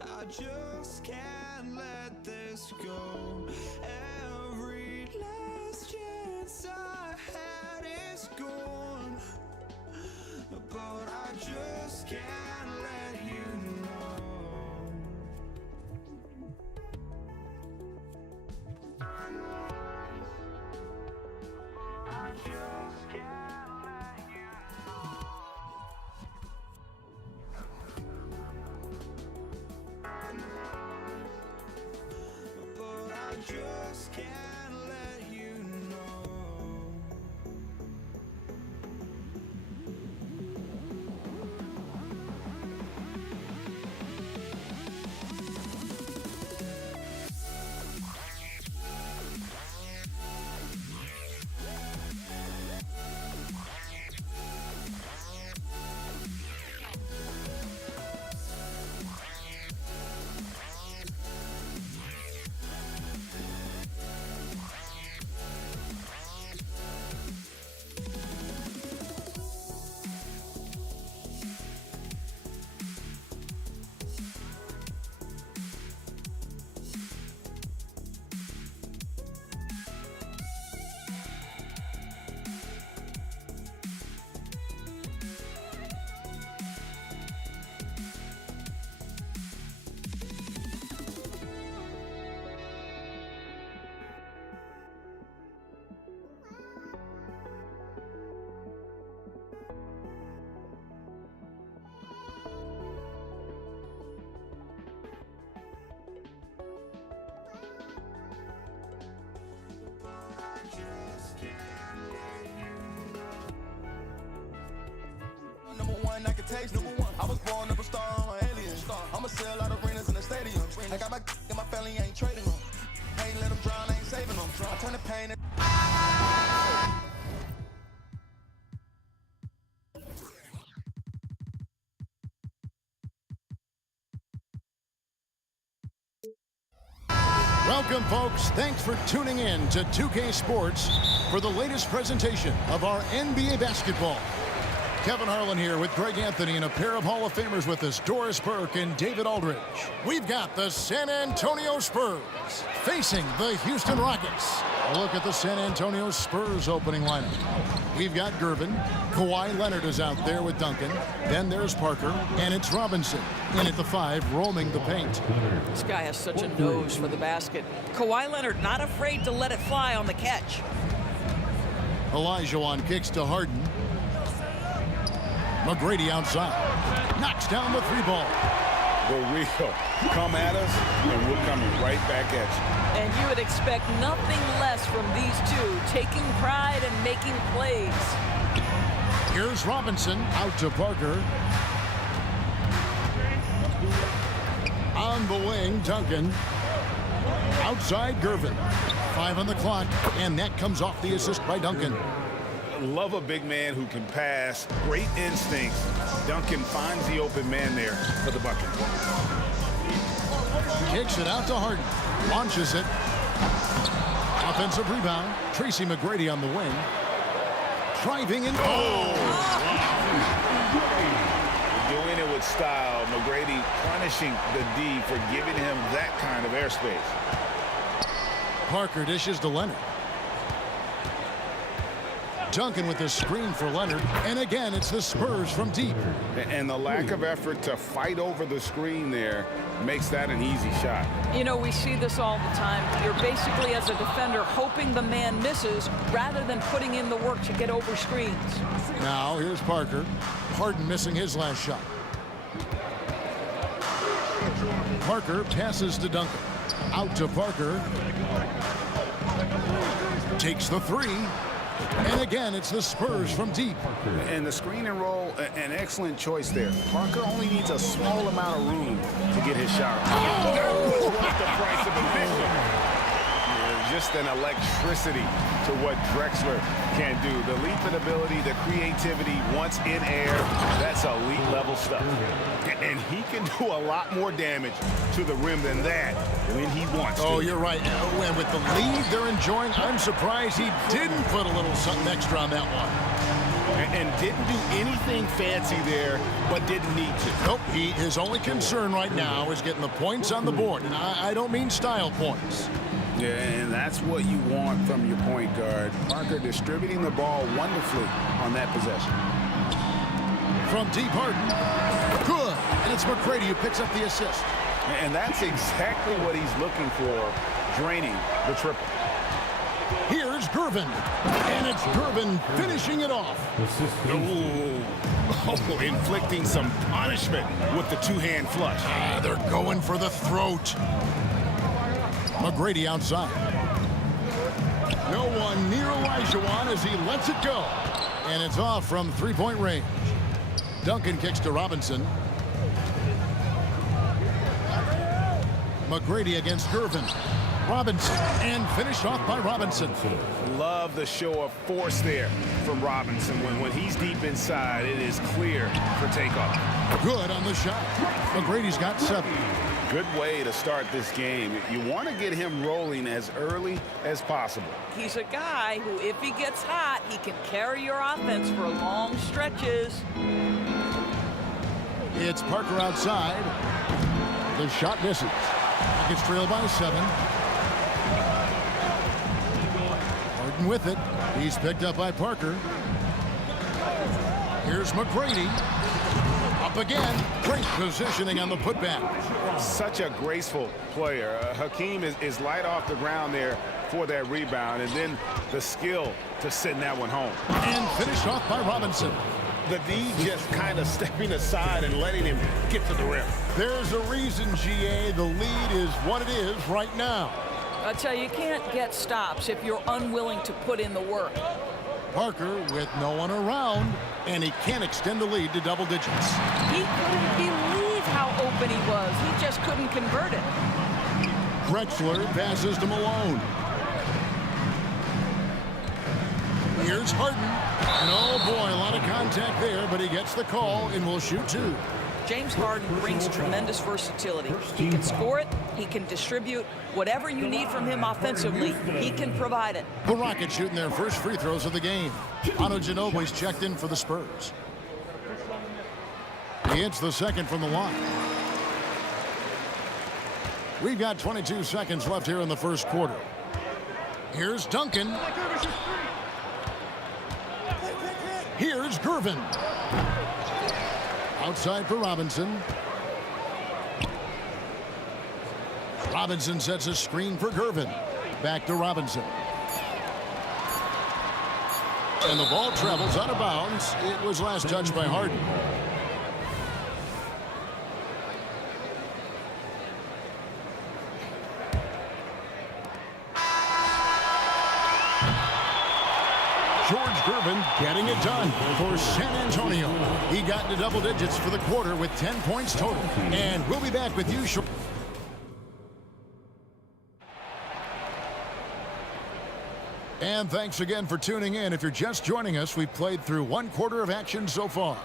I just can't let this go. Every last chance I had is gone, but I just can't let you know. I just can't let you just can't let you know. Number one, I can taste number one. I was born up a star, I'm an alien. I'ma sell out arenas in the stadium. I got my and my family ain't trading them. I ain't let them drown, I ain't saving them. I turn the pain into Welcome, folks. Thanks for tuning in to 2K Sports for the latest presentation of our NBA basketball. Kevin Harlan here with Greg Anthony and a pair of Hall of Famers with us, Doris Burke and David Aldridge. We've got the San Antonio Spurs facing the Houston Rockets. A look at the San Antonio Spurs opening lineup. We've got Gervin. Kawhi Leonard is out there with Duncan. Then there's Parker, and it's Robinson in at the 5, roaming the paint. This guy has such a nose for the basket. Kawhi Leonard not afraid to let it fly on the catch. Olajuwon kicks to Harden. McGrady outside. Knocks down the 3 ball. Go real. Come at us, and we're coming right back at you. And you would expect nothing less from these two, taking pride and making plays. Here's Robinson out to Parker. On the wing, Duncan. Outside, Gervin. 5 on the clock, and that comes off the assist by Duncan. Love a big man who can pass. Great instincts. Duncan finds the open man there for the bucket. Kicks it out to Harden. Launches it. Offensive rebound. Tracy McGrady on the wing. Driving in. Oh! Doing it with style. McGrady punishing the D for giving him that kind of airspace. Parker dishes to Leonard. Duncan with the screen for Leonard, and again it's the Spurs from deep. And the lack of effort to fight over the screen there makes that an easy shot. You know, we see this all the time. You're basically, as a defender, hoping the man misses rather than putting in the work to get over screens. Now here's Parker. Harden missing his last shot. Parker passes to Duncan. Out to Parker. Takes the 3. And again, it's the Spurs from deep. And the screen and roll, an excellent choice there. Parker only needs a small amount of room to get his shot. That was worth the price of admission. just an electricity to what Drexler can do. The leaping ability, the creativity, once in air, that's elite level stuff. And he can do a lot more damage to the rim than that when he wants to. Oh, you're right. And with the lead they're enjoying, I'm surprised he didn't put a little something extra on that one. And didn't do anything fancy there, but didn't need to. Nope, his only concern right now is getting the points on the board. And I don't mean style points. Yeah, and that's what you want from your point guard. Parker distributing the ball wonderfully on that possession. From deep, Harden. Good. And it's McGrady who picks up the assist. And that's exactly what he's looking for, draining the triple. Here's Gervin. And it's Gervin finishing it off. Ooh. Oh, inflicting some punishment with the two-hand flush. They're going for the throat. McGrady outside. No one near Olajuwon as he lets it go. And it's off from three-point range. Duncan kicks to Robinson. McGrady against Gervin. Robinson, and finished off by Robinson. Love the show of force there from Robinson. When he's deep inside, it is clear for takeoff. Good on the shot. McGrady's got 7. Good way to start this game. You want to get him rolling as early as possible. He's a guy who, if he gets hot, he can carry your offense for long stretches. It's Parker outside. The shot misses. Nuggets trail by 7. Harden with it. He's picked up by Parker. Here's McGrady. Up again. Great positioning on the putback. Such a graceful player. Hakeem is light off the ground there for that rebound, and then the skill to send that one home. And finished off by Robinson. The D just kind of stepping aside and letting him get to the rim. There's a reason, GA, the lead is what it is right now. I tell you can't get stops if you're unwilling to put in the work. Parker with no one around, and he can't extend the lead to double digits. He couldn't believe how open he was. He just couldn't convert it. Drexler passes to Malone. Here's Harden. And oh boy, a lot of contact there, but he gets the call and will shoot 2. James Harden brings tremendous versatility. He can score it, he can distribute. Whatever you need from him offensively, he can provide it. The Rockets shooting their first free throws of the game. Manu Ginobili's checked in for the Spurs. He hits the second from the line. We've got 22 seconds left here in the first quarter. Here's Duncan. Here's Gervin. Outside for Robinson. Robinson sets a screen for Gervin. Back to Robinson. And the ball travels out of bounds. It was last touched by Harden. George Gervin getting it done for San Antonio. He got into double digits for the quarter with 10 points total. And we'll be back with you shortly. And thanks again for tuning in. If you're just joining us, we've played through one quarter of action so far.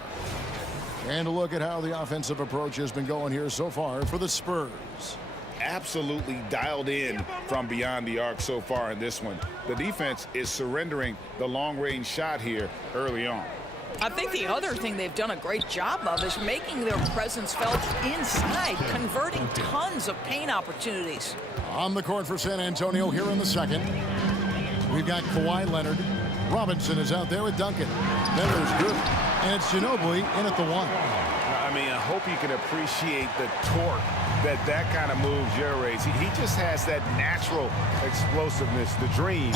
And a look at how the offensive approach has been going here so far for the Spurs. Absolutely dialed in from beyond the arc so far in this one. The defense is surrendering the long-range shot here early on. I think the other thing they've done a great job of is making their presence felt inside, converting tons of paint opportunities. On the court for San Antonio here in the second. We've got Kawhi Leonard. Robinson is out there with Duncan. Then there's Gervin. And it's Ginobili in at the 1. I mean, I hope you can appreciate the torque that kind of move generates. He just has that natural explosiveness. The dream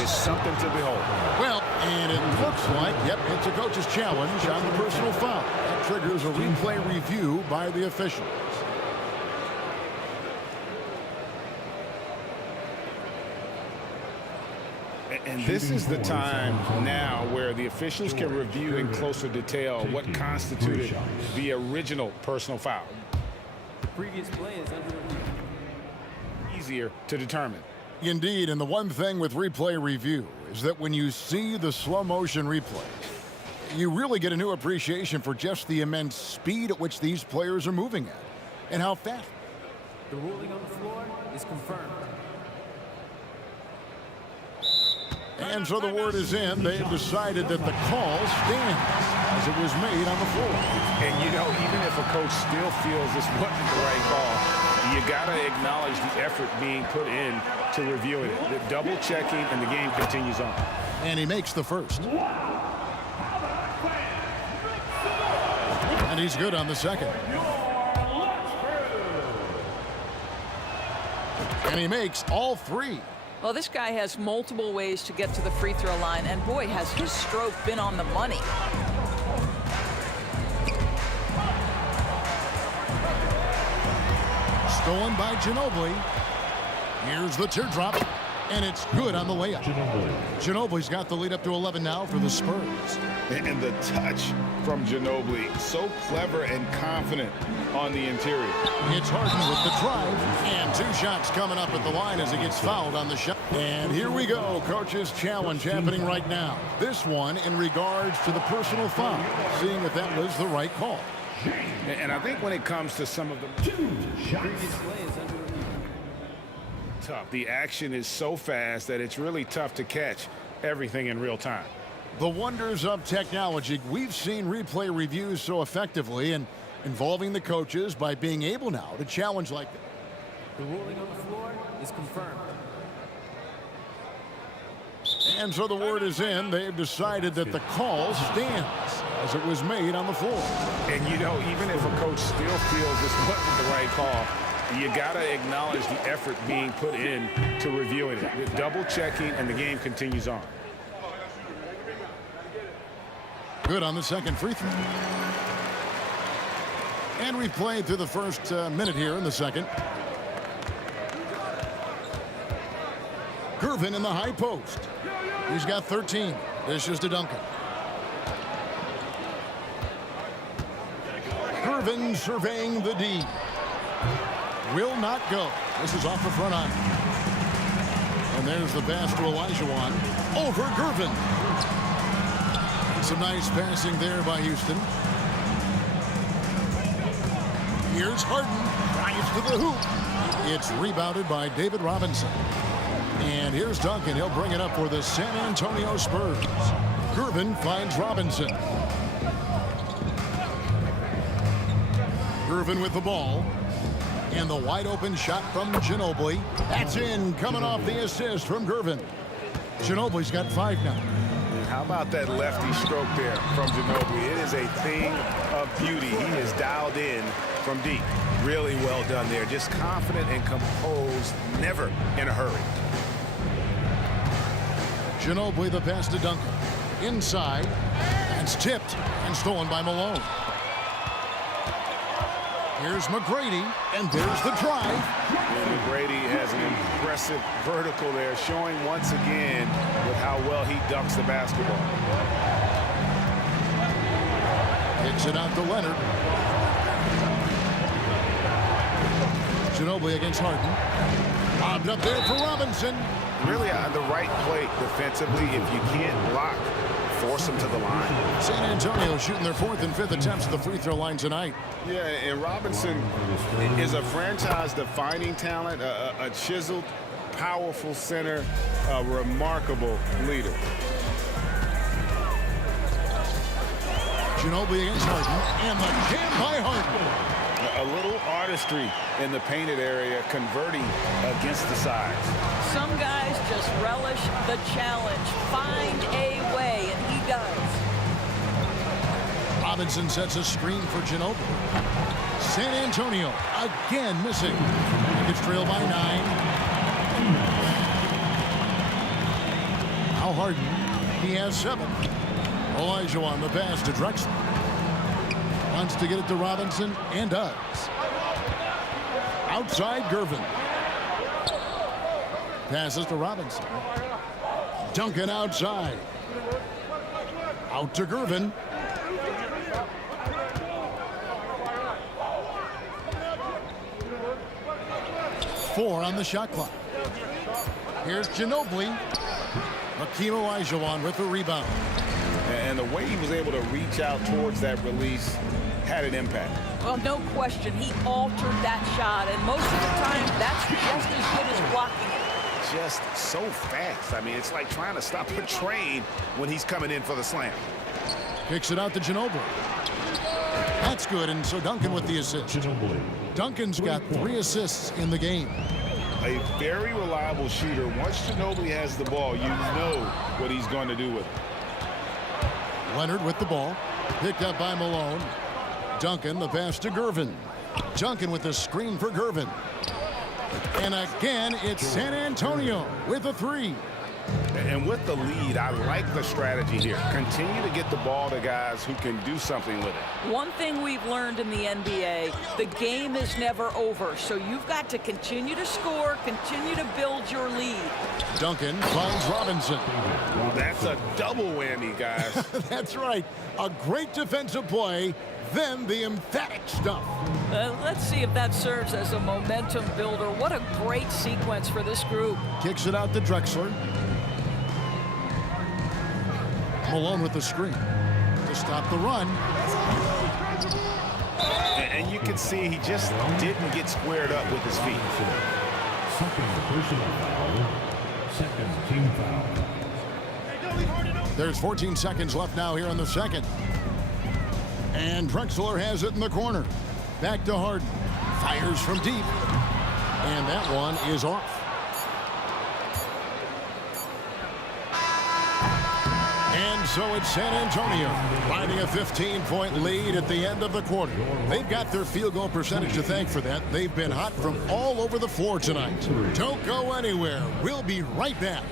is something to behold. Well, and it looks like, yep, it's a coach's challenge on the personal foul. That triggers a replay review by the officials. And this is the time now where the officials can review in closer detail what constituted the original personal foul. The previous play is under review. Easier to determine. Indeed, and the one thing with replay review is that when you see the slow motion replays, you really get a new appreciation for just the immense speed at which these players are moving at and how fast. The ruling on the floor is confirmed. And so the word is in. They have decided that the call stands as it was made on the floor. And, you know, even if a coach still feels this wasn't the right call, you got to acknowledge the effort being put in to reviewing it. The double checking, and the game continues on. And he makes the first. And he's good on the second. And he makes all three. Well, this guy has multiple ways to get to the free throw line, and boy, has his stroke been on the money. Stolen by Ginobili. Here's the teardrop, and it's good on the layup. Ginobili's got the lead up to 11 now for the Spurs. And the touch from Ginobili, so clever and confident on the interior. It's Harden with the drive, and 2 shots coming up at the line as he gets fouled on the shot. And here we go, coach's challenge happening right now. This one in regards to the personal foul, seeing if that was the right call. And I think when it comes to some of the Previous play is under review. tough, the action is so fast that it's really tough to catch everything in real time. The wonders of technology. We've seen replay reviews so effectively and involving the coaches by being able now to challenge like that. The ruling on the floor is confirmed. And so the word is in. They've decided that the call stands as it was made on the floor. And, you know, even if a coach still feels this wasn't the right call, you got to acknowledge the effort being put in to reviewing it. The double checking, and the game continues on. Good on the second free throw. And we've played through the first minute here in the second. Gervin in the high post. He's got 13. This is to Duncan. Gervin surveying the D. Will not go. This is off the front iron. And there's the pass to Olajuwon. Over Gervin. Some nice passing there by Houston. Here's Harden. Drives to the hoop. It's rebounded by David Robinson. And here's Duncan. He'll bring it up for the San Antonio Spurs. Gervin finds Robinson. Gervin with the ball. And the wide open shot from Ginobili. That's in, coming off the assist from Gervin. Ginobili's got 5 now. How about that lefty stroke there from Ginobili? It is a thing of beauty. He is dialed in from deep. Really well done there. Just confident and composed, never in a hurry. Ginobili the pass to Duncan. Inside. That's tipped and stolen by Malone. Here's McGrady, and there's the drive. And McGrady has an impressive vertical there, showing once again with how well he dunks the basketball. Kicks it out to Leonard. Ginobili against Harden. Lobbed up there for Robinson. Really on the right plate defensively. If you can't block, force them to the line. San Antonio shooting their 4th and 5th attempts at the free throw line tonight. Yeah, and Robinson is a franchise-defining talent, a chiseled, powerful center, a remarkable leader. Ginobili against Harden, and the jam by Harden. A little artistry in the painted area, converting against the sides. Some guys just relish the challenge. Find a way, and he does. Robinson sets a screen for Ginobili. San Antonio again missing. It's trailed by 9. Now Harden, he has 7. Olajuwon the pass to Drexler. Wants to get it to Robinson, and does. Outside Gervin. Passes to Robinson. Duncan outside. Out to Gervin. Four on the shot clock. Here's Ginobili. Hakeem Olajuwon with the rebound. And the way he was able to reach out towards that release had an impact. Well, no question. He altered that shot, and most of the time, that's just as good as blocking it. Just so fast. I mean, it's like trying to stop a train when he's coming in for the slam. Kicks it out to Ginobili. That's good, and so Duncan with the assist. Duncan's got 3 assists in the game. A very reliable shooter. Once Ginobili has the ball, you know what he's going to do with it. Leonard with the ball. Picked up by Malone. Duncan, the pass to Gervin. Duncan with the screen for Gervin. And again, it's San Antonio with a 3. And with the lead, I like the strategy here. Continue to get the ball to guys who can do something with it. One thing we've learned in the NBA, the game is never over. So you've got to continue to score, continue to build your lead. Duncan finds Robinson. That's a double whammy, guys. That's right. A great defensive play, then the emphatic stuff. Let's see if that serves as a momentum builder. What a great sequence for this group. Kicks it out to Drexler. Malone with the screen to stop the run. And you can see he just didn't get squared up with his feet. Second personal foul. Second team foul. There's 14 seconds left now here in the second. And Drexler has it in the corner. Back to Harden. Fires from deep. And that one is off. And so it's San Antonio finding a 15-point lead at the end of the quarter. They've got their field goal percentage to thank for that. They've been hot from all over the floor tonight. Don't go anywhere. We'll be right back.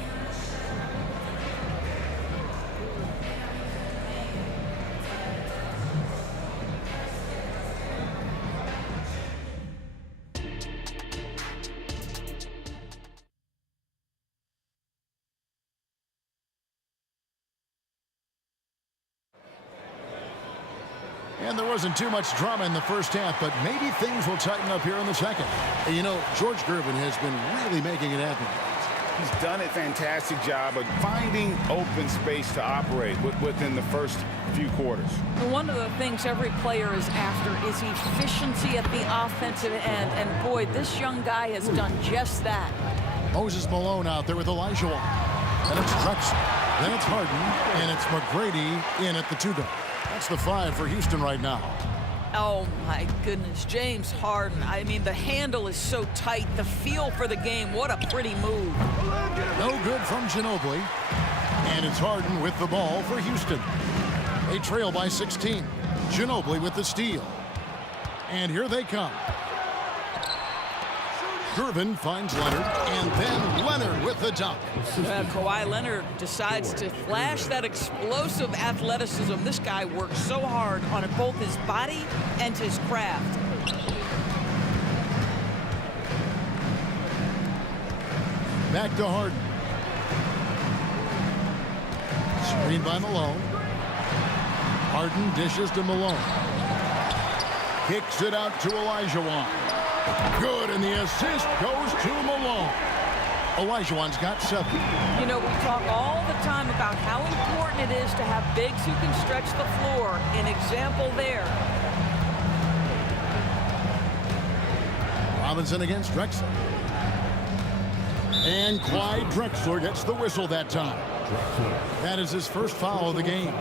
And there wasn't too much drama in the first half, but maybe things will tighten up here in the second. And you know, George Gervin has been really making it happen. He's done a fantastic job of finding open space to operate within the first few quarters. One of the things every player is after is efficiency at the offensive end. And boy, this young guy has done just that. Moses Malone out there with Olajuwon. And it's Drexler. Then it's Harden. And it's McGrady in at the 2-guard. That's the 5 for Houston right now. Oh, my goodness. James Harden. I mean, the handle is so tight. The feel for the game. What a pretty move. No good from Ginobili. And it's Harden with the ball for Houston. They trail by 16. Ginobili with the steal. And here they come. Gervin finds Leonard, and then Leonard with the dunk. Kawhi Leonard decides to flash that explosive athleticism. This guy works so hard on both his body and his craft. Back to Harden. Screen by Malone. Harden dishes to Malone. Kicks it out to Olajuwon. Good, and the assist goes to Malone. Olajuwon's got 7. You know, we talk all the time about how important it is to have bigs who can stretch the floor. An example there. Robinson against Drexler. And Clyde Drexler gets the whistle that time. That is his first foul of the game.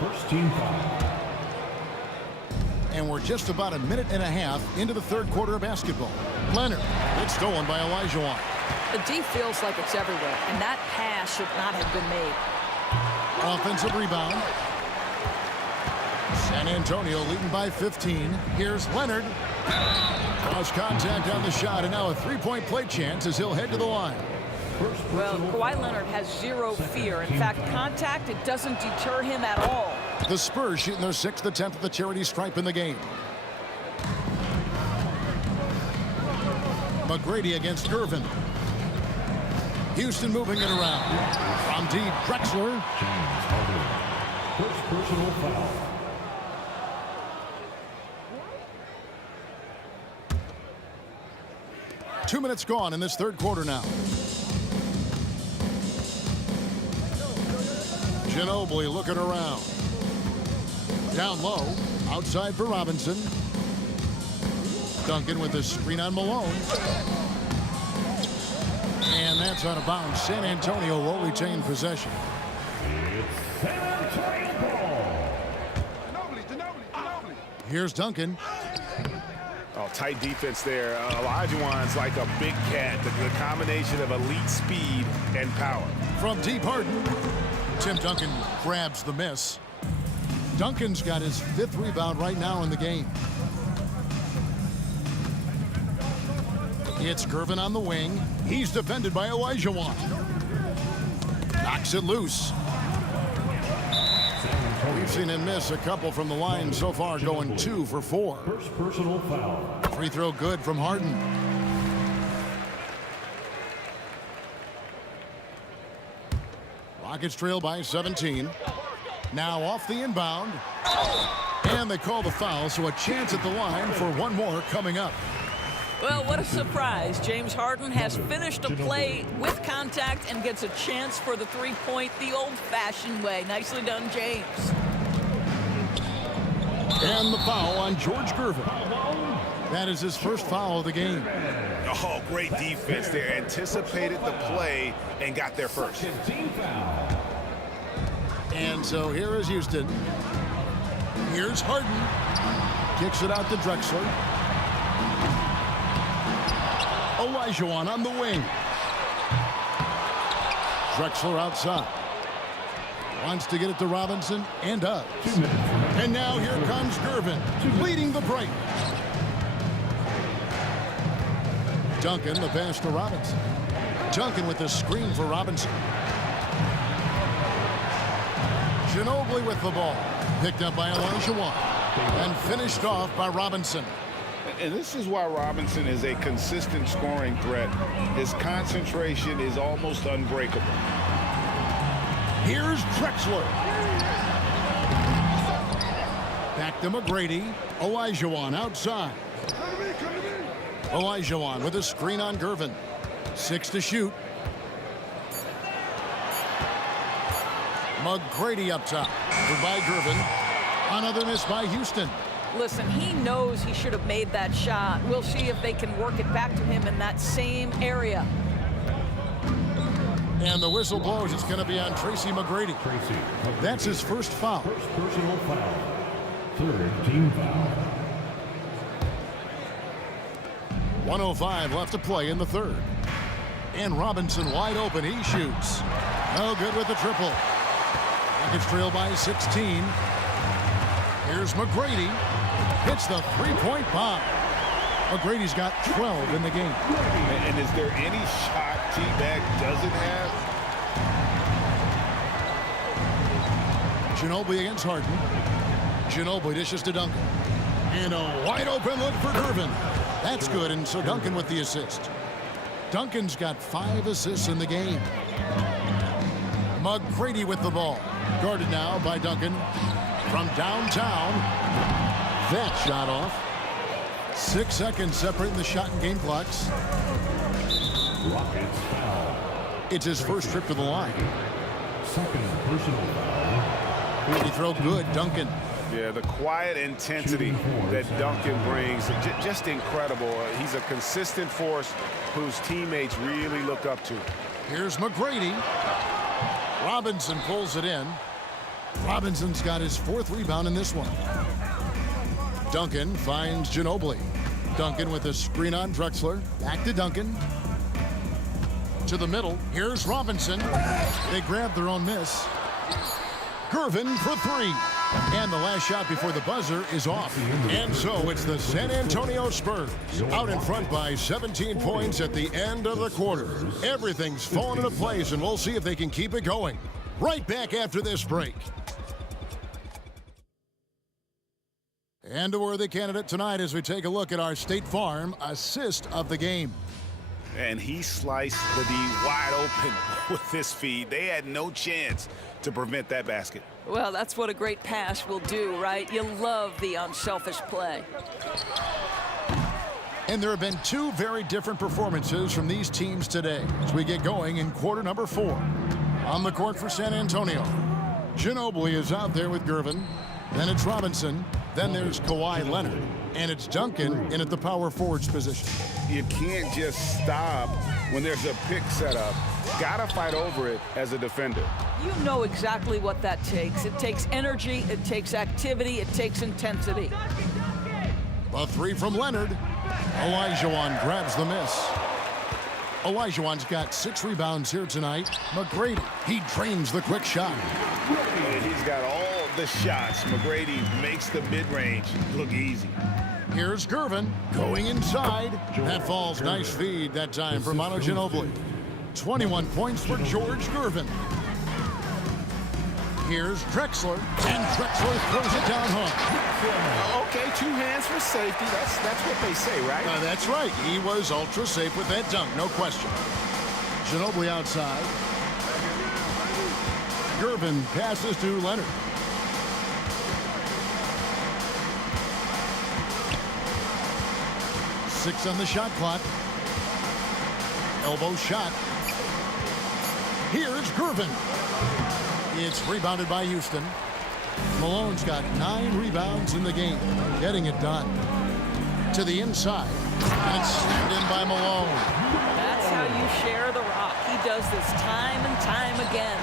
First team foul. And we're just about a minute and a half into the third quarter of basketball. Leonard, it's stolen by Olajuwon. The D feels like it's everywhere, and that pass should not have been made. Offensive rebound. San Antonio leading by 15. Here's Leonard. Cross contact on the shot, and now a three-point play chance as he'll head to the line. Well, Kawhi Leonard has zero fear. In fact, contact, it doesn't deter him at all. The Spurs shooting their 6th attempt at the charity stripe in the game. McGrady against Gervin. Houston moving it around. From deep, Drexler. James Harden. First personal foul. Two minutes gone in this third quarter now. Ginobili looking around. Down low, outside for Robinson. Duncan with the screen on Malone. And that's out of bounds. San Antonio will retain possession. It's San Antonio ball. Here's Duncan. Oh, tight defense there. Olajuwon's like a big cat. The combination of elite speed and power. From deep Harden. Tim Duncan grabs the miss. Duncan's got his 5th rebound right now in the game. It's Gervin on the wing. He's defended by Olajuwon. Knocks it loose. We've seen him miss a couple from the line so far, going 2 for 4. First personal foul. Free throw good from Harden. Rockets trail by 17. Now off the inbound. And they call the foul, so a chance at the line for one more coming up. Well, what a surprise. James Harden has finished a play with contact and gets a chance for the three-point the old-fashioned way. Nicely done, James. And the foul on George Gervin. That is his first foul of the game. Oh, great defense there. Anticipated the play and got there first. Team foul. And so here is Houston. Here's Harden. Kicks it out to Drexler. Olajuwon on the wing. Drexler outside. Wants to get it to Robinson and does. And now here comes Gervin leading the break. Duncan, the pass to Robinson. Duncan with the screen for Robinson. Ginobili with the ball. Picked up by Olajuwon. And finished off by Robinson. And this is why Robinson is a consistent scoring threat. His concentration is almost unbreakable. Here's Drexler. Back to McGrady. Olajuwon outside. Olajuwon with a screen on Gervin. 6 to shoot. McGrady up top. By Gervin. Another miss by Houston. Listen, he knows he should have made that shot. We'll see if they can work it back to him in that same area. And the whistle blows. It's going to be on Tracy McGrady. That's his first foul. First personal foul. 3rd team foul. 1:05 left to play in the 3rd. And Robinson wide open. He shoots. No good with the triple. Rockets trail by 16. Here's McGrady. Hits the three-point bomb. McGrady's got 12 in the game. And is there any shot T-Bag doesn't have? Ginobili against Harden. Ginobili dishes to Duncan. And a wide open look for Gervin. That's good, and so Duncan with the assist. Duncan's got 5 assists in the game. McGrady with the ball. Guarded now by Duncan. From downtown. That shot off. 6 seconds separating the shot and game clocks. Rockets foul. It's his first trip to the line. 2nd personal foul. He throw good, Duncan. Yeah, the quiet intensity that Duncan brings, just incredible. He's a consistent force whose teammates really look up to. Here's McGrady. Robinson pulls it in. Robinson's got his 4th rebound in this one. Duncan finds Ginobili. Duncan with a screen on Drexler. Back to Duncan. To the middle. Here's Robinson. They grab their own miss. Gervin for 3. And the last shot before the buzzer is off. And so it's the San Antonio Spurs out in front by 17 points at the end of the quarter. Everything's fallen into place, and we'll see if they can keep it going. Right back after this break. And a worthy candidate tonight as we take a look at our State Farm assist of the game. And he sliced the D wide open with this feed. They had no chance to prevent that basket. Well, that's what a great pass will do, right? You love the unselfish play. And there have been 2 very different performances from these teams today as we get going in quarter number 4. On the court for San Antonio, Ginobili is out there with Gervin. Then it's Robinson. Then there's Kawhi Leonard. And it's Duncan in at the power forwards position. You can't just stop when there's a pick set up. Gotta fight over it as a defender. You know exactly what that takes. It takes energy, it takes activity, it takes intensity. A three from Leonard. Olajuwon grabs the miss. Olajuwon's got 6 rebounds here tonight. McGrady, he drains the quick shot. And he's got all the shots. McGrady makes the mid-range look easy. Here's Gervin going inside. That falls. Nice feed that time for Manu Ginobili. 21 points for George Gervin. Here's Drexler, and Drexler throws it down hard. Okay, 2 hands for safety. That's what they say, right? That's right. He was ultra safe with that dunk, no question. Ginobili outside. Gervin passes to Leonard. Six on the shot clock. Elbow shot. Here's Gervin. It's rebounded by Houston. Malone's got 9 rebounds in the game, getting it done. To the inside, and it's slammed in by Malone. That's how you share the rock. He does this time and time again.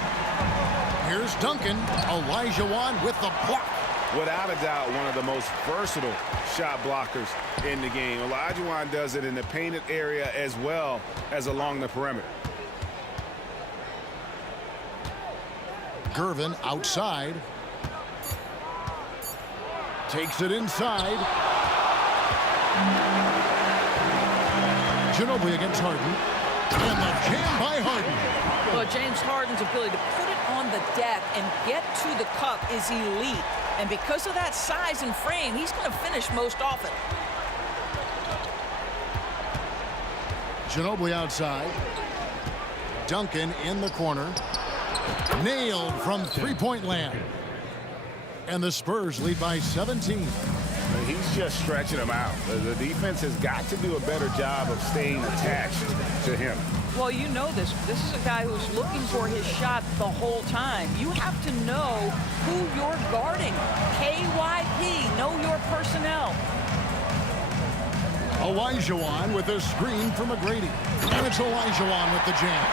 Here's Duncan. Olajuwon with the block. Without a doubt, one of the most versatile shot blockers in the game. Olajuwon does it in the painted area as well as along the perimeter. Gervin outside. Takes it inside. Ginobili against Harden. And the jam by Harden. Well, James Harden's ability to put it on the deck and get to the cup is elite. And because of that size and frame, he's going to finish most often. Ginobili outside. Duncan in the corner. Nailed from three-point land. And the Spurs lead by 17. He's just stretching them out. The defense has got to do a better job of staying attached to him. Well, you know this. This is a guy who's looking for his shot the whole time. You have to know who you're guarding. KYP, know your personnel. Olajuwon with a screen for McGrady. And it's Olajuwon with the jam.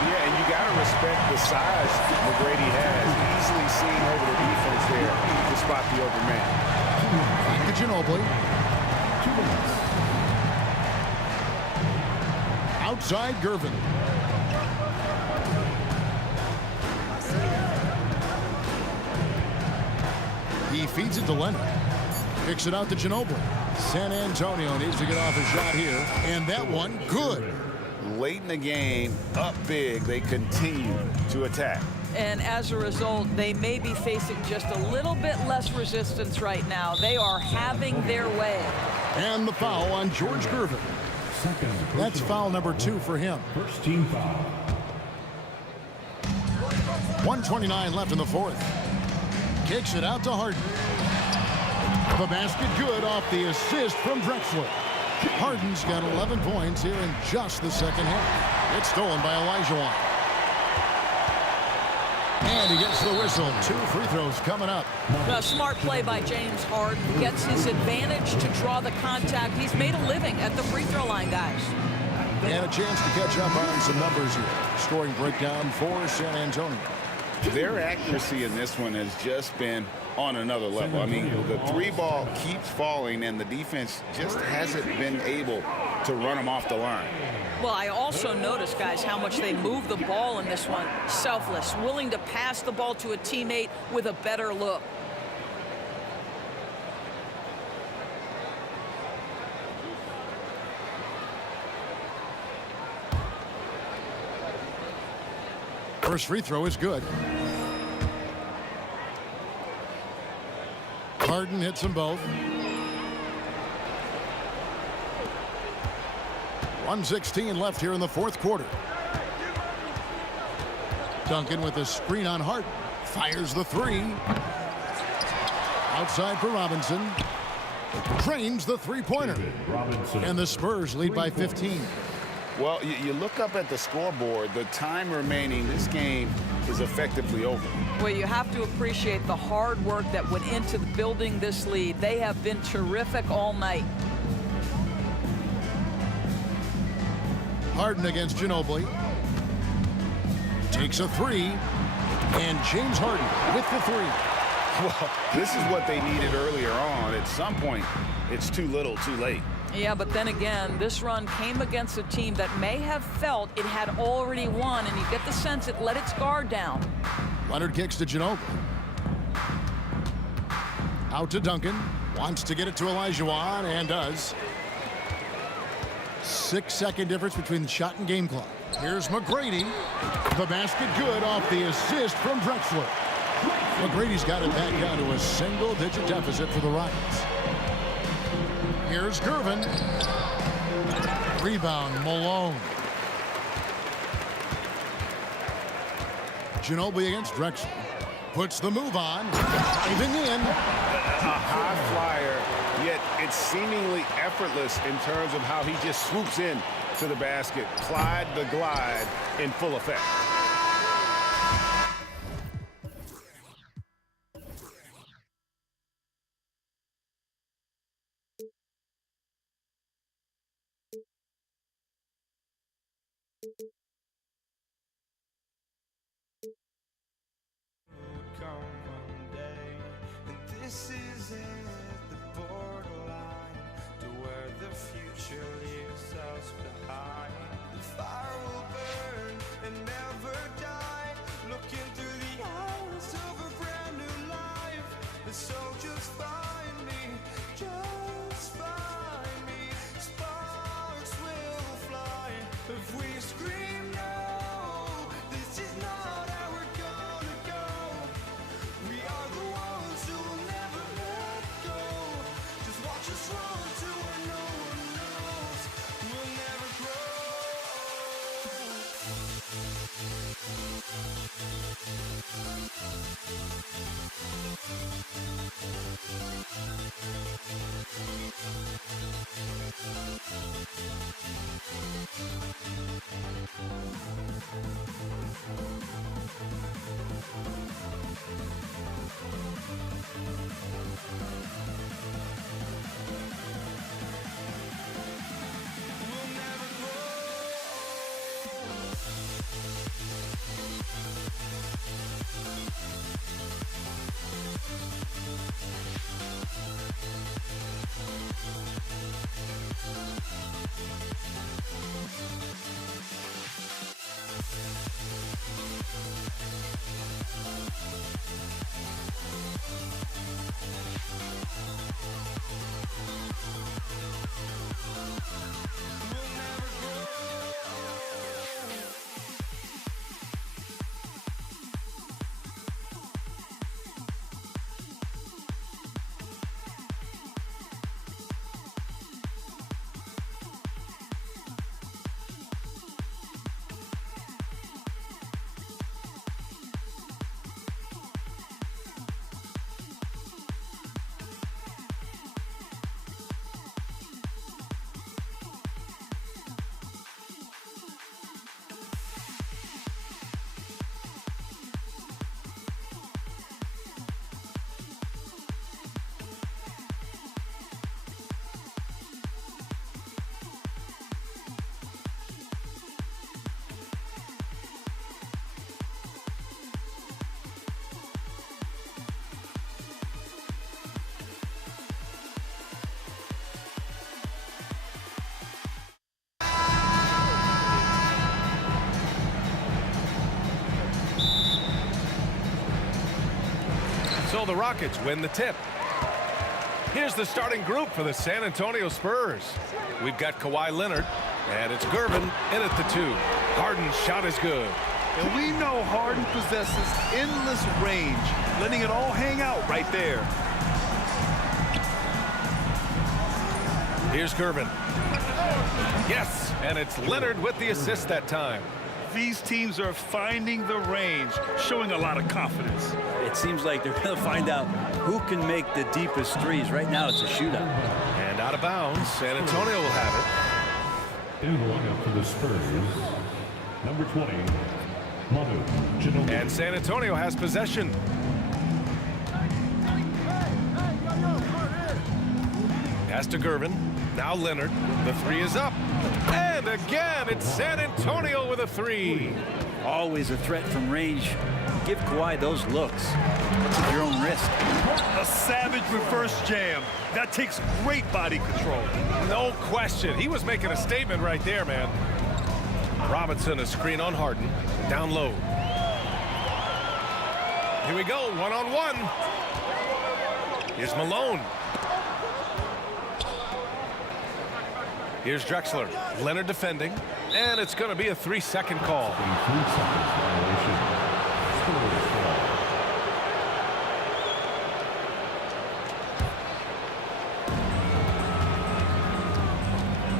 Yeah, and you got to respect the size McGrady has. Easily seen over the defense there to spot the open man. Back to Ginobili. Outside Gervin. He feeds it to Leonard. Kicks it out to Ginobili. San Antonio needs to get off a shot here. And that one, good. Late in the game, up big, they continue to attack. And as a result, they may be facing just a little bit less resistance right now. They are having their way. And the foul on George Gervin. That's foul number 2 for him. First team foul. 1:29 left in the fourth. Kicks it out to Harden. The basket good off the assist from Drexler. Harden's got 11 points here in just the second half. It's stolen by Olajuwon. And he gets the whistle. 2 free throws coming up. A smart play by James Harden. Gets his advantage to draw the contact. He's made a living at the free throw line, guys. And a chance to catch up on some numbers here. Scoring breakdown for San Antonio. Their accuracy in this one has just been on another level. I mean, the 3 ball keeps falling, and the defense just hasn't been able to run them off the line. Well, I also noticed, guys, how much they move the ball in this one. Selfless, willing to pass the ball to a teammate with a better look. First free throw is good. Harden hits them both. 1:16 left here in the fourth quarter. Duncan with a screen on Harden. Fires the 3. Outside for Robinson. Drains the 3-pointer. Robinson. And the Spurs lead by 15. Well, you look up at the scoreboard, the time remaining, this game is effectively over. Well, you have to appreciate the hard work that went into building this lead. They have been terrific all night. Harden against Ginobili. Takes a three. And James Harden with the three. Well, this is what they needed earlier on. At some point, it's too little, too late. Yeah, but then again, this run came against a team that may have felt it had already won, and you get the sense it let its guard down. Leonard kicks to Ginobili. Out to Duncan. Wants to get it to Olajuwon, and does. 6-second difference between the shot and game clock. Here's McGrady. The basket good off the assist from Drexler. McGrady's got it back down to a single-digit deficit for the Rockets. Here's Gervin. Rebound, Malone. Ginobili against Drexler. Puts the move on. Diving in. A high flyer, yet it's seemingly effortless in terms of how he just swoops in to the basket. Clyde the glide in full effect. Come one day, and this is it, the borderline to where the future leaves us behind. The fire will burn and never die, looking through the eyes of a brand new life. And so just find me, just find me. Sparks will fly if we scream no. This is not how we're gonna go. We are the ones who will never let go. Just watch us run to where no one knows. We'll never grow. We'll never So the Rockets win the tip. Here's the starting group for the San Antonio Spurs. We've got Kawhi Leonard, and it's Gervin in at the 2. Harden's shot is good. And we know Harden possesses endless range, letting it all hang out right there. Here's Gervin. Yes, and it's Leonard with the assist that time. These teams are finding the range, showing a lot of confidence. It seems like they're going to find out who can make the deepest threes. Right now, it's a shootout. And out of bounds, San Antonio will have it. In the lineup for the Spurs, number 20, Manu Ginobili. And San Antonio has possession. Pass to Gervin. Now Leonard. The three is up. And again, it's San Antonio with a three. Always a threat from range. Give Kawhi those looks. It's at your own risk. A savage reverse jam. That takes great body control. No question. He was making a statement right there, man. Robinson, a screen on Harden. Down low. Here we go, one-on-one. Here's Malone. Here's Drexler. Leonard defending. And it's going to be a 3-second call. 3 seconds violation. Spurs foul.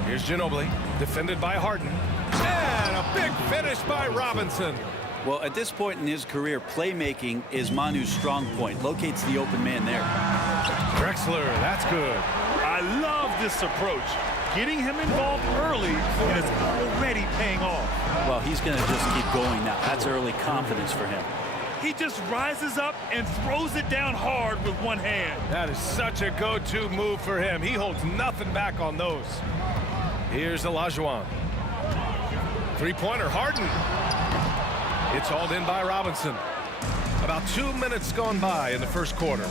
Here's Ginobili. Defended by Harden. And a big finish by Robinson. Well, at this point in his career, playmaking is Manu's strong point. Locates the open man there. Drexler, that's good. I love this approach. Getting him involved early, and it's already paying off. Well, he's going to just keep going now. That's early confidence for him. He just rises up and throws it down hard with one hand. That is such a go-to move for him. He holds nothing back on those. Here's Olajuwon. Three-pointer, Harden. It's hauled in by Robinson. About 2 minutes gone by in the first quarter.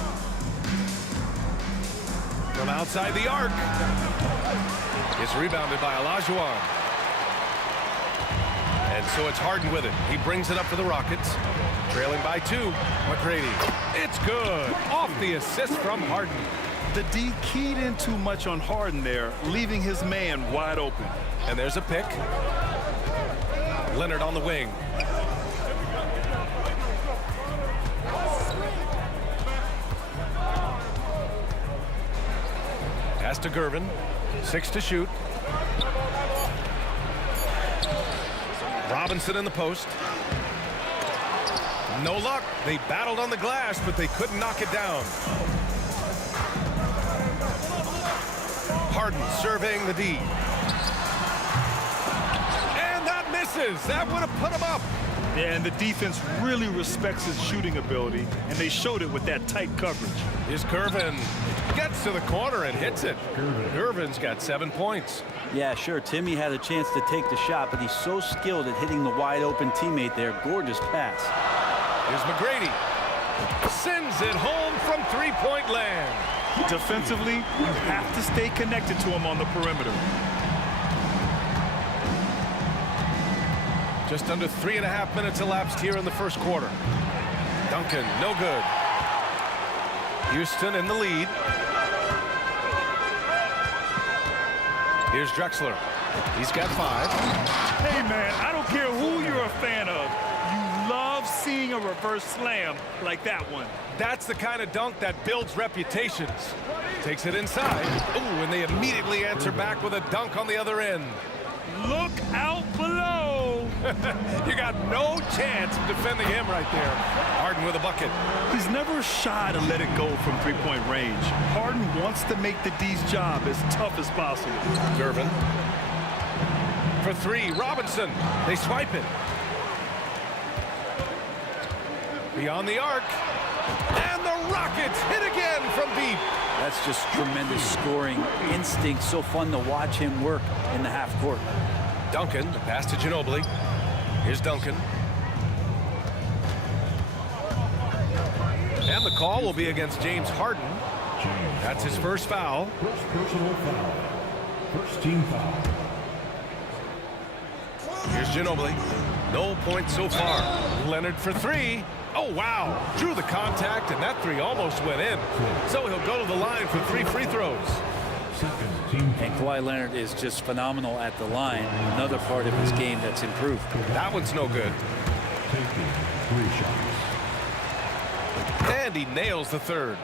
From outside the arc. It's rebounded by Olajuwon. And so it's Harden with it. He brings it up for the Rockets. Trailing by 2. McGrady. It's good. Off the assist from Harden. The D keyed in too much on Harden there, leaving his man wide open. And there's a pick. Leonard on the wing. Pass to Gervin. 6 to shoot. Robinson in the post. No luck. They battled on the glass, but they couldn't knock it down. Harden surveying the D. And that misses. That would have put him up. Yeah, and the defense really respects his shooting ability, and they showed it with that tight coverage. Here's Gervin. Gets to the corner and hits it. Gervin's got 7 points. Yeah, sure, Timmy had a chance to take the shot, but he's so skilled at hitting the wide-open teammate there. Gorgeous pass. Here's McGrady. Sends it home from three-point land. Defensively, you have to stay connected to him on the perimeter. Just under 3.5 minutes elapsed here in the first quarter. Duncan, no good. Houston in the lead. Here's Drexler. He's got 5. Hey, man, I don't care who you're a fan of. You love seeing a reverse slam like that one. That's the kind of dunk that builds reputations. Takes it inside. Ooh, and they immediately answer back with a dunk on the other end. Look out below. You got no chance of defending him right there. Harden with a bucket. He's never shy to let it go from three-point range. Harden wants to make the D's job as tough as possible. Gervin. For 3, Robinson. They swipe it. Beyond the arc. And the Rockets hit again from deep. That's just tremendous scoring instinct. So fun to watch him work in the half court. Duncan, the pass to Ginobili. Here's Duncan. And the call will be against James Harden. That's his first foul. First personal foul. First team foul. Here's Ginobili. No points so far. Leonard for 3. Oh, wow. Drew the contact, and that 3 almost went in. So he'll go to the line for 3 free throws. And Kawhi Leonard is just phenomenal at the line. Another part of his game that's improved. That one's no good. Taking 3 shots. And he nails the third.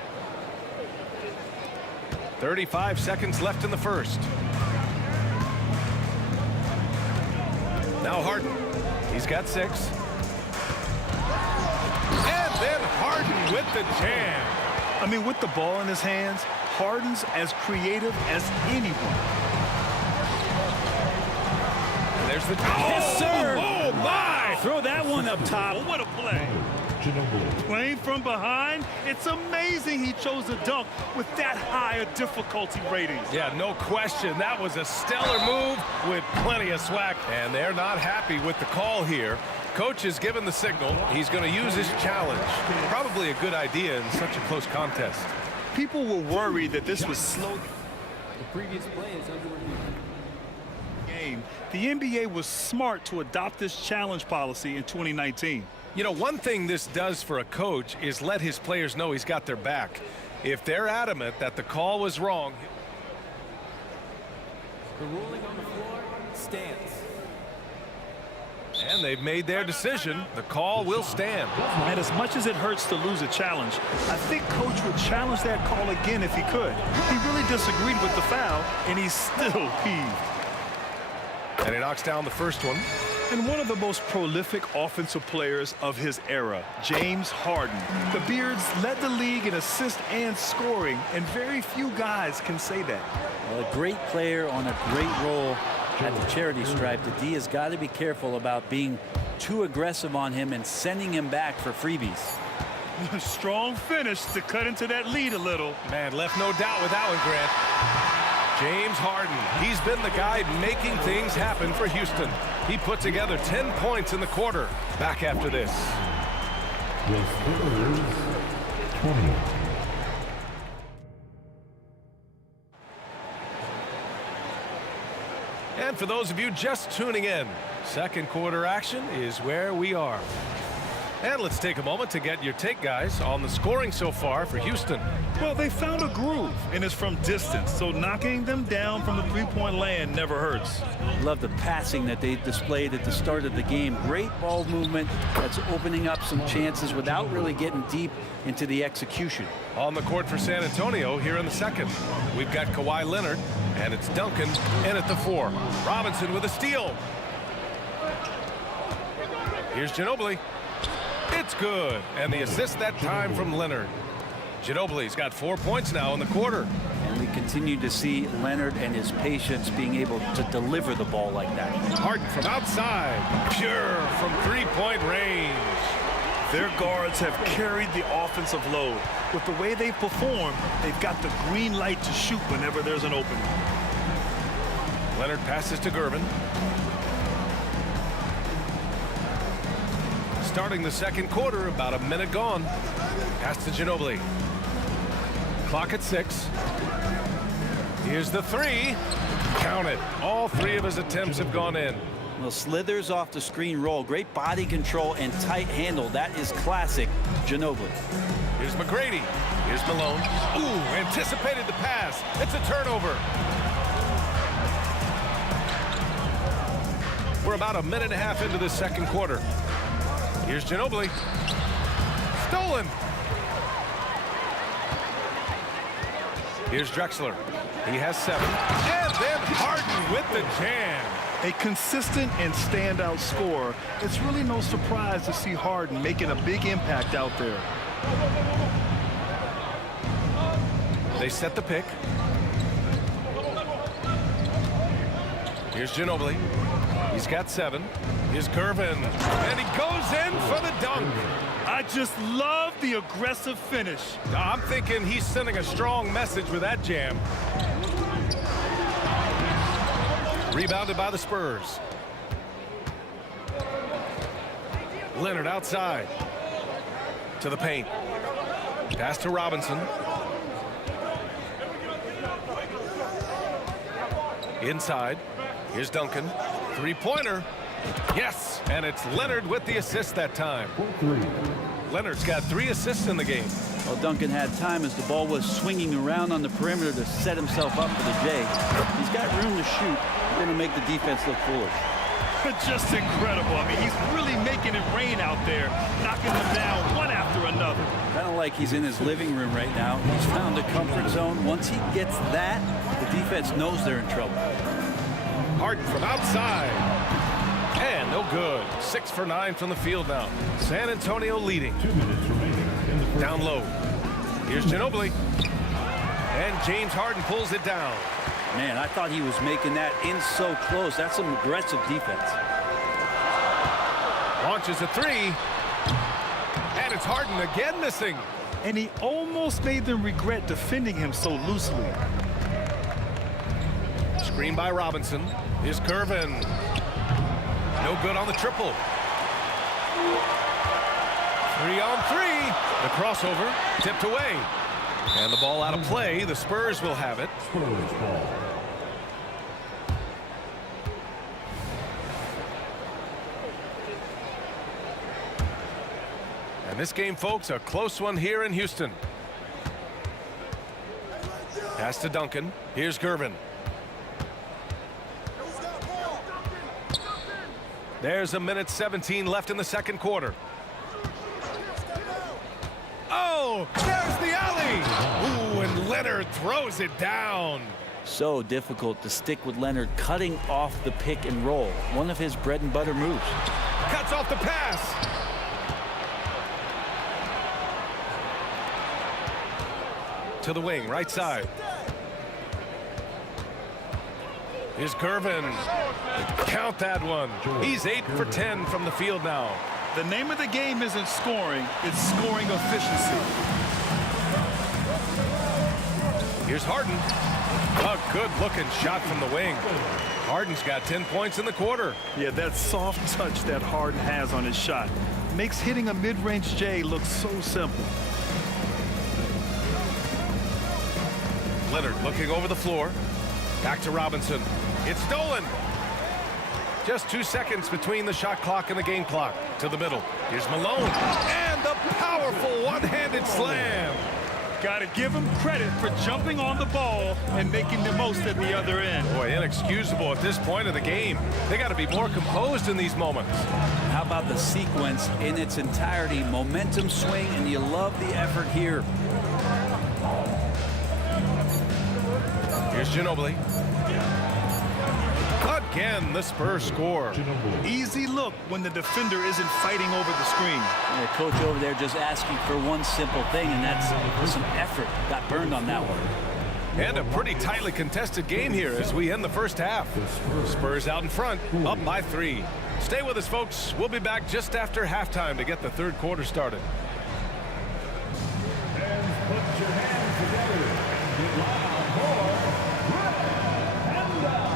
35 seconds left in the first. Now Harden. He's got 6. And then Harden with the jam. I mean, with the ball in his hands, Harden's as creative as anyone. There's the... Yes, sir. Oh, my! Throw that one up top. Oh, what a play. Playing from behind, it's amazing he chose a dunk with that high a difficulty rating. Yeah, no question. That was a stellar move with plenty of swag. And they're not happy with the call here. Coach has given the signal. He's going to use his challenge. Probably a good idea in such a close contest. People were worried that this was slow. The previous play is under review. Game. The NBA was smart to adopt this challenge policy in 2019. You know, one thing this does for a coach is let his players know he's got their back. If they're adamant that the call was wrong. The ruling on the floor stands. And they've made their decision. The call will stand. And as much as it hurts to lose a challenge, I think Coach would challenge that call again if he could. He really disagreed with the foul, and he's still peeved. And he knocks down the first one. And one of the most prolific offensive players of his era, James Harden. The Beards led the league in assists and scoring, and very few guys can say that. Well, a great player on a great role at the charity stripe. The D has got to be careful about being too aggressive on him and sending him back for freebies. Strong finish to cut into that lead a little. Man, left no doubt with that one, Grant. James Harden, he's been the guy making things happen for Houston. He put together 10 points in the quarter. Back after this. The Spurs, 20. And for those of you just tuning in, second quarter action is where we are. And let's take a moment to get your take, guys, on the scoring so far for Houston. Well, they found a groove, and it's from distance, so knocking them down from the three-point land never hurts. Love the passing that they displayed at the start of the game. Great ball movement that's opening up some chances without really getting deep into the execution. On the court for San Antonio here in the second. We've got Kawhi Leonard, and it's Duncan in at the 4. Robinson with a steal. Here's Ginobili. It's good, and the assist that time from Leonard. Ginobili's got 4 points now in the quarter. And we continue to see Leonard and his patience being able to deliver the ball like that. Harden from outside, pure from three-point range. Their guards have carried the offensive load. With the way they perform, they've got the green light to shoot whenever there's an opening. Leonard passes to Gervin. Starting the second quarter, about a minute gone. Pass to Ginobili. Clock at 6. Here's the 3. Count it. All 3 of his attempts have gone in. Well, slithers off the screen roll. Great body control and tight handle. That is classic Ginobili. Here's McGrady. Here's Malone. Ooh, anticipated the pass. It's a turnover. We're about a minute and a half into the second quarter. Here's Ginobili. Stolen. Here's Drexler. He has 7. And then Harden with the jam. A consistent and standout scorer. It's really no surprise to see Harden making a big impact out there. They set the pick. Here's Ginobili. He's got 7. Here's Gervin. And he goes in for the dunk. I just love the aggressive finish. I'm thinking he's sending a strong message with that jam. Rebounded by the Spurs. Leonard outside. To the paint. Pass to Robinson. Inside. Here's Duncan. Three-pointer. Yes, and it's Leonard with the assist that time. Leonard's got 3 assists in the game. Well, Duncan had time as the ball was swinging around on the perimeter to set himself up for the J. He's got room to shoot. He's going to make the defense look foolish. Just incredible. I mean, he's really making it rain out there, knocking them down one after another. Kind of like he's in his living room right now. He's found a comfort zone. Once he gets that, the defense knows they're in trouble. Harden from outside. And no good. 6 for 9 from the field now. San Antonio leading. 2 minutes remaining in the first. Down low. Here's Ginobili. And James Harden pulls it down. Man, I thought he was making that in so close. That's some aggressive defense. Launches a three. And it's Harden again missing. And he almost made them regret defending him so loosely. Screen by Robinson. Here's Gervin. No good on the triple. 3-on-3. The crossover tipped away. And the ball out of play. The Spurs will have it. Spurs ball. And this game, folks, a close one here in Houston. Pass to Duncan. Here's Gervin. There's a minute 17 left in the second quarter. Oh, there's the alley. Ooh, and Leonard throws it down. So difficult to stick with Leonard cutting off the pick and roll. One of his bread and butter moves. Cuts off the pass. To the wing, right side. Here's Gervin. Count that one. He's 8 for 10 from the field now. The name of the game isn't scoring, it's scoring efficiency. Here's Harden. A good-looking shot from the wing. Harden's got 10 points in the quarter. Yeah, that soft touch that Harden has on his shot makes hitting a mid-range J look so simple. Leonard looking over the floor. Back to Robinson. It's stolen. Just 2 seconds between the shot clock and the game clock. To the middle. Here's Malone. And the powerful one-handed slam. Got to give him credit for jumping on the ball and making the most at the other end. Boy, inexcusable at this point of the game. They got to be more composed in these moments. How about the sequence in its entirety? Momentum swing, and you love the effort here. Here's Ginobili. Again, the Spurs score. Easy look when the defender isn't fighting over the screen. The coach over there just asking for one simple thing, and that's some effort. Got burned on that one. And a pretty tightly contested game here as we end the first half. Spurs out in front, up by 3. Stay with us, folks. We'll be back just after halftime to get the third quarter started. And put your hands together and get loud for Red Panda.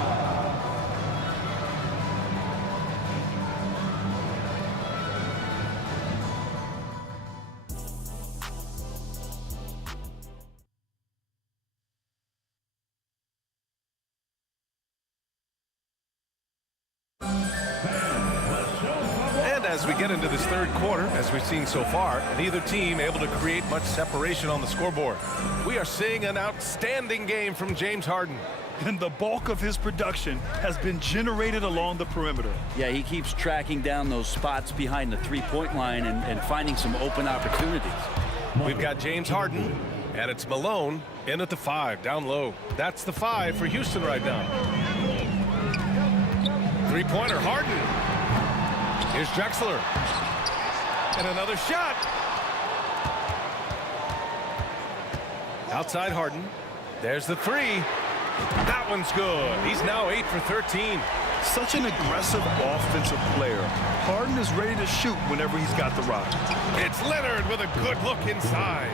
As we get into this third quarter, as we've seen so far, neither team able to create much separation on the scoreboard. We are seeing an outstanding game from James Harden. And the bulk of his production has been generated along the perimeter. Yeah, he keeps tracking down those spots behind the three-point line and finding some open opportunities. We've got James Harden, and it's Malone in at the 5, down low. That's the 5 for Houston right now. Three-pointer, Harden. Here's Drexler. And another shot. Outside Harden. There's the 3. That one's good. He's now 8 for 13. Such an aggressive offensive player. Harden is ready to shoot whenever he's got the rock. It's Leonard with a good look inside.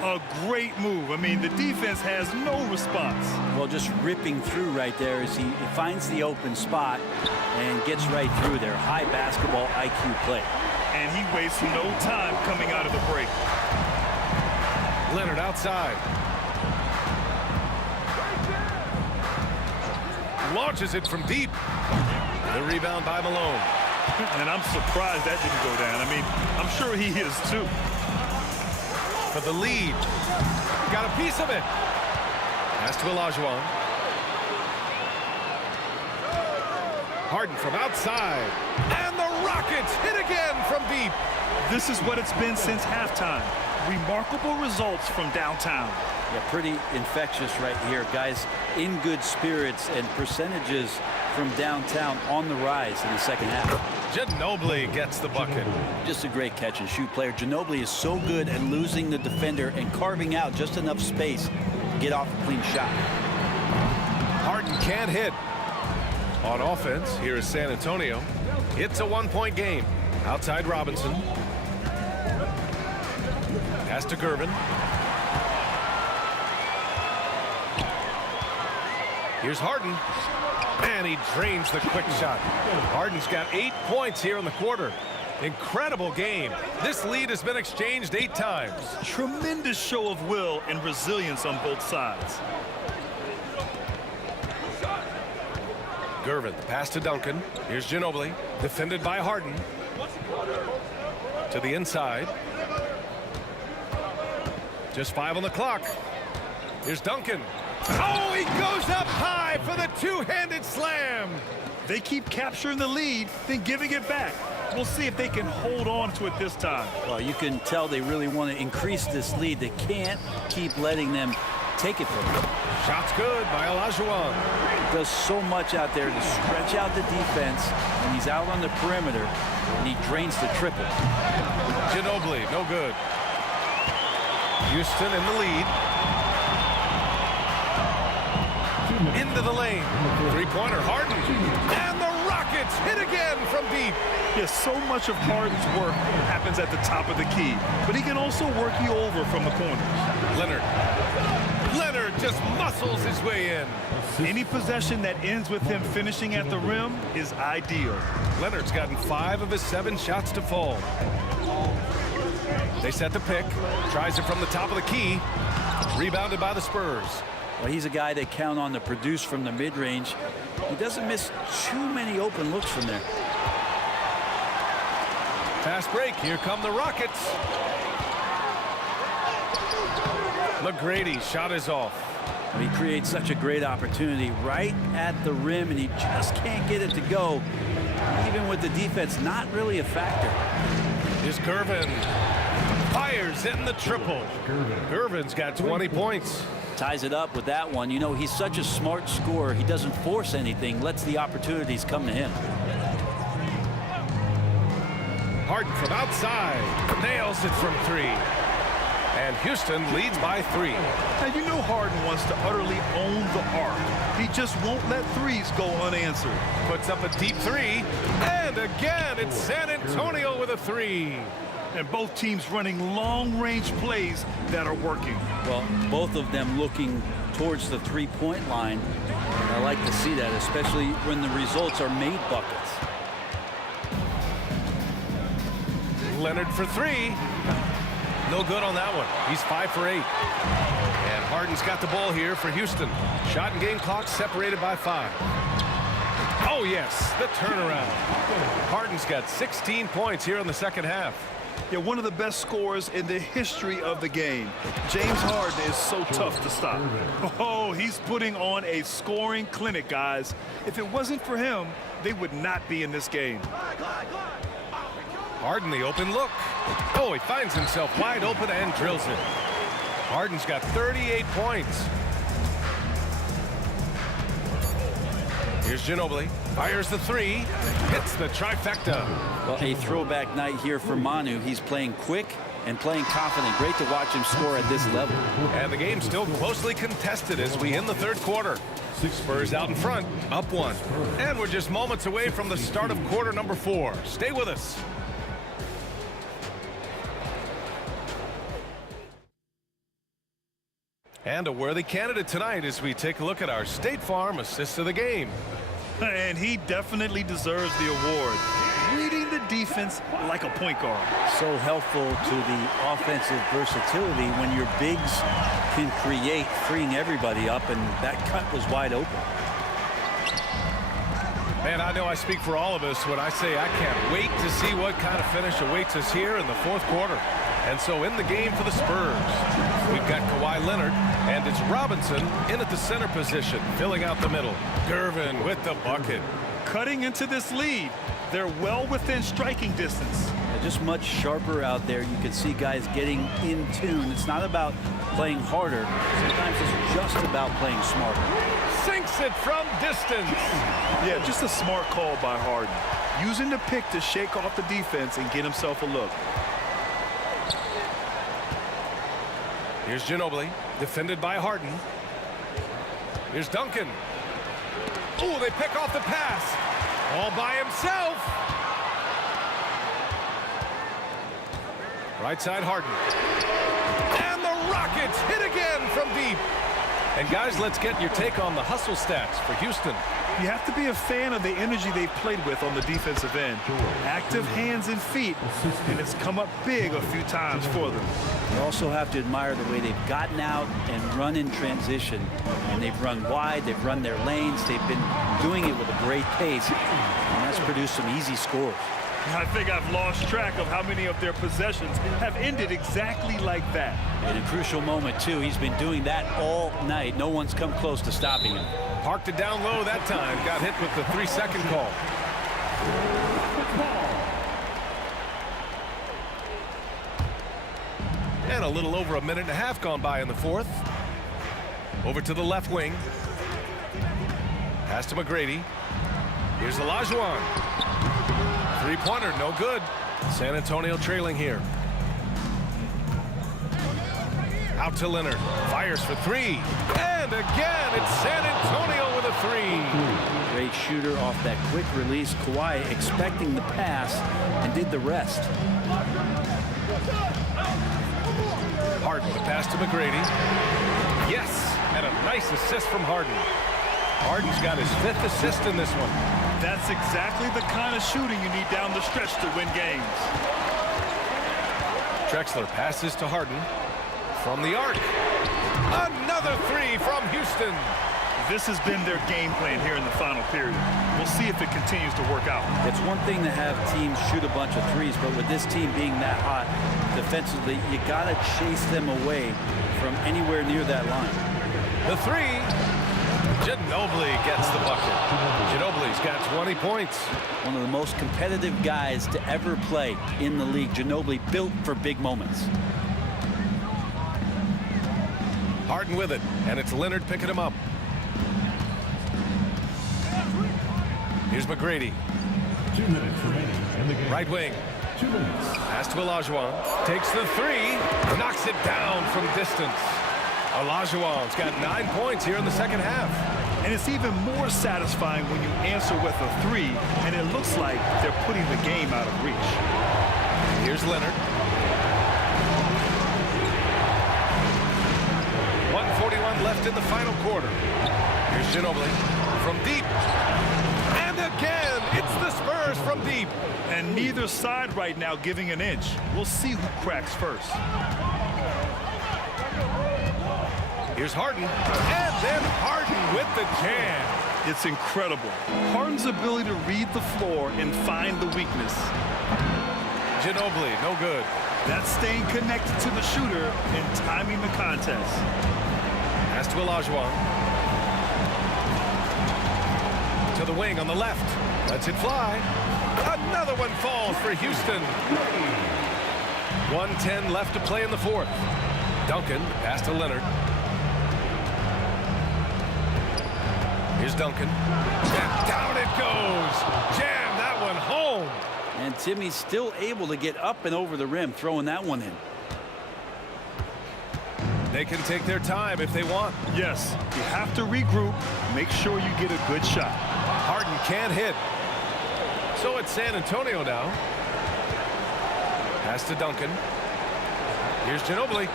A great move. I mean, the defense has no response. Well, just ripping through right there as he finds the open spot and gets right through there. High basketball IQ play. And he wastes no time coming out of the break. Leonard outside. Launches it from deep. The rebound by Malone. And I'm surprised that didn't go down. I mean, I'm sure he is too. For the lead. Got a piece of it. Pass to Olajuwon. Harden from outside. And the Rockets hit again from deep. This is what it's been since halftime. Remarkable results from downtown. Yeah, pretty infectious right here. Guys in good spirits and percentages from downtown on the rise in the second half. Ginobili gets the bucket. Just a great catch and shoot player. Ginobili is so good at losing the defender and carving out just enough space to get off a clean shot. Harden can't hit. On offense, here is San Antonio. It's a one-point game. Outside Robinson. Pass to Gervin. Here's Harden. And he drains the quick shot. Harden's got 8 points here in the quarter. Incredible game. This lead has been exchanged 8 times. Tremendous show of will and resilience on both sides. Gervin, the pass to Duncan. Here's Ginobili, defended by Harden. To the inside. Just 5 on the clock. Here's Duncan. Oh, he goes up high for the two-handed slam. They keep capturing the lead, then giving it back. We'll see if they can hold on to it this time. Well, you can tell they really want to increase this lead. They can't keep letting them take it from them. Shot's good by Olajuwon. He does so much out there to stretch out the defense, and he's out on the perimeter, and he drains the triple. Ginobili, no good. Houston in the lead. Into the lane. Three-pointer, Harden. And the Rockets hit again from deep. Yes, so much of Harden's work happens at the top of the key, but he can also work you over from the corners. Leonard just muscles his way in. Any possession that ends with him finishing at the rim is ideal. Leonard's gotten 5 of his 7 shots to fall. They set the pick. Tries it from the top of the key. Rebounded by the Spurs. Well, he's a guy they count on to produce from the mid-range. He doesn't miss too many open looks from there. Fast break. Here come the Rockets. McGrady shot is off. He creates such a great opportunity right at the rim, and he just can't get it to go. Even with the defense not really a factor. Here's Gervin. Fires in the triple. Gervin's got 20 points. Ties it up with that one. You know, he's such a smart scorer. He doesn't force anything, lets the opportunities come to him. Harden from outside. Nails it from 3. And Houston leads by 3. And you know Harden wants to utterly own the arc. He just won't let threes go unanswered. Puts up a deep 3. And again, it's San Antonio with a 3. And both teams running long-range plays that are working. Well, both of them looking towards the three-point line. And I like to see that, especially when the results are made buckets. Leonard for 3. No good on that one. He's 5 for 8. And Harden's got the ball here for Houston. Shot and game clock separated by 5. Oh, yes, the turnaround. Harden's got 16 points here in the second half. Yeah, one of the best scorers in the history of the game. James Harden is so tough to stop. Oh, he's putting on a scoring clinic, guys. If it wasn't for him, they would not be in this game. Harden the open look. Oh, he finds himself wide open and drills it. Harden's got 38 points. Here's Ginobili. Fires the 3. Hits the trifecta. Well, a throwback night here for Manu. He's playing quick and playing confident. Great to watch him score at this level. And the game's still closely contested as we end the third quarter. Spurs out in front, up 1. And we're just moments away from the start of quarter number 4. Stay with us. And a worthy candidate tonight as we take a look at our State Farm Assist of the Game. And he definitely deserves the award. Reading the defense like a point guard. So helpful to the offensive versatility when your bigs can create, freeing everybody up, and that cut was wide open. Man, I know I speak for all of us when I say I can't wait to see what kind of finish awaits us here in the fourth quarter. And so in the game for the Spurs, we've got Kawhi Leonard, and it's Robinson in at the center position, filling out the middle. Gervin with the bucket. Cutting into this lead. They're well within striking distance. They're just much sharper out there. You can see guys getting in tune. It's not about playing harder. Sometimes it's just about playing smarter. Sinks it from distance. Yeah, just a smart call by Harden. Using the pick to shake off the defense and get himself a look. Here's Ginobili, defended by Harden. Here's Duncan. Oh, they pick off the pass. All by himself. Right side, Harden. And the Rockets hit again from deep. And guys, let's get your take on the hustle stats for Houston. You have to be a fan of the energy they've played with on the defensive end. Active hands and feet, and it's come up big a few times for them. You also have to admire the way they've gotten out and run in transition. And they've run wide, they've run their lanes, they've been doing it with a great pace. And that's produced some easy scores. I think I've lost track of how many of their possessions have ended exactly like that. In a crucial moment, too, he's been doing that all night. No one's come close to stopping him. Parked it down low that time. Got hit with the 3-second call. And a little over a minute and a half gone by in the fourth. Over to the left wing. Pass to McGrady. Here's Olajuwon. Three-pointer, no good. San Antonio trailing here. Out to Leonard. Fires for three. And again, it's San Antonio with a three. Great shooter off that quick release. Kawhi expecting the pass and did the rest. Harden, the pass to McGrady. Yes, and a nice assist from Harden. Harden's got his 5th assist in this one. That's exactly the kind of shooting you need down the stretch to win games. Drexler passes to Harden from the arc. Another three from Houston. This has been their game plan here in the final period. We'll see if it continues to work out. It's one thing to have teams shoot a bunch of threes, but with this team being that hot defensively, you got to chase them away from anywhere near that line. The three. Ginobili gets the bucket. Ginobili's got 20 points. One of the most competitive guys to ever play in the league. Ginobili built for big moments. Harden with it, and it's Leonard picking him up. Here's McGrady. 2 minutes remaining in the game. Right wing. 2 minutes. Pass to Olajuwon. Takes the three. Knocks it down from distance. Olajuwon's got 9 points here in the second half. And it's even more satisfying when you answer with a three, and it looks like they're putting the game out of reach. Here's Leonard. 1:41 left in the final quarter. Here's Ginobili from deep. And again, it's the Spurs from deep. And neither side right now giving an inch. We'll see who cracks first. Here's Harden. And then Harden with the jam. It's incredible. Harden's ability to read the floor and find the weakness. Ginobili, no good. That's staying connected to the shooter and timing the contest. Pass to Olajuwon. To the wing on the left. Lets it fly. Another one falls for Houston. 1:10 left to play in the fourth. Duncan, pass to Leonard. Here's Duncan. And down it goes. Jam that one home. And Timmy's still able to get up and over the rim, throwing that one in. They can take their time if they want. Yes, you have to regroup. Make sure you get a good shot. Harden can't hit. So it's San Antonio now. Pass to Duncan. Here's Ginobili.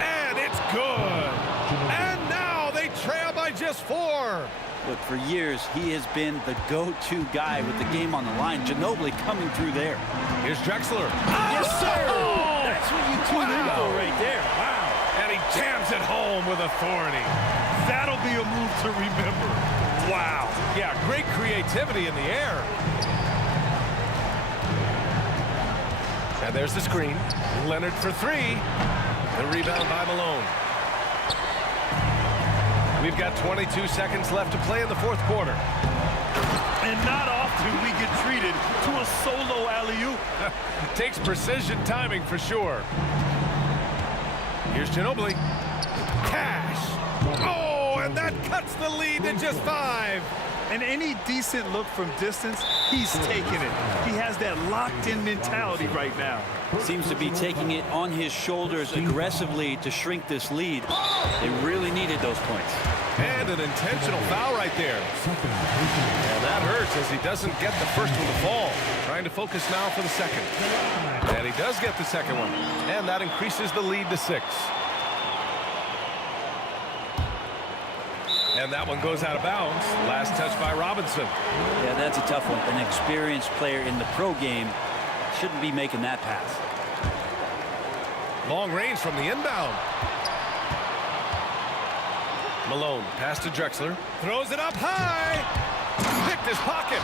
And it's good. And now they trail by just 4. Look, for years, he has been the go-to guy with the game on the line. Ginobili coming through there. Here's Drexler. Yes, sir! That's what you tune in for right there. Wow. And he jams it home with authority. That'll be a move to remember. Wow. Yeah, great creativity in the air. And there's the screen. Leonard for three. The rebound by Malone. We've got 22 seconds left to play in the fourth quarter. And not often we get treated to a solo alley-oop. Takes precision timing for sure. Here's Ginobili. Cash. Oh, and that cuts the lead to just 5. And any decent look from distance, he's taking it. He has that locked-in mentality right now. seems to be taking it on his shoulders aggressively to shrink this lead. They really needed those points. And an intentional foul right there. And that hurts as he doesn't get the first one to fall. Trying to focus now for the second. And he does get the second one. And that increases the lead to 6. And that one goes out of bounds. Last touch by Robinson. Yeah, that's a tough one. An experienced player in the pro game shouldn't be making that pass. Long range from the inbound. Malone, pass to Drexler. Throws it up high. Picked his pocket.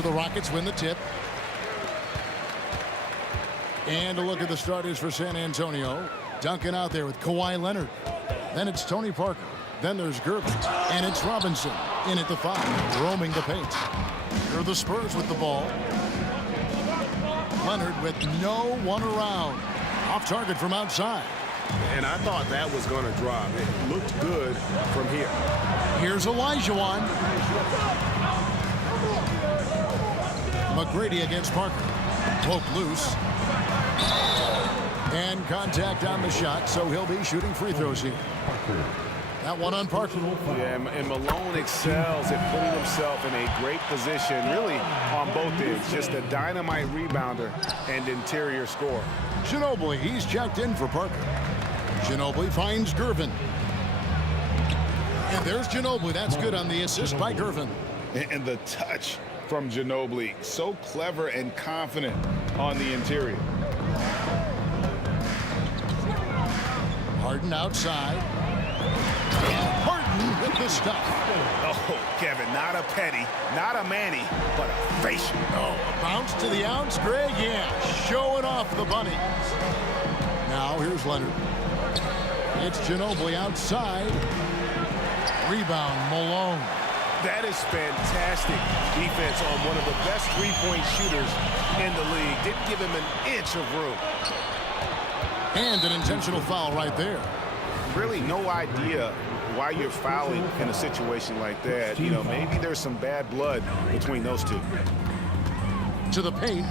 So the Rockets win the tip. And a look at the starters for San Antonio. Duncan out there with Kawhi Leonard. Then it's Tony Parker. Then there's Gervin. And it's Robinson in at the 5, roaming the paint. Here are the Spurs with the ball. Leonard with no one around. Off target from outside. And I thought that was going to drop. It looked good from here. Here's Olajuwon. McGrady against Parker. Poke loose. And contact on the shot, so he'll be shooting free throws here. That one on Parker. Yeah, and Malone excels at putting himself in a great position, really on both ends. Just a dynamite rebounder and interior scorer. Ginobili, he's checked in for Parker. Ginobili finds Gervin. And there's Ginobili. That's good on the assist by Gervin. And the touch from Ginobili, so clever and confident on the interior. Harden outside. Harden with the stuff. Oh, Kevin, not a petty, not a Manny, but a facial. Oh, a bounce to the ounce, Greg. Yeah, showing off the bunnies. Now here's Leonard. It's Ginobili outside. Rebound, Malone. That is fantastic defense on one of the best three-point shooters in the league. Didn't give him an inch of room. And an intentional foul right there. Really no idea why you're fouling in a situation like that. You know, maybe there's some bad blood between those two. To the paint.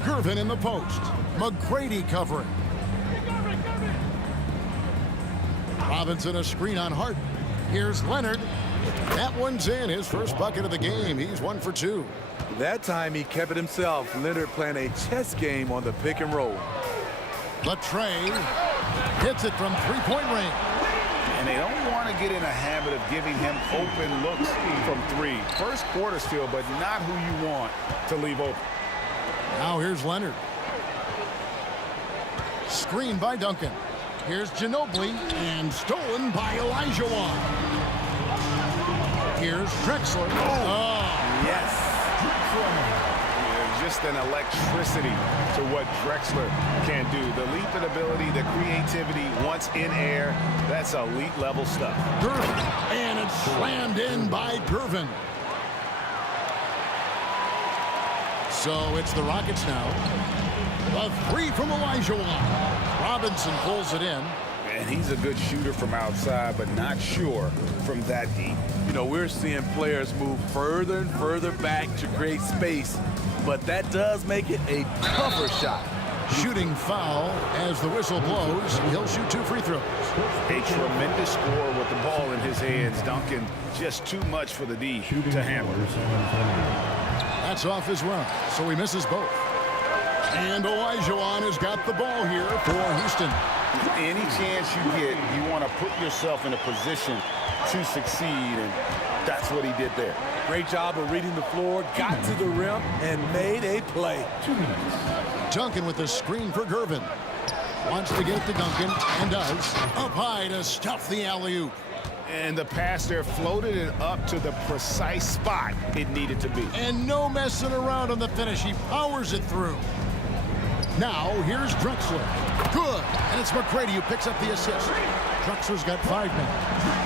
Gervin in the post. McGrady covering. Robinson a screen on Harden. Here's Leonard. That one's in. His first bucket of the game. He's 1 for 2. That time he kept it himself. Leonard playing a chess game on the pick and roll. Latrey hits it from three-point range. And they don't want to get in a habit of giving him open looks from 3. First quarter still, but not who you want to leave open. Now here's Leonard. Screen by Duncan. Here's Ginobili, and stolen by Olajuwon. Here's Drexler. Oh, yes. There's just an electricity to what Drexler can do. The leaping ability, the creativity, once in air, that's elite level stuff. Gervin, and it's slammed in by Gervin. So it's the Rockets now. A 3 from Olajuwon. Robinson pulls it in. And he's a good shooter from outside, but not sure from that deep. You know, we're seeing players move further and further back to create space, but that does make it a tougher shot. Shooting foul as the whistle blows. He'll shoot 2 free throws. A tremendous score with the ball in his hands. Duncan, just too much for the D to handle. That's off as well, so he misses both. And Olajuwon has got the ball here for Houston. Any chance you get, you want to put yourself in a position to succeed, and that's what he did there. Great job of reading the floor, got to the rim, and made a play. Duncan with the screen for Gervin. Wants to get it to Duncan, and does. Up high to stuff the alley-oop. And the pass there floated it up to the precise spot it needed to be. And no messing around on the finish. He powers it through. Now, here's Drexler. Good. And it's McGrady who picks up the assist. Drexler's got 5 men.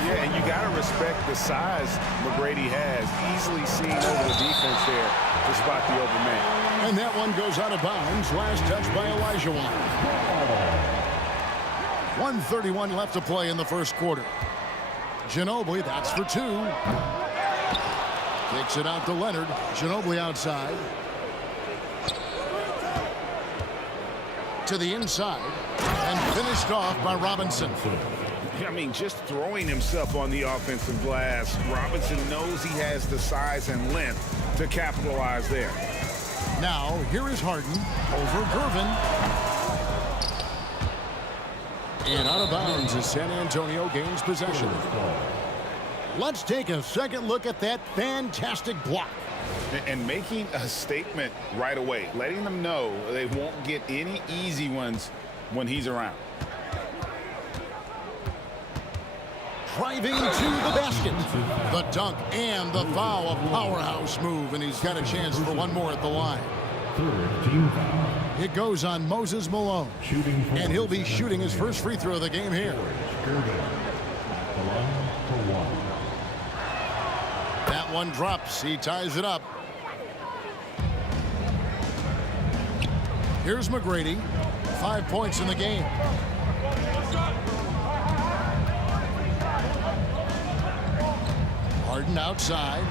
Yeah, and you got to respect the size McGrady has. Easily seen over the defense there to spot the open man. And that one goes out of bounds. Last touch by Olajuwon. 1:31 left to play in the first quarter. Ginobili, that's for 2. Takes it out to Leonard. Ginobili outside. To the inside. And finished off by Robinson. I mean, just throwing himself on the offensive glass. Robinson knows he has the size and length to capitalize there. Now, here is Harden over Gervin. And out of bounds as San Antonio gains possession. Let's take a second look at that fantastic block. And making a statement right away, letting them know they won't get any easy ones when he's around. Driving to the basket. The dunk and the foul, a powerhouse move, and he's got a chance for one more at the line. Third team foul. It goes on Moses Malone. And he'll be shooting his first free throw of the game here. That one drops. He ties it up. Here's McGrady. 5 points in the game. Harden outside.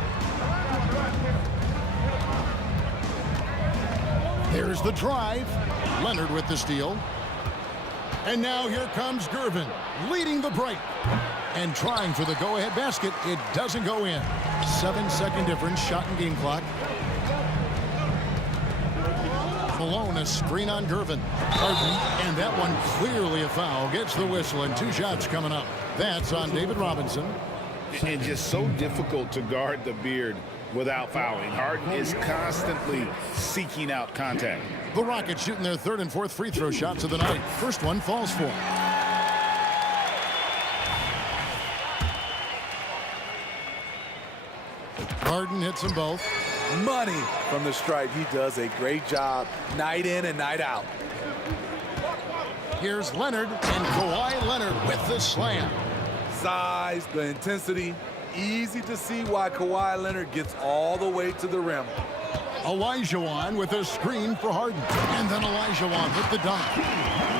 Here's the drive. Leonard with the steal. And now here comes Gervin leading the break. And trying for the go-ahead basket. It doesn't go in. 7-second difference, shot and game clock. Malone, a screen on Gervin. Harden, and that one clearly a foul. Gets the whistle, and 2 shots coming up. That's on David Robinson. And just so difficult to guard the beard without fouling. Harden is constantly seeking out contact. The Rockets shooting their 3rd and 4th free throw shots of the night. First one falls for. Harden hits them both. Money from the stripe. He does a great job night in and night out. Here's Leonard, and Kawhi Leonard with the slam. Size, the intensity. Easy to see why Kawhi Leonard gets all the way to the rim. Olajuwon with a screen for Harden. And then Olajuwon with the dunk.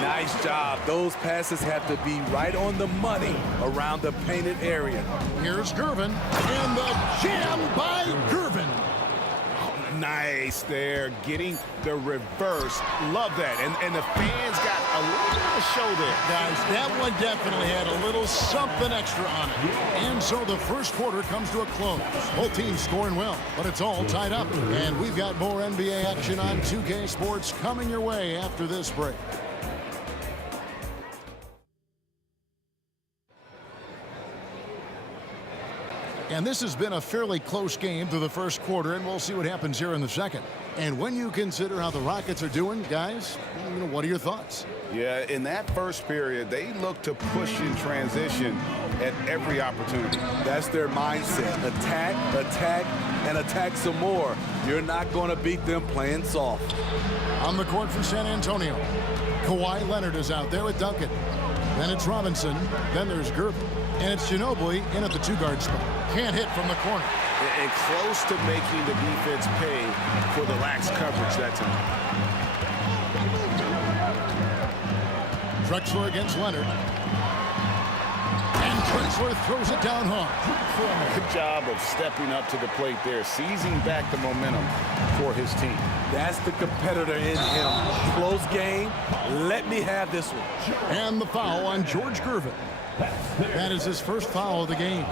Nice job. Those passes have to be right on the money around the painted area. Here's Gervin. And the jam by Gervin. Nice there, getting the reverse. Love that. And the fans got a little bit of a show there. Guys, that one definitely had a little something extra on it. And so the first quarter comes to a close. Both teams scoring well, but it's all tied up. And we've got more NBA action on 2K Sports coming your way after this break. And this has been a fairly close game through the first quarter, and we'll see what happens here in the second. And when you consider how the Rockets are doing, guys, what are your thoughts? Yeah, in that first period, they look to push in transition at every opportunity. That's their mindset. Attack, attack, and attack some more. You're not going to beat them playing soft. On the court for San Antonio, Kawhi Leonard is out there with Duncan. Then it's Robinson. Then there's Gervin. And it's Ginobili in at the 2-guard spot. Can't hit from the corner. And close to making the defense pay for the lax coverage that time. Drexler against Leonard. And Drexler throws it down hard. Good job of stepping up to the plate there, seizing back the momentum for his team. That's the competitor in him. Close game. Let me have this one. And the foul on George Gervin. That is his first foul of the game.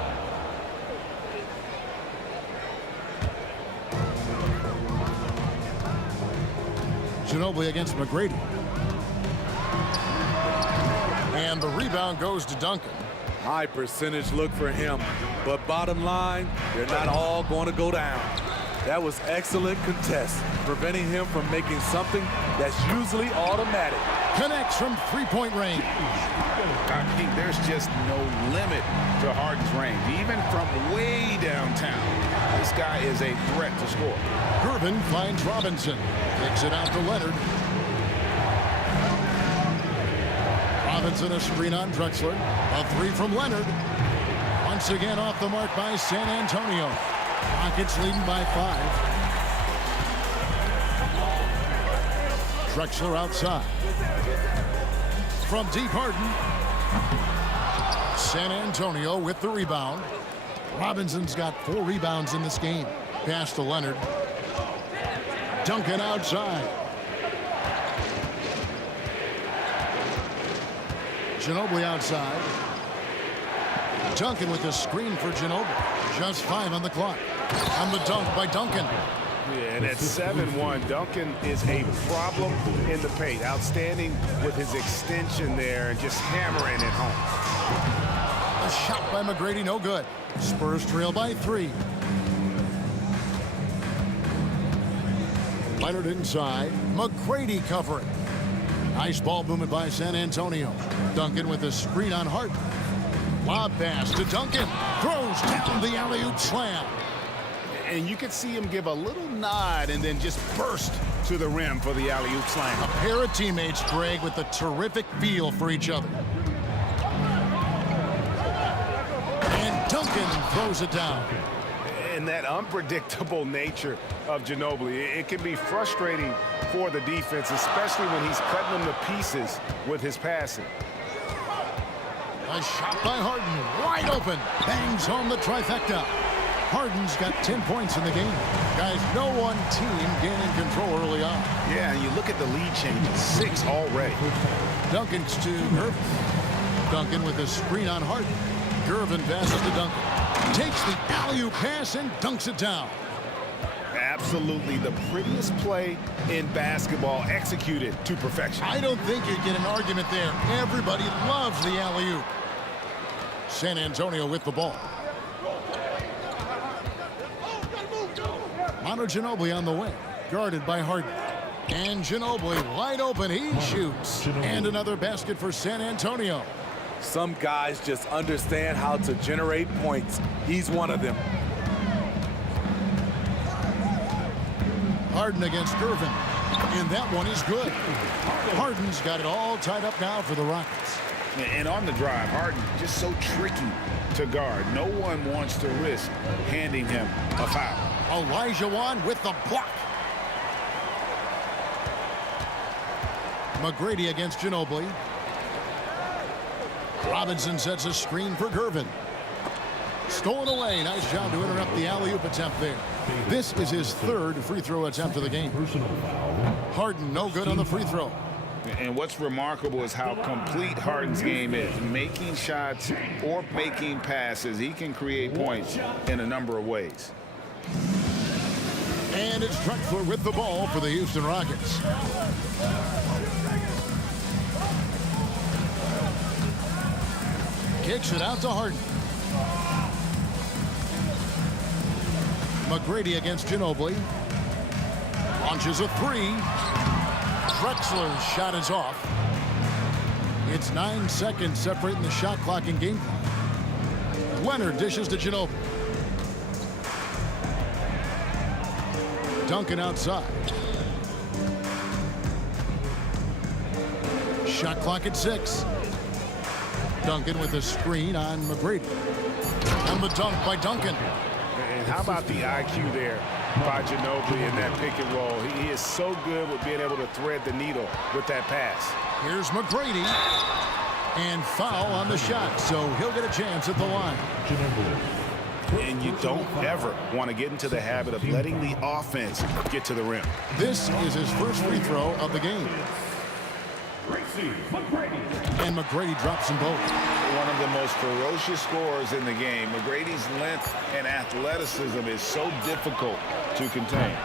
Ginobili against McGrady. And the rebound goes to Duncan. High percentage look for him. But bottom line, they're not all going to go down. That was excellent contest, preventing him from making something that's usually automatic. Connects from three-point range. I think there's just no limit to Harden's range, even from way downtown. This guy is a threat to score. Gervin finds Robinson. Kicks it out to Leonard. Robinson a screen on Drexler. A three from Leonard. Once again off the mark by San Antonio. Rockets leading by 5. Drexler outside. From deep, Harden. San Antonio with the rebound. Robinson's got 4 rebounds in this game. Pass to Leonard. Duncan outside. Ginobili outside. Duncan with the screen for Ginobili. Just 5 on the clock. On the dunk by Duncan. Yeah, and at 7-1, Duncan is a problem in the paint. Outstanding with his extension there and just hammering it home. A shot by McGrady, no good. Spurs trail by 3. Leonard inside. McGrady covering. Nice ball movement by San Antonio. Duncan with a screen on Harden. Lob pass to Duncan. Throws down the alley-oop slam. And you could see him give a little nod and then just burst to the rim for the alley-oop slam. A pair of teammates, Greg, with a terrific feel for each other. And Duncan throws it down. And that unpredictable nature of Ginobili, it can be frustrating for the defense, especially when he's cutting them to pieces with his passing. A shot by Harden, wide open. Bangs home the trifecta. Harden's got 10 points in the game. Guys, no one team gaining control early on. Yeah, and you look at the lead changes, 6 already. Duncan's to Gervin. Duncan with a screen on Harden. Gervin passes to Duncan. Takes the alley-oop pass and dunks it down. Absolutely the prettiest play in basketball, executed to perfection. I don't think you'd get an argument there. Everybody loves the alley-oop. San Antonio with the ball. Manu Ginobili on the wing, guarded by Harden. And Ginobili wide open, he shoots. And another basket for San Antonio. Some guys just understand how to generate points. He's one of them. Harden against Gervin. And that one is good. Harden's got it all tied up now for the Rockets. And on the drive, Harden just so tricky to guard. No one wants to risk handing him a foul. Olajuwon with the block. McGrady against Ginobili. Robinson sets a screen for Gervin. Stolen away. Nice job to interrupt the alley-oop attempt there. This is his 3rd free throw attempt of the game. Harden no good on the free throw. And what's remarkable is how complete Harden's game is. Making shots or making passes. He can create points in a number of ways. And it's Drexler with the ball for the Houston Rockets. Kicks it out to Harden. McGrady against Ginobili. Launches a 3. Drexler's shot is off. It's 9 seconds separating the shot clock and game clock. Leonard dishes to Ginobili. Duncan outside. Shot clock at 6. Duncan with a screen on McGrady. And the dunk by Duncan. And how about the IQ there by Ginobili in that pick and roll? He is so good with being able to thread the needle with that pass. Here's McGrady. And foul on the shot, so he'll get a chance at the line. And you don't ever want to get into the habit of letting the offense get to the rim. This is his first free throw of the game. And McGrady drops them both. One of the most ferocious scorers in the game. McGrady's length and athleticism is so difficult to contain.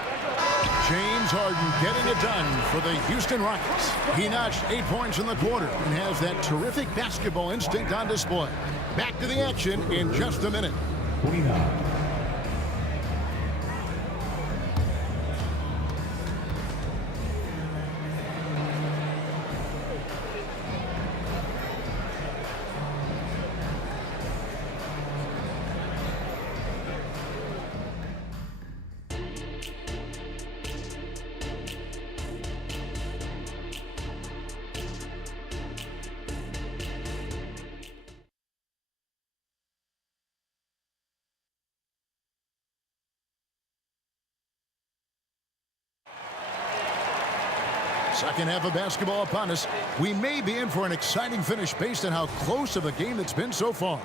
James Harden getting it done for the Houston Rockets. He notched 8 points in the quarter and has that terrific basketball instinct on display. Back to the action in just a minute. 29. Second half of basketball upon us. We may be in for an exciting finish based on how close of a game it's been so far.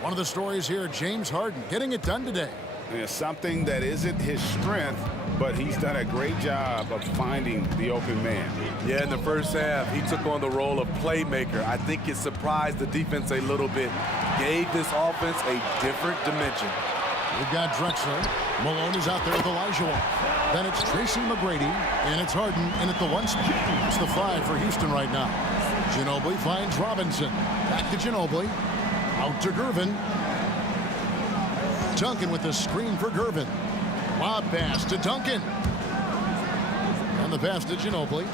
One of the stories here, James Harden getting it done today. Yeah, something that isn't his strength, but he's done a great job of finding the open man. Yeah, in the first half, he took on the role of playmaker. I think it surprised the defense a little bit. Gave this offense a different dimension. We've got Drexler. Malone is out there with Elijah. Then it's Tracy McGrady, and it's Harden in at the 1 spot. It's the 5 for Houston right now. Ginobili finds Robinson. Back to Ginobili. Out to Gervin. Duncan with the screen for Gervin. Lob pass to Duncan. And the pass to Ginobili.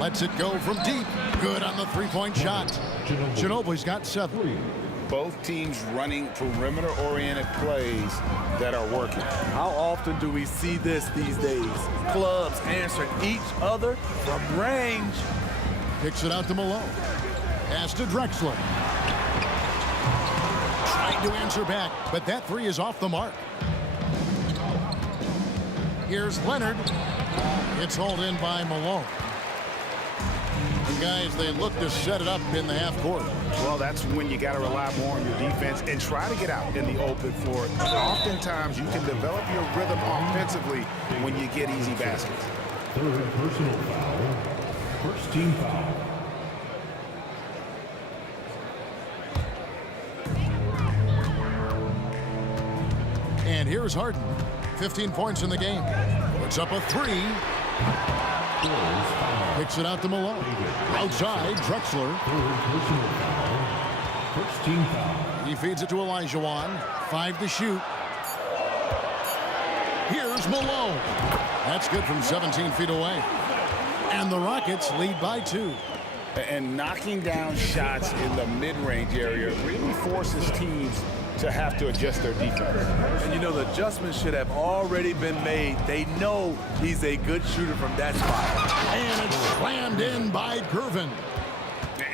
Lets it go from deep. Good on the three-point shot. Ginobili's got 7. Both teams running perimeter-oriented plays that are working. How often do we see this these days? Clubs answering each other from range. Kicks it out to Malone. Pass to Drexler. Trying to answer back, but that 3 is off the mark. Here's Leonard. It's hauled in by Malone. And guys, they look to set it up in the half court. Well, that's when you got to rely more on your defense and try to get out in the open floor. Oftentimes, you can develop your rhythm offensively when you get easy baskets. Third personal foul. First team foul. And here's Harden. 15 points in the game. Puts up a 3. Picks it out to Malone. Outside, Drexler. First team foul. He feeds it to Olajuwon. 5 to shoot. Here's Malone. That's good from 17 feet away. And the Rockets lead by 2. And knocking down shots in the mid-range area really forces teams to have to adjust their defense. And you know, the adjustments should have already been made. They know he's a good shooter from that spot. And it's slammed in by Gervin.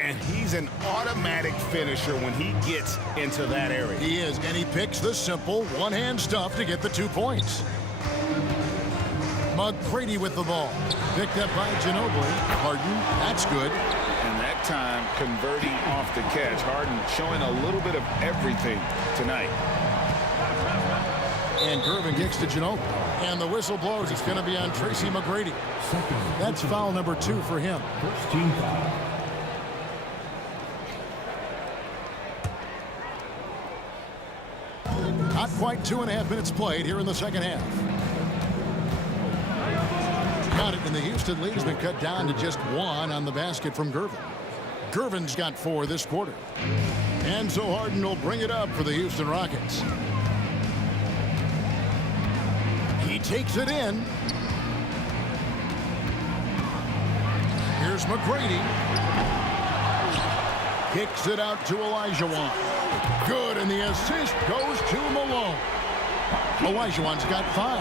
And he's an automatic finisher when he gets into that area. He is, and he picks the simple one-hand stuff to get the 2 points. McGrady with the ball. Picked up by Ginobili. Harden, that's good. And that time, converting off the catch. Harden showing a little bit of everything tonight. And Gervin kicks to Ginobili. And the whistle blows. It's going to be on Tracy McGrady. That's foul number 2 for him. First team foul. Not quite 2.5 minutes played here in the second half. Got it, and the Houston lead has been cut down to just 1 on the basket from Gervin. Gervin's got 4 this quarter. And so Harden will bring it up for the Houston Rockets. He takes it in. Here's McGrady. Kicks it out to Olajuwon. Good, and the assist goes to Malone. Olajuwon's got 5.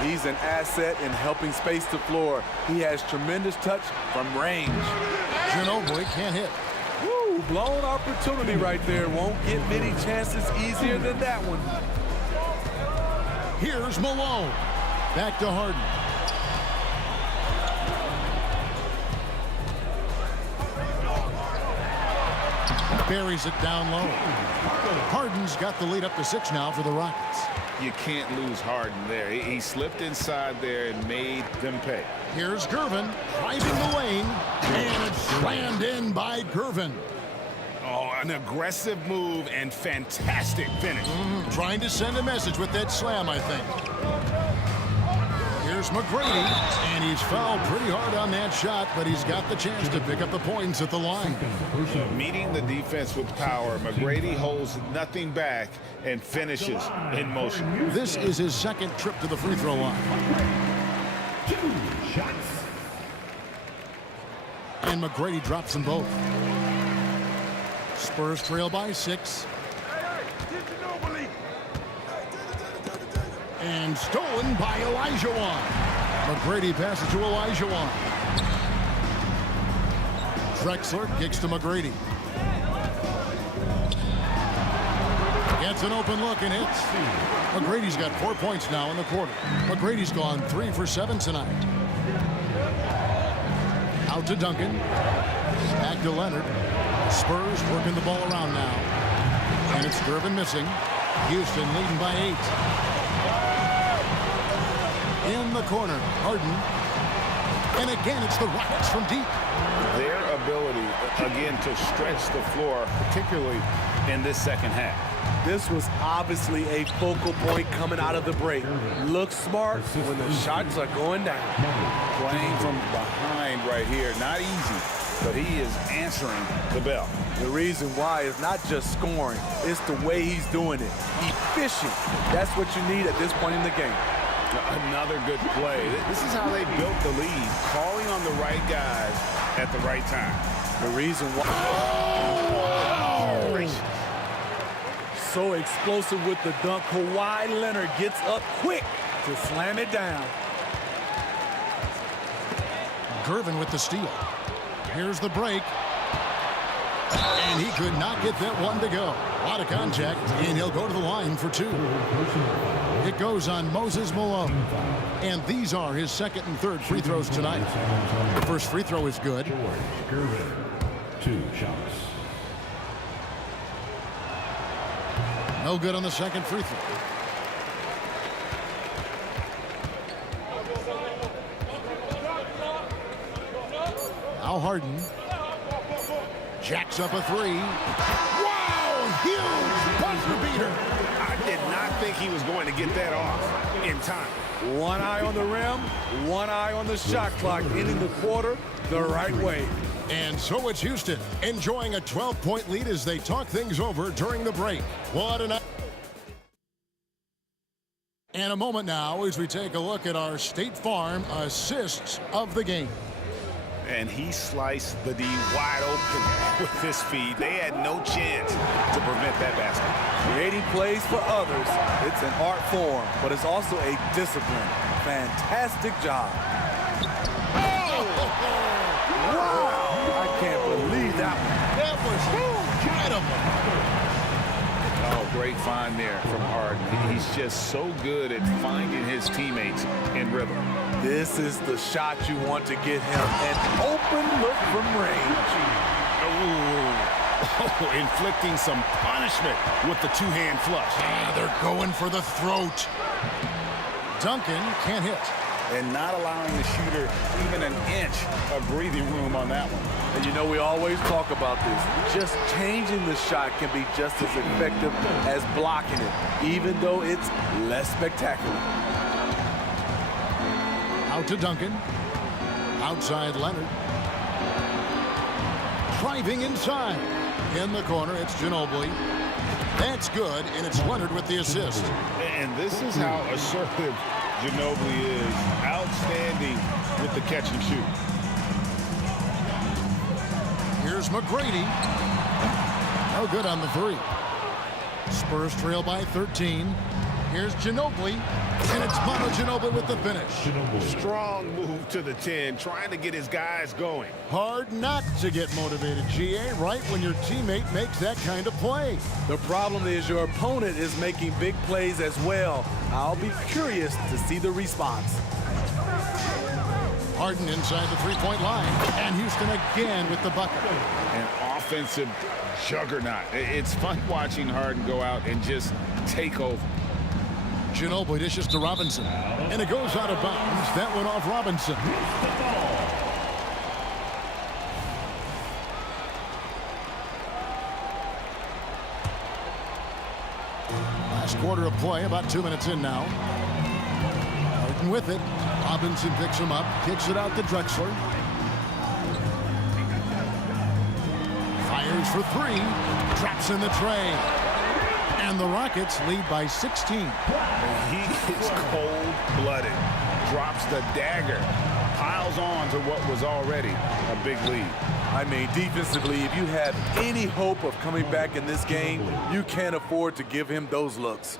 He's an asset in helping space the floor. He has tremendous touch from range. Ginobili can't hit. Woo, blown opportunity right there. Won't get many chances easier than that one. Here's Malone. Back to Harden. Buries it down low. Harden's got the lead up to 6 now for the Rockets. You can't lose Harden there. He slipped inside there and made them pay. Here's Gervin driving the lane, and it's slammed in by Gervin. Oh, an aggressive move and fantastic finish. Trying to send a message with that slam, I think. Here's McGrady, and he's fouled pretty hard on that shot, but he's got the chance to pick up the points at the line. Meeting the defense with power, McGrady holds nothing back and finishes in motion. This is his second trip to the free throw line. 2 shots. And McGrady drops them both. Spurs trail by 6. And stolen by Olajuwon. McGrady passes to Olajuwon. Drexler kicks to McGrady. Gets an open look and hits. McGrady's got 4 points now in the quarter. McGrady's gone 3 for 7 tonight. Out to Duncan. Back to Leonard. Spurs working the ball around now. And it's Gervin missing. Houston leading by 8. In the corner, Harden. And again, it's the Rockets from deep. Their ability, again, to stretch the floor, particularly in this second half. This was obviously a focal point coming out of the break. Look smart when the shots are going down. Playing from behind right here, not easy, but he is answering the bell. The reason why is not just scoring, it's the way he's doing it. Efficient. That's what you need at this point in the game. Another good play. This is how they built the lead, calling on the right guys at the right time. The reason why... So explosive with the dunk. Kawhi Leonard gets up quick to slam it down. Gervin with the steal. Here's the break. And he could not get that one to go. A lot of contact, and he'll go to the line for 2. It goes on Moses Malone. And these are his second and third free throws tonight. The first free throw is good. Gervin, 2 shots. No good on the second free throw. Now Harden. Jacks up a 3. Wow! Huge buzzer beater. I did not think he was going to get that off in time. One eye on the rim, one eye on the shot clock, ending the quarter the right way. And so it's Houston enjoying a 12-point lead as they talk things over during the break. What an... And a moment now as we take a look at our State Farm assists of the game. And he sliced the D wide open with his feed. They had no chance to prevent that basket. Creating plays for others, it's an art form, but it's also a discipline. Fantastic job. Wow! I can't believe that one. That was incredible. Oh, great find there from Harden. He's just so good at finding his teammates in rhythm. This is the shot you want to get him. An open look from range. Oh, inflicting some punishment with the two-hand flush. Ah, they're going for the throat. Duncan can't hit. And not allowing the shooter even an inch of breathing room on that one. And you know, we always talk about this. Just changing the shot can be just as effective as blocking it, even though it's less spectacular. Out to Duncan. Outside Leonard. Driving inside. In the corner, it's Ginobili. That's good, and it's Leonard with the assist. And this is how assertive Ginobili is. Outstanding with the catch and shoot. Here's McGrady. No good on the 3. Spurs trail by 13. Here's Ginobili. And it's Manu Ginobili with the finish. Strong move to the 10, trying to get his guys going. Hard not to get motivated, GA, right when your teammate makes that kind of play. The problem is your opponent is making big plays as well. I'll be curious to see the response. Harden inside the three-point line. And Houston again with the bucket. An offensive juggernaut. It's fun watching Harden go out and just take over. Ginobili dishes to Robinson. And it goes out of bounds. That went off Robinson. Last quarter of play, about 2 minutes in now. Harden with it. Robinson picks him up, kicks it out to Drexler. Fires for 3. Drops in the tray. And the Rockets lead by 16. He is cold-blooded. Drops the dagger. Piles on to what was already a big lead. I mean, defensively, if you have any hope of coming back in this game, you can't afford to give him those looks.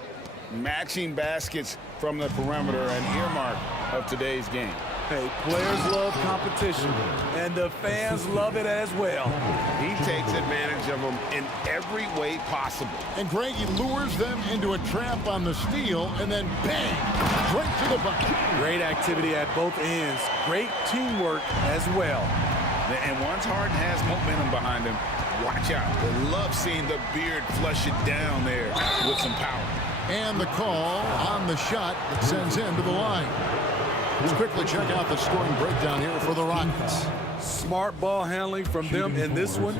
Matching baskets from the perimeter, an earmark of today's game. Hey, players love competition, and the fans love it as well. He takes advantage of them in every way possible. And Greg, he lures them into a trap on the steal, and then bang, straight to the bucket. Great activity at both ends. Great teamwork as well. And once Harden has momentum behind him, watch out. They love seeing the beard flush it down there with some power. And the call on the shot that sends him to the line. Let's quickly check out the scoring breakdown here for the Rockets. Smart ball handling from them in this one,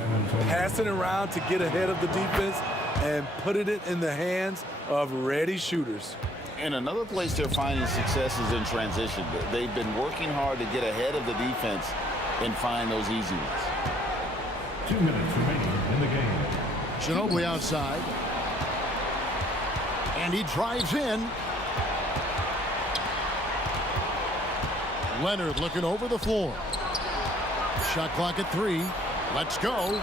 passing around to get ahead of the defense and putting it in the hands of ready shooters. And another place they're finding success is in transition. They've been working hard to get ahead of the defense and find those easy ones. 2 minutes remaining in the game. Ginobili outside. And he drives in. Leonard looking over the floor. Shot clock at 3. Let's go.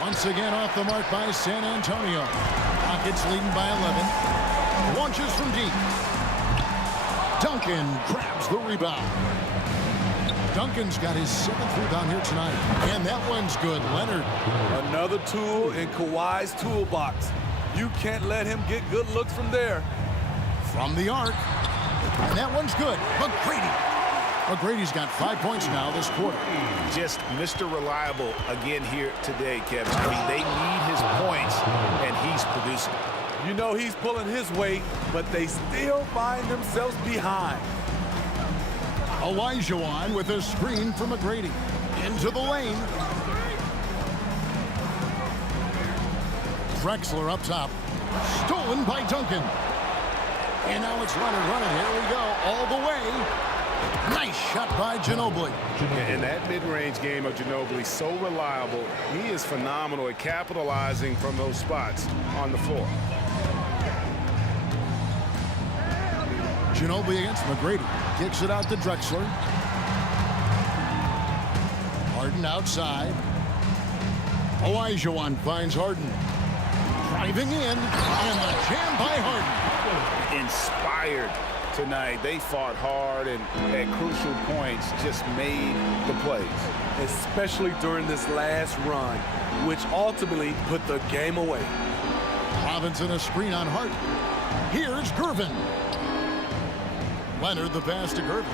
Once again off the mark by San Antonio. Rockets leading by 11. Launches from deep. Duncan grabs the rebound. Duncan's got his 7th rebound here tonight. And that one's good. Leonard. Another tool in Kawhi's toolbox. You can't let him get good looks from there. From the arc. And that one's good. McGrady's got 5 points now this quarter. Just Mr. Reliable again here today, Kevin. I mean, they need his points, and he's producing. You know he's pulling his weight, but they still find themselves behind. Olajuwon with a screen for McGrady. Into the lane. Drexler up top. Stolen by Duncan. And now it's Leonard running. Here we go. All the way. Nice shot by Ginobili. And that mid-range game of Ginobili, so reliable. He is phenomenal at capitalizing from those spots on the floor. Ginobili against McGrady. Kicks it out to Drexler. Harden outside. Olajuwon finds Harden. Driving in. And the jam by Harden. Inspired tonight. They fought hard and at crucial points just made the plays. Especially during this last run, which ultimately put the game away. Robinson a screen on Harden. Here's Gervin. Leonard the pass to Gervin.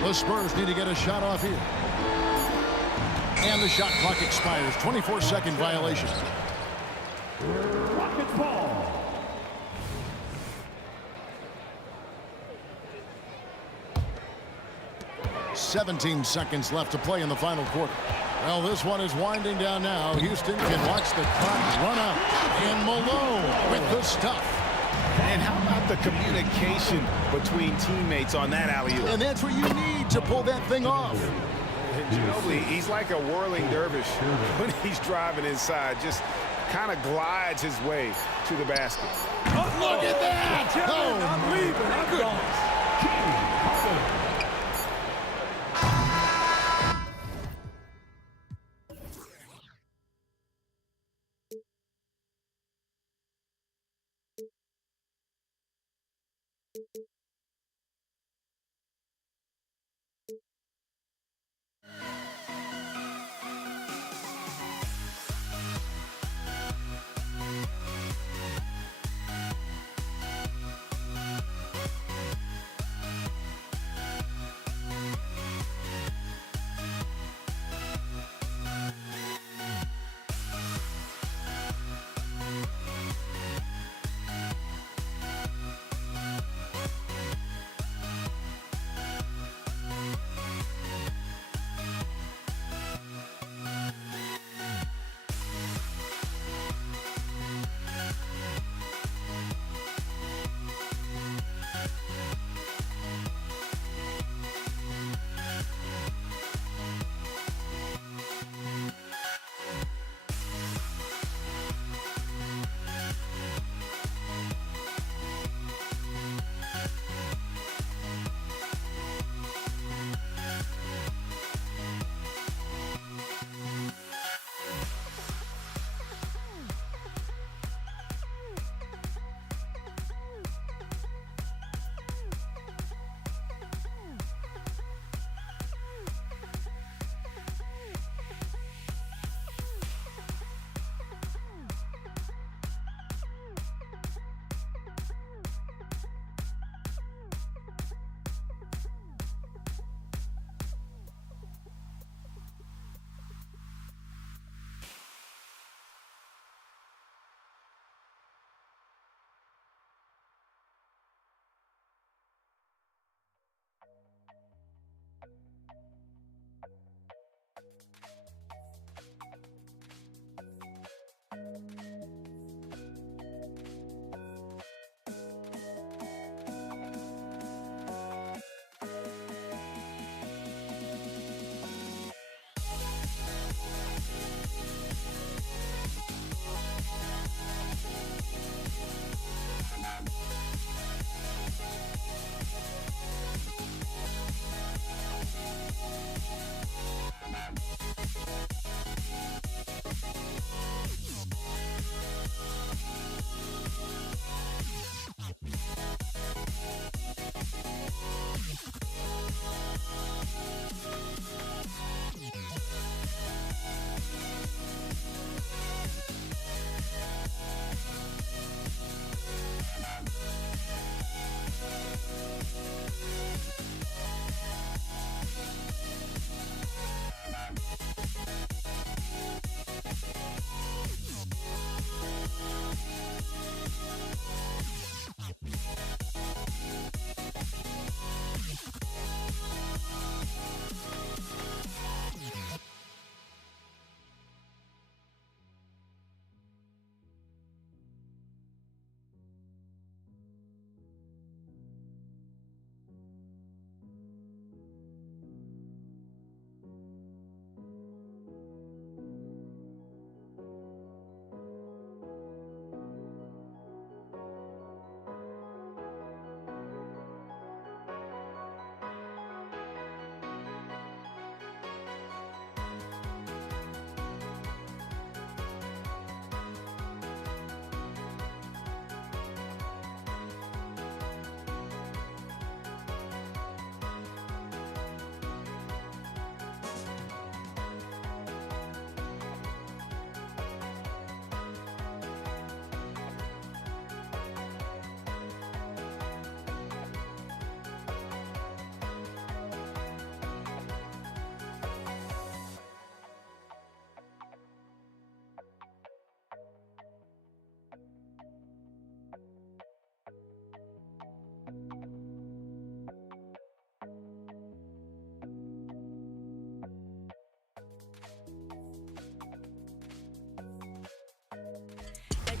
The Spurs need to get a shot off here. And the shot clock expires. 24-second violation. Rockets ball. "17 seconds left to play in the final quarter. Well, this one is winding down now. Houston can watch the clock run out. And Malone with the stuff. And how about the communication between teammates on that alley-oop? And that's what you need to pull that thing off. Ginobili, he's like a whirling dervish when he's driving inside. Just kind of glides his way to the basket. Oh, look at that! Oh, I'm leaving. I'm gone.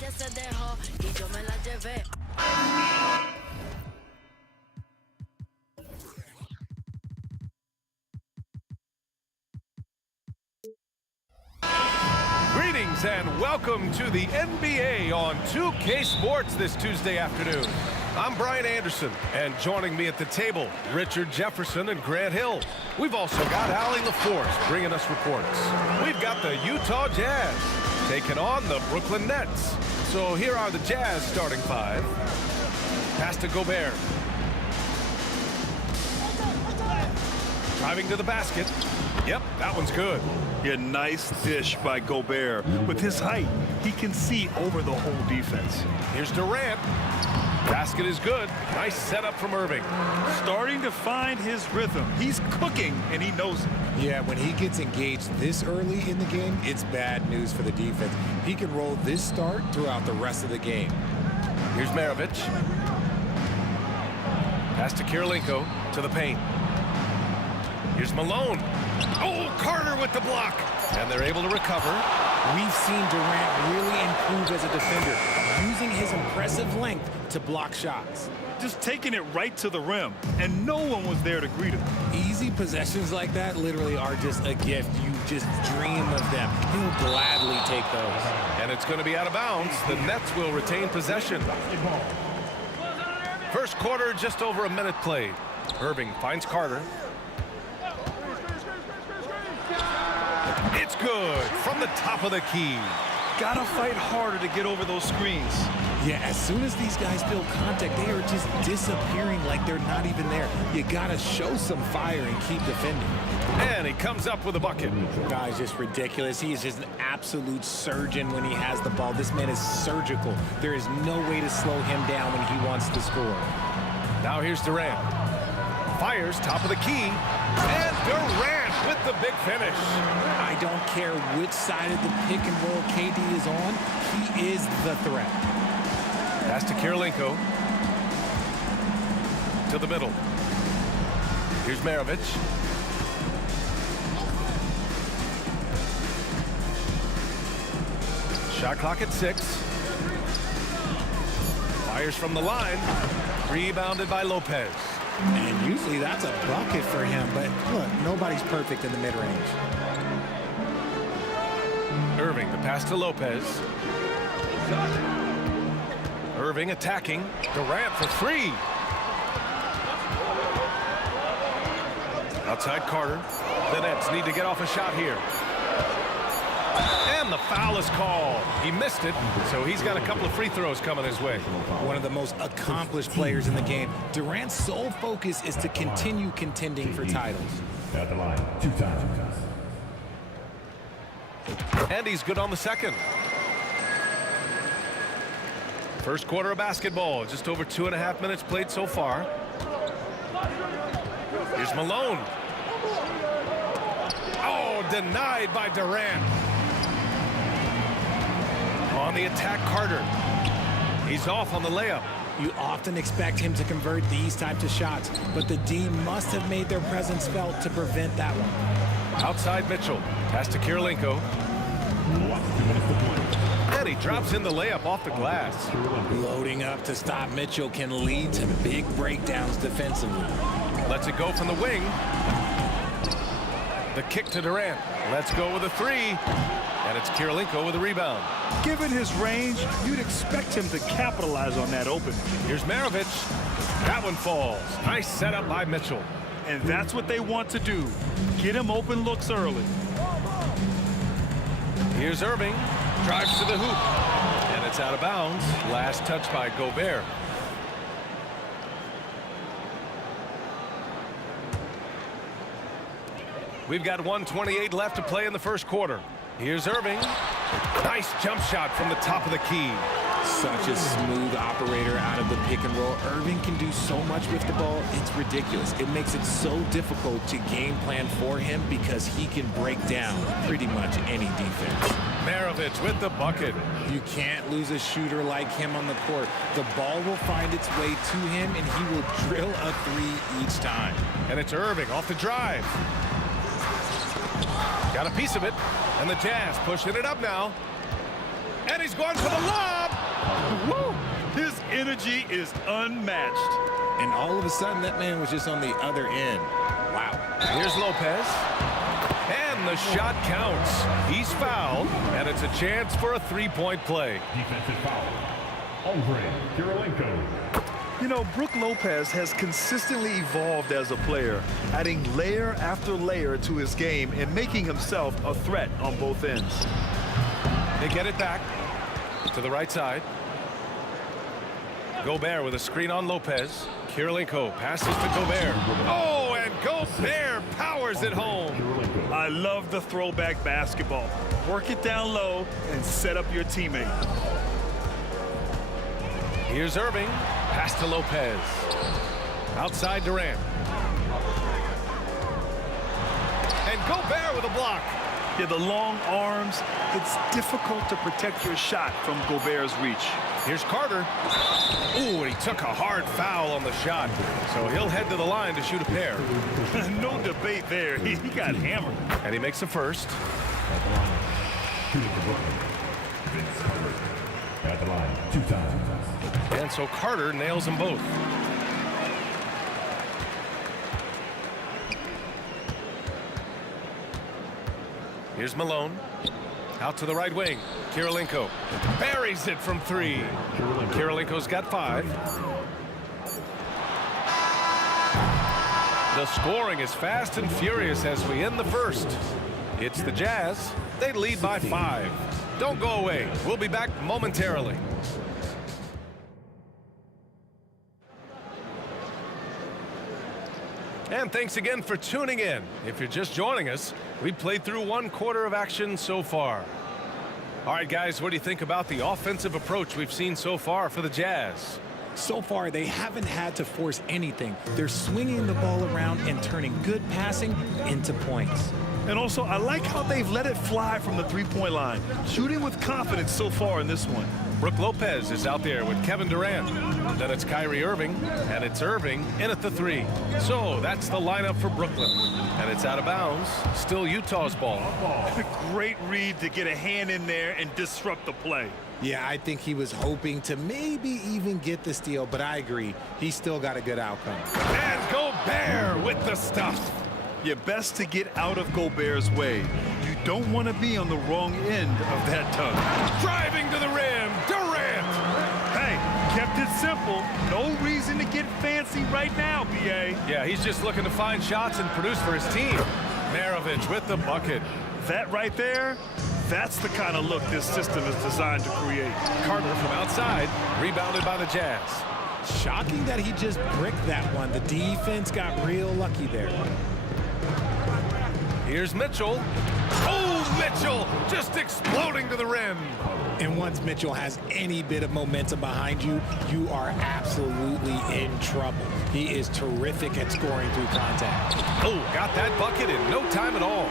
ella se dejó y yo me la llevé. Greetings and welcome to the NBA on 2K Sports this Tuesday afternoon. I'm Brian Anderson, and joining me at the table, Richard Jefferson and Grant Hill. We've also got Allie LaForce bringing us reports. We've got the Utah Jazz taking on the Brooklyn Nets. So here are the Jazz starting five. Pass to Gobert. Driving to the basket. Yep, that one's good. Yeah, nice dish by Gobert. With his height, he can see over the whole defense. Here's Durant. Basket is good. Nice setup from Irving. Starting to find his rhythm. He's cooking, and he knows it. Yeah, when he gets engaged this early in the game, it's bad news for the defense. He can roll this start throughout the rest of the game. Here's Maravich. Pass to Kirilenko to the paint. Here's Malone. Oh, Carter with the block. And they're able to recover. We've seen Durant really improve as a defender, using his impressive length to block shots. Just taking it right to the rim, and no one was there to greet him. Easy possessions like that literally are just a gift. You just dream of them. He'll gladly take those. And it's going to be out of bounds. The Nets will retain possession. First quarter, just over a minute played. Irving finds Carter. It's good from the top of the key. Gotta fight harder to get over those screens. Yeah, as soon as these guys feel contact, they are just disappearing like they're not even there. You gotta show some fire and keep defending. And he comes up with a bucket. Guy's just ridiculous. He is just an absolute surgeon when he has the ball. This man is surgical. There is no way to slow him down when he wants to score. Now here's Durant. Fires top of the key. And Durant with the big finish. I don't care which side of the pick and roll KD is on. He is the threat. Pass to Kirilenko. To the middle. Here's Maravich. Shot clock at 6. Fires from the line. Rebounded by Lopez. And usually that's a bucket for him, but look, nobody's perfect in the mid-range. Irving, the pass to Lopez. Irving attacking. Durant for 3. Outside Carter. The Nets need to get off a shot here. And the foul is called. He missed it, so he's got a couple of free throws coming his way. One of the most accomplished players in the game. Durant's sole focus is to continue contending for titles. At the line, 2 times. And he's good on the second. First quarter of basketball, just over 2.5 minutes played so far. Here's Malone. Oh, denied by Durant. On the attack, Carter. He's off on the layup. You often expect him to convert these types of shots, but the D must have made their presence felt to prevent that one. Outside Mitchell. Pass to Kirilenko. And he drops in the layup off the glass. Loading up to stop Mitchell can lead to big breakdowns defensively. Lets it go from the wing. The kick to Durant. Let's go with a 3. And it's Kirilenko with a rebound. Given his range, you'd expect him to capitalize on that opening. Here's Maravich. That one falls. Nice setup by Mitchell. And that's what they want to do. Get him open looks early. Here's Irving. Drives to the hoop. And it's out of bounds. Last touch by Gobert. We've got 1:28 left to play in the first quarter. Here's Irving. Nice jump shot from the top of the key. Such a smooth operator out of the pick and roll. Irving can do so much with the ball, it's ridiculous. It makes it so difficult to game plan for him because he can break down pretty much any defense. Maravich with the bucket. You can't lose a shooter like him on the court. The ball will find its way to him, and he will drill a 3 each time. And it's Irving off the drive. Got a piece of it, and the Jazz pushing it up now. And he's going for the lob. energy is unmatched. And all of a sudden, that man was just on the other end. Wow. Here's Lopez. And the shot counts. He's fouled, and it's a chance for a three-point play. Defensive foul. Andre Kirilenko. You know, Brook Lopez has consistently evolved as a player, adding layer after layer to his game and making himself a threat on both ends. They get it back to the right side. Gobert with a screen on Lopez. Kirilenko passes to Gobert. Oh, and Gobert powers it home. I love the throwback basketball. Work it down low and set up your teammate. Here's Irving. Pass to Lopez. Outside Durant. And Gobert with a block. Yeah, the long arms. It's difficult to protect your shot from Gobert's reach. Here's Carter. Ooh, and he took a hard foul on the shot. So he'll head to the line to shoot a pair. No debate there. He got hammered. And he makes the first. At the line 2 times. And so Carter nails them both. Here's Malone. Out to the right wing. Kirilenko buries it from 3. Kirilenko's got 5. The scoring is fast and furious as we end the first. It's the Jazz. They lead by 5. Don't go away. We'll be back momentarily. And thanks again for tuning in. If you're just joining us, we've played through 1 quarter of action so far. All right, guys, what do you think about the offensive approach we've seen so far for the Jazz? So far, they haven't had to force anything. They're swinging the ball around and turning good passing into points. And also, I like how they've let it fly from the three-point line. Shooting with confidence so far in this one. Brook Lopez is out there with Kevin Durant. Then it's Kyrie Irving, and it's Irving in at the 3. So that's the lineup for Brooklyn. And it's out of bounds. Still Utah's ball. Great read to get a hand in there and disrupt the play. Yeah, I think he was hoping to maybe even get the steal, but I agree. He still got a good outcome. And Gobert with the stuff. You're best to get out of Gobert's way. You don't want to be on the wrong end of that tug. Driving to the rim, Durant. Hey, kept it simple. No reason to get fancy right now, B.A. Yeah, he's just looking to find shots and produce for his team. Maravich with the bucket. That right there, that's the kind of look this system is designed to create. Carter from outside, rebounded by the Jazz. Shocking that he just bricked that one. The defense got real lucky there. Here's Mitchell. Oh, Mitchell just exploding to the rim. And once Mitchell has any bit of momentum behind you, you are absolutely in trouble. He is terrific at scoring through contact. Oh, got that bucket in no time at all.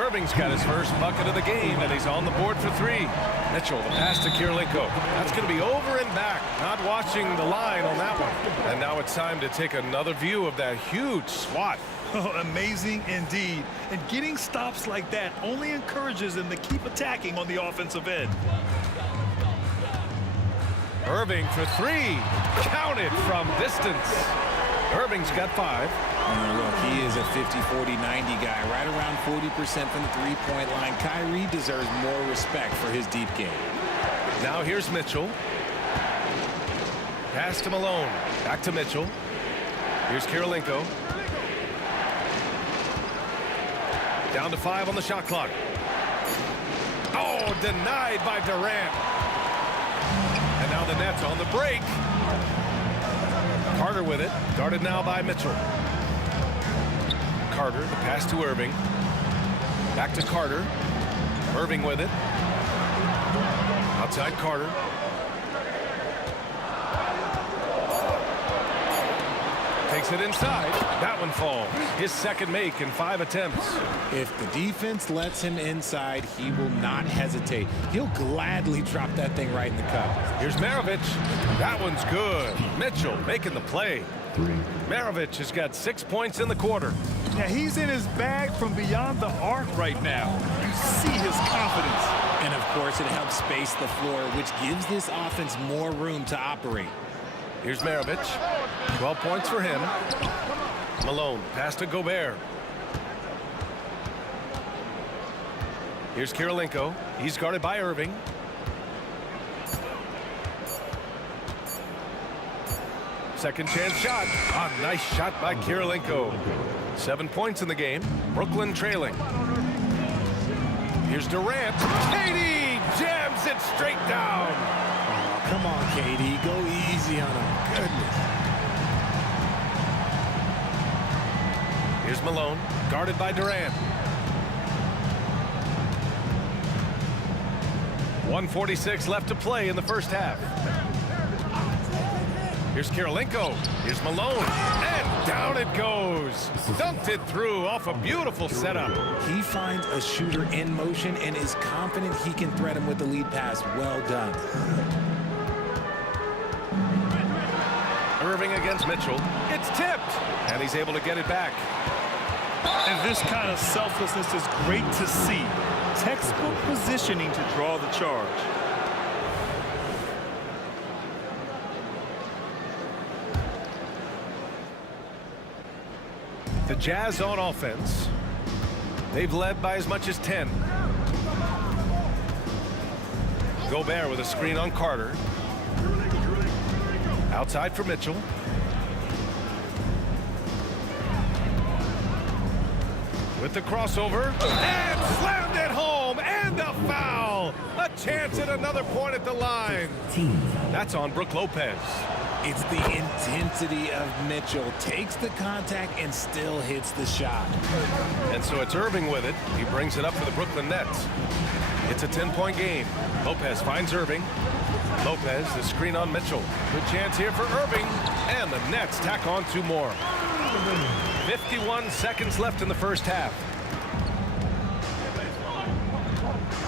Irving's got his first bucket of the game, and he's on the board for 3. Mitchell, the pass to Kirilenko. That's going to be over and back. Not watching the line on that one. And now it's time to take another view of that huge swat. Oh, amazing indeed. And getting stops like that only encourages them to keep attacking on the offensive end. Irving for 3. Counted from distance. Irving's got 5. Look, he is a 50-40-90 guy, right around 40% from the three-point line. Kyrie deserves more respect for his deep game. Now here's Mitchell. Pass to Malone. Back to Mitchell. Here's Kirilenko. Down to 5 on the shot clock. Oh, denied by Durant. And now the Nets on the break. Carter with it. Guarded now by Mitchell. Carter, the pass to Irving. Back to Carter. Irving with it. Outside Carter. Takes it inside. That one falls. His second make in 5 attempts. If the defense lets him inside, he will not hesitate. He'll gladly drop that thing right in the cup. Here's Maravich. That one's good. Mitchell making the play. Maravich has got 6 points in the quarter. Yeah, he's in his bag from beyond the arc right now. You see his confidence. And, of course, it helps space the floor, which gives this offense more room to operate. Here's Maravich. 12 points for him. Malone, pass to Gobert. Here's Kirilenko. He's guarded by Irving. Second chance shot. A nice shot by Kirilenko. 7 points in the game. Brooklyn trailing. Here's Durant. KD jams it straight down. Oh, come on, KD. Go easy on him. Goodness. Here's Malone, guarded by Durant. 1:46 left to play in the first half. Here's Kirilenko. Here's Malone. And down it goes. Dunked it through off a beautiful setup. He finds a shooter in motion and is confident he can threat him with the lead pass. Well done. Irving against Mitchell. It's tipped. And he's able to get it back. And this kind of selflessness is great to see. Textbook positioning to draw the charge. The Jazz on offense. They've led by as much as 10. Gobert with a screen on Carter. Outside for Mitchell. With the crossover. And slammed it home. And a foul. A chance at another point at the line. That's on Brook Lopez. It's the intensity of Mitchell. Takes the contact and still hits the shot. And so it's Irving with it. He brings it up for the Brooklyn Nets. It's a 10-point game. Lopez finds Irving. Lopez, the screen on Mitchell. Good chance here for Irving. And the Nets tack on 2 more. 51 seconds left in the first half.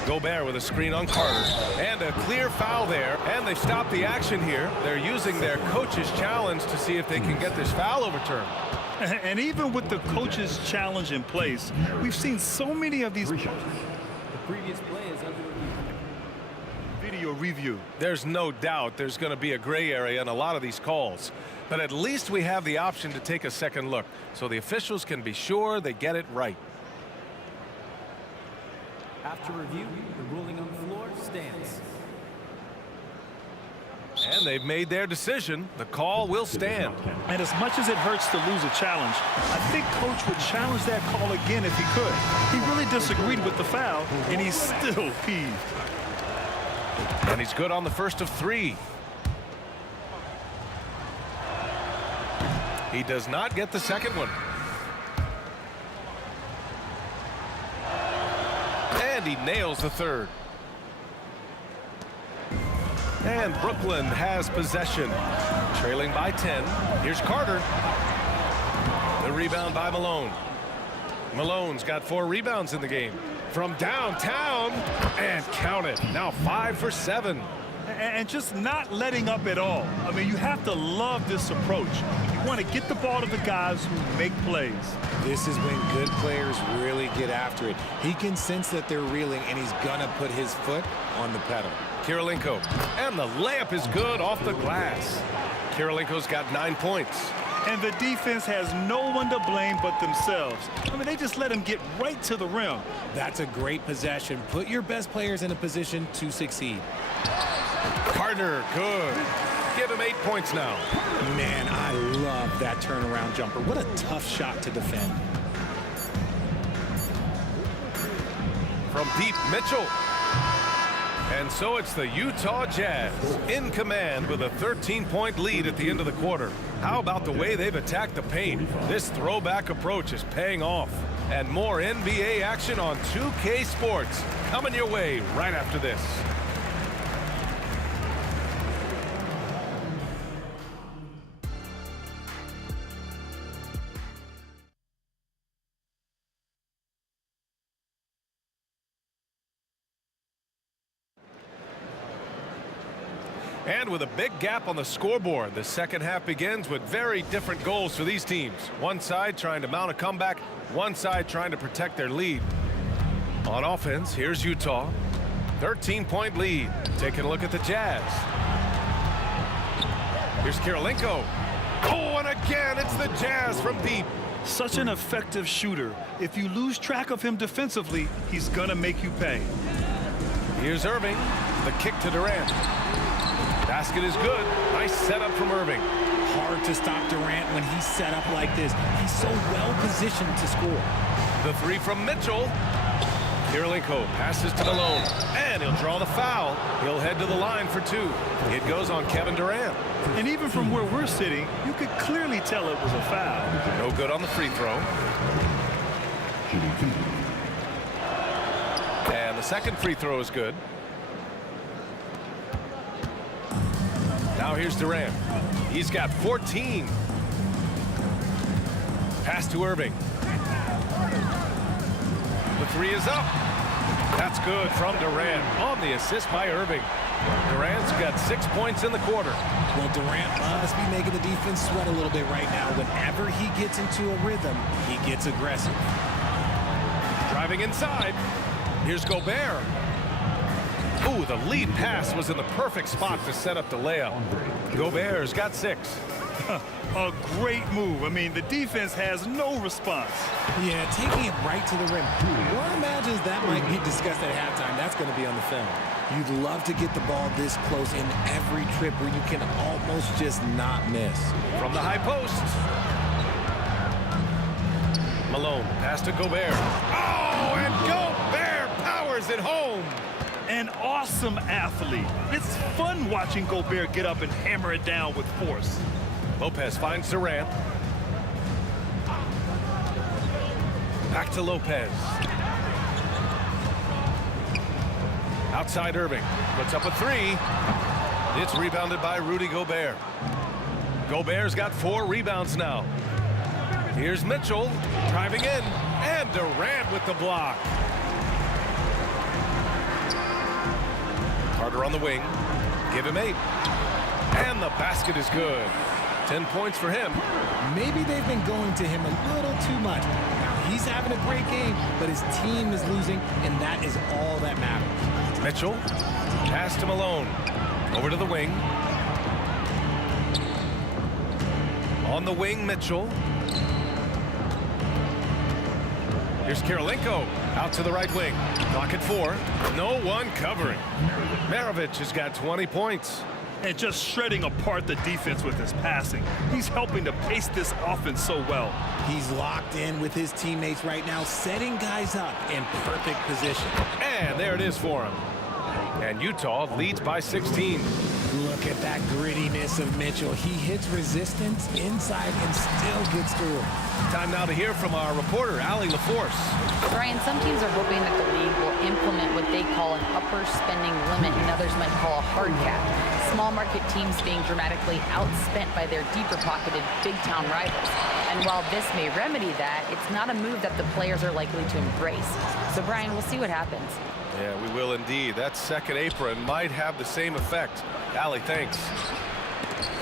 Gobert with a screen on Carter. And a clear foul there. And they stop the action here. They're using their coach's challenge to see if they can get this foul overturned. And even with the coach's challenge in place, we've seen so many of these. The previous play is under review. Video review. There's no doubt there's going to be a gray area in a lot of these calls. But at least we have the option to take a second look so the officials can be sure they get it right. After review, the ruling on the floor stands. And they've made their decision. The call will stand. And as much as it hurts to lose a challenge, I think Coach would challenge that call again if he could. He really disagreed with the foul, and he's still peeved. And he's good on the first of 3. He does not get the second one. And he nails the third. And Brooklyn has possession. Trailing by 10. Here's Carter. The rebound by Malone. Malone's got 4 rebounds in the game. From downtown. And count it. Now 5 for 7. And just not letting up at all. I mean, you have to love this approach. You want to get the ball to the guys who make plays. This is when good players really get after it. He can sense that they're reeling, and he's going to put his foot on the pedal. Kirilenko. And the layup is good off the glass. Kirilenko's got 9 points. And the defense has no one to blame but themselves. I mean, they just let him get right to the rim. That's a great possession. Put your best players in a position to succeed. Carter, good. Give him 8 points now. Man, I love that turnaround jumper. What a tough shot to defend. From deep, Mitchell. And so it's the Utah Jazz in command with a 13-point lead at the end of the quarter. How about the way they've attacked the paint? This throwback approach is paying off. And more NBA action on 2K Sports coming your way right after this. And with a big gap on the scoreboard, the second half begins with very different goals for these teams. One side trying to mount a comeback, one side trying to protect their lead. On offense, here's Utah. 13-point lead. Taking a look at the Jazz. Here's Kirilenko. Oh, and again, it's the Jazz from deep. Such an effective shooter. If you lose track of him defensively, he's gonna make you pay. Here's Irving. The kick to Durant. Basket is good. Nice setup from Irving. Hard to stop Durant when he's set up like this. He's so well positioned to score. The three from Mitchell. Kirilenko passes to Malone, and he'll draw the foul. He'll head to the line for two. It goes on Kevin Durant. And even from where we're sitting, you could clearly tell it was a foul. No good on the free throw. And the second free throw is good. Now here's Durant. He's got 14. Pass to Irving. The three is up. That's good from Durant on the assist by Irving. Durant's got 6 points in the quarter. Well, Durant must be making the defense sweat a little bit right now. Whenever he gets into a rhythm, he gets aggressive. Driving inside. Here's Gobert. Ooh, the lead pass was in the perfect spot to set up the layup. Gobert's got 6. A great move. I mean, the defense has no response. Yeah, taking it right to the rim. One imagines that might be discussed at halftime. That's going to be on the film. You'd love to get the ball this close in every trip where you can almost just not miss. From the high post. Malone, pass to Gobert. Oh, and Gobert powers it home. An awesome athlete. It's fun watching Gobert get up and hammer it down with force. Lopez finds Durant. Back to Lopez. Outside Irving. Puts up a three. It's rebounded by Rudy Gobert. Gobert's got 4 rebounds now. Here's Mitchell driving in. And Durant with the block. Carter on the wing. Give him 8. And the basket is good. 10 points for him. Maybe they've been going to him a little too much. Now, he's having a great game, but his team is losing, and that is all that matters. Mitchell, pass to Malone. Over to the wing. On the wing, Mitchell. Here's Kirilenko. Out to the right wing. Clock at 4. No one covering. Maravich has got 20 points. And just shredding apart the defense with his passing. He's helping to pace this offense so well. He's locked in with his teammates right now, setting guys up in perfect position. And there it is for him. And Utah leads by 16. Look at that grittiness of Mitchell. He hits resistance inside and still gets through it. Time now to hear from our reporter, Allie LaForce. Brian, some teams are hoping that the league will implement what they call an upper spending limit and others might call a hard cap. Small market teams being dramatically outspent by their deeper pocketed big town rivals. And while this may remedy that, it's not a move that the players are likely to embrace. So Brian, we'll see what happens. Yeah, we will indeed. That second apron might have the same effect. Allie, thanks.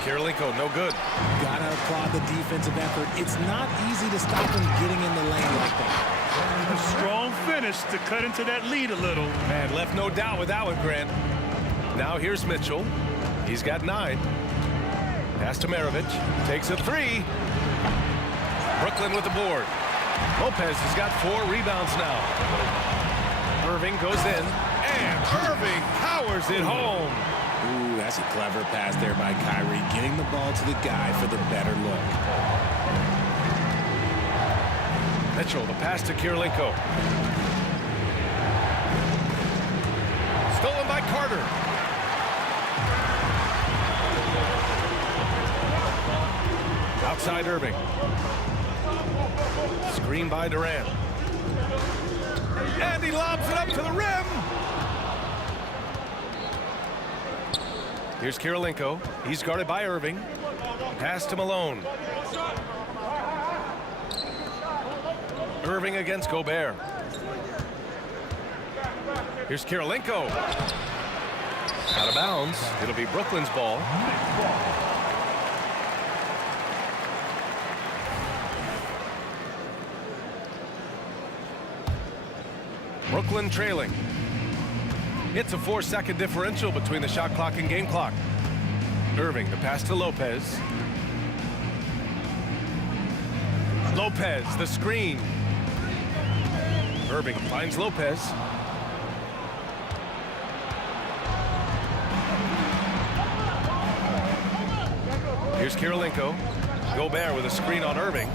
Kirilenko, no good. Gotta applaud the defensive effort. It's not easy to stop him getting in the lane like that. A strong finish to cut into that lead a little. Man, left no doubt with that one, Grant. Now here's Mitchell. He's got 9. Pass to Maravich. Takes a 3. Brooklyn with the board. Lopez has got 4 rebounds now. Irving goes in, and Irving powers it home. Ooh, that's a clever pass there by Kyrie, getting the ball to the guy for the better look. Mitchell, the pass to Kirilenko. Stolen by Carter. Outside Irving. Screen by Durant. And he lobs it up to the rim. Here's Kirilenko. He's guarded by Irving. Pass to Malone. Irving against Gobert. Here's Kirilenko. Out of bounds. It'll be Brooklyn's ball. Brooklyn trailing. It's a 4-second differential between the shot clock and game clock. Irving, the pass to Lopez. Lopez, the screen. Irving finds Lopez. Here's Kirilenko. Gobert with a screen on Irving.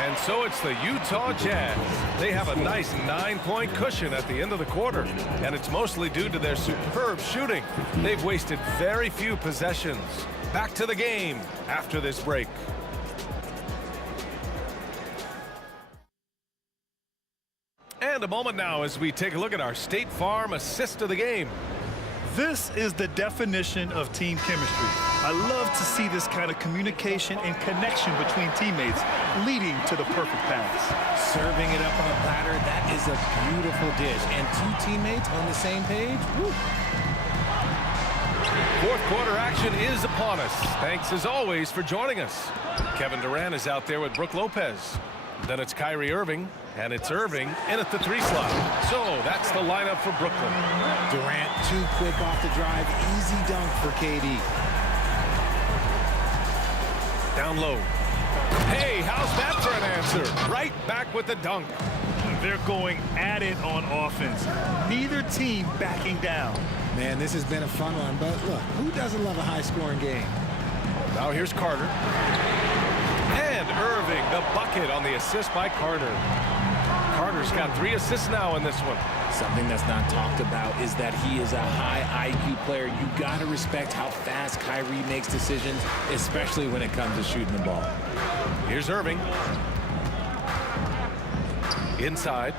And so it's the Utah Jazz. They have a nice 9-point cushion at the end of the quarter, and it's mostly due to their superb shooting. They've wasted very few possessions. Back to the game after this break. And a moment now as we take a look at our State Farm assist of the game. This is the definition of team chemistry. I love to see this kind of communication and connection between teammates leading to the perfect pass. Serving it up on a platter, that is a beautiful dish. And two teammates on the same page. Woo. Fourth quarter action is upon us. Thanks as always for joining us. Kevin Durant is out there with Brook Lopez. Then it's Kyrie Irving, and it's Irving in at the 3 slot. So that's the lineup for Brooklyn. Durant too quick off the drive. Easy dunk for KD. Down low. Hey, how's that for an answer? Right back with the dunk. They're going at it on offense. Neither team backing down. Man, this has been a fun one, but look, who doesn't love a high-scoring game? Now here's Carter. And Irving, the bucket on the assist by Carter. Carter's got 3 assists now in this one. Something that's not talked about is that he is a high IQ player. You got to respect how fast Kyrie makes decisions, especially when it comes to shooting the ball. Here's Irving. Inside.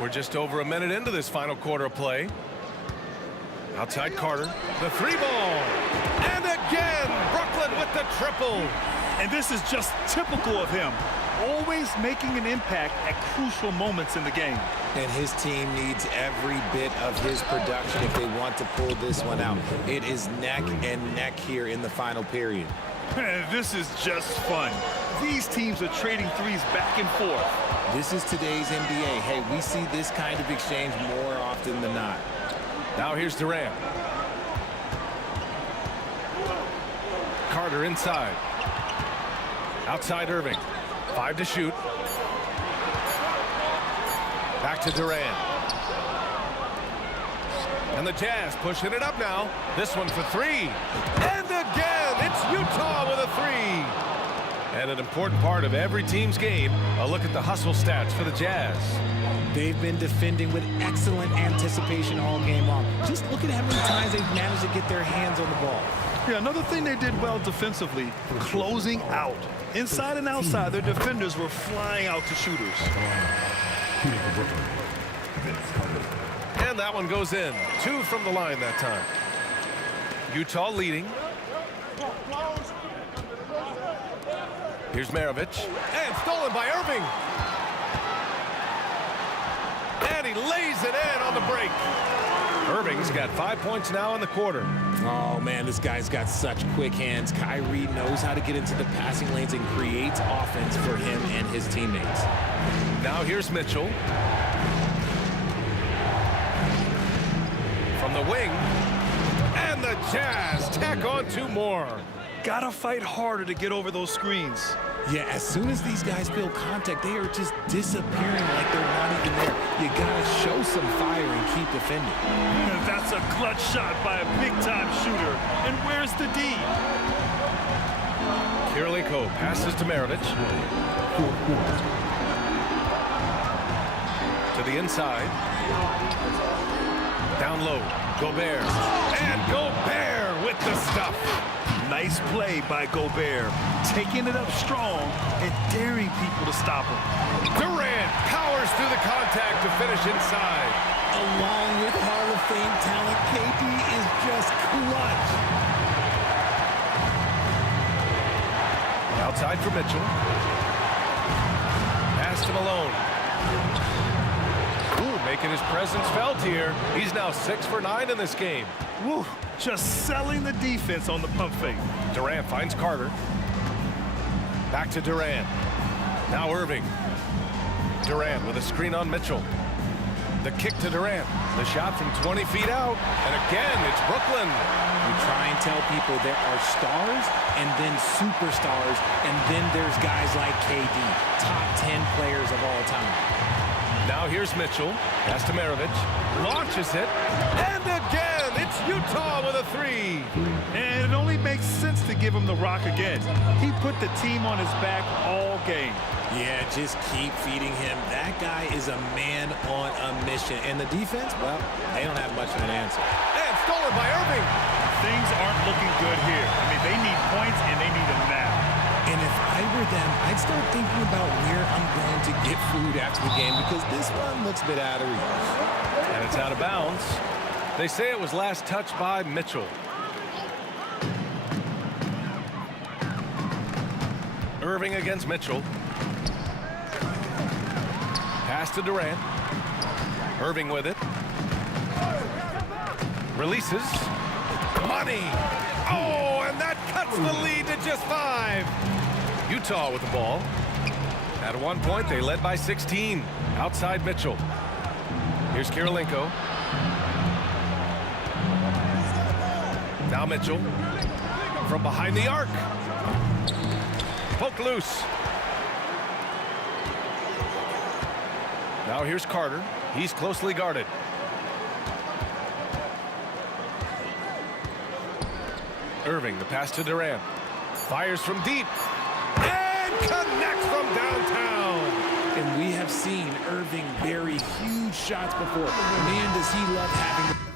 We're just over a minute into this final quarter of play. Outside Carter. The 3 ball. And again, Brooklyn with the triple. And this is just typical of him. Always making an impact at crucial moments in the game. And his team needs every bit of his production if they want to pull this one out. It is neck and neck here in the final period. This is just fun. These teams are trading threes back and forth. This is today's NBA. Hey, we see this kind of exchange more often than not. Now here's Durant. Carter inside. Outside Irving. 5 to shoot. Back to Durant. And the Jazz pushing it up now. This one for 3. And again, it's Utah with a 3. And an important part of every team's game, a look at the hustle stats for the Jazz. They've been defending with excellent anticipation all game long. Just look at how many times they've managed to get their hands on the ball. Yeah, another thing they did well defensively, closing out. Inside and outside, their defenders were flying out to shooters. And that one goes in. 2 from the line that time. Utah leading. Here's Maravich. And stolen by Irving. And he lays it in on the break. Irving's got 5 points now in the quarter. Oh, man, this guy's got such quick hands. Kyrie knows how to get into the passing lanes and creates offense for him and his teammates. Now here's Mitchell. From the wing. And the Jazz tack on 2 more. Gotta fight harder to get over those screens. Yeah, as soon as these guys feel contact, they are just disappearing like they're not even there. You gotta show some fire and keep defending. That's a clutch shot by a big-time shooter. And where's the D? Kirilenko passes to Maravich. To the inside. Down low. Gobert. And Gobert with the stuff. Nice play by Gobert, taking it up strong and daring people to stop him. Durant powers through the contact to finish inside. Along with Hall of Fame talent, KD is just clutch. Outside for Mitchell. Pass to Malone. Ooh, making his presence felt here. He's now 6 for 9 in this game. Woo, just selling the defense on the pump fake. Durant finds Carter. Back to Durant. Now Irving. Durant with a screen on Mitchell. The kick to Durant. The shot from 20 feet out. And again, it's Brooklyn. We try and tell people there are stars and then superstars, and then there's guys like KD, top 10 players of all time. Now here's Mitchell. Pass to Maravich. Launches it. And again, it's Utah with a three. And it only makes sense to give him the rock again. He put the team on his back all game. Yeah, just keep feeding him. That guy is a man on a mission. And the defense, well, they don't have much of an answer. And stolen by Irving. Things aren't looking good here. I mean, they need points, and they need them now. And if I were them, I'd start thinking about where I'm going to get food after the game, because this one looks a bit out of reach. And it's out of bounds. They say it was last touched by Mitchell. Irving against Mitchell. Pass to Durant. Irving with it. Releases. Money. Oh, and that cuts the lead to just 5. Utah with the ball. At one point, they led by 16. Outside Mitchell. Here's Kirilenko. Now Mitchell. From behind the arc. Poked loose. Now here's Carter. He's closely guarded. Irving, the pass to Durant. Fires from deep. And connects from downtown. And we have seen Irving bury huge shots before. Man, does he love having the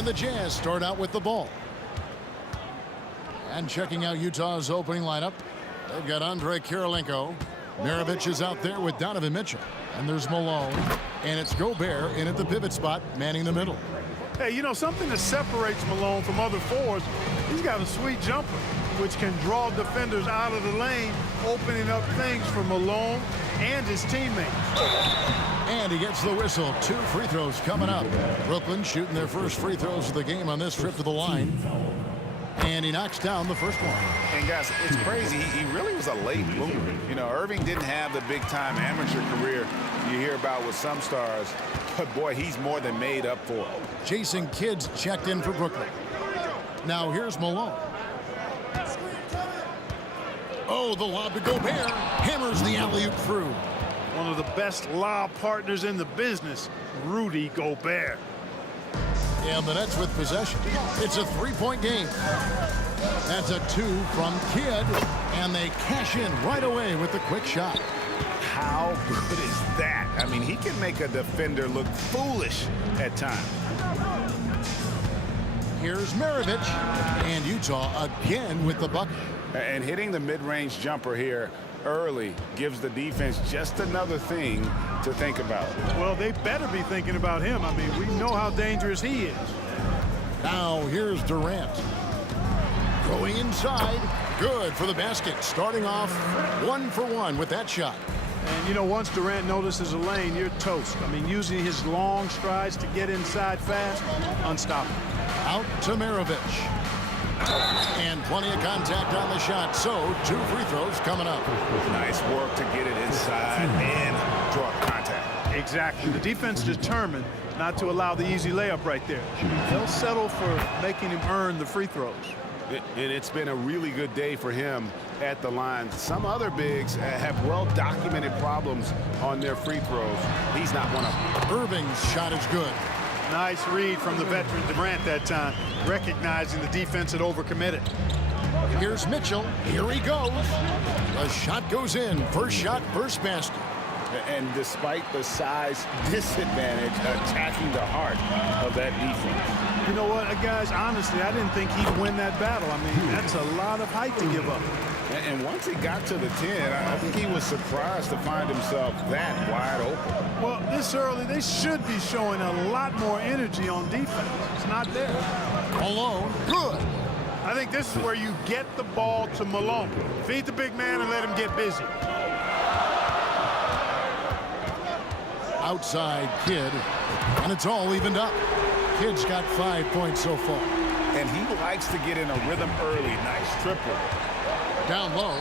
And the Jazz start out with the ball. And checking out Utah's opening lineup, they've got Andrei Kirilenko. Maravich is out there with Donovan Mitchell. And there's Malone. And it's Gobert in at the pivot spot, manning the middle. Hey, you know, something that separates Malone from other fours, he's got a sweet jumper, which can draw defenders out of the lane, opening up things for Malone and his teammates. And he gets the whistle. 2 free throws coming up. Brooklyn shooting their first free throws of the game on this trip to the line. And he knocks down the first one. And guys, it's crazy. He really was a late bloomer. You know, Irving didn't have the big-time amateur career you hear about with some stars. But, boy, he's more than made up for it. Jason Kidd's checked in for Brooklyn. Now here's Malone. Oh, the lob to Gobert. Hammers the alley-oop through. One of the best lob partners in the business, Rudy Gobert. And the Nets with possession. It's a 3-point game. That's a 2 from Kidd. And they cash in right away with the quick shot. How good is that? I mean, he can make a defender look foolish at times. Here's Maravich. And Utah again with the bucket. And hitting the mid-range jumper here early gives the defense just another thing to think about. Well, they better be thinking about him. I mean, we know how dangerous he is. Now here's Durant. Going inside. Good for the basket. Starting off 1 for 1 with that shot. And, you know, once Durant notices a lane, you're toast. I mean, using his long strides to get inside fast, unstoppable. Out to Maravich. And plenty of contact on the shot, so 2 free throws coming up. Nice work to get it inside and draw contact. Exactly. The defense determined not to allow the easy layup right there. They'll settle for making him earn the free throws. And it's been a really good day for him at the line. Some other bigs have well-documented problems on their free throws. He's not one of them. Irving's shot is good. Nice read from the veteran Durant that time, recognizing the defense had overcommitted. Here's Mitchell. Here he goes. The shot goes in. First shot, first basket. And despite the size disadvantage, attacking the heart of that defense. You know what, guys, honestly, I didn't think he'd win that battle. I mean, that's a lot of height to give up. And once he got to the 10, I think he was surprised to find himself that wide open. Well, this early, they should be showing a lot more energy on defense. It's not there. Malone, good. I think this is where you get the ball to Malone. Feed the big man and let him get busy. Outside Kidd, and it's all evened up. Kidd's got 5 points so far. And he likes to get in a rhythm early. Nice triple. Down low.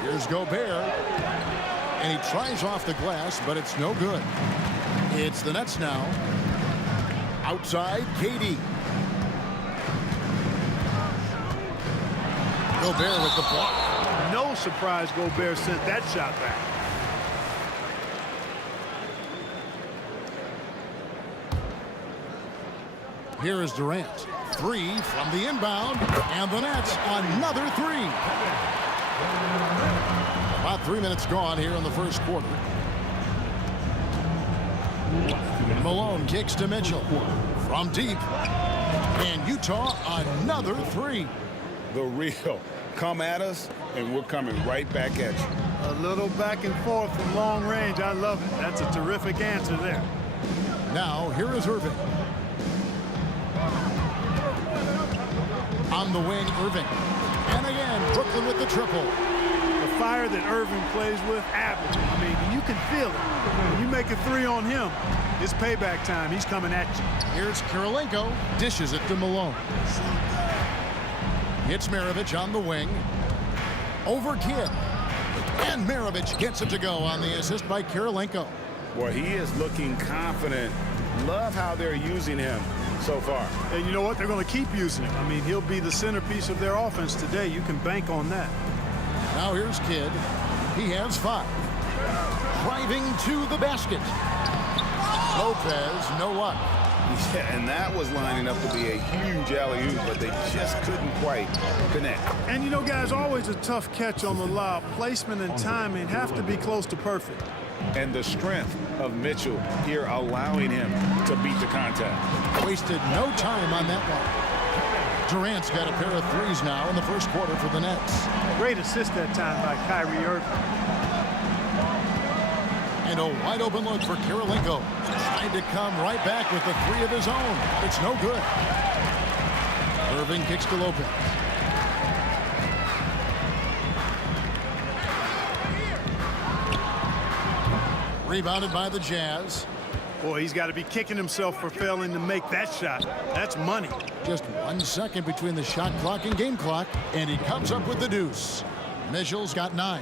Here's Gobert. And he tries off the glass, but it's no good. It's the Nets now. Outside, KD. Gobert with the block. No surprise Gobert sent that shot back. Here is Durant. 3 from the inbound. And the Nets, another 3. About 3 minutes gone here in the first quarter. Malone kicks to Mitchell. From deep. And Utah, another 3. The real. Come at us, and we're coming right back at you. A little back and forth from long range. I love it. That's a terrific answer there. Now, here is Irving. On the wing, Irving. And again, Brooklyn with the triple. The fire that Irving plays with, average. I mean, you can feel it. When you make a 3 on him, it's payback time. He's coming at you. Here's Kirilenko. Dishes it to Malone. It's Maravich on the wing. Over Kidd. And Maravich gets it to go on the assist by Kirilenko. Boy, he is looking confident. Love how they're using him so far. And you know what? They're going to keep using him. I mean, he'll be the centerpiece of their offense today. You can bank on that. Now here's Kidd. He has 5. Driving to the basket. Lopez, no luck. Yeah, and that was lining up to be a huge alley-oop, but they just couldn't quite connect. And you know, guys, always a tough catch on the lob. Placement and timing have to be close to perfect. And the strength of Mitchell here allowing him to beat the contact. Wasted no time on that one. Durant's got a pair of threes now in the first quarter for the Nets. Great assist that time by Kyrie Irving. And a wide open look for Kirilenko. Trying to come right back with the three of his own. It's no good. Irving kicks to Lopez. Rebounded by the Jazz. Boy, he's got to be kicking himself for failing to make that shot. That's money. Just 1 second between the shot clock and game clock, and he comes up with the deuce. Mitchell's got 9.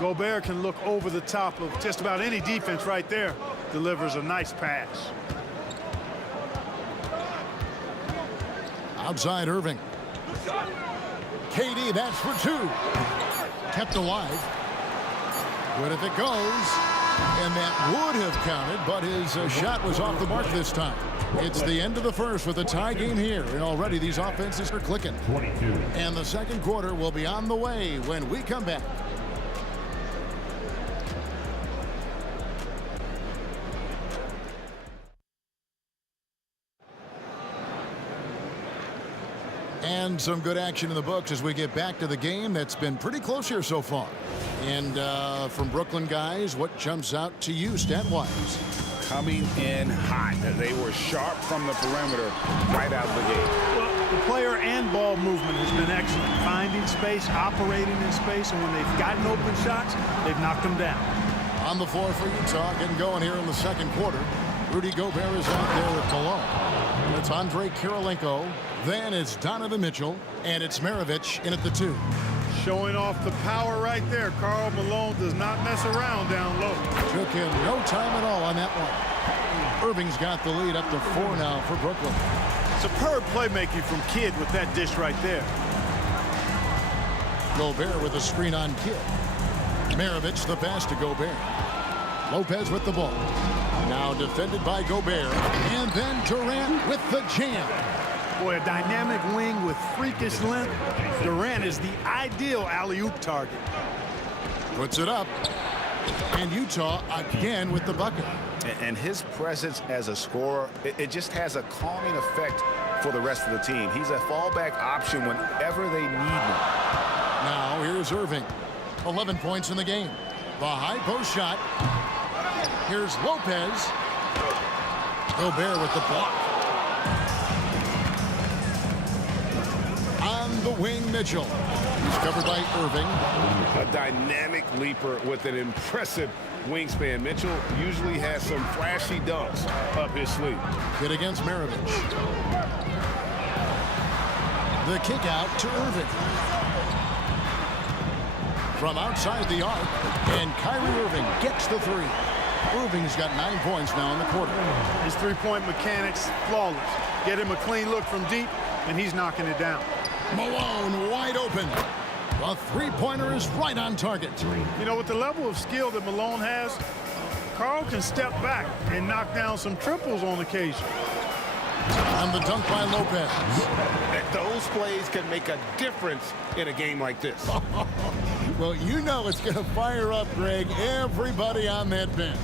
Gobert can look over the top of just about any defense right there. Delivers a nice pass. Outside Irving. KD, that's for 2. Kept alive. Good if it goes. And that would have counted, but his shot was off the mark this time. It's the end of the first with a tie game here, and already these offenses are clicking. 22. And the second quarter will be on the way when we come back. And some good action in the books as we get back to the game that's been pretty close here so far. And from Brooklyn guys, what jumps out to you stat-wise? Coming in hot. They were sharp from the perimeter right out of the gate. Well, the player and ball movement has been excellent. Finding space, operating in space, and when they've gotten open shots, they've knocked them down. On the floor for Utah, getting going here in the second quarter. Rudy Gobert is out there with Malone. It's Andre Kirilenko. Then it's Donovan Mitchell, and it's Maravich in at the 2. Showing off the power right there. Karl Malone does not mess around down low. Took him no time at all on that one. Irving's got the lead up to 4 now for Brooklyn. Superb playmaking from Kidd with that dish right there. Gobert with a screen on Kidd. Maravich the pass to Gobert. Lopez with the ball. Now defended by Gobert. And then Durant with the jam. Boy, a dynamic wing with freakish length. Durant is the ideal alley-oop target. Puts it up. And Utah again with the bucket. And his presence as a scorer, it just has a calming effect for the rest of the team. He's a fallback option whenever they need him. Now here's Irving. 11 points in the game. The high post shot. Here's Lopez. Gobert with the block. On the wing, Mitchell. He's covered by Irving. A dynamic leaper with an impressive wingspan. Mitchell usually has some flashy dunks up his sleeve. Hit against Maravich. The kick out to Irving. From outside the arc, and Kyrie Irving gets the 3. Irving's got 9 points now in the quarter. His three-point mechanics flawless. Get him a clean look from deep, and he's knocking it down. Malone wide open. The three-pointer is right on target. You know, with the level of skill that Malone has, Karl can step back and knock down some triples on occasion. On the dunk by Lopez. Those plays can make a difference in a game like this. Well, you know it's going to fire up, Greg, everybody on that bench.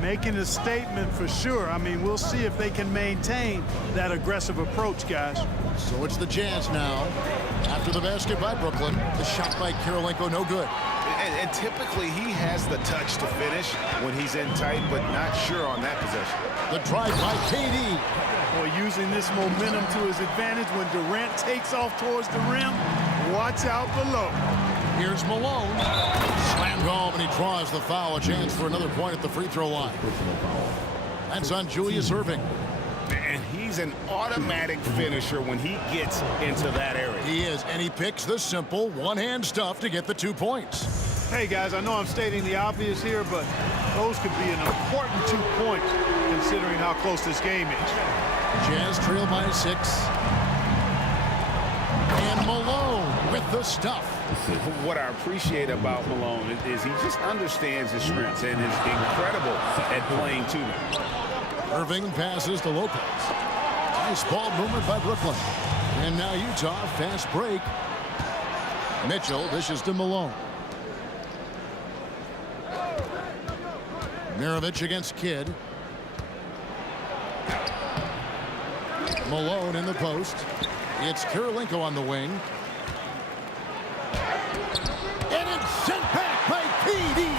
Making a statement for sure. I mean, we'll see if they can maintain that aggressive approach, guys. So it's the Jazz now. After the basket by Brooklyn, the shot by Kirilenko, no good. And typically he has the touch to finish when he's in tight, but not sure on that possession. The drive by KD. Boy, using this momentum to his advantage when Durant takes off towards the rim. Watch out below. Here's Malone. Slammed home, and he draws the foul. A chance for another point at the free throw line. That's on Julius Irving. And he's an automatic finisher when he gets into that area. He is, and he picks the simple one-hand stuff to get the 2 points. Hey, guys, I know I'm stating the obvious here, but those could be an important 2 points considering how close this game is. Jazz trail by 6. And Malone with the stuff. What I appreciate about Malone is he just understands his strengths and is incredible at playing to them. Irving passes to Lopez. Nice ball movement by Brooklyn. And now Utah, fast break. Mitchell dishes to Malone. Maravich against Kidd. Malone in the post. It's Kirilenko on the wing. And it's sent back by KD.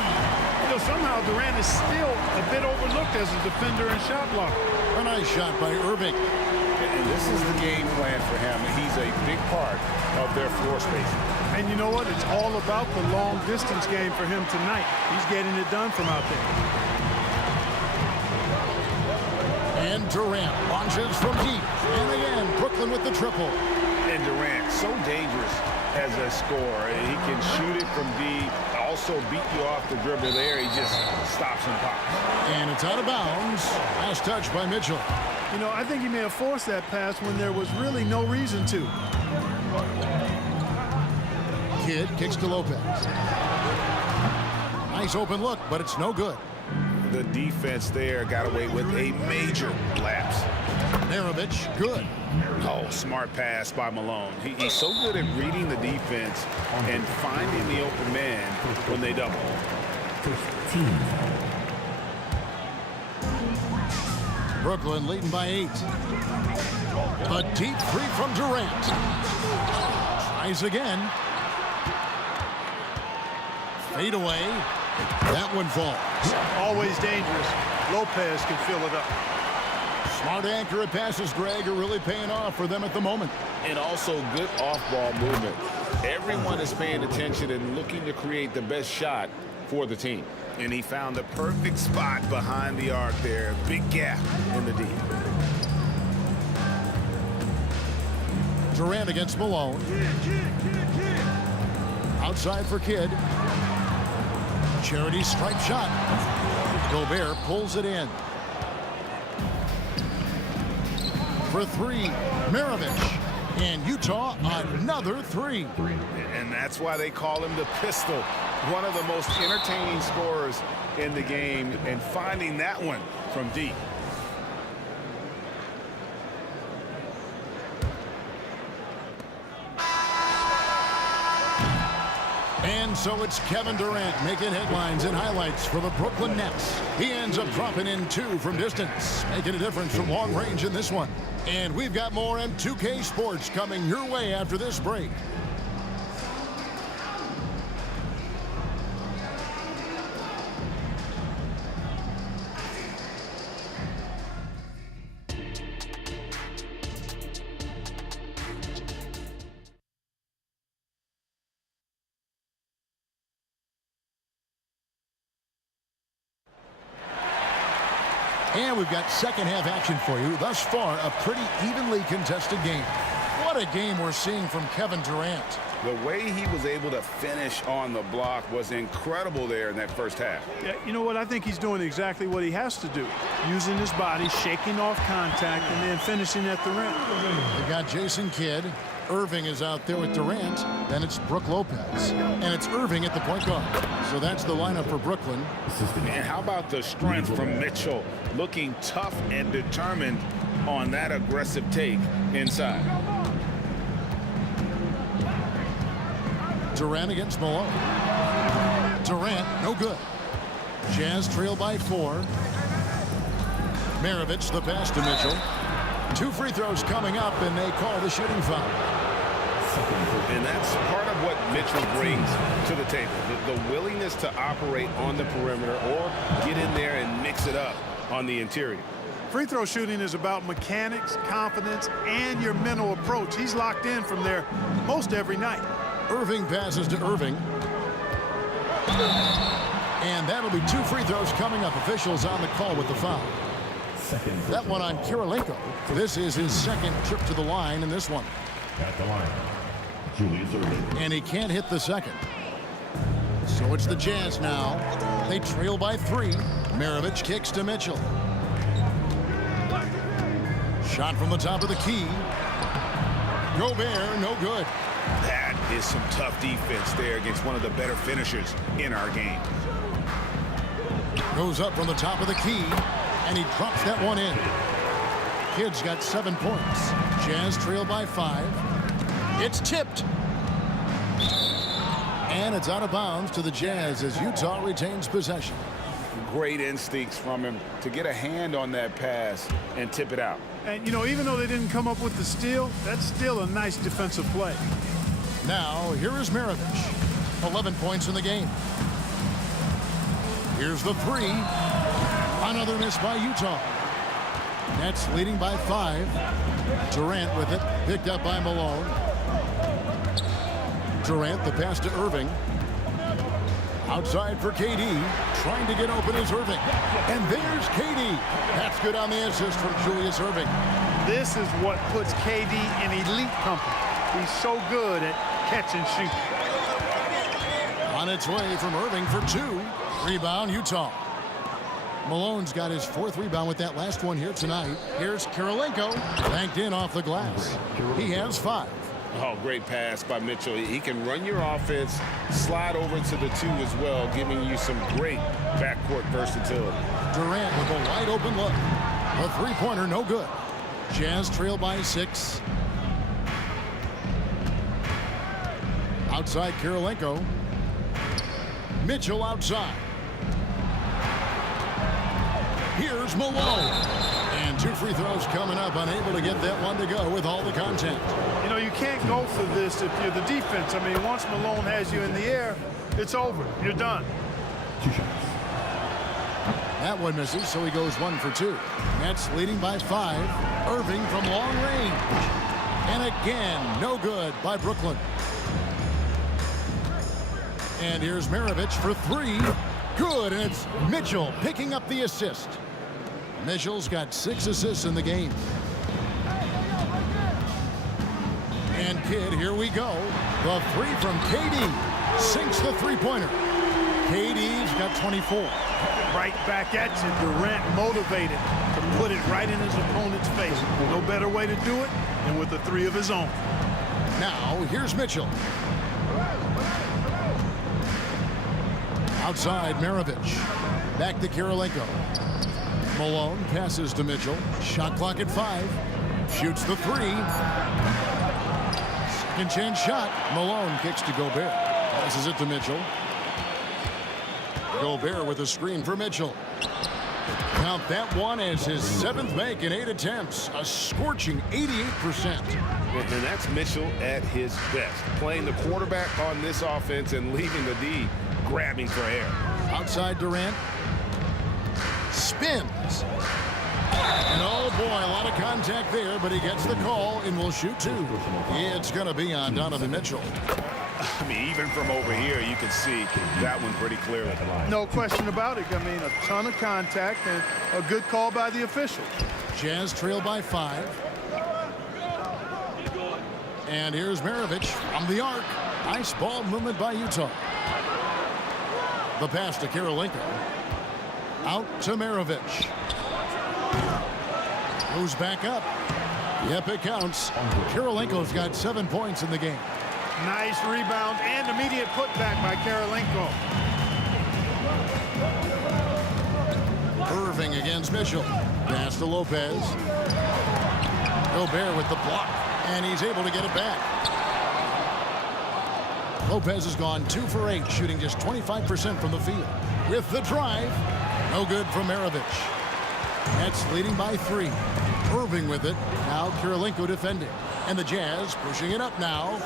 Somehow Durant is still a bit overlooked as a defender and shot blocker. A nice shot by Irving. And this is the game plan for him. He's a big part of their floor space. And you know what? It's all about the long distance game for him tonight. He's getting it done from out there. And Durant launches from deep. And again, Brooklyn with the triple. And Durant, so dangerous as a scorer. He can shoot it from deep, also beat you off the dribble there. He just stops and pops. And it's out of bounds. Last touch by Mitchell. You know, I think he may have forced that pass when there was really no reason to. Kidd kicks to Lopez. Nice open look, but it's no good. The defense there got away with a major lapse. Maravich, good. Oh, smart pass by Malone. He's so good at reading the defense and finding the open man when they double. Brooklyn leading by 8. A deep three from Durant. Tries again. Fade away. That one falls. Always dangerous. Lopez can fill it up. Smart accurate passes, Greg, are really paying off for them at the moment. And also good off-ball movement. Everyone is paying attention and looking to create the best shot for the team. And he found the perfect spot behind the arc there. Big gap in the D. Durant against Malone. Outside for Kidd. Charity stripe shot. Gobert pulls it in. For 3, Maravich. And Utah, another 3. And that's why they call him the pistol. One of the most entertaining scorers in the game, and finding that one from deep. And so it's Kevin Durant making headlines and highlights for the Brooklyn Nets. He ends up dropping in 2 from distance, making a difference from long range in this one. And we've got more M2K Sports coming your way after this break. And we've got second half action for you. Thus far, a pretty evenly contested game. What a game we're seeing from Kevin Durant. The way he was able to finish on the block was incredible there in that first half. Yeah, you know what? I think he's doing exactly what he has to do. Using his body, shaking off contact, and then finishing at the rim. They got Jason Kidd. Irving is out there with Durant. Then it's Brook Lopez. And it's Irving at the point guard. So that's the lineup for Brooklyn. And how about the strength from Mitchell? Looking tough and determined on that aggressive take inside. Durant against Malone. Durant, no good. Jazz trail by 4. Maravich, the pass to Mitchell. 2 free throws coming up, and they call the shooting foul. And that's part of what Mitchell brings to the table. The willingness to operate on the perimeter or get in there and mix it up on the interior. Free throw shooting is about mechanics, confidence, and your mental approach. He's locked in from there most every night. Irving passes to Irving. And that'll be 2 free throws coming up. Officials on the call with the foul. That one on Kirilenko. This is his second trip to the line in this one. At the line, Julius Irving. And he can't hit the second. So it's the Jazz now. They trail by 3. Maravich kicks to Mitchell. Shot from the top of the key. Gobert, no good. That is some tough defense there against one of the better finishers in our game. Goes up from the top of the key, and he drops that one in. Kidd's got 7 points. Jazz trail by 5. It's tipped. And it's out of bounds to the Jazz as Utah retains possession. Great instincts from him to get a hand on that pass and tip it out. And, you know, even though they didn't come up with the steal, that's still a nice defensive play. Now, here is Maravich. 11 points in the game. Here's the three. Another miss by Utah. Nets leading by 5. Durant with it. Picked up by Malone. Durant, the pass to Irving. Outside for KD. Trying to get open is Irving. And there's KD. That's good on the assist from Julius Irving. This is what puts KD in elite company. He's so good at catch and shoot. On its way from Irving for 2. Rebound, Utah. Malone's got his 4th rebound with that last one here tonight. Here's Kirilenko. Banked in off the glass. He has 5. Oh, great pass by Mitchell. He can run your offense, slide over to the 2 as well, giving you some great backcourt versatility. Durant with a wide open look. A three-pointer, no good. Jazz trail by 6. Outside Kirilenko. Mitchell outside. Here's Malone. And 2 free throws coming up, unable to get that one to go with all the contact. You know, you can't go for this if you're the defense. I mean, once Malone has you in the air, it's over. You're done. That one misses, so he goes 1 for 2. Nets leading by 5. Irving from long range. And again, no good by Brooklyn. And here's Maravich for 3. Good, and it's Mitchell picking up the assist. Mitchell's got 6 assists in the game. And Kidd, here we go. The 3 from KD. Sinks the three-pointer. KD's got 24. Right back at you. Durant motivated to put it right in his opponent's face. No better way to do it than with a 3 of his own. Now, here's Mitchell. Outside, Maravich. Back to Kirilenko. Malone passes to Mitchell. Shot clock at 5. Shoots the 3. Second chance shot. Malone kicks to Gobert. Passes it to Mitchell. Gobert with a screen for Mitchell. Count that one as his 7th make in 8 attempts. A scorching 88%. And that's Mitchell at his best. Playing the quarterback on this offense and leaving the D grabbing for air. Outside Durant. Spins. And oh boy, a lot of contact there, but he gets the call and will shoot 2. It's going to be on Donovan Mitchell. I mean, even from over here, you can see that one pretty clearly. No question about it. I mean, a ton of contact and a good call by the official. Jazz trail by 5. And here's Maravich from the arc. Nice ball movement by Utah. The pass to Kirilenko. Out to Maravich. Goes back up. Yep, it counts. Kirilenko's got 7 points in the game. Nice rebound and immediate putback by Kirilenko. Irving against Mitchell. Pass to Lopez. Gobert with the block. And he's able to get it back. Lopez has gone 2 for 8, shooting just 25% from the field. With the drive, no good from Maravich. Nets leading by 3. Irving with it. Now Kirilenko defending. And the Jazz pushing it up now.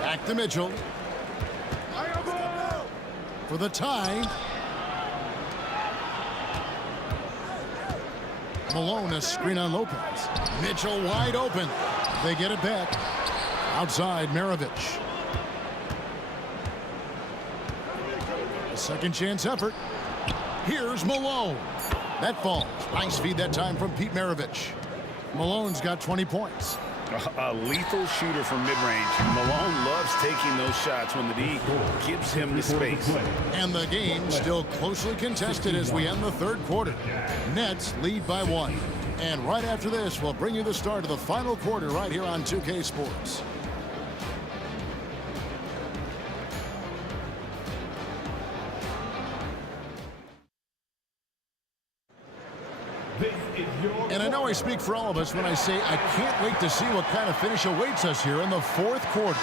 Back to Mitchell. For the tie. Malone, a screen on Lopez. Mitchell wide open. They get it back. Outside, Maravich. A second chance effort. Here's Malone. That falls. Nice feed that time from Pete Maravich. Malone's got 20 points. A lethal shooter from mid-range. Malone loves taking those shots when the D gives him the space. And the game still closely contested as we end the 3rd quarter. Nets lead by 1. And right after this, we'll bring you the start of the final quarter right here on 2K Sports. And I know I speak for all of us when I say I can't wait to see what kind of finish awaits us here in the 4th quarter.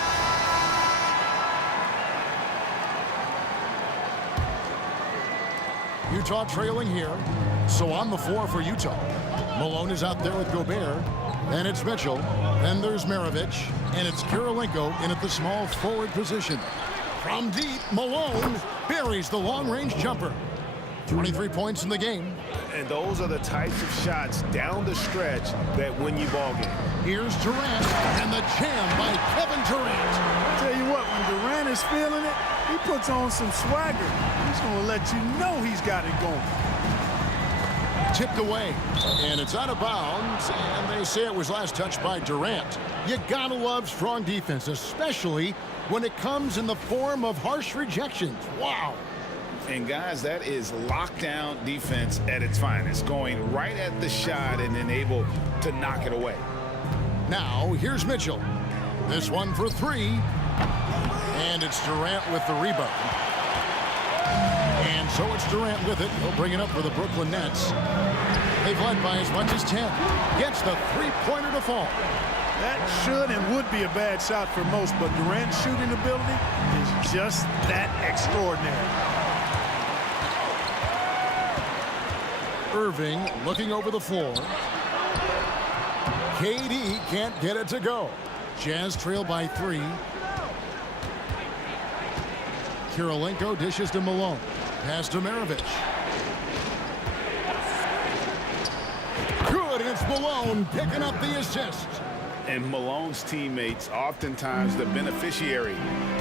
Utah trailing here. So on the floor for Utah. Malone is out there with Gobert. Then it's Mitchell. Then there's Maravich. And it's Kirilenko in at the small forward position. From deep, Malone buries the long-range jumper. 23 points in the game. And those are the types of shots down the stretch that win you ball game. Here's Durant, and the jam by Kevin Durant. Tell you what, when Durant is feeling it, he puts on some swagger. He's going to let you know he's got it going. Tipped away, and it's out of bounds, and they say it was last touched by Durant. You gotta love strong defense, especially when it comes in the form of harsh rejections. Wow. And guys, that is lockdown defense at its finest, going right at the shot and then able to knock it away. Now, here's Mitchell. This one for three, and it's Durant with the rebound. And so it's Durant with it. He'll bring it up for the Brooklyn Nets. They've led by as much as 10. Gets the three-pointer to fall. That should and would be a bad shot for most, but Durant's shooting ability is just that extraordinary. Irving looking over the floor. KD can't get it to go. Jazz trail by 3. Kirilenko dishes to Malone. Pass to Maravich. Good, and it's Malone picking up the assist. And Malone's teammates oftentimes the beneficiary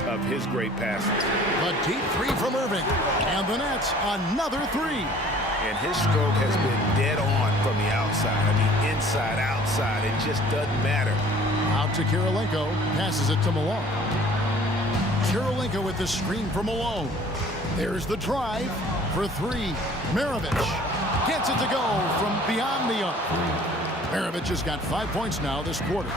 of his great passes. A deep three from Irving. And the Nets, another three. And his stroke has been dead on from the outside. I mean, inside, outside, it just doesn't matter. Out to Kirilenko, passes it to Malone. Kirilenko with the screen for Malone. There's the drive for 3. Maravich gets it to go from beyond the arc. Maravich has got 5 points now this quarter.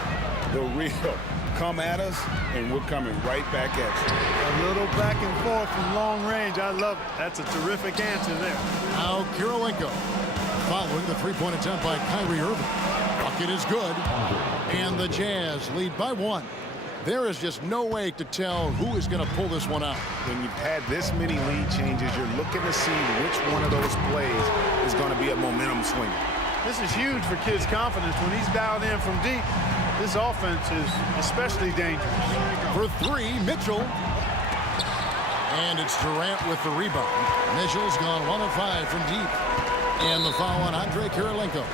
The real come at us, and we're coming right back at you. A little back and forth from long range. I love it. That's a terrific answer there. Now Kirilenko following the three-point attempt by Kyrie Irving. Bucket is good, and the Jazz lead by 1. There is just no way to tell who is going to pull this one out. When you've had this many lead changes, you're looking to see which one of those plays is going to be a momentum swing. This is huge for kids' confidence. When he's dialed in from deep, this offense is especially dangerous. For 3, Mitchell. And it's Durant with the rebound. Mitchell's gone 1 of 5 from deep. And the foul on Andre Kirilenko.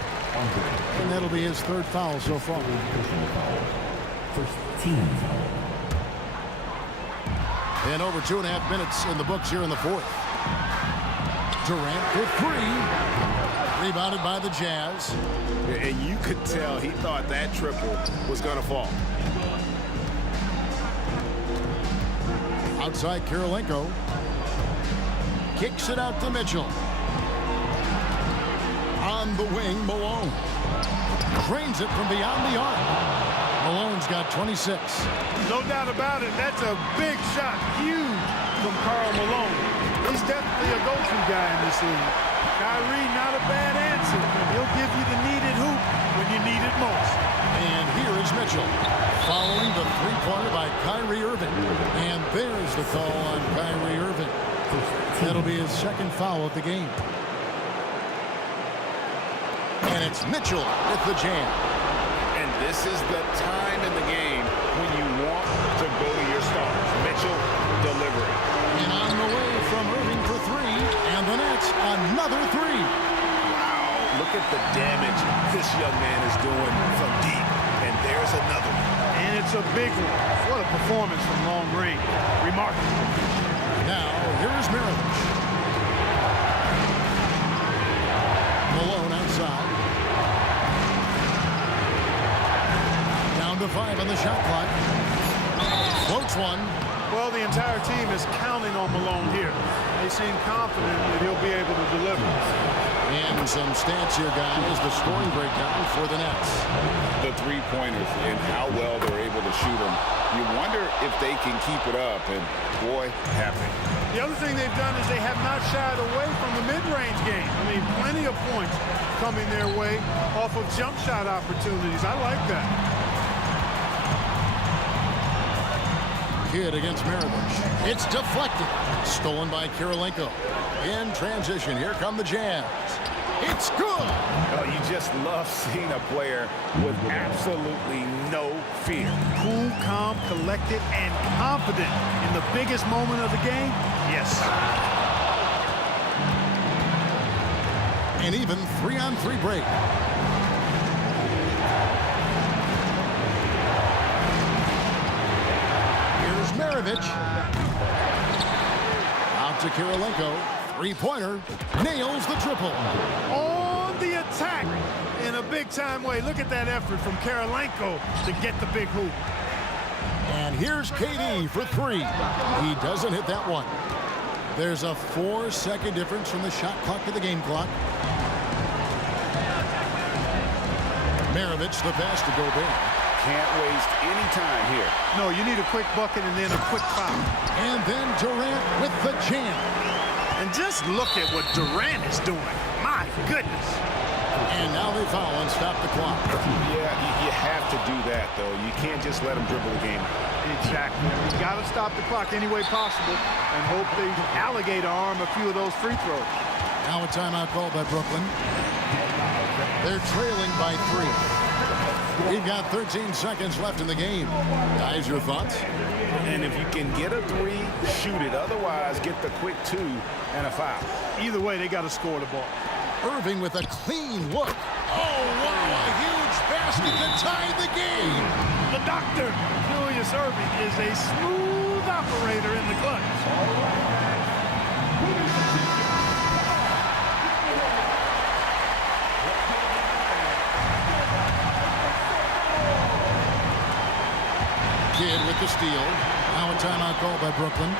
And that'll be his 3rd foul so far. First team. And over 2.5 minutes in the books here in the 4th. Durant for 3. Rebounded by the Jazz. And you could tell he thought that triple was going to fall. Outside Kirilenko. Kicks it out to Mitchell. On the wing, Malone. Drains it from beyond the arc. Malone's got 26. No doubt about it. That's a big shot. Huge from Karl Malone. He's definitely a go-to guy in this league. Kyrie, not a bad answer. He'll give you the needed hoop when you need it most. And here is Mitchell following the three-pointer by Kyrie Irving. And there's the call on Kyrie Irving. That'll be his 2nd foul of the game. And it's Mitchell with the jam. And this is the time in the game when you want to go to your stars. Mitchell delivering. And on the way from Irving for 3. And the Nets, another 3. Wow, look at the damage this young man is doing from deep. And there's another one. And it's a big one. What a performance from long range. Remarkable. Now, here's Maravich. Malone outside. Down to 5 on the shot clock. Floats one. Well, the entire team is counting on Malone here. They seem confident that he'll be able to deliver. And some stats here, guys. The scoring breakdown for the Nets. The three-pointers and how well they're able to shoot them. You wonder if they can keep it up, and boy, have they. The other thing they've done is they have not shied away from the mid-range game. I mean, plenty of points coming their way off of jump shot opportunities. I like that. Kidd against Maravich. It's deflected. Stolen by Kirilenko. In transition, here come the Jazz. It's good. Oh, you just love seeing a player with absolutely no fear. Cool, calm, collected, and confident in the biggest moment of the game. Yes. An even 3-on-3 break. Here's Maravich. Out to Kirilenko. Three-pointer. Nails the triple. On the attack in a big-time way. Look at that effort from Kirilenko to get the big hoop. And here's KD for three. He doesn't hit that one. There's a 4-second difference from the shot clock to the game clock. Maravich, the pass to Gobert. Can't waste any time here. No, you need a quick bucket and then a quick foul. And then Durant with the jam. And just look at what Durant is doing. My goodness. And now they foul and stop the clock. Yeah, you have to do that, though. You can't just let them dribble the game. Exactly. You got to stop the clock any way possible and hope the alligator arm a few of those free throws. Now a timeout called by Brooklyn. They're trailing by 3. We've got 13 seconds left in the game. Guys, your thoughts? And if you can get a 3, shoot it. Otherwise, get the quick 2 and a foul. Either way, they got to score the ball. Irving with a clean look. Oh, wow, a huge basket to tie the game. The doctor, Julius Irving, is a smooth operator in the clutch. Kidd with the steal. Now a timeout called by Brooklyn.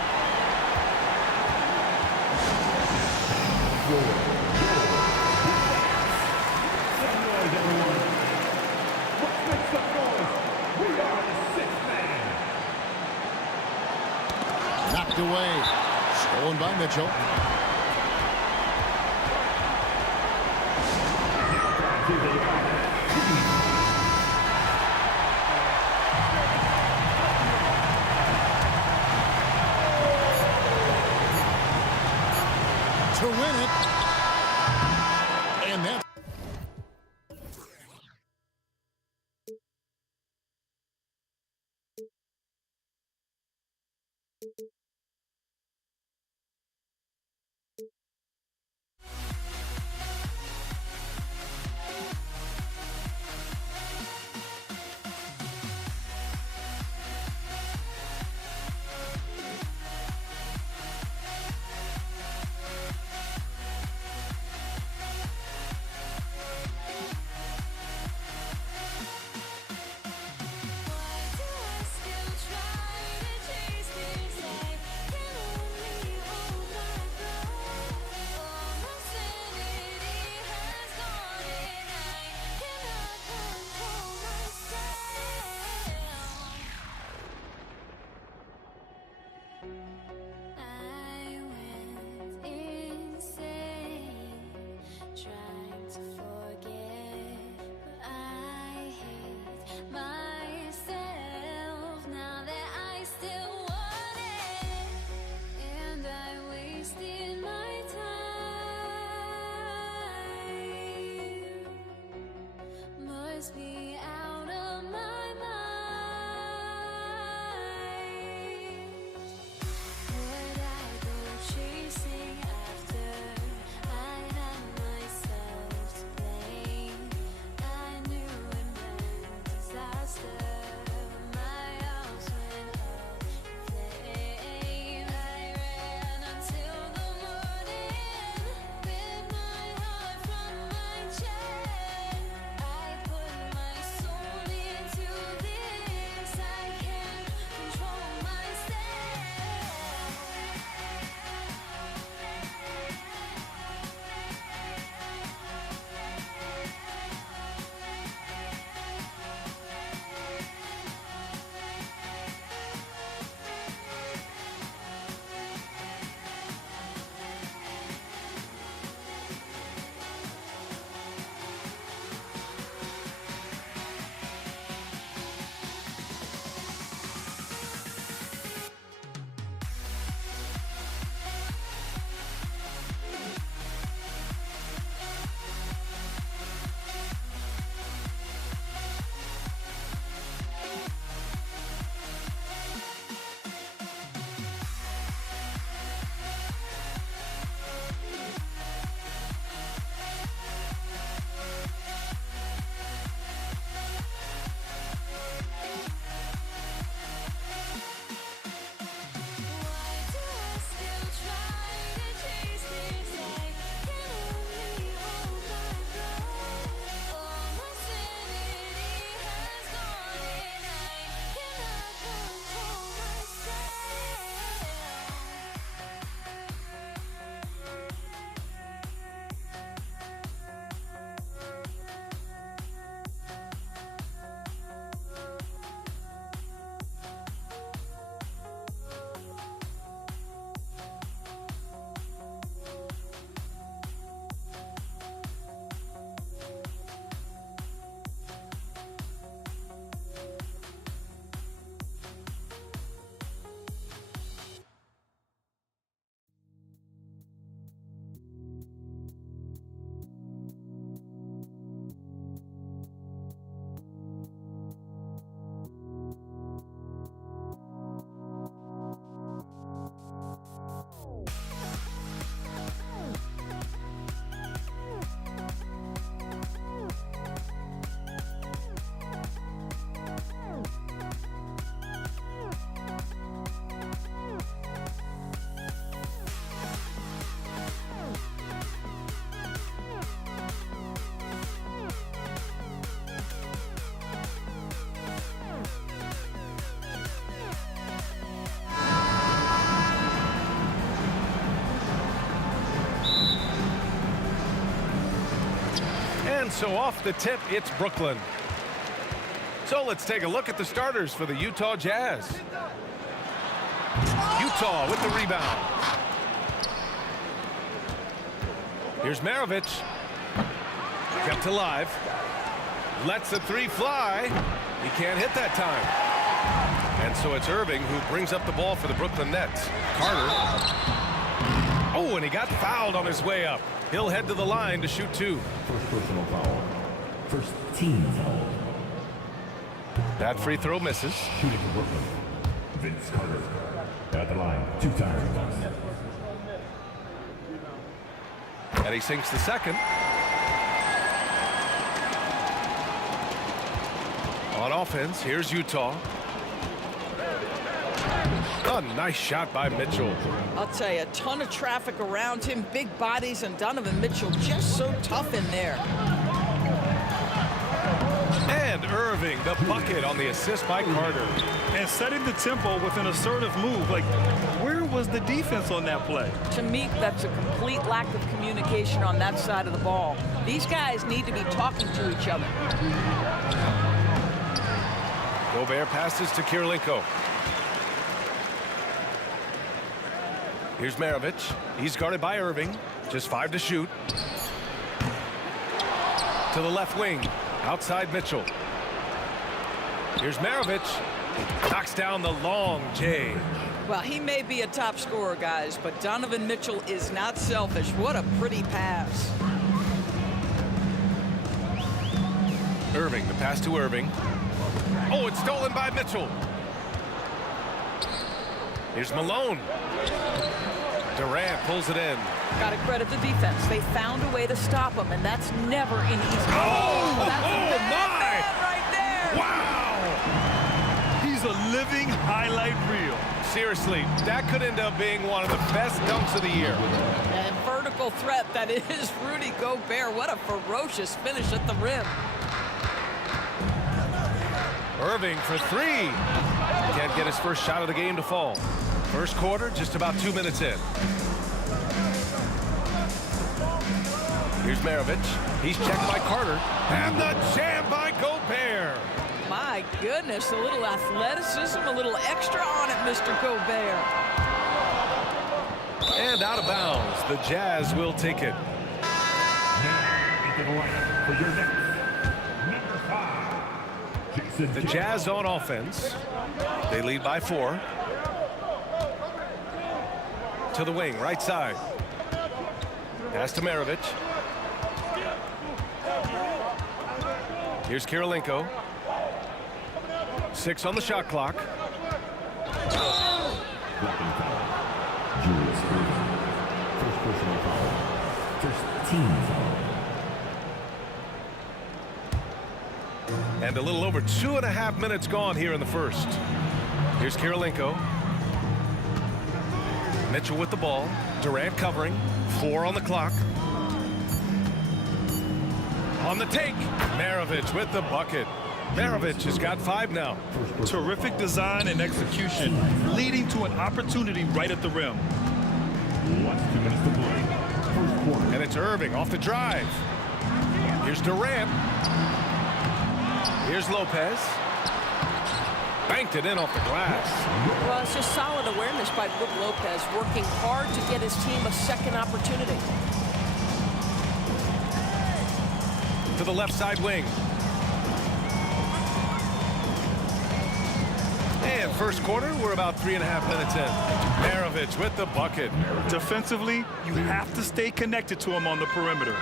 Knocked away. Stolen by Mitchell. To win it. And that's And so off the tip, it's Brooklyn. So let's take a look at the starters for the Utah Jazz. Utah with the rebound. Here's Maravich. Kept alive. Lets the three fly. He can't hit that time. And so it's Irving who brings up the ball for the Brooklyn Nets. Carter. Oh, and he got fouled on his way up. He'll head to the line to shoot 2. First personal foul. First team foul. That free throw misses. Shooting for Brooklyn. Vince Carter. At the line, 2 times. And he sinks the second. On offense, here's Utah. A nice shot by Mitchell. I'll tell you, a ton of traffic around him, big bodies, and Donovan Mitchell just so tough in there. And Irving, the bucket on the assist by Carter. And setting the tempo with an assertive move. Like, where was the defense on that play? To me, that's a complete lack of communication on that side of the ball. These guys need to be talking to each other. Gobert passes to Kirilenko. Here's Maravich. He's guarded by Irving. Just 5 to shoot. To the left wing. Outside Mitchell. Here's Maravich. Knocks down the long J. Well, he may be a top scorer, guys, but Donovan Mitchell is not selfish. What a pretty pass. Irving, the pass to Irving. Oh, it's stolen by Mitchell. Here's Malone. Durant pulls it in. Got to credit the defense. They found a way to stop him, and that's never an easy. Oh, that's a my! right there. Wow! He's a living highlight reel. Seriously, that could end up being one of the best dunks of the year. And vertical threat that is Rudy Gobert. What a ferocious finish at the rim. Irving for 3. Can't get his first shot of the game to fall. First quarter, just about 2 minutes in. Here's Maravich. He's checked by Carter. And the jam by Gobert. My goodness, a little athleticism, a little extra on it, Mr. Gobert. And out of bounds. The Jazz will take it. Into the lineup for your next number 5. Jason The Jazz on offense. They lead by 4. To the wing, right side. Pass to Maravich. Here's Kirilenko. 6 on the shot clock. Blocking foul. Julius Irving. First personal foul. First team foul. And a little over 2.5 minutes gone here in the first. Here's Kirilenko. Mitchell with the ball. Durant covering. 4 on the clock. On the take. Maravich with the bucket. Maravich has got 5 now. Terrific design and execution, leading to an opportunity right at the rim. 2 minutes to play. First quarter. And it's Irving off the drive. Here's Durant. Here's Lopez. Banked it in off the glass. Well, it's just solid awareness by Brook Lopez, working hard to get his team a second opportunity. To the left side wing. And first quarter, we're about 3.5 minutes in. Maravich with the bucket. Defensively, you have to stay connected to him on the perimeter.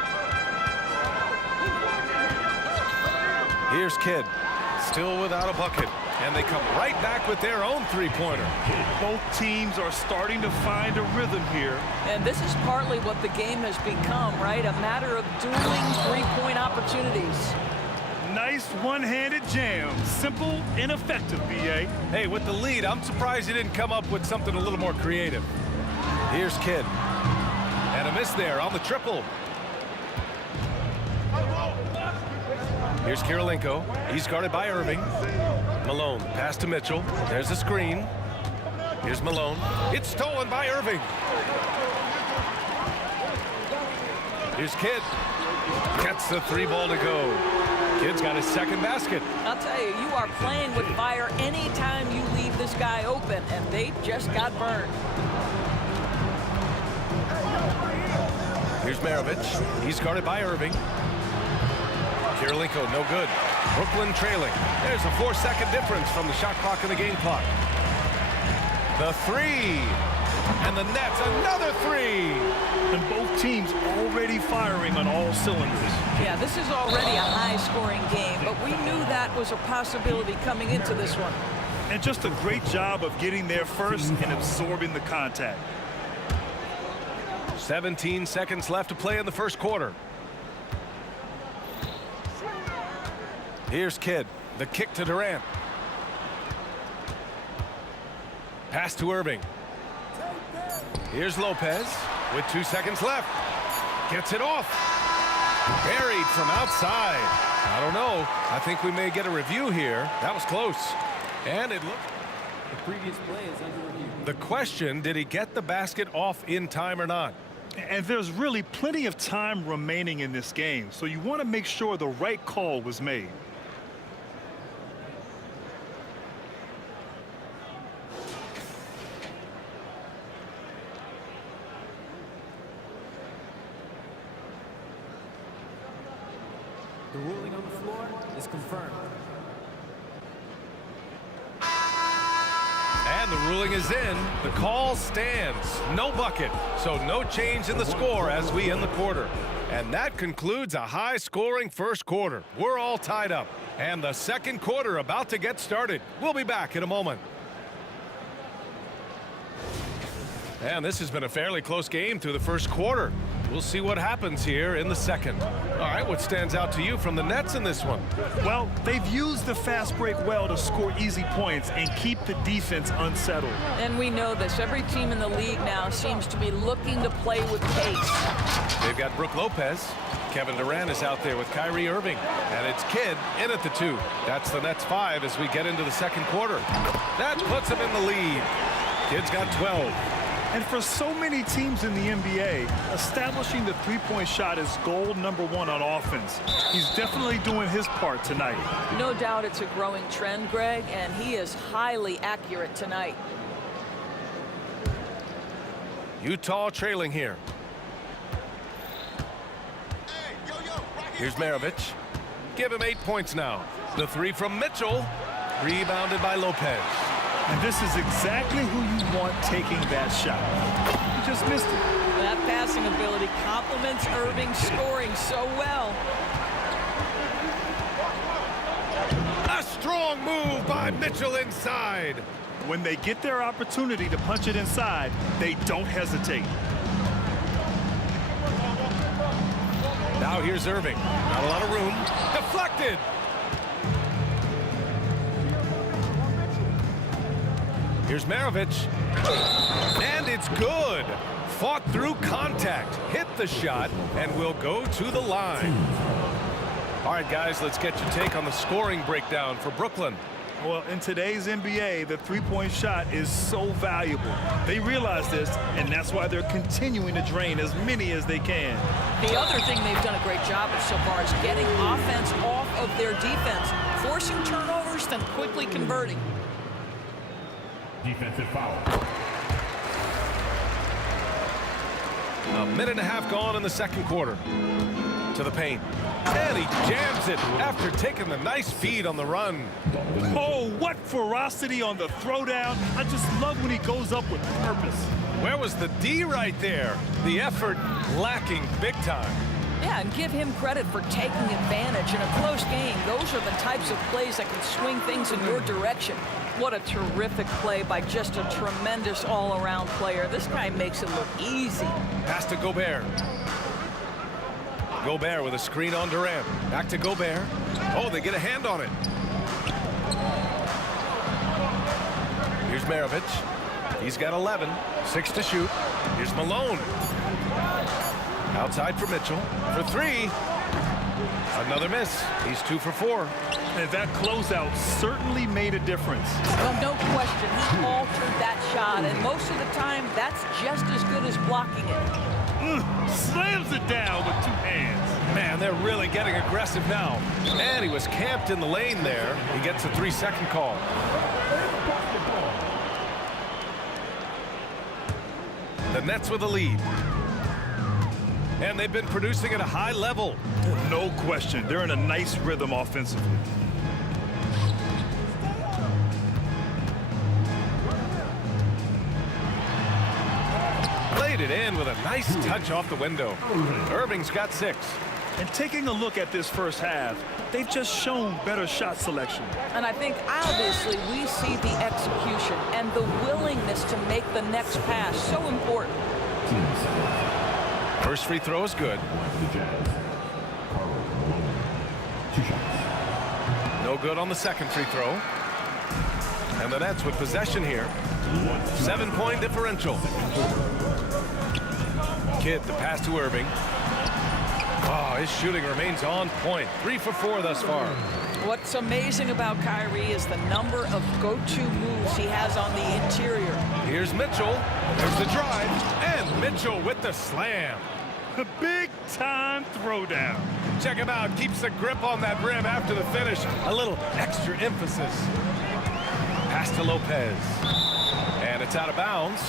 Here's Kidd, still without a bucket. And they come right back with their own three-pointer. Both teams are starting to find a rhythm here. And this is partly what the game has become, right? A matter of dueling three-point opportunities. Nice one-handed jam. Simple and effective, B.A. Hey, with the lead, I'm surprised he didn't come up with something a little more creative. Here's Kidd. And a miss there on the triple. Here's Kirilenko. He's guarded by Irving. Malone, pass to Mitchell. There's a screen. Here's Malone. It's stolen by Irving. Here's Kidd. Gets the 3 ball to go. Kidd's got his second basket. I'll tell you, you are playing with fire anytime you leave this guy open, and they just got burned. Here's Maravich. He's guarded by Irving. Kirilenko, no good. Brooklyn trailing. There's a 4-second difference from the shot clock and the game clock. The 3. And the Nets, another 3. And both teams already firing on all cylinders. Yeah, this is already a high-scoring game, but we knew that was a possibility coming into this one. And just a great job of getting there first and absorbing the contact. 17 seconds left to play in the first quarter. Here's Kidd. The kick to Durant. Pass to Irving. Here's Lopez with 2 seconds left. Gets it off. Buried from outside. I don't know. I think we may get a review here. That was close. And it looked... The previous play is under review. The question, did he get the basket off in time or not? And there's really plenty of time remaining in this game, so you want to make sure the right call was made. The ruling on the floor is confirmed. And the ruling is in. The call stands. No bucket. So no change in the score as we end the quarter. And that concludes a high-scoring first quarter. We're all tied up. And the second quarter about to get started. We'll be back in a moment. And this has been a fairly close game through the first quarter. We'll see what happens here in the second. All right, what stands out to you from the Nets in this one? Well, they've used the fast break well to score easy points and keep the defense unsettled. And we know this. Every team in the league now seems to be looking to play with pace. They've got Brook Lopez. Kevin Durant is out there with Kyrie Irving. And it's Kidd in at the 2. That's the Nets 5 as we get into the second quarter. That puts them in the lead. Kidd's got 12. And for so many teams in the NBA, establishing the three-point shot is goal number 1 on offense. He's definitely doing his part tonight. No doubt it's a growing trend, Greg, and he is highly accurate tonight. Utah trailing here. Here's Maravich. Give him 8 points now. The 3 from Mitchell. Rebounded by Lopez. And this is exactly who you want taking that shot. He just missed it. That passing ability complements Irving's scoring so well. A strong move by Mitchell inside. When they get their opportunity to punch it inside, they don't hesitate. Now here's Irving. Not a lot of room. Deflected. Here's Maravich. And it's good. Fought through contact. Hit the shot and will go to the line. All right, guys, let's get your take on the scoring breakdown for Brooklyn. Well, in today's NBA, the three-point shot is so valuable. They realize this, and that's why they're continuing to drain as many as they can. The other thing they've done a great job of so far is getting offense off of their defense, forcing turnovers, then quickly converting. Defensive foul. A minute and a half gone in the second quarter. To the paint. And he jams it after taking the nice feed on the run. Oh, what ferocity on the throwdown. I just love when he goes up with purpose. Where was the D right there? The effort lacking big time. Yeah, and give him credit for taking advantage in a close game. Those are the types of plays that can swing things in your direction. What a terrific play by just a tremendous all-around player. This guy makes it look easy. Pass to Gobert. Gobert with a screen on Durant. Back to Gobert. Oh, they get a hand on it. Here's Maravich. He's got 11. 6 to shoot. Here's Malone. Outside for Mitchell. For 3. Another miss. He's 2 for 4. And that closeout certainly made a difference. Well, no question. He altered that shot, and most of the time, that's just as good as blocking it. Slams it down with 2 hands. Man, they're really getting aggressive now. And he was camped in the lane there. He gets a 3-second call. The Nets with a lead. And they've been producing at a high level. No question. They're in a nice rhythm offensively. Laid it in with a nice touch off the window. Irving's got 6. And taking a look at this first half, they've just shown better shot selection. And I think obviously we see the execution and the willingness to make the next pass so important. First free throw is good. No good on the second free throw. And the Nets with possession here. 7-point differential. Kidd, the pass to Irving. Oh, his shooting remains on point. 3 for 4 thus far. What's amazing about Kyrie is the number of go-to moves he has on the interior. Here's Mitchell. There's the drive. And Mitchell with the slam. A big-time throwdown. Check him out. Keeps the grip on that rim after the finish. A little extra emphasis. Pass to Lopez. And it's out of bounds.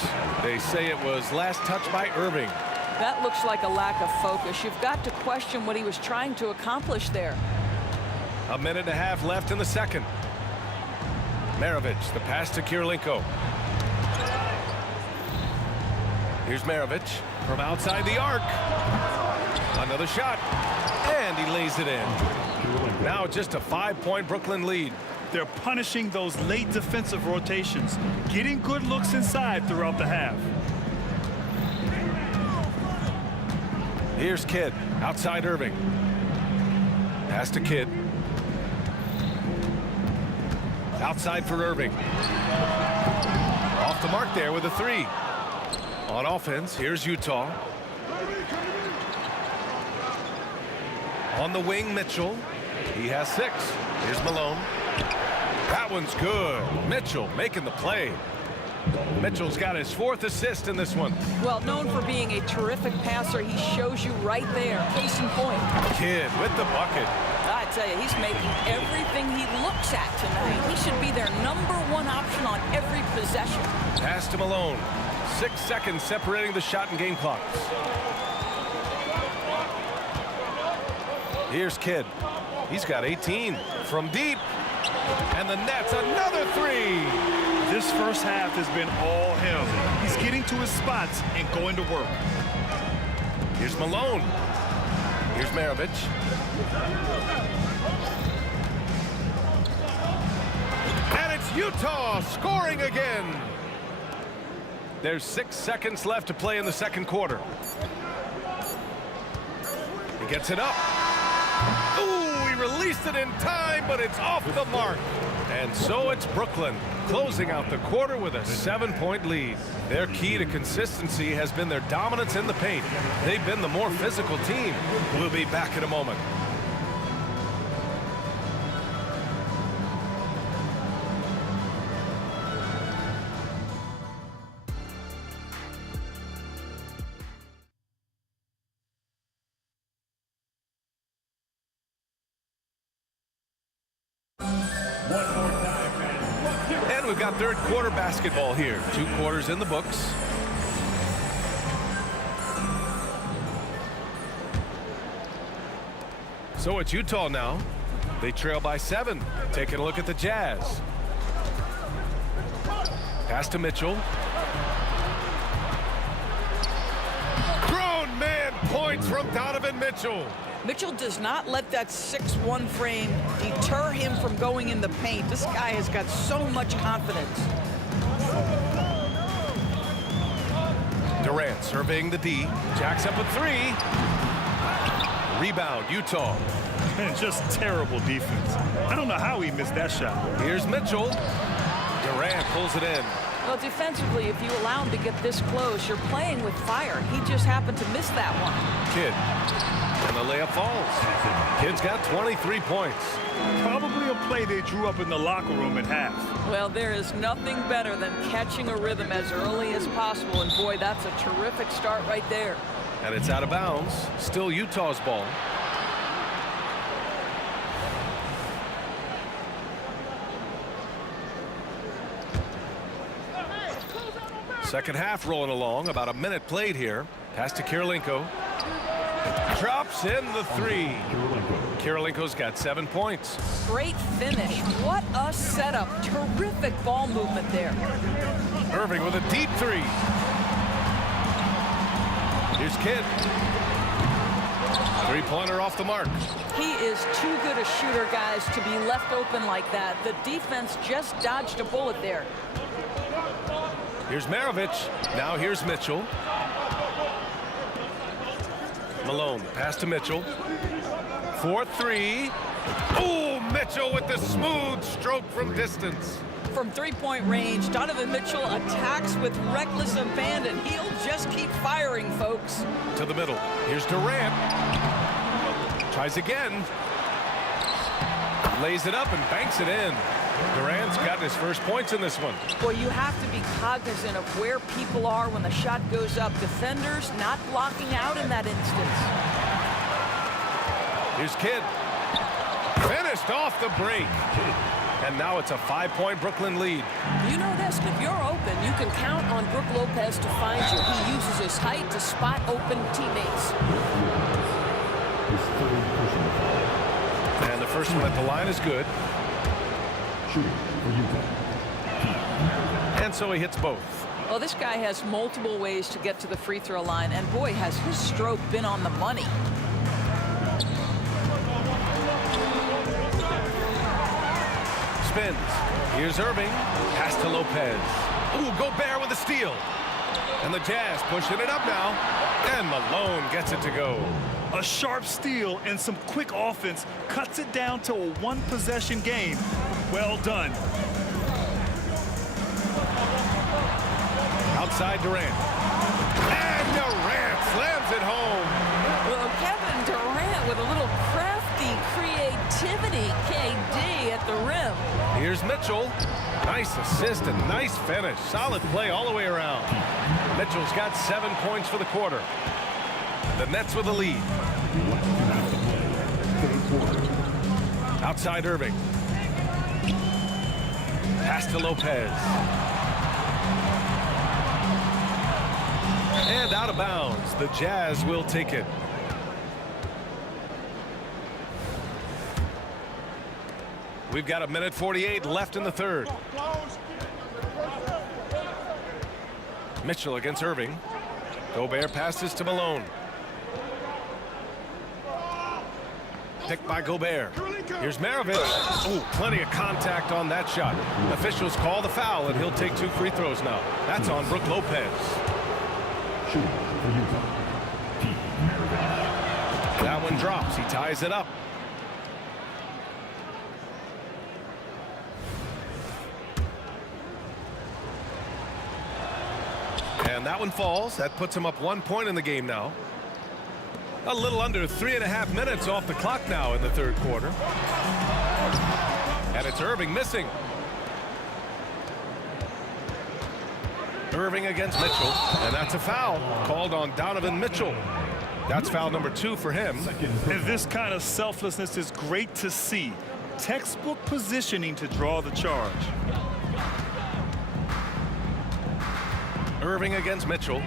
They say it was last touched by Irving. That looks like a lack of focus. You've got to question what he was trying to accomplish there. A minute and a half left in the second. Maravich, the pass to Kirilenko. Here's Maravich from outside the arc. Another shot. And he lays it in. Now just a 5-point Brooklyn lead. They're punishing those late defensive rotations, getting good looks inside throughout the half. Here's Kidd, outside Irving. Pass to Kidd. Outside for Irving. Off the mark there with a 3. On offense, here's Utah. On the wing, Mitchell. He has 6. Here's Malone. That one's good. Mitchell making the play. Mitchell's got his 4th assist in this one. Well, known for being a terrific passer, he shows you right there. Case in point. Kidd with the bucket. I tell you, he's making everything he looks at tonight. He should be their #1 option on every possession. Pass to Malone. 6 seconds separating the shot and game clocks. Here's Kidd. He's got 18 from deep. And the Nets, another 3. This first half has been all him. He's getting to his spots and going to work. Here's Malone. Here's Maravich. And it's Utah scoring again. There's 6 seconds left to play in the second quarter. He gets it up. Ooh, he released it in time, but it's off the mark. And so it's Brooklyn closing out the quarter with a 7-point lead. Their key to consistency has been their dominance in the paint. They've been the more physical team. We'll be back in a moment. And we've got third quarter basketball here. 2 quarters in the books. So it's Utah now. They trail by 7. Taking a look at the Jazz. Pass to Mitchell. Grown man points from Donovan Mitchell. Mitchell does not let that 6'1" frame deter him from going in the paint. This guy has got so much confidence. Durant surveying the D. Jacks up a 3. Rebound, Utah. And just terrible defense. I don't know how he missed that shot. Here's Mitchell. Durant pulls it in. Well, defensively, if you allow him to get this close, you're playing with fire. He just happened to miss that one. Kidd. And the layup falls. Kidd's got 23 points. Probably a play they drew up in the locker room at half. Well, there is nothing better than catching a rhythm as early as possible. And boy, that's a terrific start right there. And it's out of bounds. Still Utah's ball. Second half rolling along. About a minute played here. Pass to Kirilenko. Drops in the three. Kirilenko's got 7 points. Great finish. What a setup. Terrific ball movement there. Irving with a deep three. Here's Kidd. Three-pointer off the mark. He is too good a shooter, guys, to be left open like that. The defense just dodged a bullet there. Here's Maravich. Now here's Mitchell. Malone, pass to Mitchell. 4-3. Oh, Mitchell with the smooth stroke from distance. From three-point range, Donovan Mitchell attacks with reckless abandon. He'll just keep firing, folks. To the middle. Here's Durant. Tries again. Lays it up and banks it in. Durant's got his first points in this one. Boy, you have to be cognizant of where people are when the shot goes up. Defenders not blocking out in that instance. Here's Kidd. Finished off the break. And now it's a 5-point Brooklyn lead. You know this, if you're open, you can count on Brook Lopez to find you. He uses his height to spot open teammates. And the first one at the line is good. And so he hits both. Well, this guy has multiple ways to get to the free throw line, and boy, has his stroke been on the money. Spins. Here's Irving. Pass to Lopez. Ooh, Gobert with a steal. And the Jazz pushing it up now. And Malone gets it to go. A sharp steal and some quick offense cuts it down to a one-possession game. Well done. Outside Durant. And Durant slams it home. Well, Kevin Durant with a little crafty creativity, KD at the rim. Here's Mitchell. Nice assist and nice finish. Solid play all the way around. Mitchell's got 7 points for the quarter. The Nets with the lead. Outside Irving. Pass to Lopez. And out of bounds. The Jazz will take it. We've got a minute 48 left in the third. Mitchell against Irving. Gobert passes to Malone. Picked by Gobert. Here's Maravich. Oh, plenty of contact on that shot. Officials call the foul, and he'll take 2 free throws now. That's on Brook Lopez. That one drops. He ties it up. And that one falls. That puts him up 1 point in the game now. A little under 3.5 minutes off the clock now in the third quarter. And it's Irving missing. Irving against Mitchell. And that's a foul called on Donovan Mitchell. That's foul number 2 for him. And this kind of selflessness is great to see. Textbook positioning to draw the charge. Irving against Mitchell.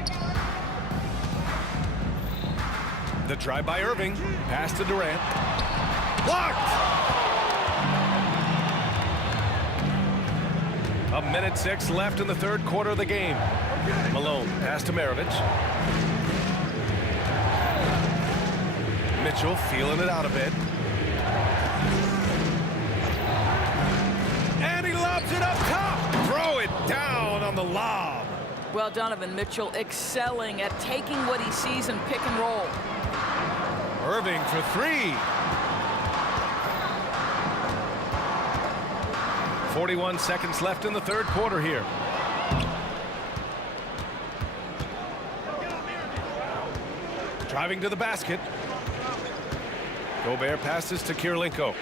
The drive by Irving. Pass to Durant. Blocked! A minute 6 left in the third quarter of the game. Malone. Pass to Maravich. Mitchell feeling it out a bit. And he lobs it up top. Throw it down on the lob. Well, Donovan Mitchell excelling at taking what he sees in pick and roll. Irving for 3. 41 seconds left in the third quarter here. Driving to the basket. Gobert passes to Kirilenko.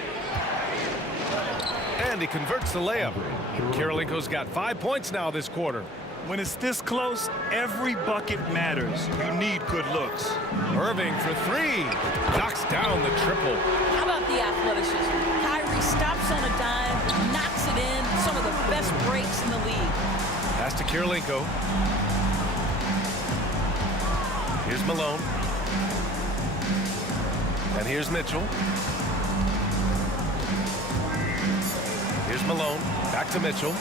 And he converts the layup. Kirilenko's got 5 points now this quarter. When it's this close, every bucket matters. You need good looks. Irving for three. Knocks down the triple. How about the athleticism? Kyrie stops on a dime, knocks it in. Some of the best breaks in the league. Pass to Kirilenko. Here's Malone. And here's Mitchell. Here's Malone. Back to Mitchell.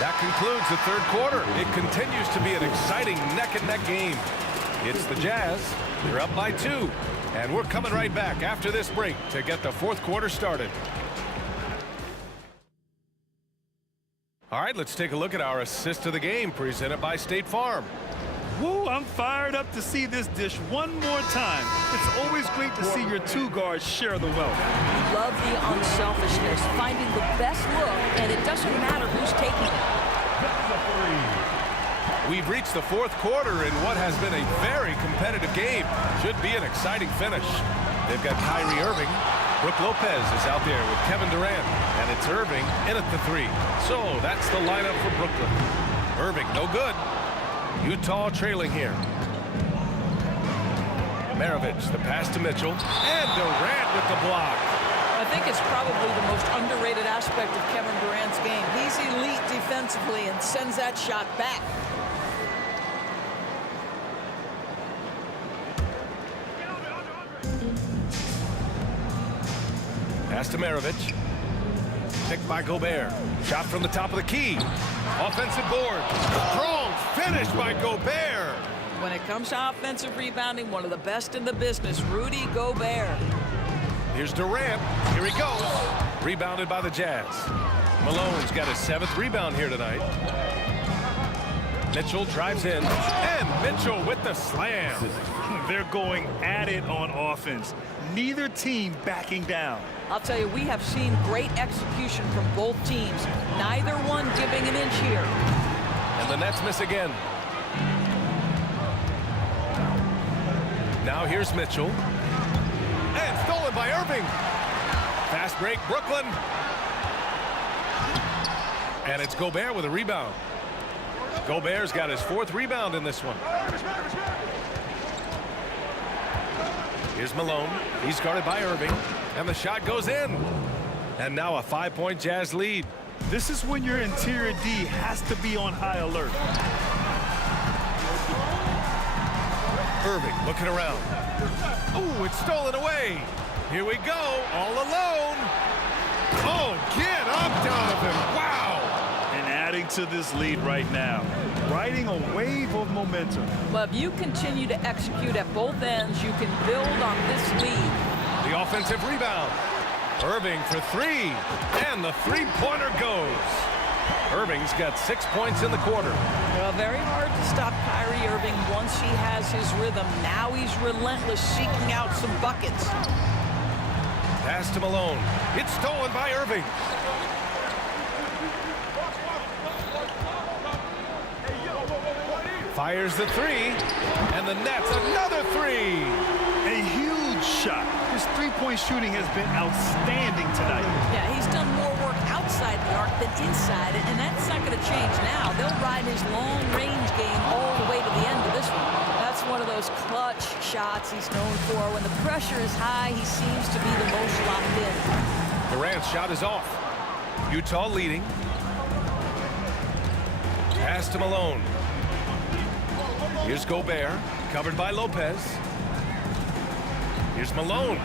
That concludes the third quarter. It continues to be an exciting neck-and-neck game. It's the Jazz. They're up by 2. And we're coming right back after this break to get the fourth quarter started. All right, let's take a look at our assist of the game presented by State Farm. Woo, I'm fired up to see this dish one more time. It's always great to see your two guards share the wealth. Love the unselfishness, finding the best look, and it doesn't matter who's taking it. We've reached the fourth quarter in what has been a very competitive game. Should be an exciting finish. They've got Kyrie Irving. Brook Lopez is out there with Kevin Durant, and it's Irving in at the 3. So that's the lineup for Brooklyn. Irving, no good. Utah trailing here. Maravich, the pass to Mitchell, and Durant with the block. I think it's probably the most underrated aspect of Kevin Durant's game. He's elite defensively and sends that shot back. Pass to Maravich. Picked by Gobert. Shot from the top of the key. Offensive board. Strong finish by Gobert. When it comes to offensive rebounding, one of the best in the business, Rudy Gobert. Here's Durant. Here he goes. Rebounded by the Jazz. Malone's got his 7th rebound here tonight. Mitchell drives in. And Mitchell with the slam. They're going at it on offense. Neither team backing down. I'll tell you, we have seen great execution from both teams. Neither one giving an inch here. And the Nets miss again. Now here's Mitchell. And stolen by Irving. Fast break, Brooklyn. And it's Gobert with a rebound. Gobert's got his 4th rebound in this one. Here's Malone. He's guarded by Irving. And the shot goes in. And now a 5-point Jazz lead. This is when your interior D has to be on high alert. Irving looking around. Oh, it's stolen away. Here we go, all alone. Oh, get up, Donovan. Wow. And adding to this lead right now. Riding a wave of momentum. But if you continue to execute at both ends, you can build on this lead. The offensive rebound. Irving for 3. And the three-pointer goes. Irving's got 6 points in the quarter. Well, very hard to stop Kyrie Irving once he has his rhythm. Now he's relentless, seeking out some buckets. Pass to Malone. It's stolen by Irving. Fires the 3. And the Nets another 3. A huge shot. His three-point shooting has been outstanding tonight. Yeah, he's done more work outside the arc than inside it, and that's not going to change now. They'll ride his long-range game all the way to the end of this one. That's one of those clutch shots he's known for. When the pressure is high, he seems to be the most locked in. Durant's shot is off. Utah leading. Pass to Malone. Here's Gobert, covered by Lopez. Here's Malone.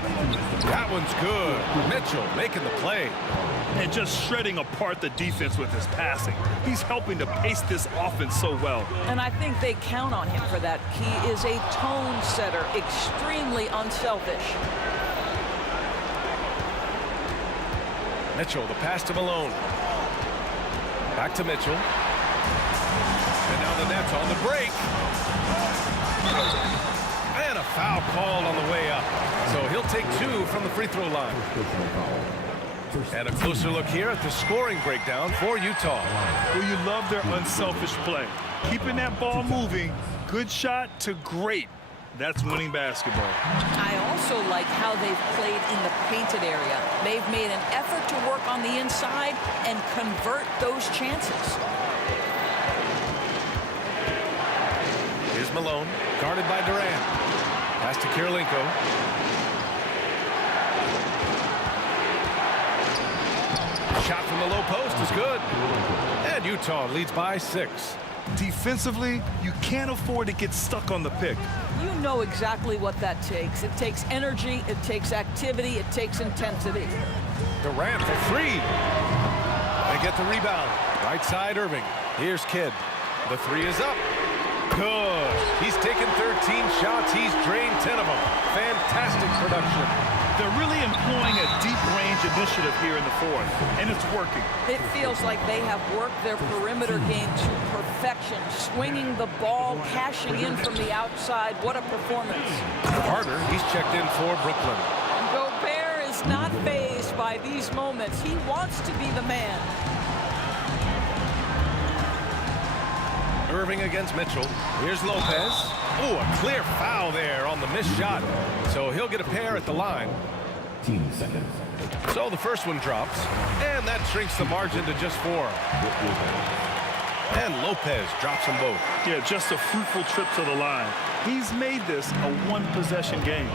That one's good. Mitchell making the play. And just shredding apart the defense with his passing. He's helping to pace this offense so well. And I think they count on him for that. He is a tone setter, extremely unselfish. Mitchell, the pass to Malone. Back to Mitchell. And now the Nets on the break. And a foul called on the way up. So he'll take 2 from the free throw line. And a closer look here at the scoring breakdown for Utah. Well, you love their unselfish play. Keeping that ball moving, good shot to great. That's winning basketball. I also like how they've played in the painted area. They've made an effort to work on the inside and convert those chances. Here's Malone, guarded by Durant. Pass to Kirilenko. Shot from the low post is good. And Utah leads by 6. Defensively, you can't afford to get stuck on the pick. You know exactly what that takes. It takes energy, it takes activity, it takes intensity. Durant for 3. They get the rebound. Right side, Irving. Here's Kidd. The 3 is up. Good. He's taken 13 shots. He's drained 10 of them. Fantastic production. They're really employing a deep-range initiative here in the fourth, and it's working. It feels like they have worked their perimeter game to perfection, swinging the ball, cashing in from the outside. What a performance. Carter, he's checked in for Brooklyn. Gobert is not fazed by these moments. He wants to be the man. Irving against Mitchell. Here's Lopez. Oh, a clear foul there on the missed shot. So he'll get a pair at the line. 15 seconds. So the first one drops, and that shrinks the margin to just 4. And Lopez drops them both. Yeah, just a fruitful trip to the line. He's made this a one-possession game.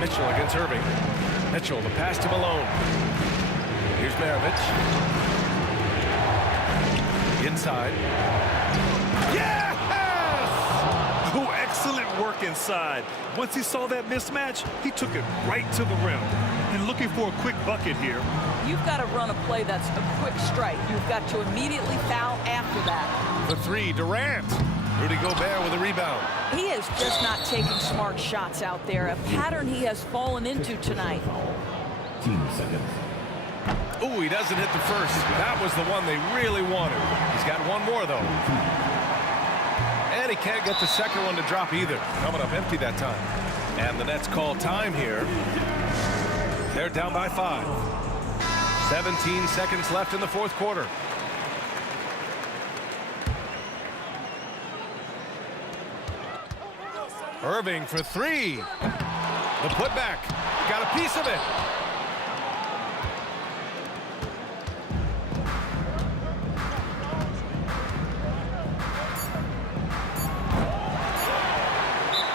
Mitchell against Irving. Mitchell, the pass to Malone. Here's Maravich. Inside. Yes! Oh, excellent work inside. Once he saw that mismatch, he took it right to the rim. And looking for a quick bucket here. You've got to run a play that's a quick strike. You've got to immediately foul after that. The 3, Durant. Rudy Gobert with a rebound. He is just not taking smart shots out there, a pattern he has fallen into tonight. 15 seconds. Ooh, he doesn't hit the first. That was the one they really wanted. He's got one more, though. And he can't get the second one to drop either. Coming up empty that time. And the Nets call time here. They're down by 5. 17 seconds left in the fourth quarter. Irving for 3. The putback. Got a piece of it.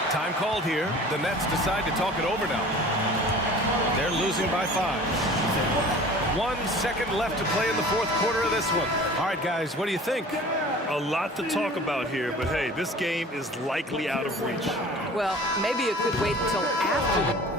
Time called here. The Nets decide to talk it over now. They're losing by 5. 1 second left to play in the fourth quarter of this one. All right, guys, what do you think? A lot to talk about here, but hey, this game is likely out of reach. Well, maybe it could wait until after the...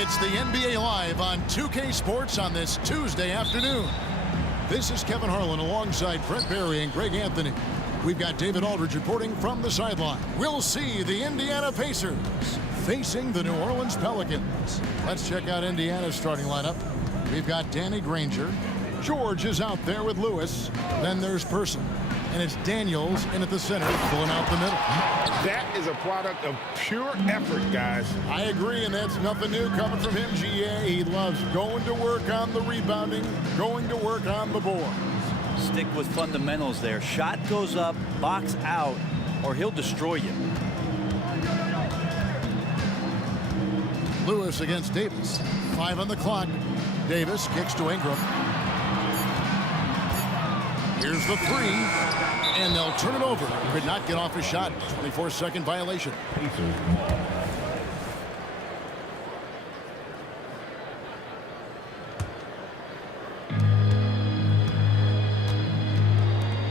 It's the NBA Live on 2K Sports on this Tuesday afternoon. This is Kevin Harlan alongside Brett Barry and Greg Anthony. We've got David Aldridge reporting from the sideline. We'll see the Indiana Pacers facing the New Orleans Pelicans. Let's check out Indiana's starting lineup. We've got Danny Granger. George is out there with Lewis. Then there's Person. And it's Daniels in at the center, pulling out the middle. That is a product of pure effort, guys. I agree, and that's nothing new coming from him, GA. He loves going to work on the rebounding, going to work on the boards. Stick with fundamentals there. Shot goes up, box out, or he'll destroy you. Lewis against Davis. 5 on the clock. Davis kicks to Ingram. Here's the 3, and they'll turn it over. Could not get off his shot. 24-second violation.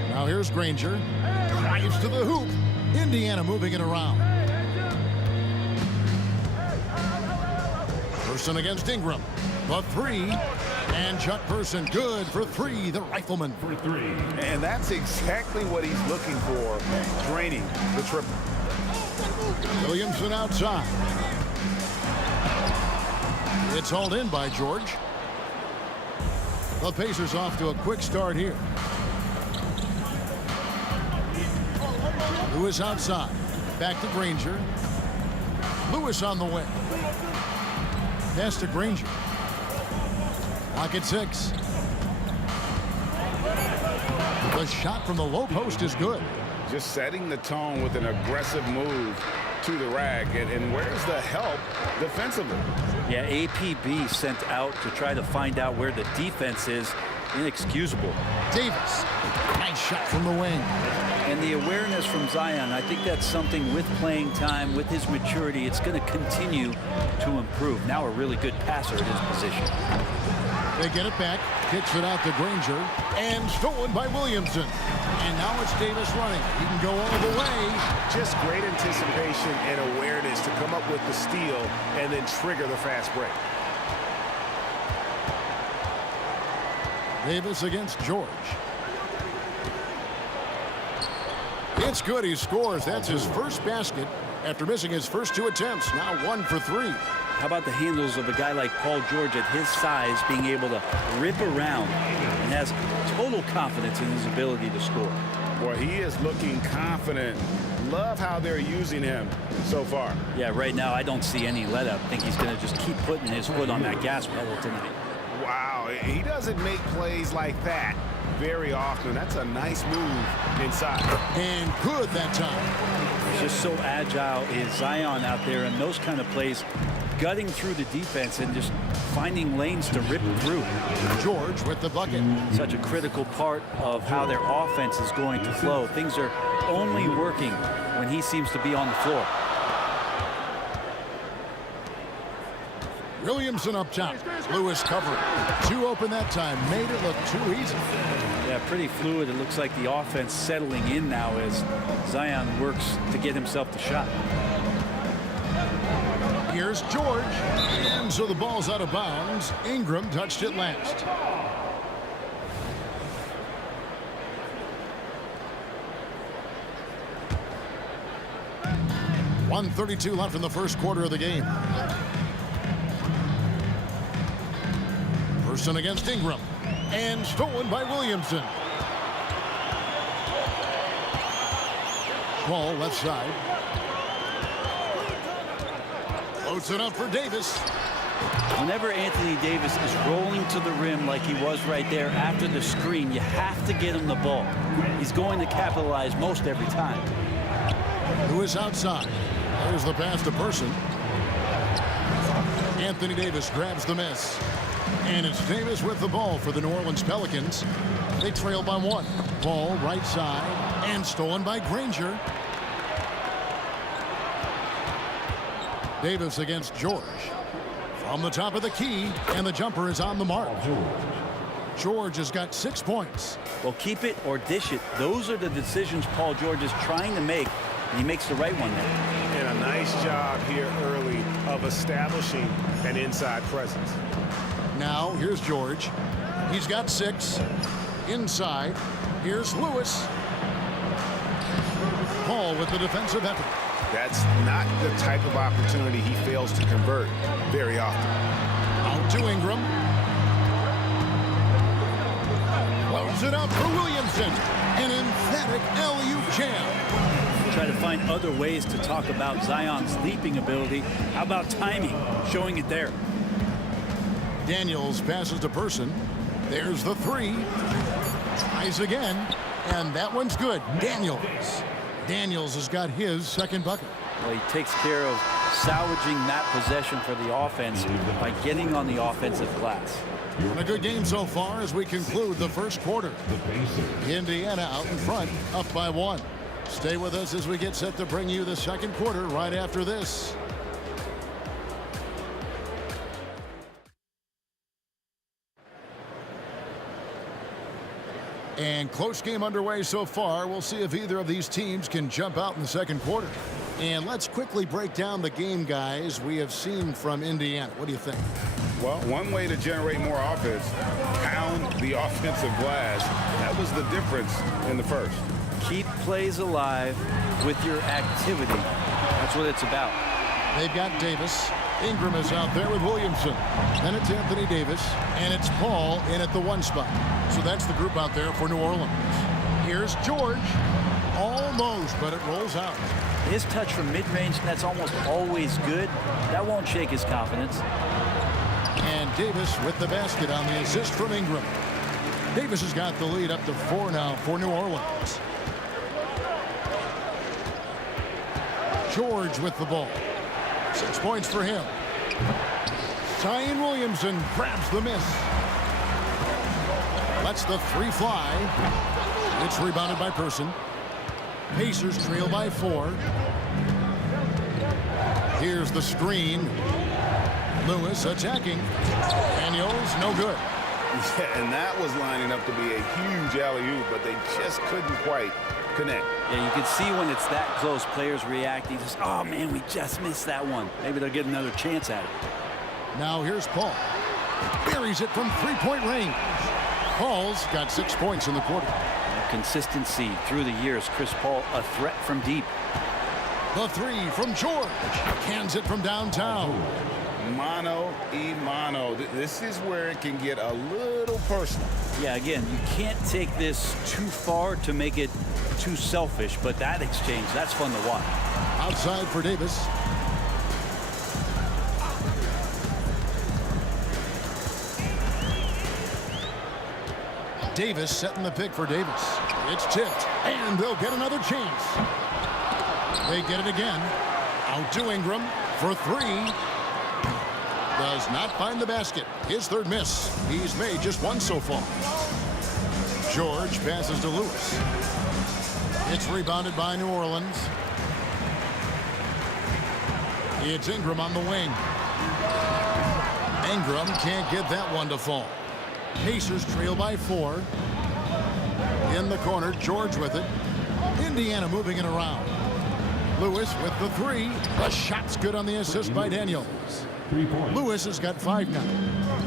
Now here's Granger. Drives to the hoop. Indiana moving it around. Person against Ingram. The 3. And Chuck Person good for 3, the rifleman. For 3. And that's exactly what he's looking for, draining the triple. Williamson outside. It's hauled in by George. The Pacers off to a quick start here. Lewis outside. Back to Granger. Lewis on the wing. Pass to Granger. Lock at 6. The shot from the low post is good. Just setting the tone with an aggressive move to the rag. And where's the help defensively? Yeah, APB sent out to try to find out where the defense is. Inexcusable. Davis. Nice shot from the wing. And the awareness from Zion, I think that's something with playing time, with his maturity, it's going to continue to improve. Now a really good passer at his position. They get it back, kicks it out to Granger, and stolen by Williamson. And now it's Davis running. He can go all the way. Just great anticipation and awareness to come up with the steal and then trigger the fast break. Davis against George. It's good. He scores. That's his first basket after missing his first 2 attempts. Now 1 for 3. How about the handles of a guy like Paul George at his size being able to rip around and has total confidence in his ability to score? Boy, he is looking confident. Love how they're using him so far. Yeah, right now I don't see any let up. I think he's going to just keep putting his foot on that gas pedal tonight. Wow, he doesn't make plays like that very often. That's a nice move inside. And good that time. He's just so agile. Is Zion out there in those kind of plays, gutting through the defense and just finding lanes to rip through. George with the bucket. Such a critical part of how their offense is going to flow. Things are only working when he seems to be on the floor. Williamson up top. Lewis covering. 2 open that time. Made it look too easy. Yeah, pretty fluid. It looks like the offense settling in now as Zion works to get himself the shot. Here's George. And so the ball's out of bounds. Ingram touched it last. .132 left in the first quarter of the game. Person against Ingram. And stolen by Williamson. Ball left side. Floats it up for Davis. Whenever Anthony Davis is rolling to the rim like he was right there after the screen, you have to get him the ball. He's going to capitalize most every time. Lewis outside. There's the pass to Person. Anthony Davis grabs the miss. And it's Davis with the ball for the New Orleans Pelicans. They trail by 1. Ball right side. And stolen by Granger. Davis against George. From the top of the key. And the jumper is on the mark. George has got 6 points. Well, keep it or dish it. Those are the decisions Paul George is trying to make and he makes the right one there. And a nice job here early of establishing an inside presence. Now, here's George. He's got 6. Inside, here's Lewis. Paul with the defensive effort. That's not the type of opportunity he fails to convert very often. Out to Ingram. Close it up for Williamson. An emphatic alley-oop jam. Try to find other ways to talk about Zion's leaping ability. How about timing? Showing it there. Daniels passes to Person. There's the 3. Tries again, and that one's good. Daniels has got his second bucket. Well, he takes care of salvaging that possession for the offense by getting on the offensive glass. And a good game so far as we conclude the first quarter. Indiana out in front, up by 1. Stay with us as we get set to bring you the second quarter right after this. And close game underway so far. We'll see if either of these teams can jump out in the second quarter. And let's quickly break down the game, guys, we have seen from Indiana. What do you think? Well, one way to generate more offense, pound the offensive glass. That was the difference in the first. Keep plays alive with your activity. That's what it's about. They've got Davis. Ingram is out there with Williamson. Then it's Anthony Davis, and it's Paul in at the 1 spot. So that's the group out there for New Orleans. Here's George. Almost, but it rolls out. His touch from mid-range, that's almost always good. That won't shake his confidence. And Davis with the basket on the assist from Ingram. Davis has got the lead up to 4 now for New Orleans. George with the ball. 6 points for him. Zion Williamson grabs the miss. Lets the 3 fly. It's rebounded by Person. Pacers trail by 4. Here's the screen. Lewis attacking. Daniels, no good. Yeah, and that was lining up to be a huge alley-oop, but they just couldn't quite connect. Yeah, you can see when it's that close, players reacting. Just, oh, man, we just missed that one. Maybe they'll get another chance at it. Now here's Paul. Buries it from 3-point range. Paul's got 6 points in the quarter. Consistency through the years. Chris Paul, a threat from deep. The 3 from George. Cans it from downtown. Mano y mano. This is where it can get a little personal. Yeah, again, you can't take this too far to make it too selfish, but that exchange, that's fun to watch. Outside for Davis. Davis setting the pick for Davis. It's tipped, and they'll get another chance. They get it again. Out to Ingram for 3. Does not find the basket. His 3rd miss. He's made just 1 so far. George passes to Lewis. It's rebounded by New Orleans. It's Ingram on the wing. Ingram can't get that one to fall. Pacers trail by 4. In the corner, George with it. Indiana moving it around. Lewis with the 3. The shot's good on the assist by Daniels. Lewis has got 5 now.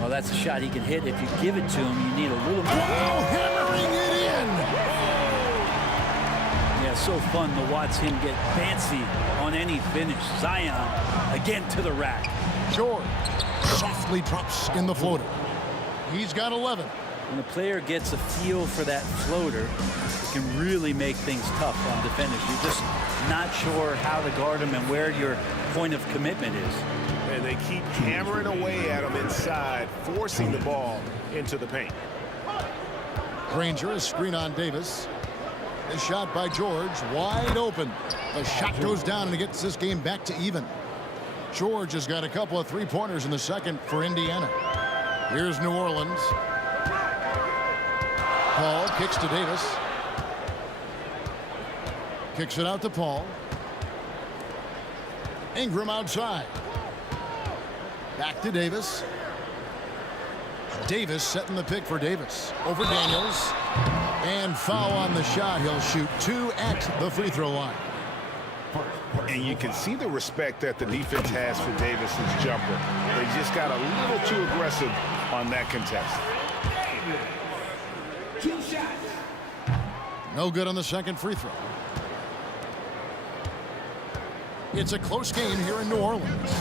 Well, that's a shot he can hit. If you give it to him, you need a little more. Oh, hammering it in! Yeah, so fun to watch him get fancy on any finish. Zion, again to the rack. George softly drops in the floater. He's got 11. When a player gets a feel for that floater, it can really make things tough on defenders. You're just not sure how to guard him and where your point of commitment is. And they keep hammering away at him inside, forcing the ball into the paint. Granger is screen on Davis. The shot by George, wide open. The shot goes down and it gets this game back to even. George has got a couple of 3-pointers in the second for Indiana. Here's New Orleans. Paul kicks to Davis. Kicks it out to Paul. Ingram outside. Back to Davis. Davis setting the pick for Davis. Over Daniels. And foul on the shot. He'll shoot 2 at the free throw line. And you can see the respect that the defense has for Davis's jumper. They just got a little too aggressive on that contest. No good on the second free throw. It's a close game here in New Orleans.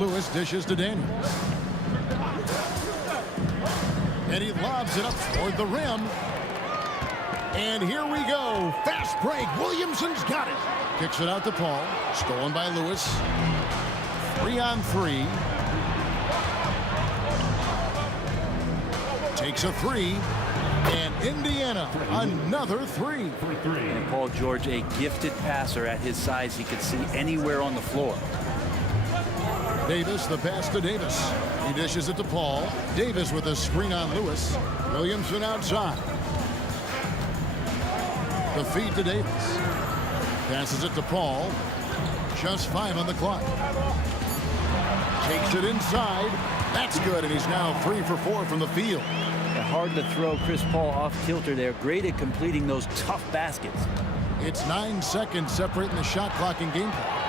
Lewis dishes to Daniels. And he lobs it up toward the rim. And here we go. Fast break. Williamson's got it. Kicks it out to Paul. Stolen by Lewis. 3-on-3. Takes a three. And Indiana, another three. And Paul George, a gifted passer at his size. He could see anywhere on the floor. Davis, the pass to Davis. He dishes it to Paul. Davis with a screen on Lewis. Williamson outside. The feed to Davis. Passes it to Paul. Just 5 on the clock. Takes it inside. That's good, and he's now 3 for 4 from the field. Hard to throw Chris Paul off kilter there. Great at completing those tough baskets. It's 9 seconds separating the shot clock and game clock.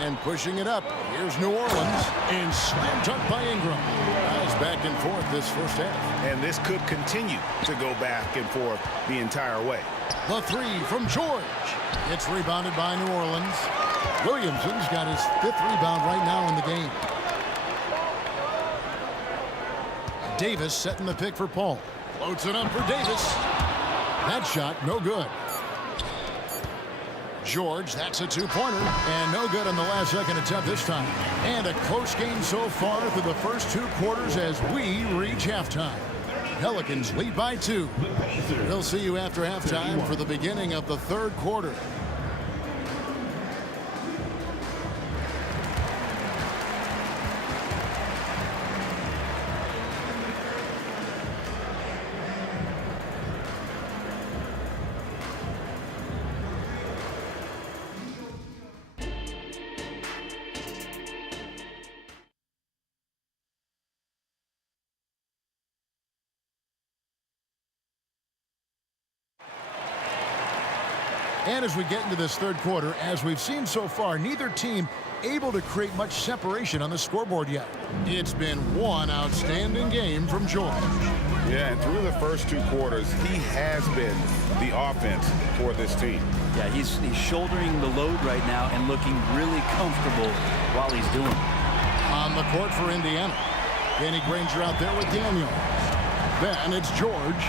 And pushing it up. Here's New Orleans. And slam dunk by Ingram. Guys back and forth this first half. And this could continue to go back and forth the entire way. The three from George. It's rebounded by New Orleans. Williamson's got his 5th rebound right now in the game. Davis setting the pick for Paul. Floats it up for Davis. That shot, no good. George, that's a 2-pointer. And no good on the last second attempt this time. And a close game so far through the first 2 quarters as we reach halftime. Pelicans lead by 2. We'll see you after halftime for the beginning of the 3rd quarter. And as we get into this 3rd quarter, as we've seen so far, neither team able to create much separation on the scoreboard yet. It's been one outstanding game from George. Yeah, and through the first 2 quarters, he has been the offense for this team. Yeah, he's shouldering the load right now and looking really comfortable while he's doing it. On the court for Indiana. Danny Granger out there with Daniel. Then it's George.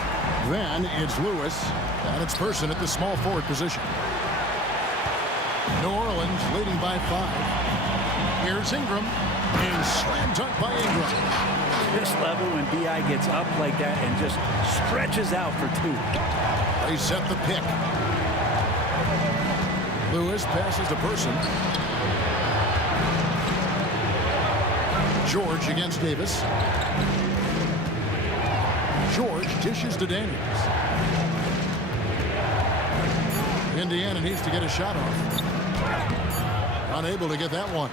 Then it's Lewis. And it's Person at the small forward position. New Orleans leading by 5. Here's Ingram. And slam dunk by Ingram. This level when B.I. gets up like that and just stretches out for 2. They set the pick. Lewis passes to Person. George against Davis. George dishes to Daniels. Indiana needs to get a shot off. Unable to get that one.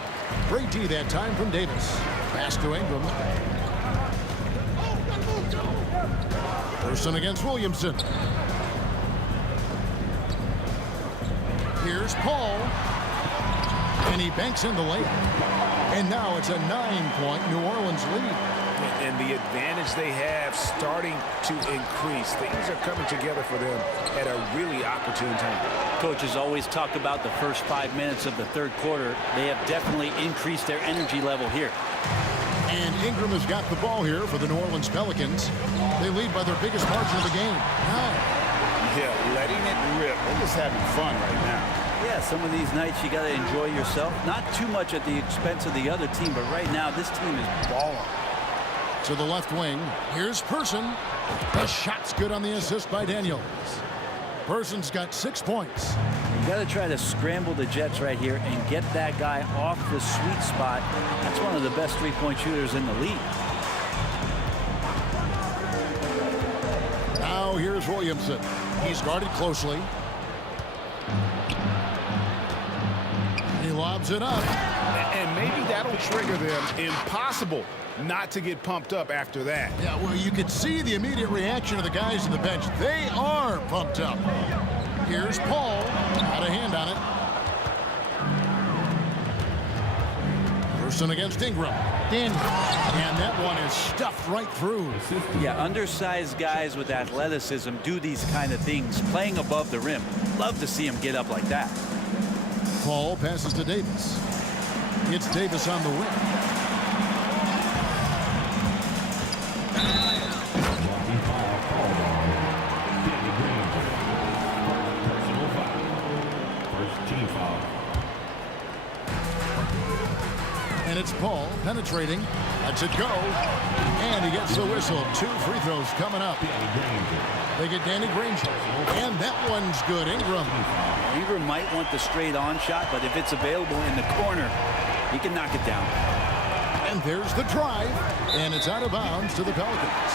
Great D that time from Davis. Pass to Ingram. Person against Williamson. Here's Paul. And he banks in the layup. And now it's a 9-point New Orleans lead. And the advantage they have starting to increase. Things are coming together for them at a really opportune time. Coaches always talk about the first 5 minutes of the 3rd quarter. They have definitely increased their energy level here. And Ingram has got the ball here for the New Orleans Pelicans. They lead by their biggest margin of the game. Yeah, letting it rip. They're just having fun right now. Yeah, some of these nights you got to enjoy yourself. Not too much at the expense of the other team, but right now this team is balling. To the left wing, here's Person. The shot's good on the assist by Daniels. Person's got 6 points. You got to try to scramble the Jets right here and get that guy off the sweet spot. That's one of the best 3-point shooters in the league. Now here's Williamson. He's guarded closely. He lobs it up. And maybe that'll trigger them. Impossible not to get pumped up after that. Yeah, well, you could see the immediate reaction of the guys on the bench. They are pumped up. Here's Paul. Got a hand on it. Person against Ingram. And that one is stuffed right through. Yeah, undersized guys with athleticism do these kind of things, playing above the rim. Love to see him get up like that. Paul passes to Davis. It's Davis on the wing. First team foul. And it's Paul penetrating. Lets it go. And he gets the whistle. 2 free throws coming up. They get Danny Granger. And that one's good. Ingram. Ingram might want the straight-on shot, but if it's available in the corner, he can knock it down. And there's the drive. And it's out of bounds to the Pelicans.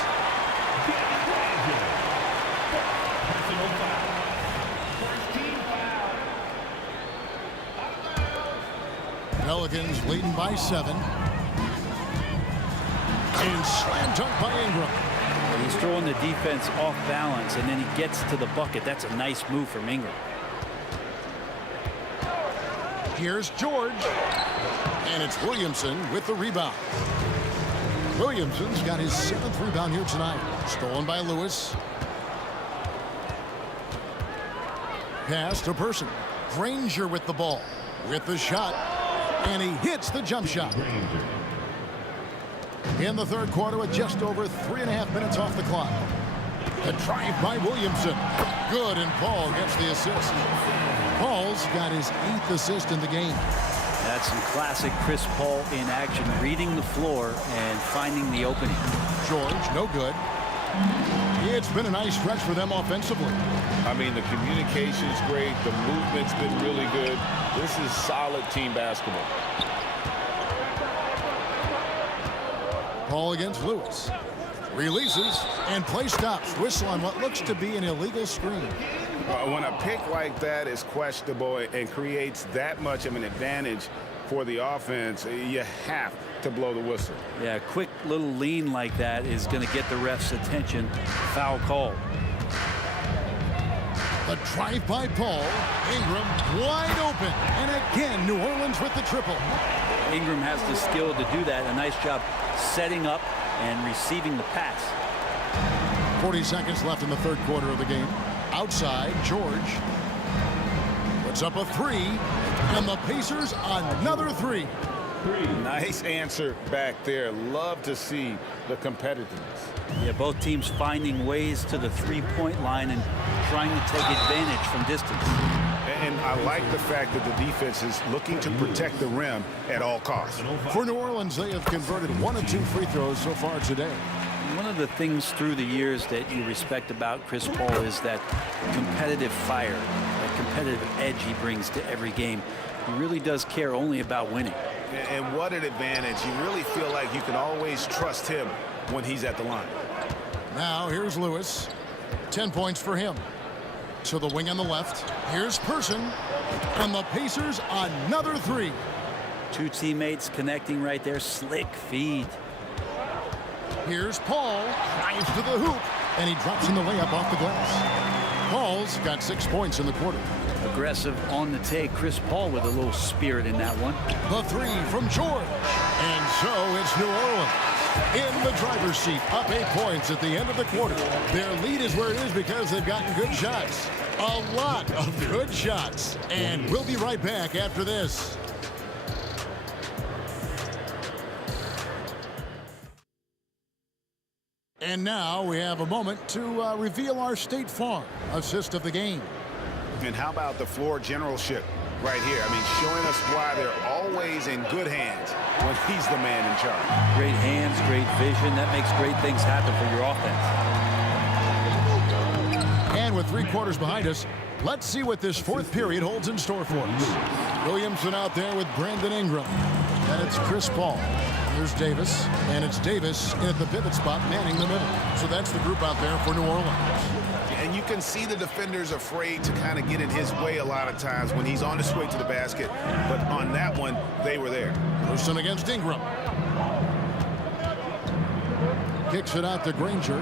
Pelicans leading by 7. And slam dunk by Ingram. He's throwing the defense off balance, and then he gets to the bucket. That's a nice move from Ingram. Here's George. And it's Williamson with the rebound. Williamson's got his 7th rebound here tonight. Stolen by Lewis. Pass to Person. Granger with the ball. With the shot. And he hits the jump shot. In the third quarter with just over 3.5 minutes off the clock. The drive by Williamson. Good, and Paul gets the assist. Paul's got his 8th assist in the game. That's some classic Chris Paul in action, reading the floor and finding the opening. George, no good. It's been a nice stretch for them offensively. I mean, the communication's great. The movement's been really good. This is solid team basketball. Paul against Lewis. Releases and play stops. Whistle on what looks to be an illegal screen. When a pick like that is questionable and creates that much of an advantage for the offense, you have to blow the whistle. Yeah, a quick little lean like that is going to get the ref's attention. Foul call. The drive by Paul. Ingram wide open. And again, New Orleans with the triple. Ingram has the skill to do that. A nice job setting up and receiving the pass. 40 seconds left in the third quarter of the game. Outside, George puts up a 3. And the Pacers another 3. Nice answer back there. Love to see the competitiveness. Yeah, both teams finding ways to the three-point line and trying to take advantage from distance. And I like the fact that the defense is looking to protect the rim at all costs. For New Orleans, they have converted 1 of 2 free throws so far today. One of the things through the years that you respect about Chris Paul is that competitive fire, that competitive edge he brings to every game. He really does care only about winning. And what an advantage. You really feel like you can always trust him when he's at the line. Now here's Lewis. 10 points for him. To the wing on the left. Here's Person. And the Pacers another 3. 2 teammates connecting right there. Slick feed. Here's Paul. Drives to the hoop. And he drops in the layup off the glass. Paul's got 6 points in the quarter. Aggressive on the take. Chris Paul with a little spirit in that one. The 3 from George. And so it's New Orleans in the driver's seat, up 8 points at the end of the quarter. Their lead is where it is because they've gotten good shots. A lot of good shots. And we'll be right back after this. And now we have a moment to reveal our State Farm assist of the game. And how about the floor generalship right here? I mean, showing us why they're always in good hands when he's the man in charge. Great hands, great vision. That makes great things happen for your offense. And with 3 quarters behind us, let's see what this 4th period holds in store for us. Williamson out there with Brandon Ingram. And it's Chris Paul. Here's Davis. And it's Davis in at the pivot spot, manning the middle. So that's the group out there for New Orleans. And you can see the defenders afraid to kind of get in his way a lot of times when he's on his way to the basket. But on that one, they were there. Person against Ingram. Kicks it out to Granger.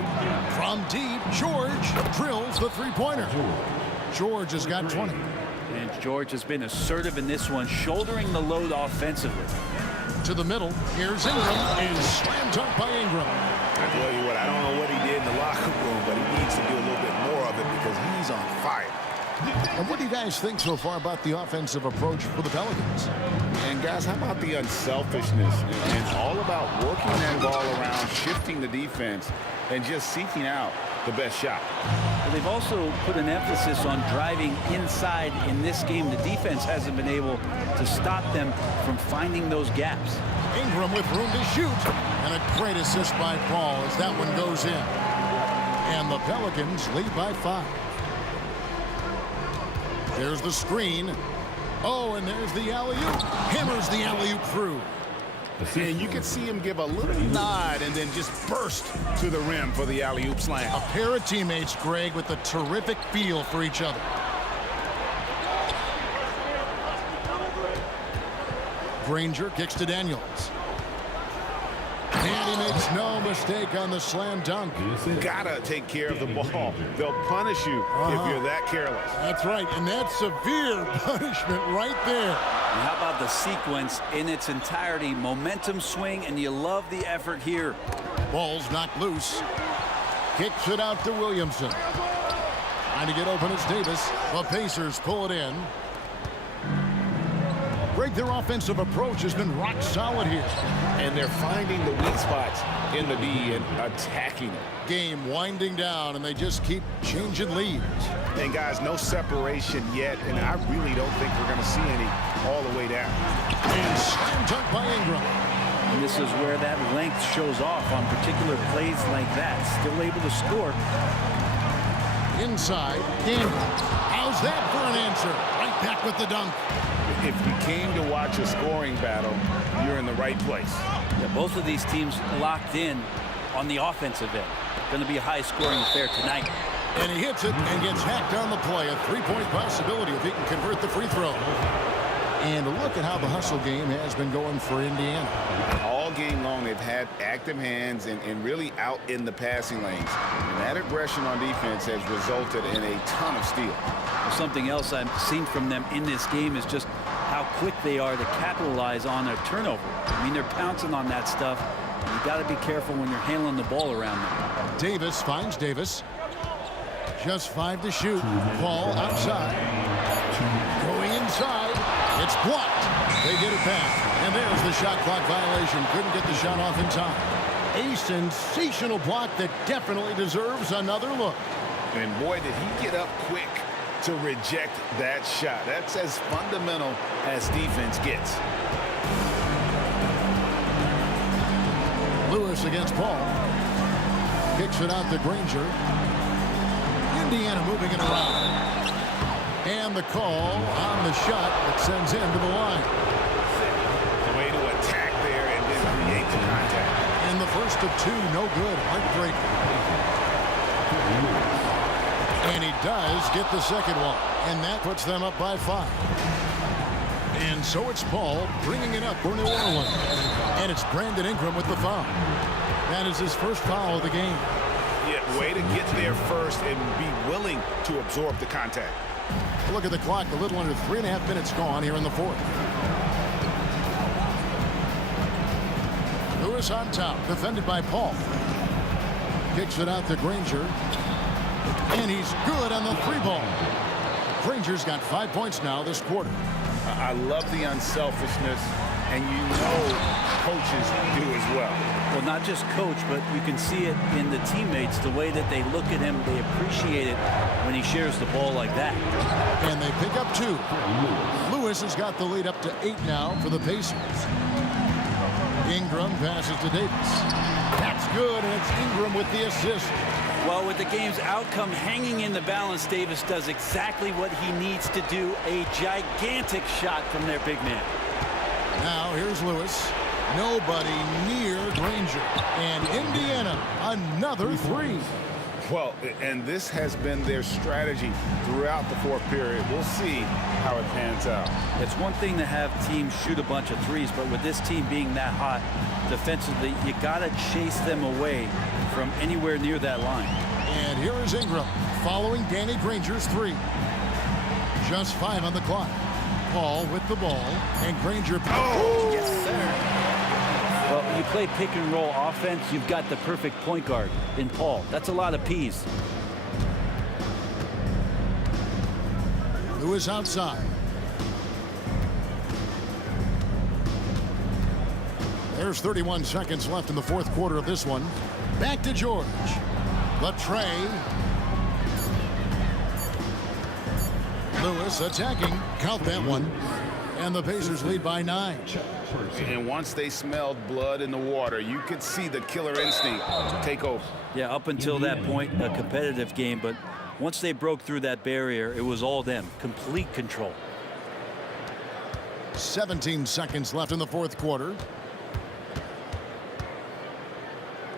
From deep, George drills the three-pointer. George has got 20. And George has been assertive in this one, shouldering the load offensively. To the middle. Here's Ingram. Is slam dunk by Ingram. I tell you what, I don't know what he did in the locker room, but he needs to do a little bit more of it because he's on fire. And what do you guys think so far about the offensive approach for the Pelicans? And guys, how about the unselfishness? It's all about working that ball around, shifting the defense, and just seeking out the best shot. But they've also put an emphasis on driving inside in this game. The defense hasn't been able to stop them from finding those gaps. Ingram with room to shoot. And a great assist by Paul as that one goes in. And the Pelicans lead by 5. There's the screen. Oh, and there's the alley-oop. Hammers the alley-oop through. And you can see him give a little nod and then just burst to the rim for the alley-oop slam. A pair of teammates, Greg, with a terrific feel for each other. Granger kicks to Daniels. And he makes no mistake on the slam dunk. Gotta take care of the ball. They'll punish you if you're that careless. That's right, and that's severe punishment right there. And how about the sequence in its entirety? Momentum swing, and you love the effort here. Ball's knocked loose. Kicks it out to Williamson. Trying to get open is Davis. The Pacers pull it in. Greg, their offensive approach has been rock solid here. And they're finding the weak spots in the D and attacking it. Game winding down, and they just keep changing leads. And guys, no separation yet, and I really don't think we're going to see any all the way down. And slam dunk by Ingram. And this is where that length shows off on particular plays like that. Still able to score. Inside, Ingram. How's that for an answer? Right back with the dunk. If you came to watch a scoring battle, you're in the right place. Yeah, both of these teams locked in on the offensive end. Going to be a high-scoring affair tonight. And he hits it and gets hacked on the play. A three-point possibility if he can convert the free throw. And look at how the hustle game has been going for Indiana. All game long, they've had active hands and really out in the passing lanes. And that aggression on defense has resulted in a ton of steals. Well, something else I've seen from them in this game is just how quick they are to capitalize on a turnover. I mean, they're pouncing on that stuff. You got to be careful when you're handling the ball around them. Davis finds Davis. Just 5 to shoot. Ball outside. Going inside. It's blocked. They get it back. And there's the shot clock violation. Couldn't get the shot off in time. A sensational block that definitely deserves another look. And boy, did he get up quick to reject that shot. That's as fundamental as defense gets. Lewis against Paul. Kicks it out to Granger. Indiana moving it around. And the call on the shot that sends him to the line. Way to attack there and then create the contact. And the first of 2, no good. Heartbreaker. And he does get the second one. And that puts them up by 5. And so it's Paul bringing it up for New Orleans. And it's Brandon Ingram with the foul. That is his first foul of the game. Yeah, way to get there first and be willing to absorb the contact. Look at the clock. A little under 3.5 minutes gone here in the fourth. Lewis on top, defended by Paul. Kicks it out to Granger. And he's good on the 3-ball. Granger's got 5 points now this quarter. I love the unselfishness, and you know coaches do as well. Well, not just coach, but you can see it in the teammates, the way that they look at him. They appreciate it when he shares the ball like that. And they pick up 2. Lewis has got the lead up to 8 now for the Pacers. Ingram passes to Davis. That's good, and it's Ingram with the assist. Well, with the game's outcome hanging in the balance, Davis does exactly what he needs to do. A gigantic shot from their big man. Now here's Lewis. Nobody near Granger. And Indiana, another 3. Well, and this has been their strategy throughout the fourth period. We'll see how it pans out. It's one thing to have teams shoot a bunch of threes, but with this team being that hot defensively, you got to chase them away from anywhere near that line. And here is Ingram following Danny Granger's three. Just 5 on the clock. Paul with the ball, and Granger. Oh, yes, sir. Well, you play pick and roll offense, you've got the perfect point guard in Paul. That's a lot of P's. Lewis outside. There's 31 seconds left in the fourth quarter of this one. Back to George. The tray. Lewis attacking. Count that one. And the Pacers lead by 9. And once they smelled blood in the water, you could see the killer instinct take over. Yeah, up until that point, a competitive game, but once they broke through that barrier, it was all them. Complete control. 17 seconds left in the fourth quarter.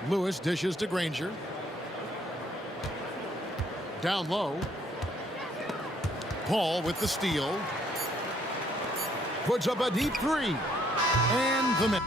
Lewis dishes to Granger. Down low. Paul with the steal. Puts up a deep three. And the miss.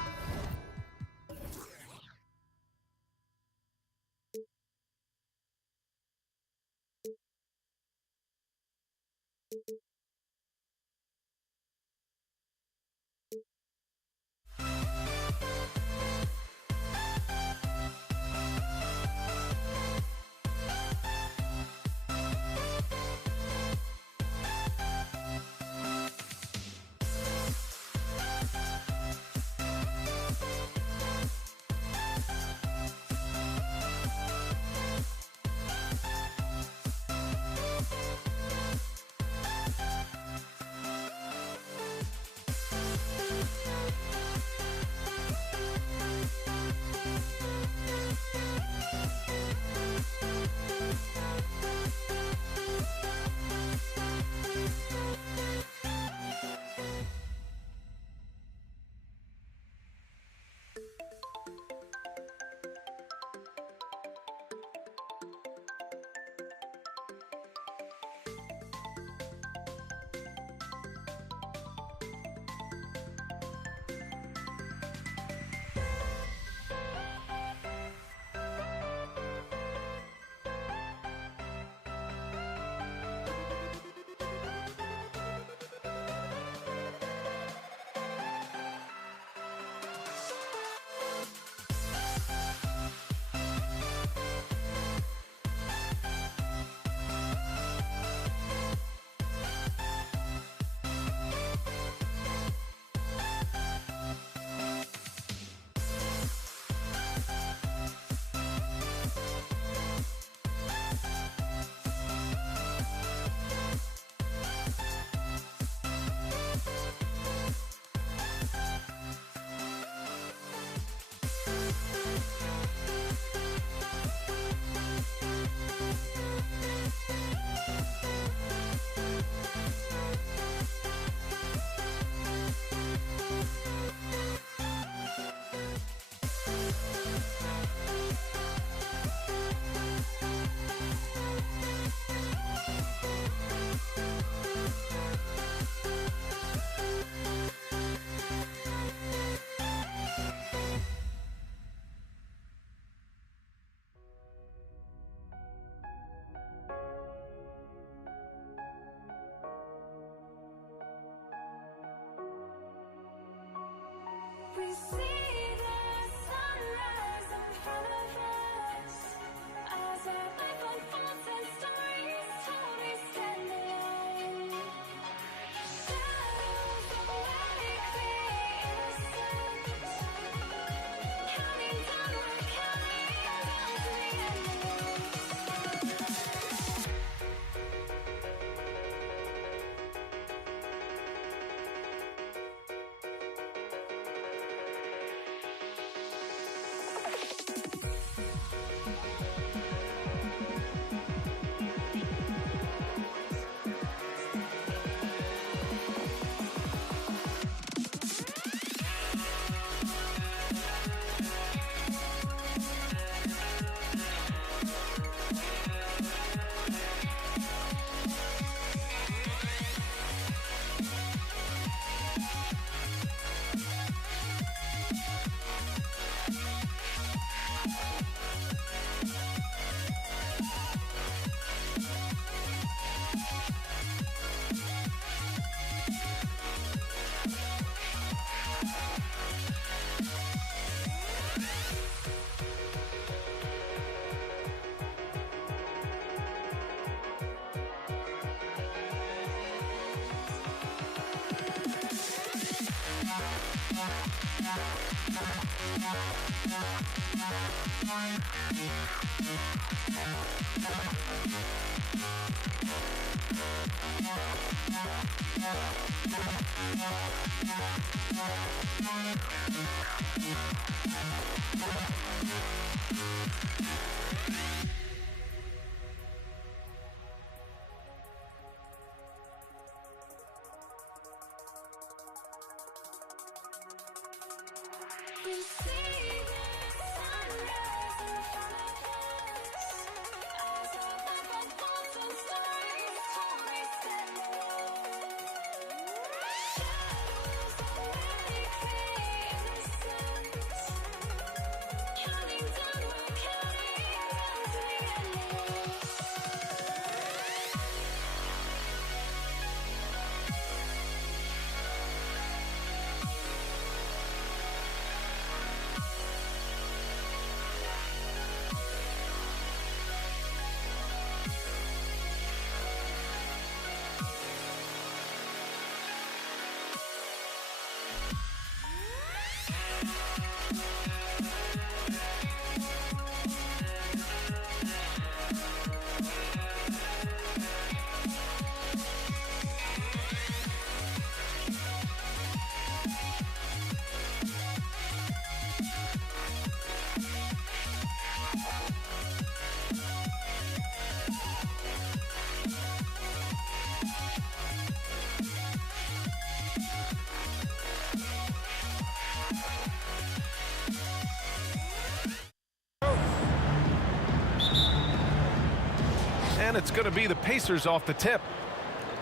And it's going to be the Pacers off the tip.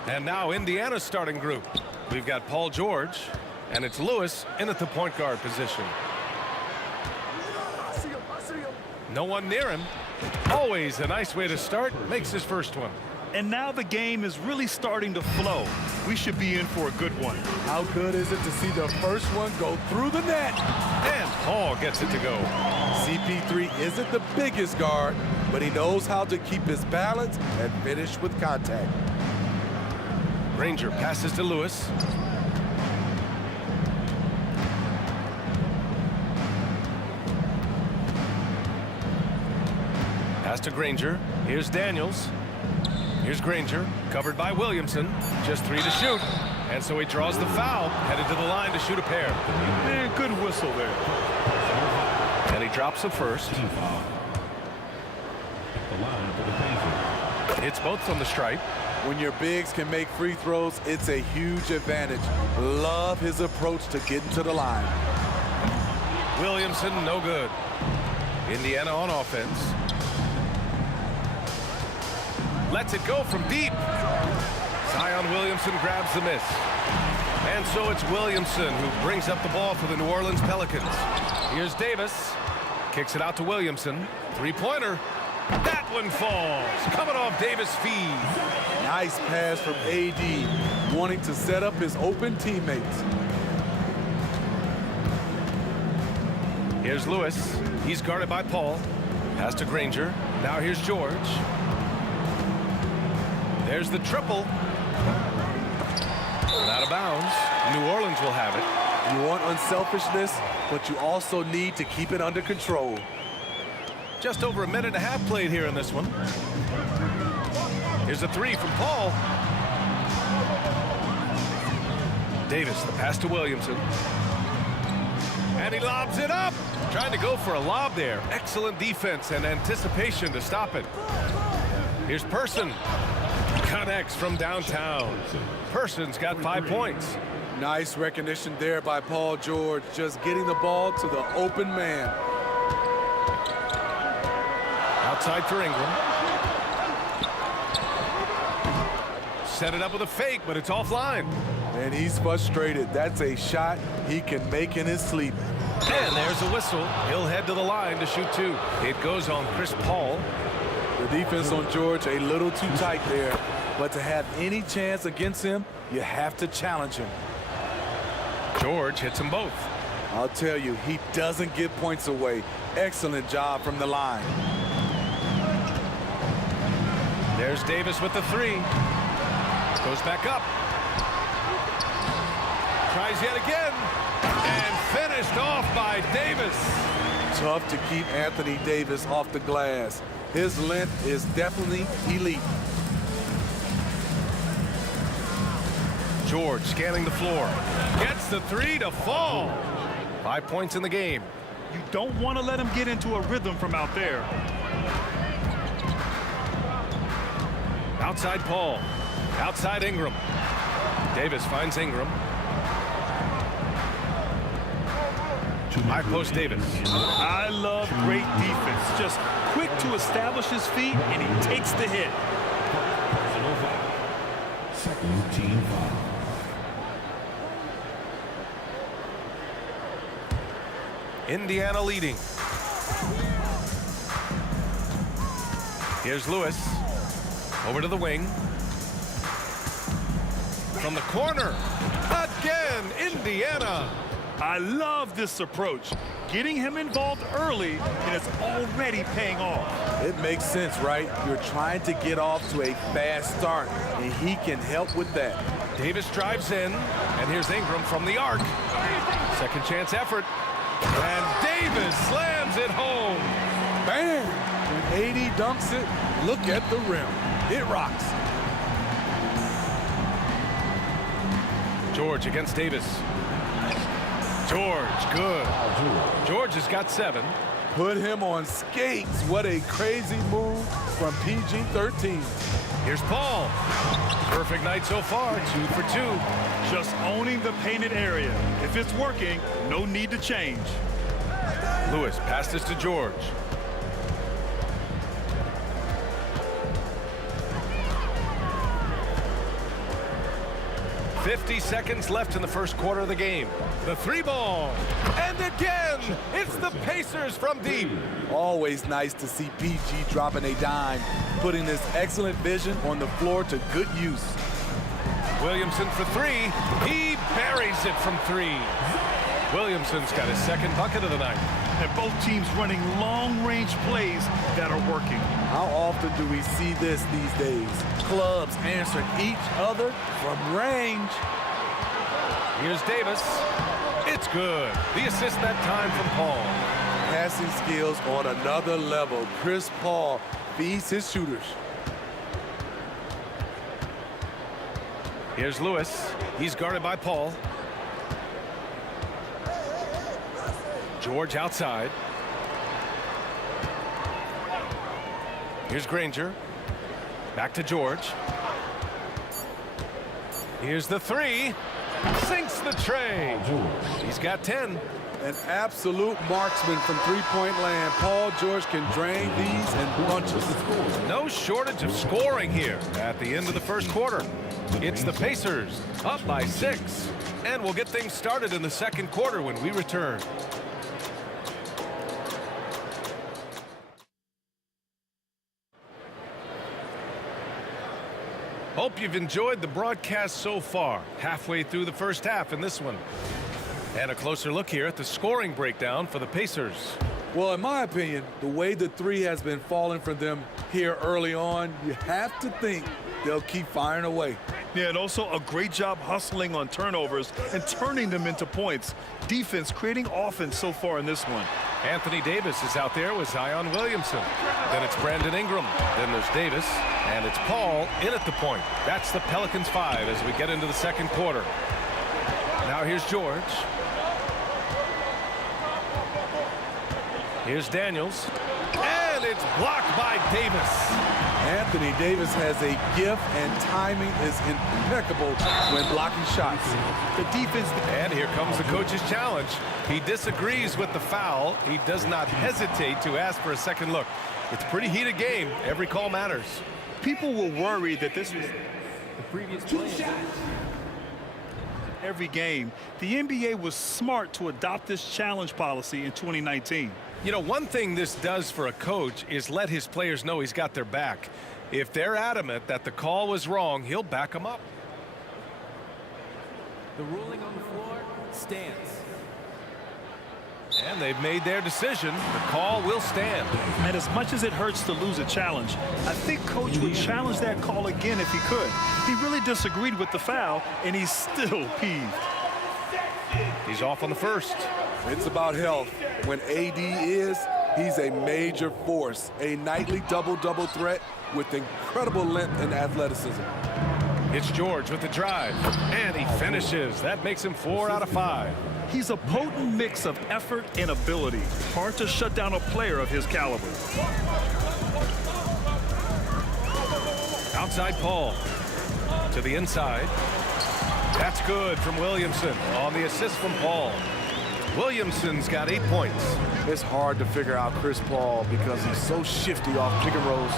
And now Indiana's starting group. We've got Paul George, and it's Lewis in at the point guard position. No one near him. Always a nice way to start. Makes his first one. And now the game is really starting to flow. We should be in for a good one. How good is it to see the first one go through the net? And Paul gets it to go. CP3 isn't the biggest guard, but he knows how to keep his balance and finish with contact. Granger passes to Lewis. Pass to Granger. Here's Daniels. Here's Granger, covered by Williamson. Just 3 to shoot. And so he draws the foul, headed to the line to shoot a pair. Man, good whistle there. And he drops the first. Hits both from the stripe. When your bigs can make free throws, it's a huge advantage. Love his approach to getting to the line. Williamson, no good. Indiana on offense. Lets it go from deep. Zion Williamson grabs the miss. And so it's Williamson who brings up the ball for the New Orleans Pelicans. Here's Davis. Kicks it out to Williamson. Three-pointer. That one falls. Coming off Davis' feed. Nice pass from AD, wanting to set up his open teammates. Here's Lewis. He's guarded by Paul. Pass to Granger. Now here's George. There's the triple. And out of bounds. New Orleans will have it. You want unselfishness, but you also need to keep it under control. Just over a minute and a half played here in this one. Here's a three from Paul. Davis, the pass to Williamson. And he lobs it up. Trying to go for a lob there. Excellent defense and anticipation to stop it. Here's Person. Connects from downtown. Person's got 5 points. Nice recognition there by Paul George, just getting the ball to the open man. Outside for Ingram. Set it up with a fake, but it's offline. And he's frustrated. That's a shot he can make in his sleep. And there's a whistle. He'll head to the line to shoot 2. It goes on Chris Paul. The defense on George a little too tight there. But to have any chance against him, you have to challenge him. George hits them both. I'll tell you, he doesn't give points away. Excellent job from the line. There's Davis with the 3. Goes back up. Tries yet again. And finished off by Davis. Tough to keep Anthony Davis off the glass. His length is definitely elite. George scanning the floor. Gets the three to fall. 5 points in the game. You don't want to let him get into a rhythm from out there. Outside Paul. Outside Ingram. Davis finds Ingram. High post Davis. I love great defense. Just quick to establish his feet, and he takes the hit. Second team foul. Indiana leading. Here's Lewis. Over to the wing. From the corner. Again, Indiana. I love this approach. Getting him involved early, and it's already paying off. It makes sense, right? You're trying to get off to a fast start, and he can help with that. Davis drives in, and here's Ingram from the arc. Second chance effort. And Davis slams it home. Bam! When AD dunks it, look at the rim. It rocks. George against Davis. George, good. George has got 7. Put him on skates. What a crazy move from PG-13. Here's Paul. Perfect night so far, 2 for 2. Just owning the painted area. If it's working, no need to change. Lewis passes to George. .50 seconds left in the first quarter of the game. The 3 ball. And again, it's the Pacers from deep. Always nice to see PG dropping a dime, putting this excellent vision on the floor to good use. Williamson for 3. He buries it from 3. Williamson's got his second bucket of the night. And both teams running long-range plays that are working. How often do we see this these days? Clubs answering each other from range. Here's Davis. It's good. The assist that time from Paul. Passing skills on another level. Chris Paul feeds his shooters. Here's Lewis. He's guarded by Paul. George outside. Here's Granger. Back to George. Here's the 3. Sinks the tray. He's got 10. An absolute marksman from three-point land. Paul George can drain these in bunches. No shortage of scoring here at the end of the first quarter. It's the Pacers up by 6. And we'll get things started in the second quarter when we return. Hope you've enjoyed the broadcast so far. Halfway through the first half in this one. And a closer look here at the scoring breakdown for the Pacers. Well, in my opinion, the way the 3 has been falling for them here early on, you have to think they'll keep firing away. Yeah, and also a great job hustling on turnovers and turning them into points. Defense creating offense so far in this one. Anthony Davis is out there with Zion Williamson. Then it's Brandon Ingram. Then there's Davis. And it's Paul in at the point. That's the Pelicans 5 as we get into the second quarter. Now here's George. Here's Daniels. And it's blocked by Davis. Anthony Davis has a gift, and timing is impeccable when blocking shots. The defense. And here comes the coach's challenge. He disagrees with the foul. He does not hesitate to ask for a second look. It's a pretty heated game. Every call matters. People were worried that this was the previous play. Every game. The NBA was smart to adopt this challenge policy in 2019. You know, one thing this does for a coach is let his players know he's got their back. If they're adamant that the call was wrong, he'll back them up. The ruling on the floor stands. And they've made their decision. The call will stand. And as much as it hurts to lose a challenge, I think Coach would challenge that call again if he could. He really disagreed with the foul, and he's still peeved. He's off on the first. It's about health. When AD is, he's a major force, a nightly double-double threat with incredible length and athleticism. It's George with the drive, and he finishes. That makes him 4 out of 5. He's a potent mix of effort and ability. Hard to shut down a player of his caliber. Outside Paul. To the inside. That's good from Williamson on the assist from Paul. Williamson's got 8 points. It's hard to figure out Chris Paul because he's so shifty off pick and rolls.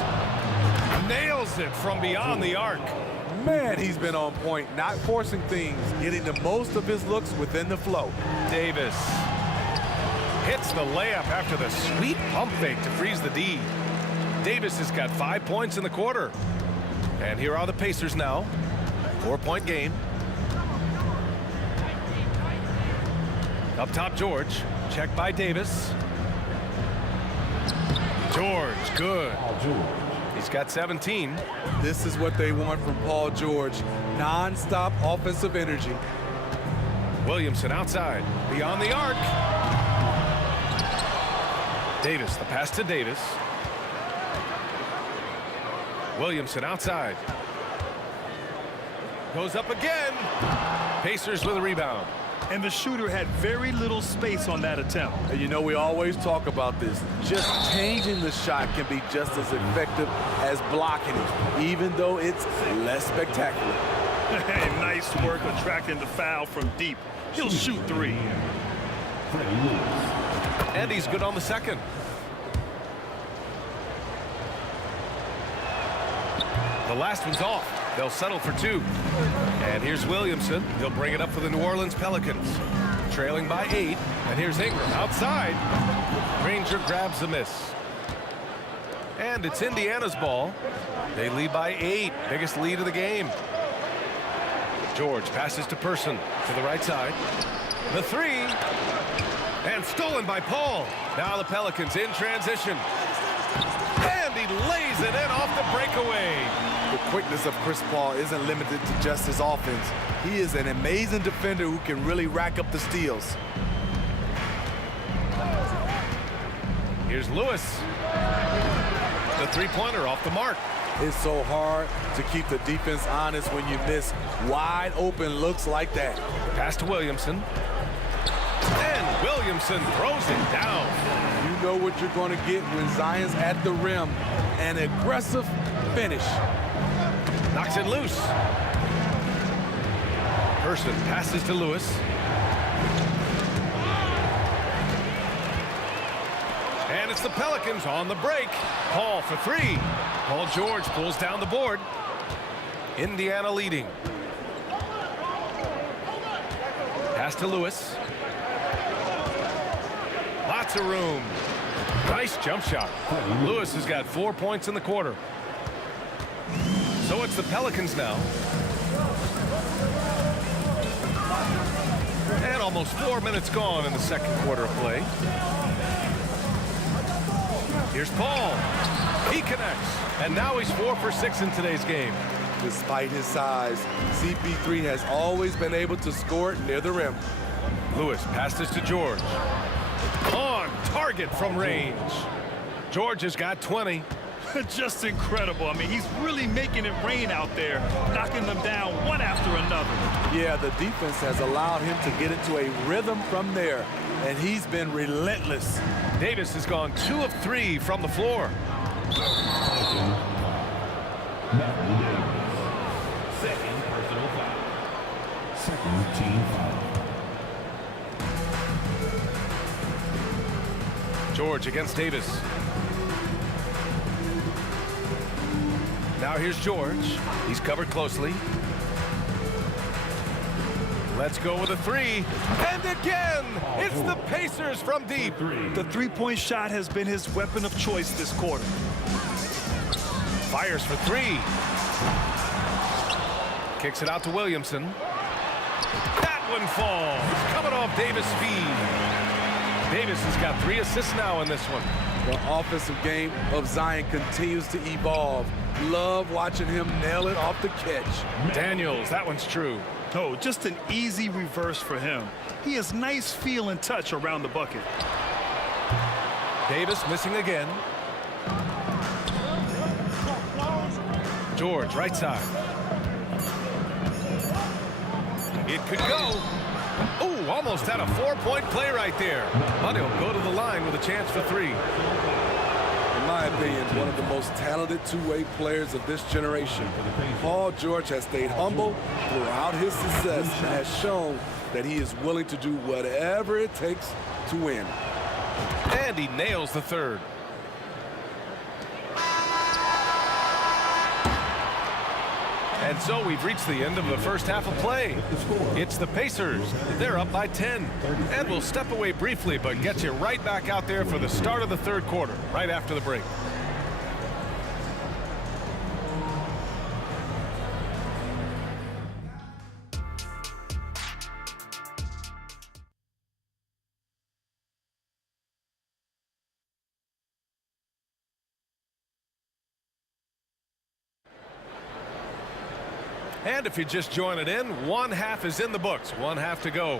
Nails it from beyond the arc. Man, he's been on point, not forcing things, getting the most of his looks within the flow. Davis hits the layup after the sweet pump fake to freeze the D. Davis has got 5 points in the quarter. And here are the Pacers now. 4-point game. Up top, George. Check by Davis. George, good. He's got 17. This is what they want from Paul George. Non-stop offensive energy. Williamson outside. Beyond the arc. Davis, the pass to Davis. Williamson outside. Goes up again. Pacers with a rebound. And the shooter had very little space on that attempt. And you know, we always talk about this. Just changing the shot can be just as effective as blocking it, even though it's less spectacular. Hey, nice work attracting the foul from deep. He'll shoot 3. And he's good on the second. The last one's off. They'll settle for 2. And here's Williamson. He'll bring it up for the New Orleans Pelicans. Trailing by 8. And here's Ingram outside. Granger grabs the miss. And it's Indiana's ball. They lead by 8. Biggest lead of the game. George passes to Person to the right side. The 3. And stolen by Paul. Now the Pelicans in transition. And he lays it in off the breakaway. The quickness of Chris Paul isn't limited to just his offense. He is an amazing defender who can really rack up the steals. Here's Lewis. The three-pointer off the mark. It's so hard to keep the defense honest when you miss wide open looks like that. Pass to Williamson. And Williamson throws it down. You know what you're going to get when Zion's at the rim. An aggressive finish. Knocks it loose. Person passes to Lewis. And it's the Pelicans on the break. Paul for 3. Paul George pulls down the board. Indiana leading. Pass to Lewis. Lots of room. Nice jump shot. Lewis has got 4 points in the quarter. So it's the Pelicans now. And almost 4 minutes gone in the second quarter of play. Here's Paul. He connects. And now he's 4 for 6 in today's game. Despite his size, CP3 has always been able to score it near the rim. Lewis passes to George. On target from range. George has got 20. Just incredible. I mean, he's really making it rain out there, knocking them down one after another. Yeah, the defense has allowed him to get into a rhythm from there, and he's been relentless. Davis has gone 2 of 3 from the floor. Second personal foul. Second team foul. George against Davis. Now here's George. He's covered closely. Let's go with a 3. And again, it's the Pacers from deep. The three-point shot has been his weapon of choice this quarter. Fires for 3. Kicks it out to Williamson. That one falls. Coming off Davis' feed. Davis has got 3 assists now in this one. The offensive game of Zion continues to evolve. Love watching him nail it off the catch. Daniels, that one's true. Oh, just an easy reverse for him. He has nice feel and touch around the bucket. Davis missing again. George, right side. It could go. Oh, almost had a 4-point play right there. But he'll go to the line with a chance for 3. In my opinion, one of the most talented two-way players of this generation. Paul George has stayed humble throughout his success and has shown that he is willing to do whatever it takes to win. And he nails the 3rd. And so we've reached the end of the first half of play. It's the Pacers. They're up by 10. And we'll step away briefly, but get you right back out there for the start of the 3rd quarter, right after the break. And if you're just joining in, 1 half is in the books. 1 half to go.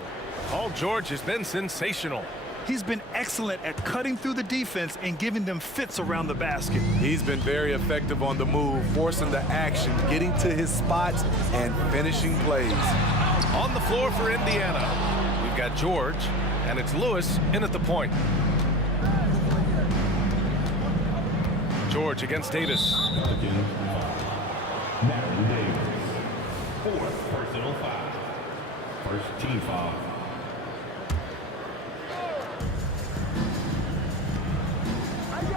Paul George has been sensational. He's been excellent at cutting through the defense and giving them fits around the basket. He's been very effective on the move, forcing the action, getting to his spots, and finishing plays. On the floor for Indiana, we've got George, and it's Lewis in at the point. George against Davis. Matthew Davis. 4th personal foul. First team foul.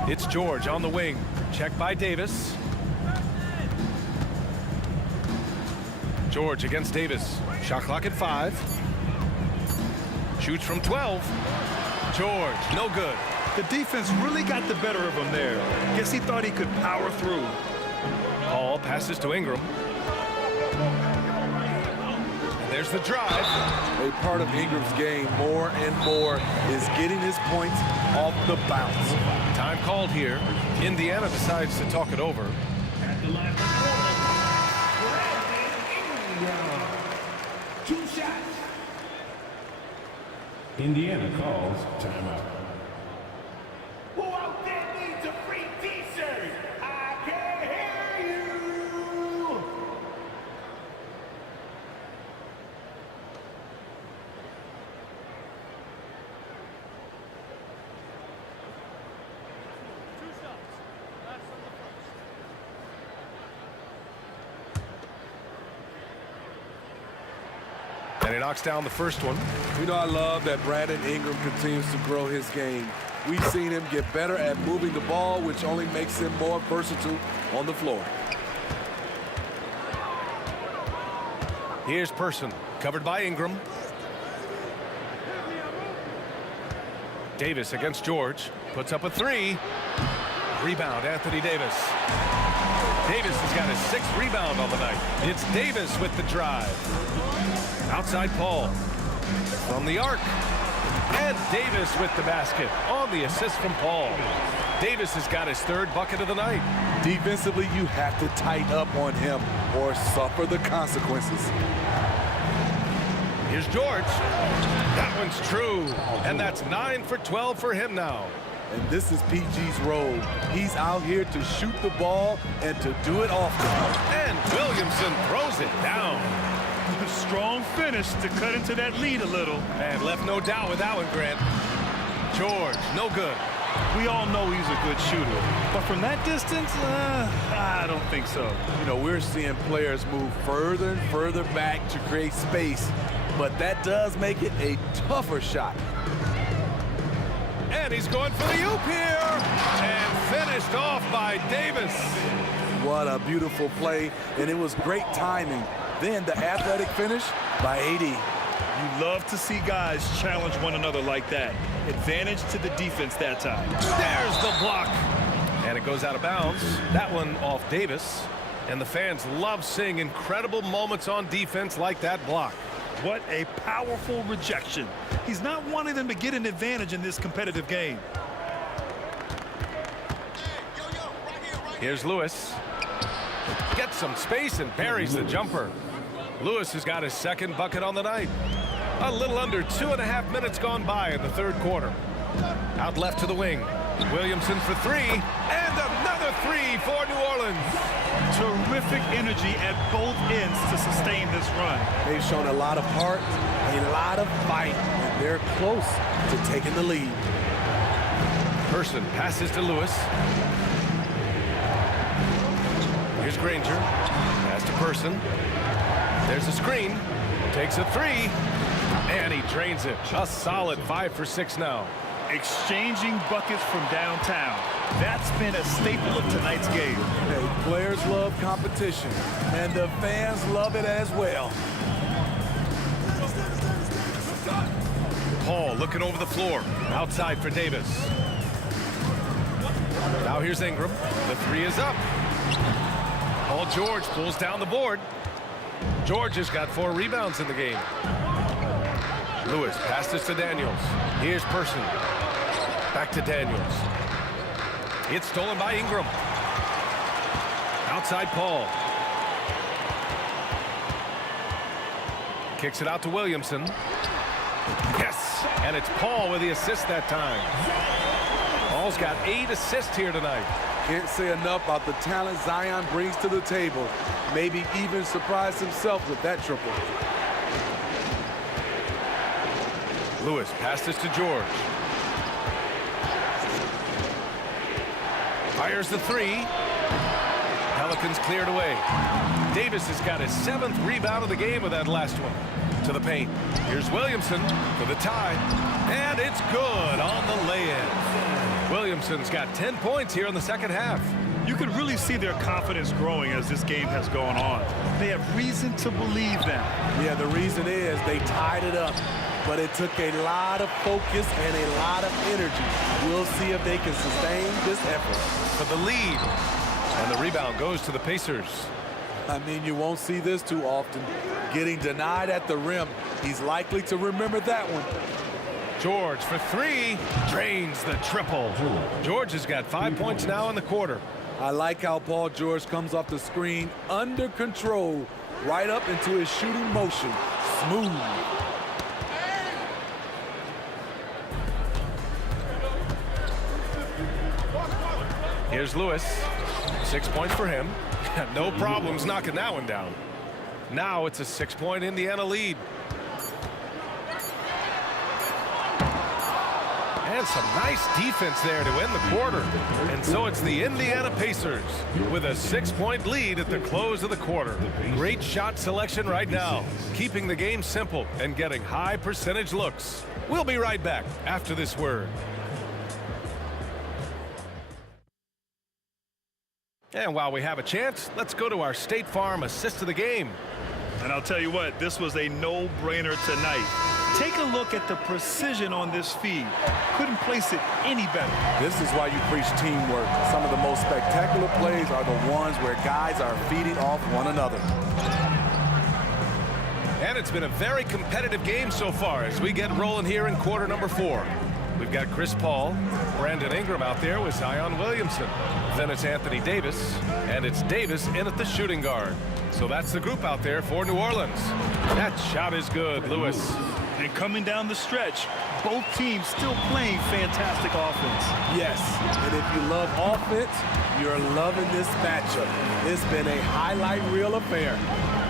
It's George on the wing. Check by Davis. George against Davis. Shot clock at 5. Shoots from 12. George, no good. The defense really got the better of him there. Guess he thought he could power through. Paul passes to Ingram. And there's the drive. A part of Ingram's game more and more is getting his points off the bounce. Time called here. Indiana decides to talk it over. At the line of Ingram. 2 shots. Indiana calls timeout. Who out there needs a free t-shirt? I can't hear you. And he knocks down the first one. You know, I love that Brandon Ingram continues to grow his game. We've seen him get better at moving the ball, which only makes him more versatile on the floor. Here's Person, covered by Ingram. Davis against George, puts up a 3. Rebound, Anthony Davis. Davis has got his 6th rebound on the night. It's Davis with the drive. Outside Paul. From the arc. And Davis with the basket on the assist from Paul. Davis has got his 3rd bucket of the night. Defensively, you have to tighten up on him or suffer the consequences. Here's George. That one's true. And that's 9 for 12 for him now. And this is PG's role. He's out here to shoot the ball and to do it often. And Williamson throws it down. Strong finish to cut into that lead a little. And left no doubt with that one, Grant. George, no good. We all know he's a good shooter. But from that distance, I don't think so. You know, we're seeing players move further and further back to create space. But that does make it a tougher shot. And he's going for the oop here. And finished off by Davis. What a beautiful play. And it was great timing. Then the athletic finish by AD. You love to see guys challenge one another like that. Advantage to the defense that time. There's the block. And it goes out of bounds. That one off Davis. And the fans love seeing incredible moments on defense like that block. What a powerful rejection. He's not wanting them to get an advantage in this competitive game. Here's Lewis. Gets some space and buries the jumper. Lewis has got his second bucket on the night. A little under 2.5 minutes gone by in the third quarter. Out left to the wing. Williamson for three, and another three for New Orleans. Terrific energy at both ends to sustain this run. They've shown a lot of heart, a lot of fight, and they're close to taking the lead. Person passes to Lewis. Here's Granger. Pass to Person. There's a screen. Takes a three. And he drains it. A solid 5 for 6 now. Exchanging buckets from downtown. That's been a staple of tonight's game. Hey, players love competition, and the fans love it as well. Paul looking over the floor. Outside for Davis. Now here's Ingram. The three is up. Paul George pulls down the board. George has got 4 rebounds in the game. Lewis passes to Daniels. Here's Person. Back to Daniels. It's stolen by Ingram. Outside Paul. Kicks it out to Williamson. Yes, and it's Paul with the assist that time. Paul's got 8 assists here tonight. Can't say enough about the talent Zion brings to the table. Maybe even surprised himself with that triple. Lewis passes to George. Fires the three. Pelicans cleared away. Davis has got his 7th rebound of the game with that last one. To the paint. Here's Williamson for the tie. And it's good on the lay-in. Williamson's got 10 points here in the second half. You can really see their confidence growing as this game has gone on. They have reason to believe that. Yeah, the reason is they tied it up. But it took a lot of focus and a lot of energy. We'll see if they can sustain this effort. For the lead. And the rebound goes to the Pacers. I mean, you won't see this too often. Getting denied at the rim. He's likely to remember that one. George for three. Drains the triple. George has got 5 points now in the quarter. I like how Paul George comes off the screen under control. Right up into his shooting motion. Smooth. Here's Lewis. 6 points for him. No problems knocking that one down. Now it's a 6-point Indiana lead. And some nice defense there to end the quarter. And so it's the Indiana Pacers with a 6-point lead at the close of the quarter. Great shot selection right now, keeping the game simple and getting high percentage looks. We'll be right back after this word. And while we have a chance, let's go to our State Farm assist of the game. And I'll tell you what, this was a no-brainer tonight. Take a look at the precision on this feed. Couldn't place it any better. This is why you preach teamwork. Some of the most spectacular plays are the ones where guys are feeding off one another. And it's been a very competitive game so far as we get rolling here in quarter number 4. We've got Chris Paul, Brandon Ingram out there with Zion Williamson. Then it's Anthony Davis, and it's Davis in at the shooting guard. So that's the group out there for New Orleans. That shot is good, Lewis. And coming down the stretch, both teams still playing fantastic offense. Yes, and if you love offense, you're loving this matchup. It's been a highlight reel affair.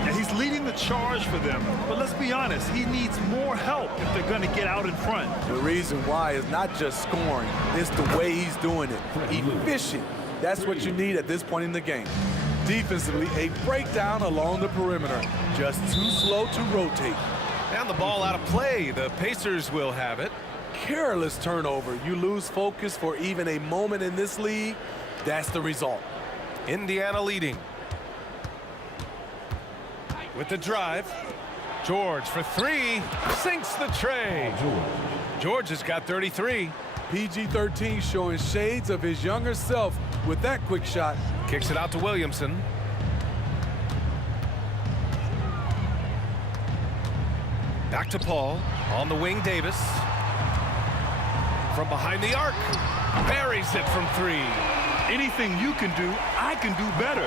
And he's leading the charge for them. But let's be honest, he needs more help if they're going to get out in front. The reason why is not just scoring, it's the way he's doing it. Efficient. That's what you need at this point in the game. Defensively, a breakdown along the perimeter. Just too slow to rotate. And the ball out of play. The Pacers will have it. Careless turnover. You lose focus for even a moment in this league. That's the result. Indiana leading. With the drive. George for three. Sinks the tray. George has got 33. PG-13 showing shades of his younger self with that quick shot. Kicks it out to Williamson. Back to Paul. On the wing, Davis. From behind the arc. Buries it from 3. Anything you can do, I can do better.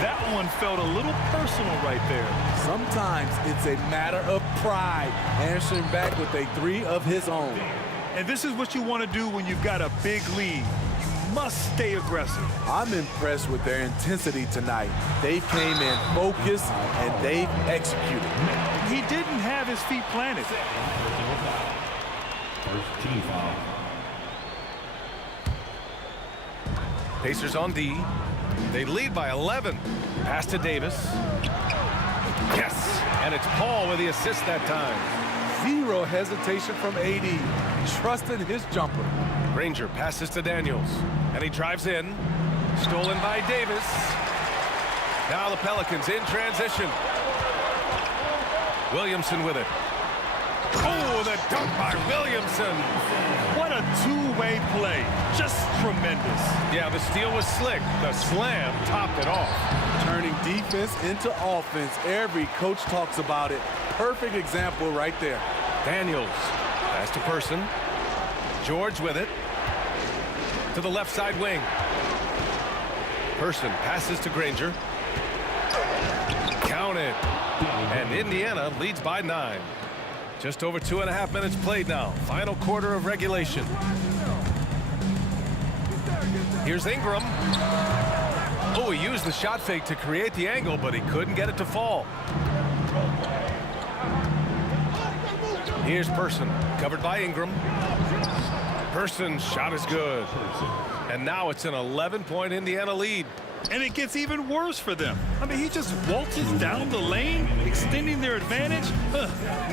That one felt a little personal right there. Sometimes it's a matter of pride, answering back with a 3 of his own. And this is what you want to do when you've got a big lead. You must stay aggressive. I'm impressed with their intensity tonight. They came in focused and they executed. He didn't have his feet planted. First team foul. Pacers on D. They lead by 11. Pass to Davis. Yes, and it's Paul with the assist that time. Zero hesitation from AD, trusting his jumper. Granger passes to Daniels, and he drives in. Stolen by Davis. Now the Pelicans in transition. Williamson with it. Oh, the dunk by Williamson. What a two-way play. Just tremendous. Yeah, the steal was slick. The slam topped it off. Turning defense into offense. Every coach talks about it. Perfect example right there. Daniels. Pass to Person. George with it. To the left side wing. Person passes to Granger. Count it. And Indiana leads by 9. Just over 2.5 minutes played now. Final quarter of regulation. Here's Ingram. Oh, he used the shot fake to create the angle, but he couldn't get it to fall. Here's Person, covered by Ingram. Person's shot is good. And now it's an 11-point Indiana lead. And it gets even worse for them. I mean, he just waltzes down the lane, extending their advantage.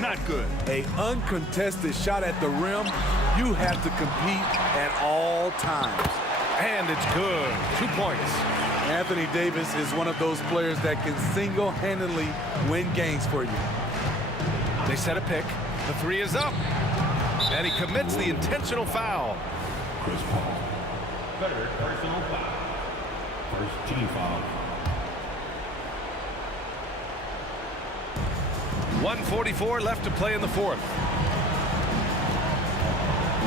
Not good. A uncontested shot at the rim. You have to compete at all times. And it's good. 2 points. Anthony Davis is one of those players that can single-handedly win games for you. They set a pick. The 3 is up. And he commits the intentional foul. Chris Paul. Third personal foul. First team foul. 1:44 left to play in the fourth.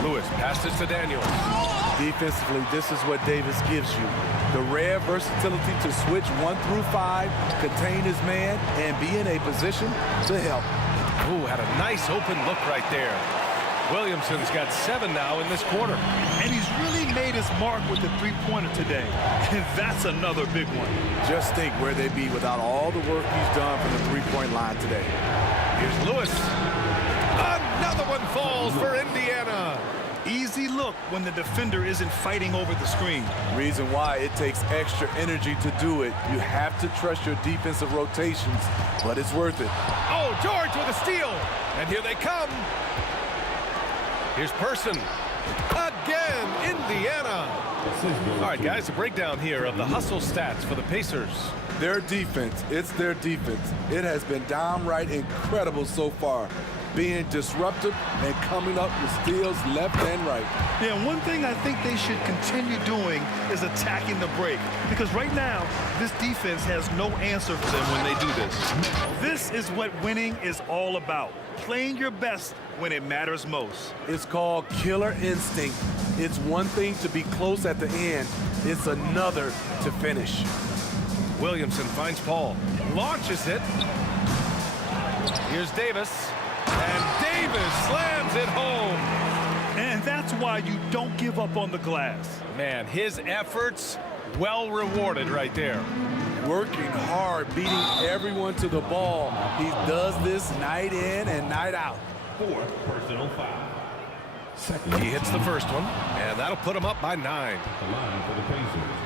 Lewis passes to Daniels. Defensively, this is what Davis gives you. The rare versatility to switch 1 through 5, contain his man, and be in a position to help. Ooh, had a nice open look right there. Williamson's got 7 now in this quarter. And he's really made his mark with the three-pointer today. And that's another big one. Just think where they'd be without all the work he's done from the three-point line today. Here's Lewis. Another one falls for Indiana. Easy look when the defender isn't fighting over the screen. Reason why it takes extra energy to do it. You have to trust your defensive rotations, but it's worth it. Oh, George with a steal. And here they come. Here's Person. Again, Indiana. All right, guys, a breakdown here of the hustle stats for the Pacers. Their defense, it's their defense. It has been downright incredible so far. Being disruptive and coming up with steals left and right. Yeah, one thing I think they should continue doing is attacking the break. Because right now, this defense has no answer for them when they do this. This is what winning is all about. Playing your best when it matters most. It's called killer instinct. It's one thing to be close at the end. It's another to finish. Williamson finds Paul. Launches it. Here's Davis. And Davis slams it home. And that's why you don't give up on the glass. Man, his efforts well rewarded right there. Working hard, beating everyone to the ball. He does this night in and night out. Fourth personal foul. Second. He hits the first one, and that'll put him up by 9. The line for the Pacers.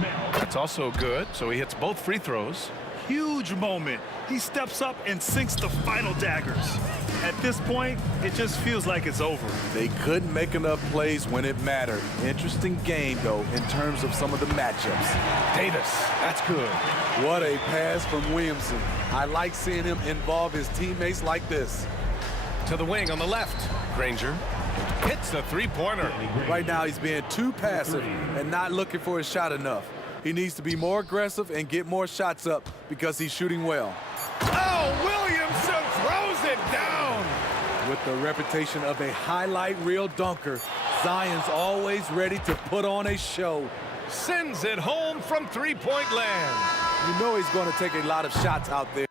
Mel. That's also good, so he hits both free throws. Huge moment. He steps up and sinks the final daggers. At this point, it just feels like it's over. They couldn't make enough plays when it mattered. Interesting game, though, in terms of some of the matchups. Davis, that's good. What a pass from Williamson. I like seeing him involve his teammates like this. To the wing on the left. Granger hits the three-pointer. Right now, he's being too passive and not looking for his shot enough. He needs to be more aggressive and get more shots up because he's shooting well. Oh, Williamson throws it down. With the reputation of a highlight reel dunker, Zion's always ready to put on a show. sends it home from three-point land. You know he's going to take a lot of shots out there.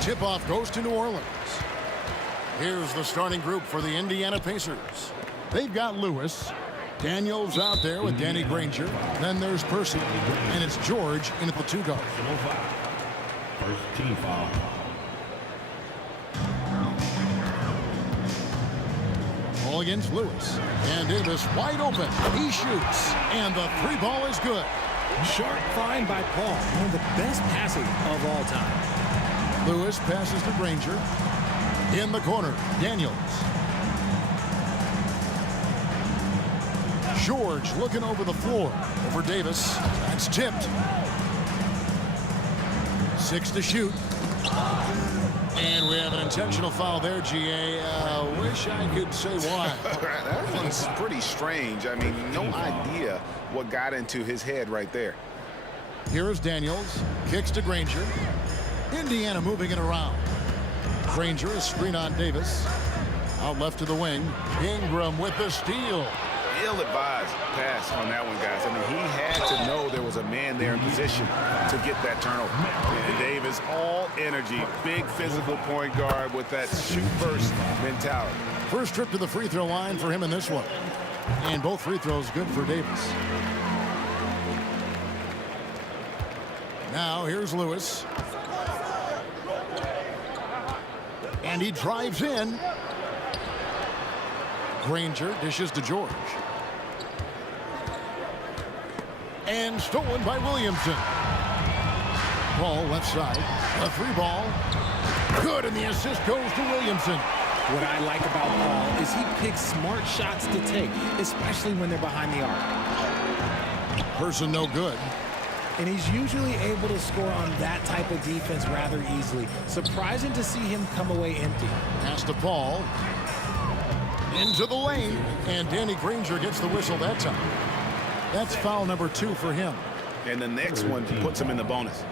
Tip-off goes to New Orleans. Here's the starting group for the Indiana Pacers. They've got Lewis. Daniels out there with Danny Granger. Then there's Percy. And it's George in at the two guard. First team foul. Ball against Lewis. And Davis wide open. He shoots. And the three ball is good. Sharp find by Paul. One of the best passes of all time. Lewis passes to Granger. In the corner, Daniels. George looking over the floor. Over Davis. That's tipped. 6 to shoot. And we have an intentional foul there, GA. Wish I could say why. That one's pretty strange. I mean, no idea what got into his head right there. Here is Daniels. Kicks to Granger. Indiana moving it around. Granger, a screen on Davis. Out left to the wing. Ingram with the steal. Ill-advised pass on that one, guys. I mean, he had to know there was a man there in position to get that turnover. And Davis, all energy, big physical point guard with that shoot-first mentality. First trip to the free throw line for him in this one. And both free throws good for Davis. Now here's Lewis. And he drives in. Granger dishes to George. And stolen by Williamson. Ball left side. A free ball. Good, and the assist goes to Williamson. What I like about Paul is he picks smart shots to take, especially when they're behind the arc. Person no good. And he's usually able to score on that type of defense rather easily. Surprising to see him come away empty. Pass to Paul. Into the lane. And Danny Granger gets the whistle that time. That's foul number 2 for him. And the next one puts him in the bonus.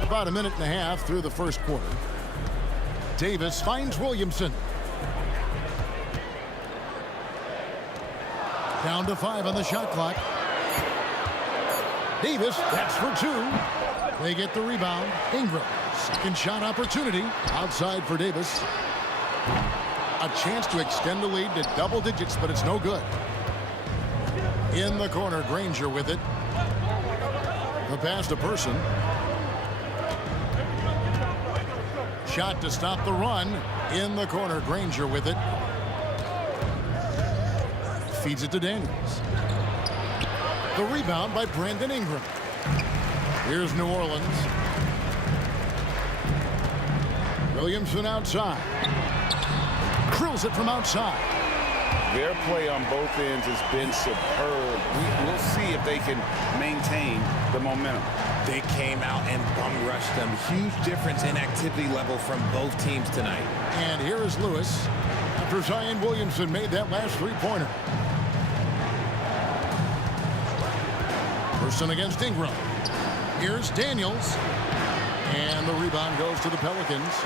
About a minute and a half through the first quarter. Davis finds Williamson. Down to 5 on the shot clock. Davis, that's for 2. They get the rebound. Ingram, second shot opportunity. Outside for Davis. A chance to extend the lead to double digits, but it's no good. In the corner, Granger with it. The pass to Person. Shot to stop the run. In the corner, Granger with it. Feeds it to Daniels. The rebound by Brandon Ingram. Here's New Orleans. Williamson outside. Drills it from outside. Their play on both ends has been superb. We'll see if they can maintain the momentum. They came out and bum rushed them. Huge difference in activity level from both teams tonight. And here is Lewis after Zion Williamson made that last three-pointer. Person against Ingram. Here's Daniels. And the rebound goes to the Pelicans.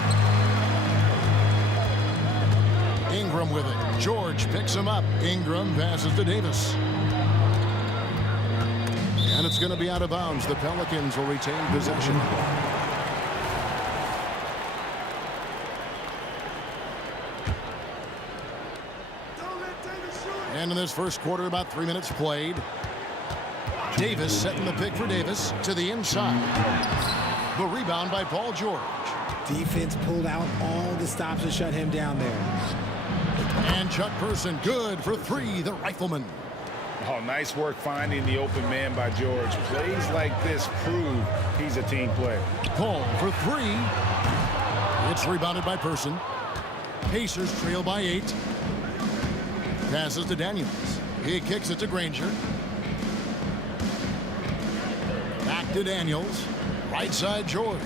Ingram with it. George picks him up. Ingram passes to Davis. And it's going to be out of bounds. The Pelicans will retain possession. And in this first quarter, about 3 minutes played. Davis setting the pick for Davis to the inside. The rebound by Paul George. Defense pulled out all the stops to shut him down there. And Chuck Person good for 3, the rifleman. Oh, nice work finding the open man by George. Plays like this prove he's a team player. Paul for 3. It's rebounded by Person. Pacers trail by 8. Passes to Daniels. He kicks it to Granger. Back to Daniels. Right side George.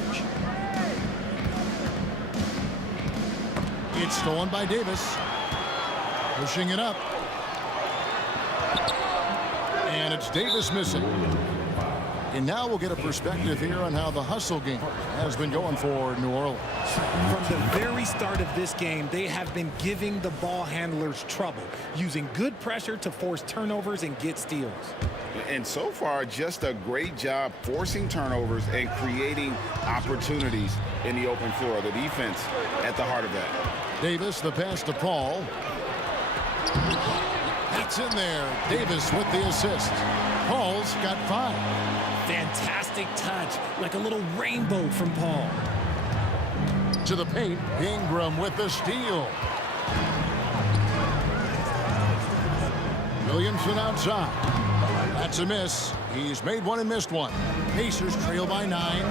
It's stolen by Davis. Pushing it up. And it's Davis missing. And now we'll get a perspective here on how the hustle game has been going for New Orleans. From the very start of this game, they have been giving the ball handlers trouble, using good pressure to force turnovers and get steals. And so far, just a great job forcing turnovers and creating opportunities in the open floor. The defense at the heart of that. Davis, the pass to Paul. That's in there. Davis with the assist. Paul's got 5. Fantastic touch, like a little rainbow from Paul. To the paint, Ingram with the steal. Williamson outside. That's a miss. He's made one and missed one. Pacers trail by 9.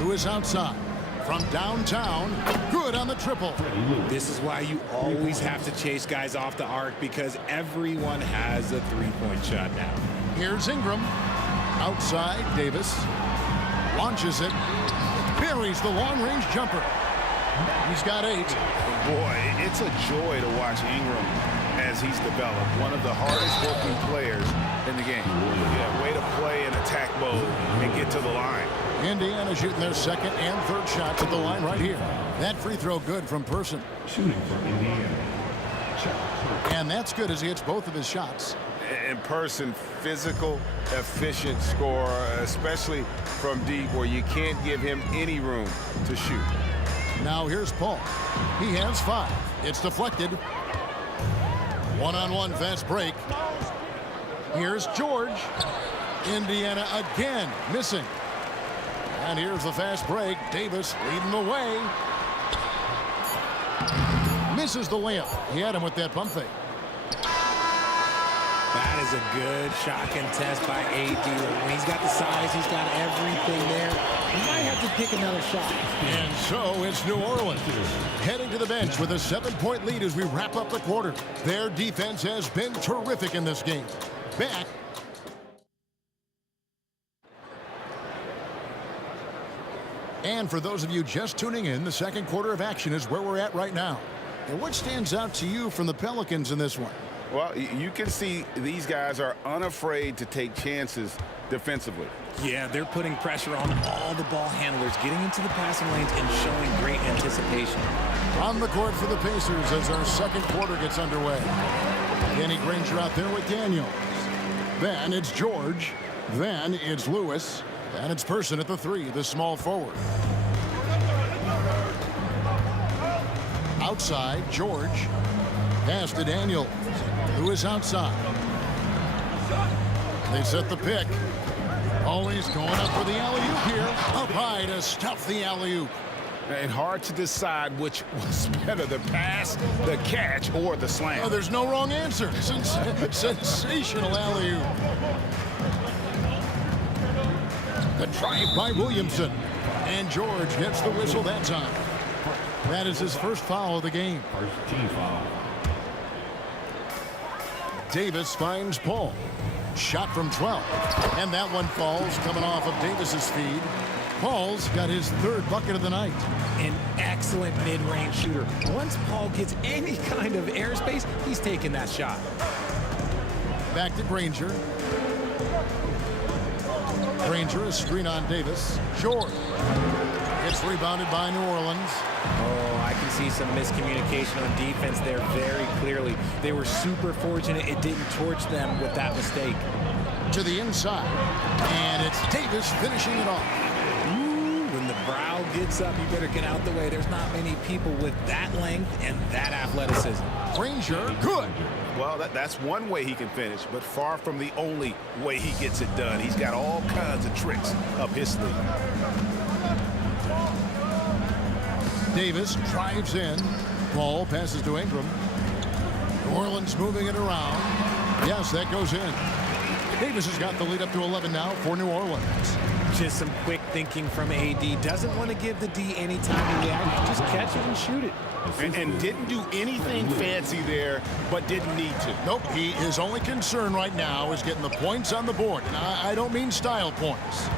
Lewis outside. From downtown, good on the triple. This is why you always have to chase guys off the arc, because everyone has a three-point shot now. Here's Ingram. Outside, Davis. Launches it. Buries the long-range jumper. He's got 8. Boy, it's a joy to watch Ingram as he's developed. One of the hardest working players in the game. Yeah, way to play in attack mode and get to the line. Indiana shooting their second and third shots at the line right here. That free throw good from Person. Shooting for Indiana. And that's good as he hits both of his shots. In Person, physical, efficient scorer, especially from deep where you can't give him any room to shoot. Now here's Paul. He has 5. It's deflected. One-on-one fast break. Here's George. Indiana again missing. And here's the fast break. Davis leading the way. Misses the layup. He had him with that pump fake. That is a good shot contest by AD. When he's got the size, he's got everything there. He might have to pick another shot. And so it's New Orleans heading to the bench with a 7-point lead as we wrap up the quarter. Their defense has been terrific in this game. Back. And for those of you just tuning in, the second quarter of action is where we're at right now. And what stands out to you from the Pelicans in this one? Well, you can see these guys are unafraid to take chances defensively. Yeah, they're putting pressure on all the ball handlers, getting into the passing lanes and showing great anticipation. On the court for the Pacers as our second quarter gets underway. Danny Granger out there with Daniels. Then it's George. Then it's Lewis. And it's Person at the 3, the small forward. Outside, George. Pass to Daniels. Lewis outside. They set the pick. Always going up for the alley-oop here. Up high to stuff the alley-oop. And hard to decide which was better, the pass, the catch, or the slam. Oh, there's no wrong answer. Sensational alley-oop. The drive by Williamson. And George gets the whistle that time. That is his first foul of the game. First team foul. Davis finds Paul. Shot from 12. And that one falls coming off of Davis's feed. Paul's got his 3rd bucket of the night. An excellent mid-range shooter. Once Paul gets any kind of airspace, he's taking that shot. Back to Granger. Granger, a screen on Davis. Short. Gets rebounded by New Orleans. Oh, I can see some miscommunication on defense there very clearly. They were super fortunate it didn't torch them with that mistake. To the inside. And it's Davis finishing it off. Ooh, when the brow gets up, you better get out the way. There's not many people with that length and that athleticism. Granger, good. Well, that's one way he can finish, but far from the only way he gets it done. He's got all kinds of tricks up his sleeve. Davis drives in. Paul passes to Ingram. New Orleans moving it around. Yes, that goes in. Davis has got the lead up to 11 now for New Orleans. Just some quick thinking from AD. Doesn't want to give the D any time to react. Just catch it and shoot it. And didn't do anything fancy there, but didn't need to. Nope, his only concern right now is getting the points on the board. And I don't mean style points.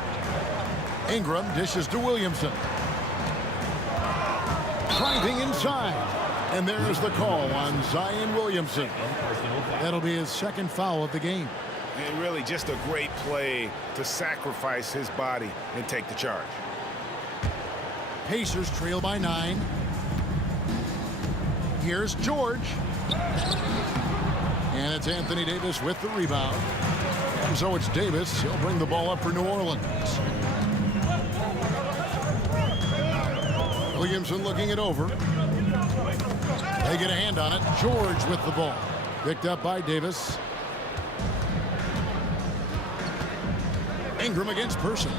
Ingram dishes to Williamson. Driving inside. And there's the call on Zion Williamson. That'll be his 2nd foul of the game. And really just a great play to sacrifice his body and take the charge. Pacers trail by 9. Here's George. And it's Anthony Davis with the rebound. And so it's Davis. He'll bring the ball up for New Orleans. Williamson looking it over. They get a hand on it. George with the ball. Picked up by Davis. Ingram against Person.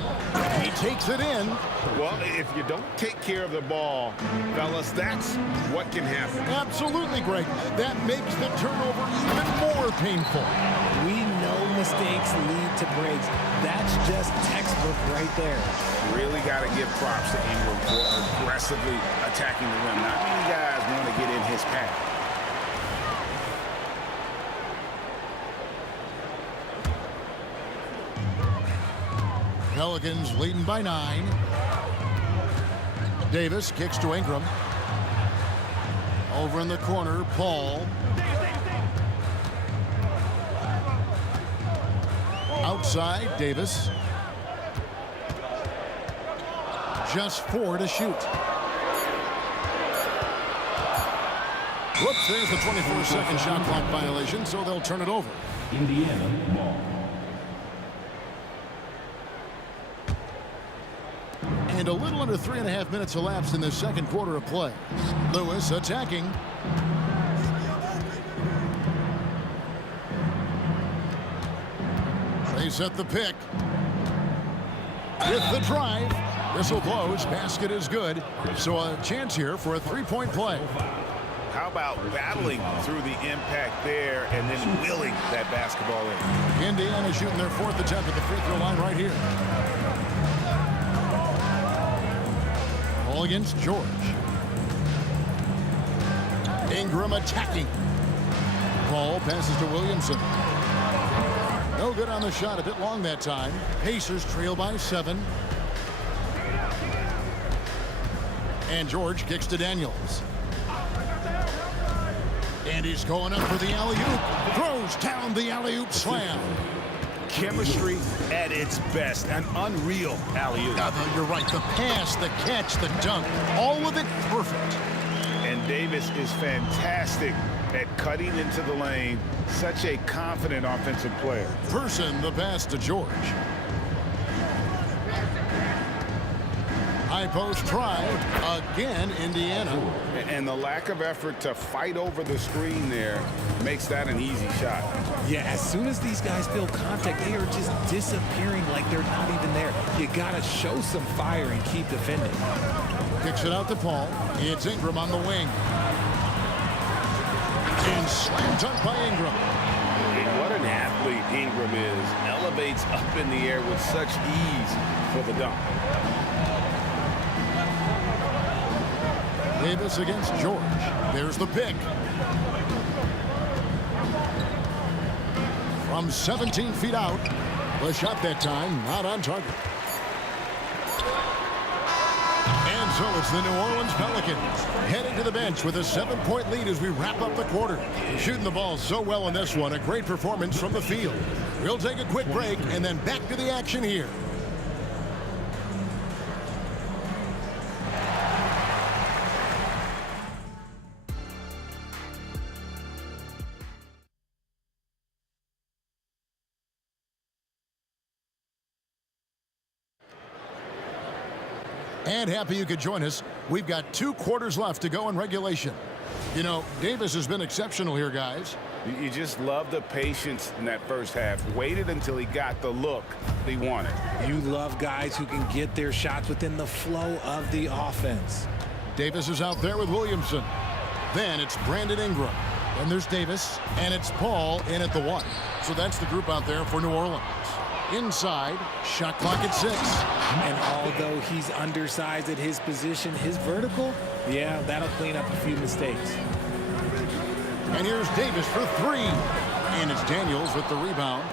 He takes it in. Well, if you don't take care of the ball, fellas, that's what can happen. Absolutely, Greg. That makes the turnover even more painful. We know mistakes lead to breaks. That's just textbook right there. Really got to give props to Ingram for aggressively attacking the rim. Not many guys want to get in his path. Pelicans leading by 9. Davis kicks to Ingram. Over in the corner, Paul. Outside, Davis. Just 4 to shoot. Whoops, there's the 24-second shot clock violation, so they'll turn it over. Indiana ball. And a little under 3.5 minutes elapsed in the second quarter of play. Lewis attacking. They set the pick. With the drive. Whistle blows. Basket is good. So a chance here for a three-point play. How about battling through the impact there and then willing that basketball in? Indiana shooting their 4th attempt at the free throw line right here. Ball against George. Ingram attacking. Ball passes to Williamson. No good on the shot, a bit long that time. Pacers trail by 7. And George kicks to Daniels. And he's going up for the alley-oop. Throws down the alley-oop slam. Chemistry at its best. An unreal alley-oop. You're right. The pass, the catch, the dunk. All of it perfect. And Davis is fantastic at cutting into the lane. Such a confident offensive player. Person, the pass to George. High post try. Again, Indiana. And the lack of effort to fight over the screen there makes that an easy shot. Yeah, as soon as these guys feel contact, they are just disappearing like they're not even there. You got to show some fire and keep defending. Kicks it out to Paul. It's Ingram on the wing. And slam dunk by Ingram. And what an athlete Ingram is. Elevates up in the air with such ease for the dunk. Davis against George. There's the pick. From 17 feet out. The shot that time not on target. And so it's the New Orleans Pelicans heading to the bench with a 7-point lead as we wrap up the quarter. Shooting the ball so well in this one. A great performance from the field. We'll take a quick break and then back to the action here. And happy you could join us. We've got 2 quarters left to go in regulation. You know, Davis has been exceptional here, guys. You just love the patience in that first half. Waited until he got the look he wanted. You love guys who can get their shots within the flow of the offense. Davis is out there with Williamson. Then it's Brandon Ingram. Then there's Davis. And it's Paul in at the 1. So that's the group out there for New Orleans. Inside, shot clock at 6. And although he's undersized at his position, his vertical, yeah, that'll clean up a few mistakes. And here's Davis for 3. And it's Daniels with the rebound.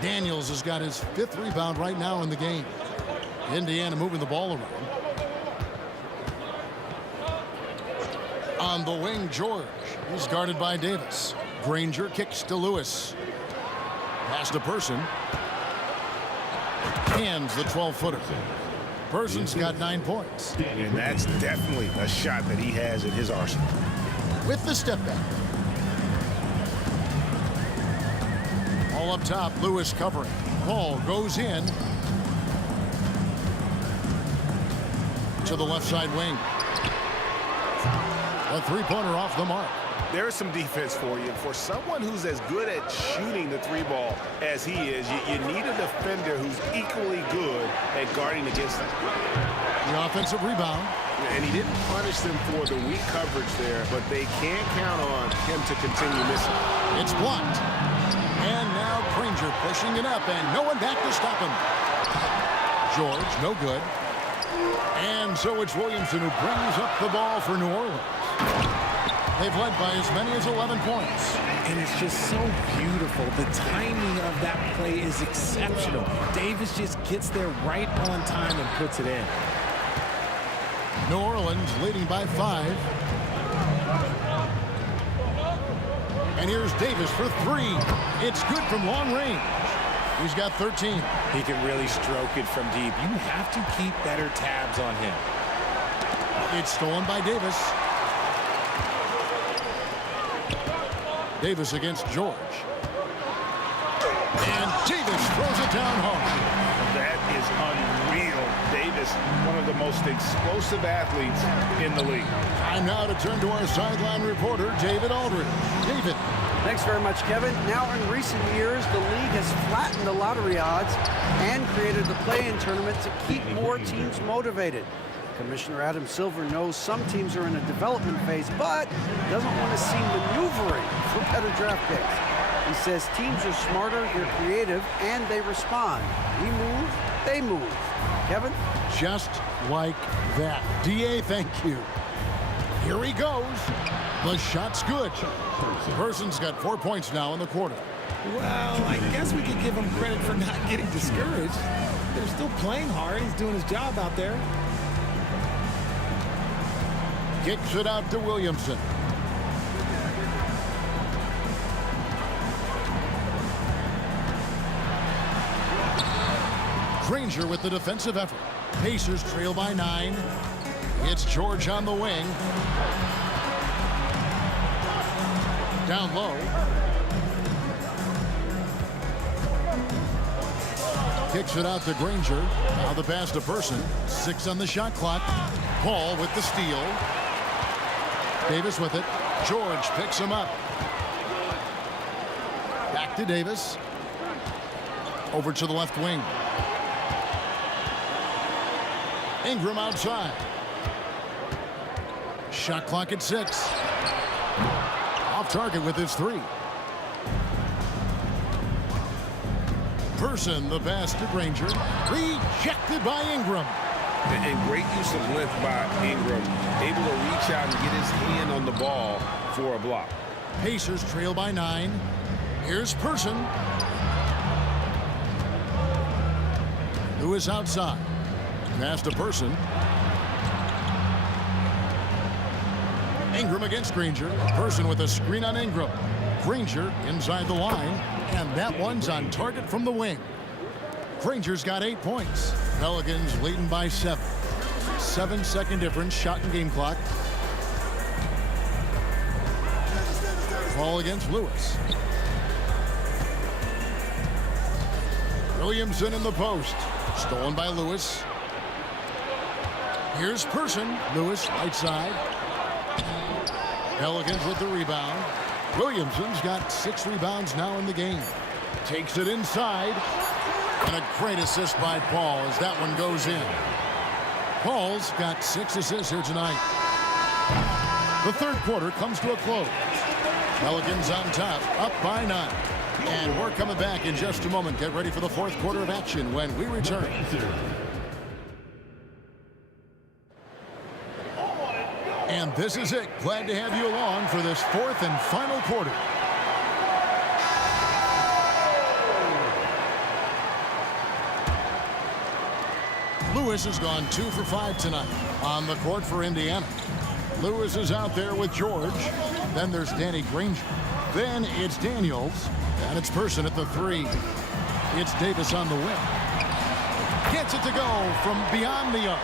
Daniels has got his 5th rebound right now in the game. Indiana moving the ball around. On the wing, George. He's guarded by Davis. Granger kicks to Lewis. Pass to Person. Hands the 12-footer. Person's got 9 points. And that's definitely a shot that he has in his arsenal. With the step back. All up top, Lewis covering. Paul goes in. To the left side wing. A 3-pointer off the mark. There's some defense for you. For someone who's as good at shooting the 3-ball as he is, you need a defender who's equally good at guarding against him. The offensive rebound. And he didn't punish them for the weak coverage there, but they can't count on him to continue missing. It's blocked. And now Granger pushing it up, and no one back to stop him. George, no good. And so it's Williamson who brings up the ball for New Orleans. They've led by as many as 11 points. And it's just so beautiful. The timing of that play is exceptional. Davis just gets there right on time and puts it in. New Orleans leading by 5. And here's Davis for 3. It's good from long range. He's got 13. He can really stroke it from deep. You have to keep better tabs on him. It's stolen by Davis. Davis against George. And Davis throws it down hard. That is unreal. Davis, one of the most explosive athletes in the league. Time now to turn to our sideline reporter, David Aldridge. David. Thanks very much, Kevin. Now, in recent years, the league has flattened the lottery odds and created the play-in tournament to keep more teams motivated. Commissioner Adam Silver knows some teams are in a development phase, but doesn't want to see maneuvering for better draft picks. He says teams are smarter, they're creative, and they respond. We move, they move. Kevin? Just like that. D.A., thank you. Here he goes. The shot's good. Person's got 4 points now in the quarter. Well, I guess we could give him credit for not getting discouraged. They're still playing hard. He's doing his job out there. Kicks it out to Williamson. Granger with the defensive effort. Pacers trail by 9. It's George on the wing. Down low. Kicks it out to Granger. Now the pass to Person. 6 on the shot clock. Paul with the steal. Davis with it. George picks him up. Back to Davis. Over to the left wing. Ingram outside. Shot clock at 6. Off target with his 3. Person, the pass to Granger. Rejected by Ingram. And great use of length by Ingram. Able to reach out and get his hand on the ball for a block. Pacers trail by 9. Here's Person. Lewis outside. Pass to Person. Ingram against Granger. Person with a screen on Ingram. Granger inside the line. And that one's on target from the wing. Granger's got 8 points. Pelicans leading by 7. 7-second difference. Shot and game clock. Ball against Lewis. Williamson in the post. Stolen by Lewis. Here's Person. Lewis right side. Pelicans with the rebound. Williamson's got 6 rebounds now in the game. Takes it inside. And a great assist by Paul as that one goes in. Paul's got 6 assists here tonight. The third quarter comes to a close. Pelicans on top, up by 9. And we're coming back in just a moment. Get ready for the fourth quarter of action when we return. And this is it. Glad to have you along for this fourth and final quarter. Lewis has gone 2 for 5 tonight on the court for Indiana. Lewis is out there with George. Then there's Danny Granger. Then it's Daniels. And it's Person at the 3. It's Davis on the wing. Gets it to go from beyond the arc.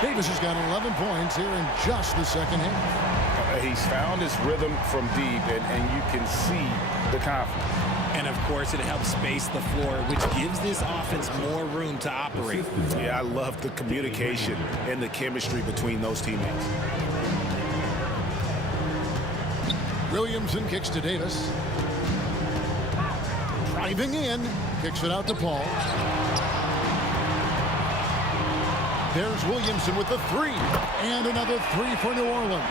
Davis has got 11 points here in just the second half. He's found his rhythm from deep, and you can see the confidence. And, of course, it helps space the floor, which gives this offense more room to operate. Yeah, I love the communication and the chemistry between those teammates. Williamson kicks to Davis. Driving in. Kicks it out to Paul. There's Williamson with the 3. And another 3 for New Orleans.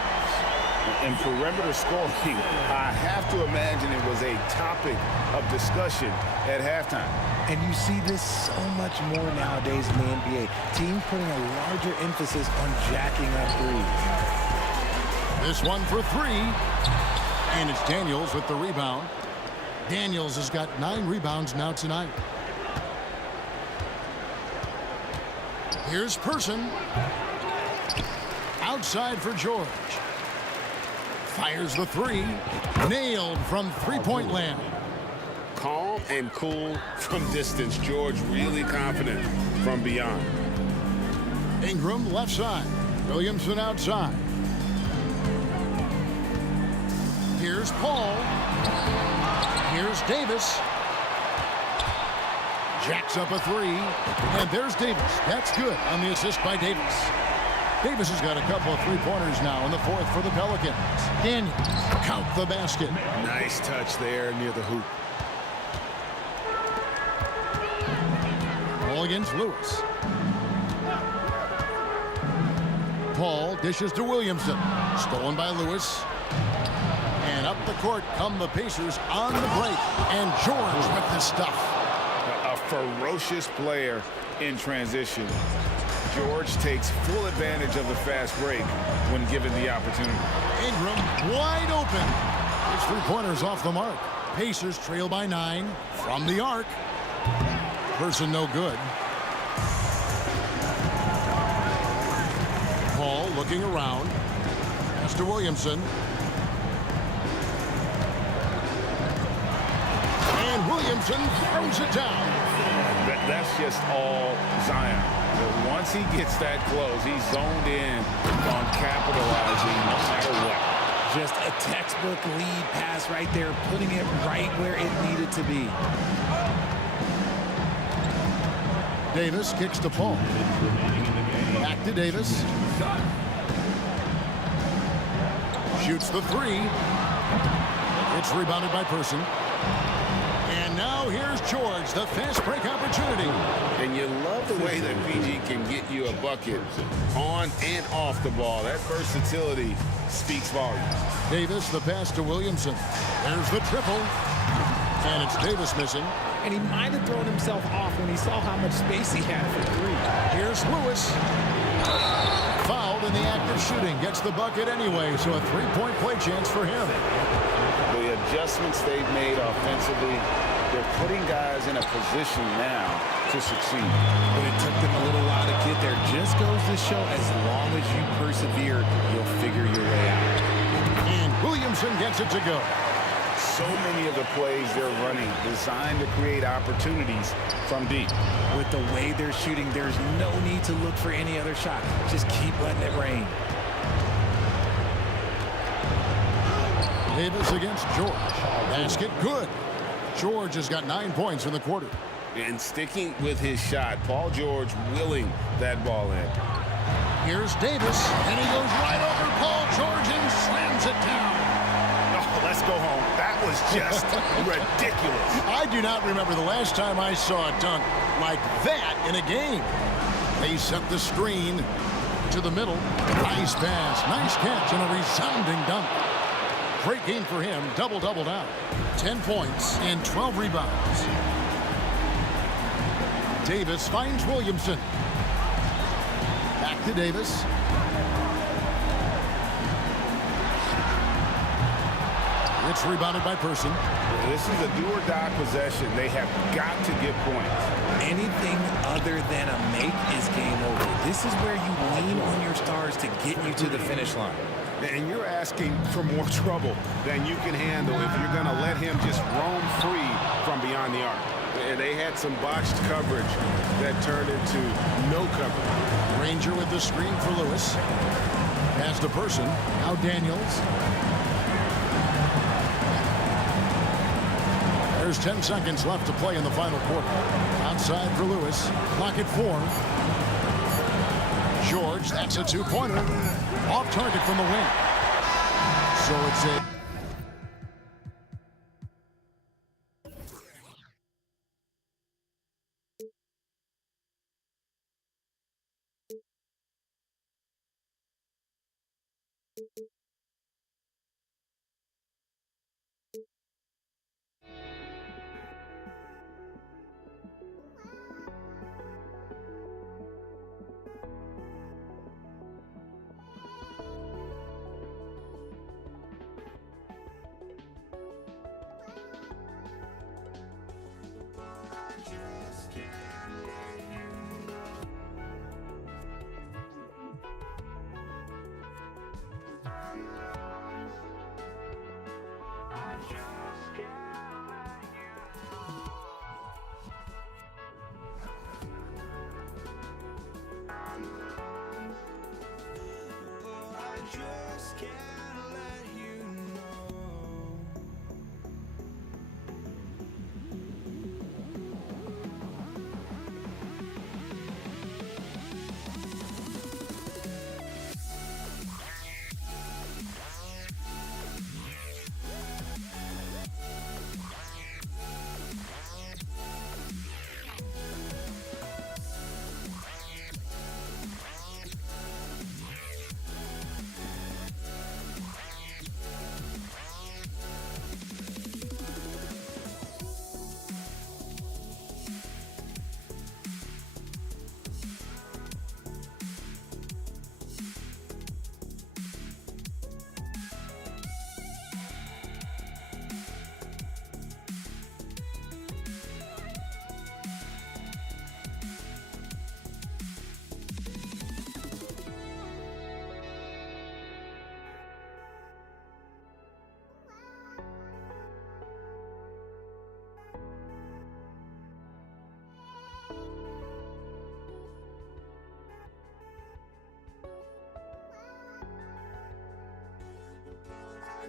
And perimeter scoring, I have to imagine it was a topic of discussion at halftime. And you see this so much more nowadays in the NBA. Teams putting a larger emphasis on jacking up threes. This one for 3. And it's Daniels with the rebound. Daniels has got 9 rebounds now tonight. Here's Person. Outside for George. Fires the 3. Nailed from three-point land. calm and cool from distance. George really confident from beyond. Ingram left side. Williamson outside. Here's Paul. Here's Davis. Jacks up a three. And there's Davis. That's good on the assist by Davis. Davis has got a couple of three-pointers now in the fourth for the Pelicans. Daniels, count the basket. Nice touch there near the hoop. Ball against Lewis. Paul dishes to Williamson. Stolen by Lewis. And up the court come the Pacers on the break. And George with the stuff. A ferocious player in transition. George takes full advantage of the fast break when given the opportunity. Ingram wide open. His three-pointers off the mark. Pacers trail by 9 from the arc. Person no good. Paul looking around. Pass to Williamson. And Williamson throws it down. That's just all Zion. But once he gets that close, he's zoned in on capitalizing no matter what. Just a textbook lead pass right there, putting it right where it needed to be. Davis kicks to Paul. Back to Davis. Shoots the three. It's rebounded by Person. And now here's George, the fast break opportunity. And you love the way that PG can get you a bucket on and off the ball. That versatility speaks volumes. Davis, the pass to Williamson. There's the triple. And it's Davis missing. And he might have thrown himself off when he saw how much space he had for three. Here's Lewis. Fouled in the act of shooting. Gets the bucket anyway, so a three-point play chance for him. The adjustments they've made offensively, they're putting guys in a position now to succeed. But it took them a little while to get there. Just goes to show as long as you persevere, you'll figure your way out. And Williamson gets it to go. So many of the plays they're running designed to create opportunities from deep. With the way they're shooting, there's no need to look for any other shot. Just keep letting it rain. Davis against George. Basket good. George has got 9 points in the quarter. And sticking with his shot, Paul George willing that ball in. Here's Davis, and he goes right over Paul George and slams it down. Oh, let's go home. That was just ridiculous. I do not remember the last time I saw a dunk like that in a game. They set the screen to the middle. Nice pass, nice catch, and a resounding dunk. Great game for him, double-double down. 10 points and 12 rebounds. Davis finds Williamson. Back to Davis. It's rebounded by Person. This is a do-or-die possession. They have got to get points. Anything other than a make is game over. This is where you lean on your stars to get you to the finish line. And you're asking for more trouble than you can handle if you're going to let him just roam free from beyond the arc. And they had some botched coverage that turned into no coverage. Ranger with the screen for Lewis. Pass to Person. Now Daniels. There's 10 seconds left to play in the final quarter. Outside for Lewis. Clock at 4. George, that's a two-pointer. Off target from the wing. So it's a...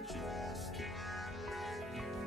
just can't let you.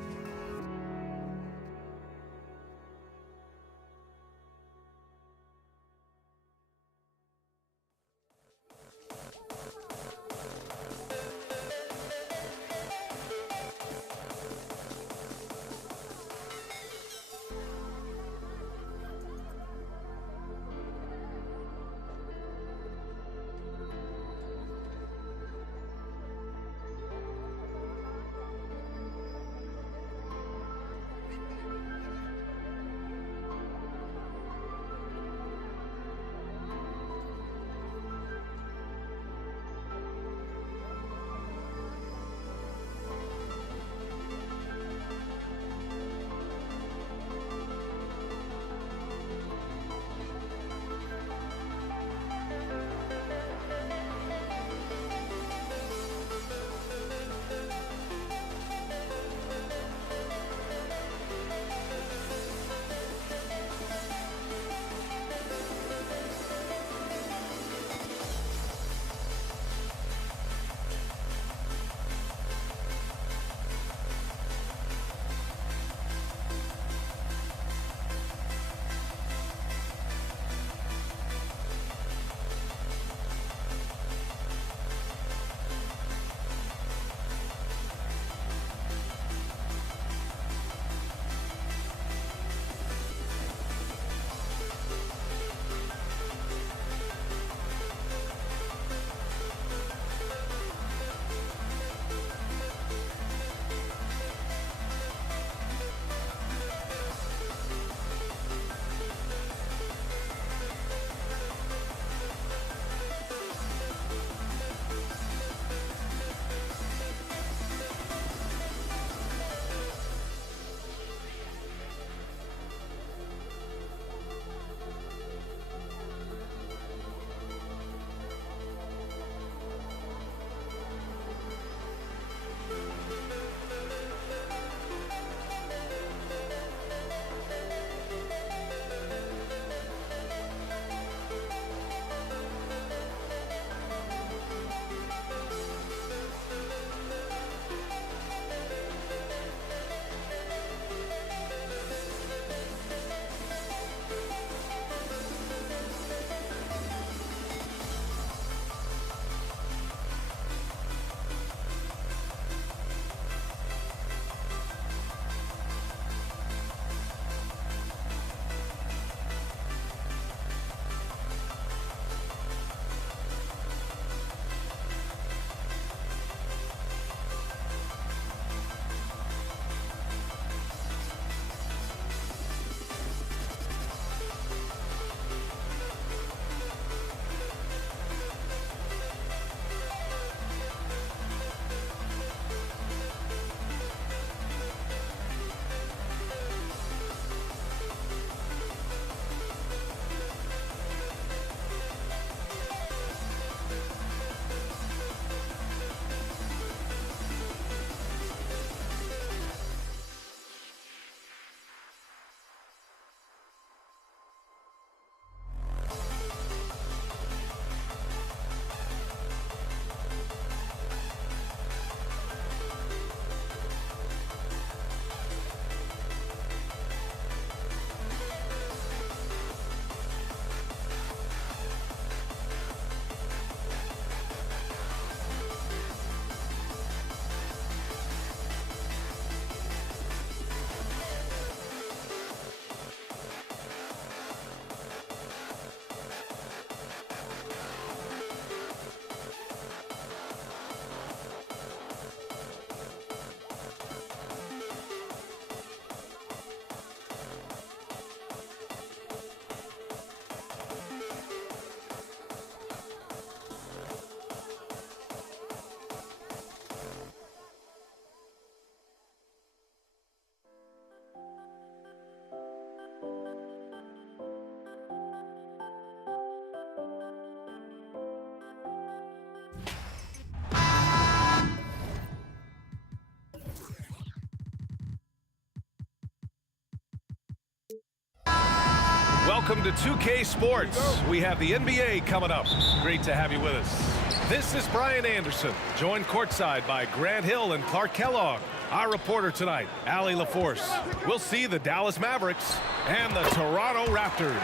Welcome to 2K Sports. We have the NBA coming up. Great to have you with us. This is Brian Anderson, joined courtside by Grant Hill and Clark Kellogg. Our reporter tonight, Allie LaForce. We'll see the Dallas Mavericks and the Toronto Raptors.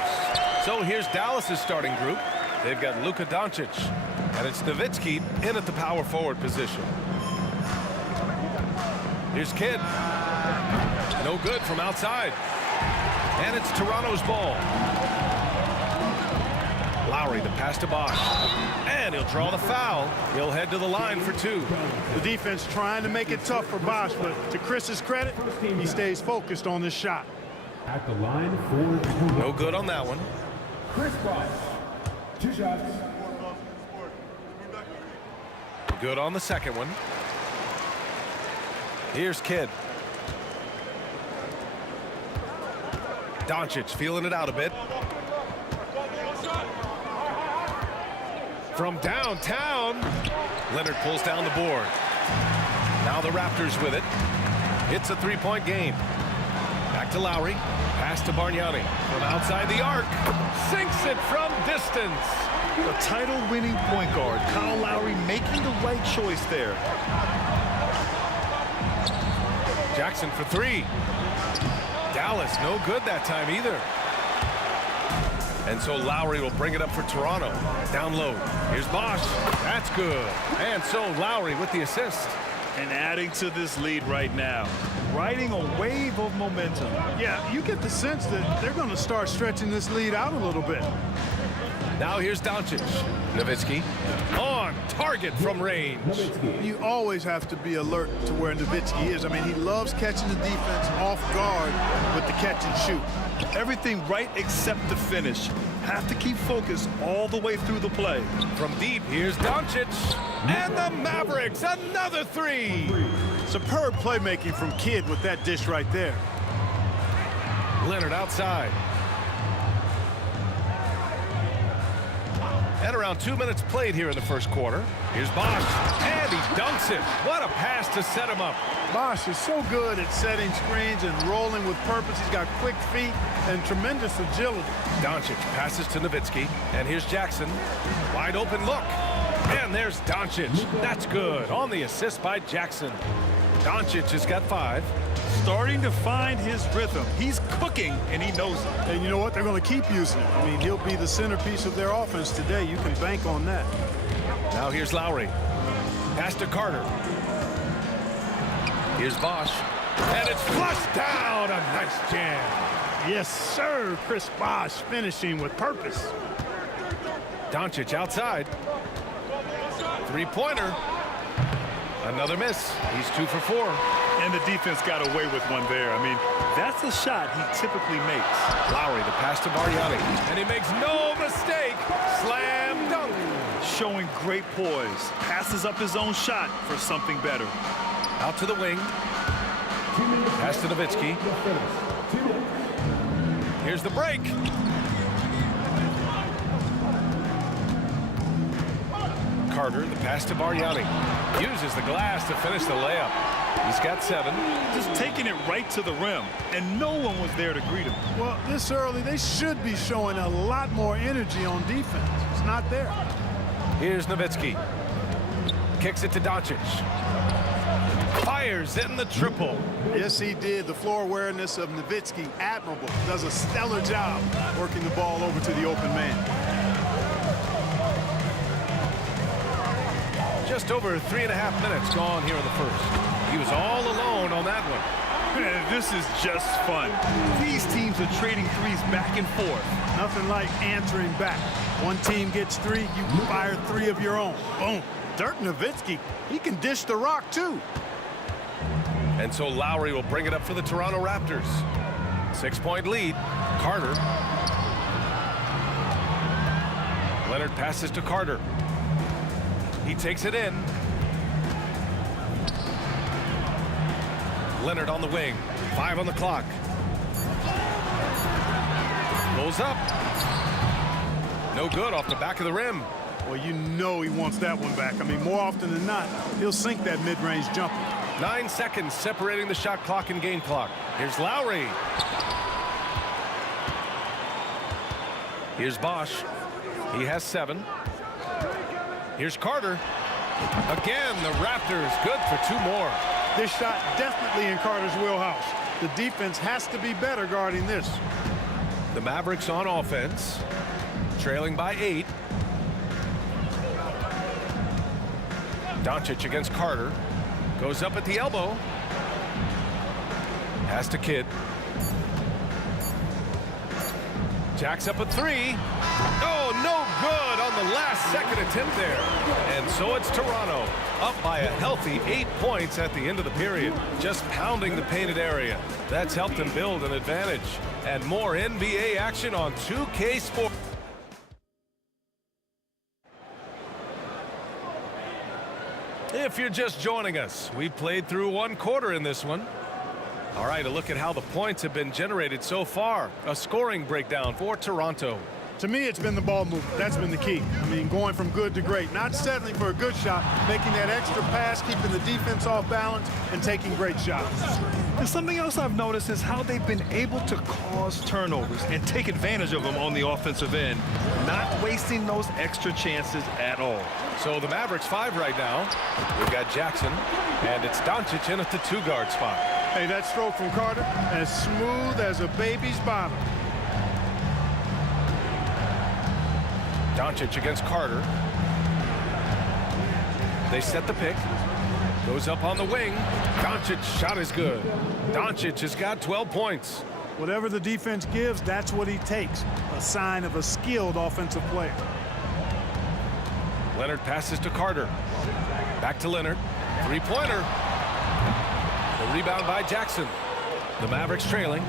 So here's Dallas's starting group. They've got Luka Doncic, and it's Nowitzki in at the power forward position. Here's Kidd. No good from outside. And it's Toronto's ball. Lowry, the pass to Bosh. And he'll draw the foul. He'll head to the line for two. The defense trying to make it tough for Bosh, but to Chris's credit, he stays focused on this shot. At the line for no good on that one. Chris Bosh. 2 shots. Good on the second one. Here's Kidd. Doncic feeling it out a bit. From downtown, Leonard pulls down the board. Now the Raptors with it. It's a three-point game. Back to Lowry. Pass to Bargnani. From outside the arc. Sinks it from distance. A title-winning point guard, Kyle Lowry, making the right choice there. Jackson for three. Dallas no good that time either. And so Lowry will bring it up for Toronto. Down low. Here's Bosh. That's good. And so Lowry with the assist. And adding to this lead right now. Riding a wave of momentum. Yeah, you get the sense that they're going to start stretching this lead out a little bit. Now here's Doncic. Nowitzki on target from range. You always have to be alert to where Nowitzki is. I mean, he loves catching the defense off guard with the catch and shoot. Everything right except the finish. Have to keep focused all the way through the play. From deep, here's Doncic. And the Mavericks, another three. Superb playmaking from Kidd with that dish right there. Leonard outside. And around 2 minutes played here in the first quarter. Here's Bosh, and he dunks it. What a pass to set him up. Bosh is so good at setting screens and rolling with purpose. He's got quick feet and tremendous agility. Doncic passes to Nowitzki, and here's Jackson. Wide open look. And there's Doncic. That's good on the assist by Jackson. Doncic has got 5. Starting to find his rhythm. He's cooking, and he knows it. And you know what? They're going to keep using it. I mean, he'll be the centerpiece of their offense today. You can bank on that. Now here's Lowry. Pass to Carter. Here's Bosh. And it's flushed down. A nice jam. Yes, sir. Chris Bosh finishing with purpose. Doncic outside. Three-pointer. Another miss. He's 2 for 4. And the defense got away with one there. I mean, that's a shot he typically makes. Lowry, the pass to Bargnani. And he makes no mistake. Slam dunk. Showing great poise. Passes up his own shot for something better. Out to the wing. Pass to Nowitzki. Here's the break. Carter, the pass to Bargnani. Uses the glass to finish the layup. He's got 7. Just taking it right to the rim, and no one was there to greet him. Well, this early, they should be showing a lot more energy on defense. It's not there. Here's Nowitzki. Kicks it to Doncic. Fires in the triple. Yes, he did. The floor awareness of Nowitzki, admirable. Does a stellar job working the ball over to the open man. Just over 3.5 minutes gone here in the first. He was all alone on that one. Man, this is just fun. These teams are trading threes back and forth. Nothing like answering back. One team gets 3, you fire 3 of your own. Boom. Dirk Nowitzki, he can dish the rock too. And so Lowry will bring it up for the Toronto Raptors. 6-point lead. Carter. Leonard passes to Carter. He takes it in. Leonard on the wing. 5 on the clock. Goes up. No good off the back of the rim. Well, you know he wants that one back. I mean, more often than not, he'll sink that mid-range jumper. 9 seconds separating the shot clock and game clock. Here's Lowry. Here's Bosh. He has 7. Here's Carter. Again, the Raptors good for 2 more. This shot definitely in Carter's wheelhouse. The defense has to be better guarding this. The Mavericks on offense, trailing by 8. Doncic against Carter. Goes up at the elbow. Pass to Kidd. Jacks up a 3. Oh, no good on the last second attempt there. And so it's Toronto up by a healthy 8 points at the end of the period. Just pounding the painted area. That's helped them build an advantage. And more NBA action on 2K Sports. If you're just joining us, we played through 1 quarter in this one. All right, a look at how the points have been generated so far. A scoring breakdown for Toronto. To me, it's been the ball movement. That's been the key. I mean, going from good to great. Not settling for a good shot, making that extra pass, keeping the defense off balance, and taking great shots. And something else I've noticed is how they've been able to cause turnovers and take advantage of them on the offensive end, not wasting those extra chances at all. So the Mavericks 5 right now. We've got Jackson, and it's Doncic in at the 2-guard spot. Hey, that stroke from Carter, as smooth as a baby's bottom. Doncic against Carter. They set the pick. Goes up on the wing. Doncic's shot is good. Doncic has got 12 points. Whatever the defense gives, that's what he takes. A sign of a skilled offensive player. Leonard passes to Carter. Back to Leonard. 3-pointer. The rebound by Jackson. The Mavericks trailing.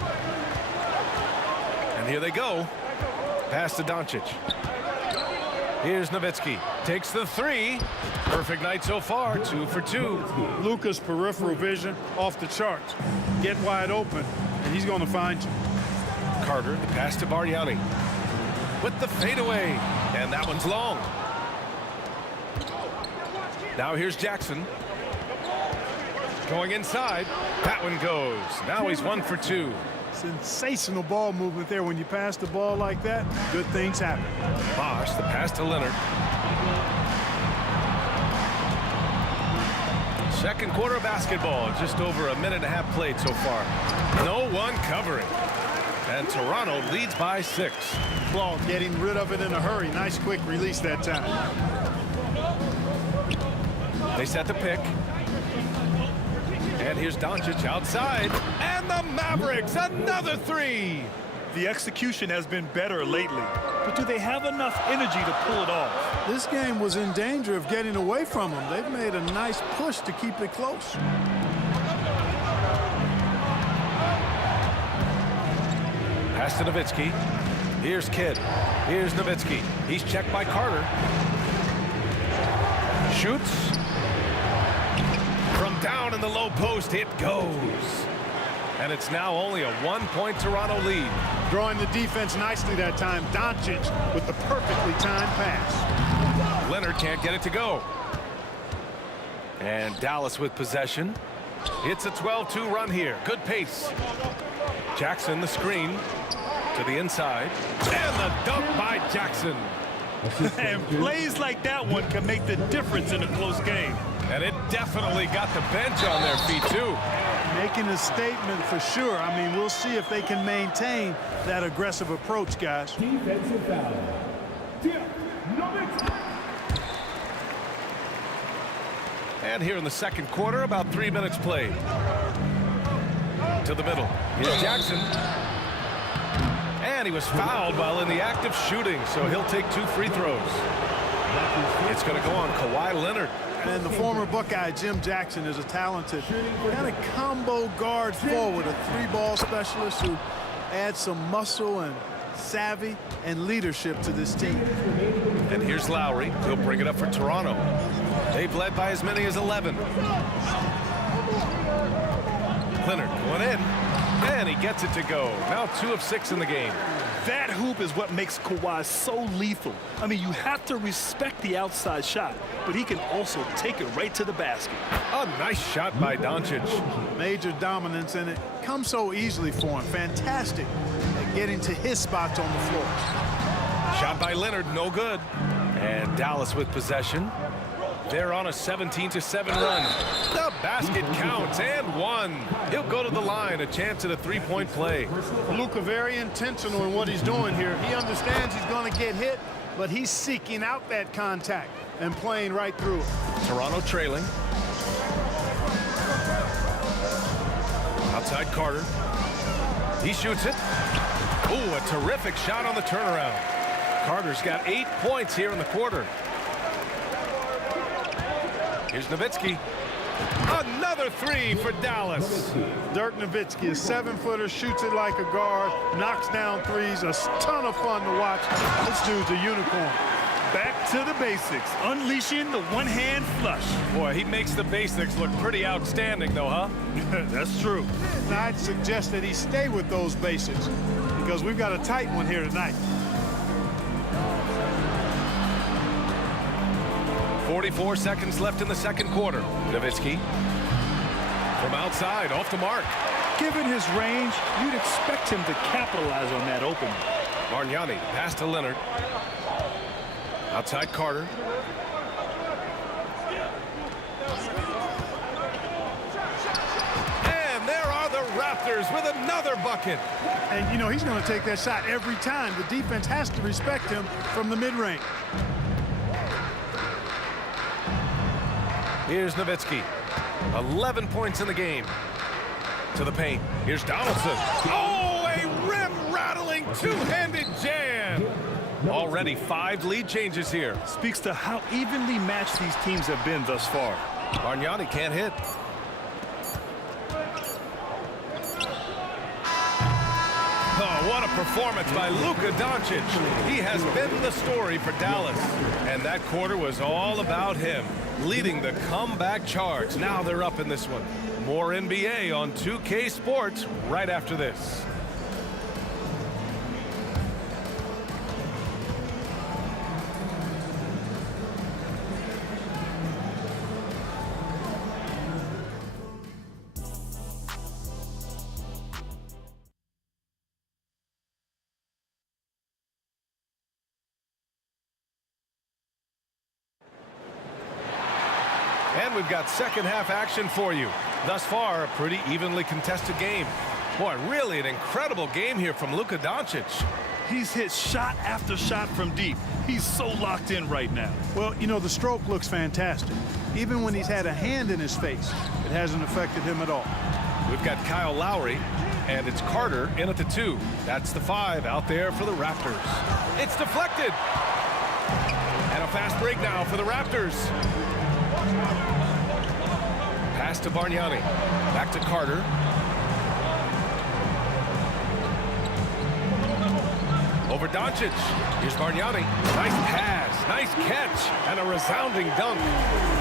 And here they go. Pass to Doncic. Here's Nowitzki. Takes the 3. Perfect night so far. 2 for 2. Luka's peripheral vision off the charts. Get wide open, and he's going to find you. Carter, the pass to Bargnani. With the fadeaway. And that one's long. Now here's Jackson. Going inside. That one goes. Now he's 1 for 2. Sensational ball movement there. When you pass the ball like that, good things happen. Bosh, the pass to Leonard. Second quarter of basketball. Just over a minute and a half played so far. No one covering. And Toronto leads by 6. Ball getting rid of it in a hurry. Nice quick release that time. They set the pick. And here's Doncic outside. And the Mavericks, another 3. The execution has been better lately, but do they have enough energy to pull it off? This game was in danger of getting away from them. They've made a nice push to keep it close. Pass to Nowitzki. Here's Kidd. Here's Nowitzki. He's checked by Carter. Shoots. From down in the low post, it goes. And it's now only a 1-point Toronto lead. Drawing the defense nicely that time. Doncic with the perfectly timed pass. Leonard can't get it to go. And Dallas with possession. It's a 12-2 run here. Good pace. Jackson the screen to the inside. And the dunk by Jackson. And plays like that one can make the difference in a close game. And it definitely got the bench on their feet, too. Making a statement for sure. I mean, we'll see if they can maintain that aggressive approach, guys. Defensive foul. And here in the second quarter, about 3 minutes played. To the middle. Here's Jackson. And he was fouled while in the act of shooting, so he'll take 2 free throws. It's going to go on Kawhi Leonard. And the former Buckeye, Jim Jackson, is a talented kind of combo guard forward, a 3-ball specialist who adds some muscle and savvy and leadership to this team. And here's Lowry. He'll bring it up for Toronto. They've led by as many as 11. Leonard going in, and he gets it to go. Now 2 of 6 in the game. That hoop is what makes Kawhi so lethal. I mean, you have to respect the outside shot, but he can also take it right to the basket. A nice shot by Doncic. Major dominance, and it comes so easily for him. Fantastic at getting to his spots on the floor. Shot by Leonard, no good. And Dallas with possession. They're on a 17-7 run. The basket counts and one. He'll go to the line, a chance at a three-point play. Luka very intentional in what he's doing here. He understands he's going to get hit, but he's seeking out that contact and playing right through it. Toronto trailing. Outside Carter. He shoots it. Ooh, a terrific shot on the turnaround. Carter's got 8 points here in the quarter. Here's Nowitzki. Another three for Dallas. Dirk Nowitzki, a 7-footer, shoots it like a guard, knocks down threes. A ton of fun to watch. This dude's a unicorn. Back to the basics, unleashing the one-hand flush. Boy, he makes the basics look pretty outstanding, though, huh? That's true. Now, I'd suggest that he stay with those basics because we've got a tight one here tonight. 44 seconds left in the second quarter. Nowitzki from outside, off the mark. Given his range, you'd expect him to capitalize on that opening. Bargnani pass to Leonard. Outside Carter. And there are the Raptors with another bucket. And, you know, he's going to take that shot every time. The defense has to respect him from the mid-range. Here's Nowitzki. 11 points in the game. To the paint. Here's Donaldson. Oh, a rim-rattling two-handed jam. Already 5 lead changes here. Speaks to how evenly matched these teams have been thus far. Bargnani can't hit. Oh, what a performance by Luka Doncic. He has been the story for Dallas. And that quarter was all about him, leading the comeback charge. Now they're up in this one. More NBA on 2K Sports right after this. And we've got second half action for you. Thus far, a pretty evenly contested game. Boy, really an incredible game here from Luka Doncic. He's hit shot after shot from deep. He's so locked in right now. Well, you know, the stroke looks fantastic. Even when he's had a hand in his face, it hasn't affected him at all. We've got Kyle Lowry, and it's Carter in at the 2. That's the 5 out there for the Raptors. It's deflected. And a fast break now for the Raptors. Pass to Bargnani. Back to Carter. Over Doncic. Here's Bargnani. Nice pass. Nice catch. And a resounding dunk.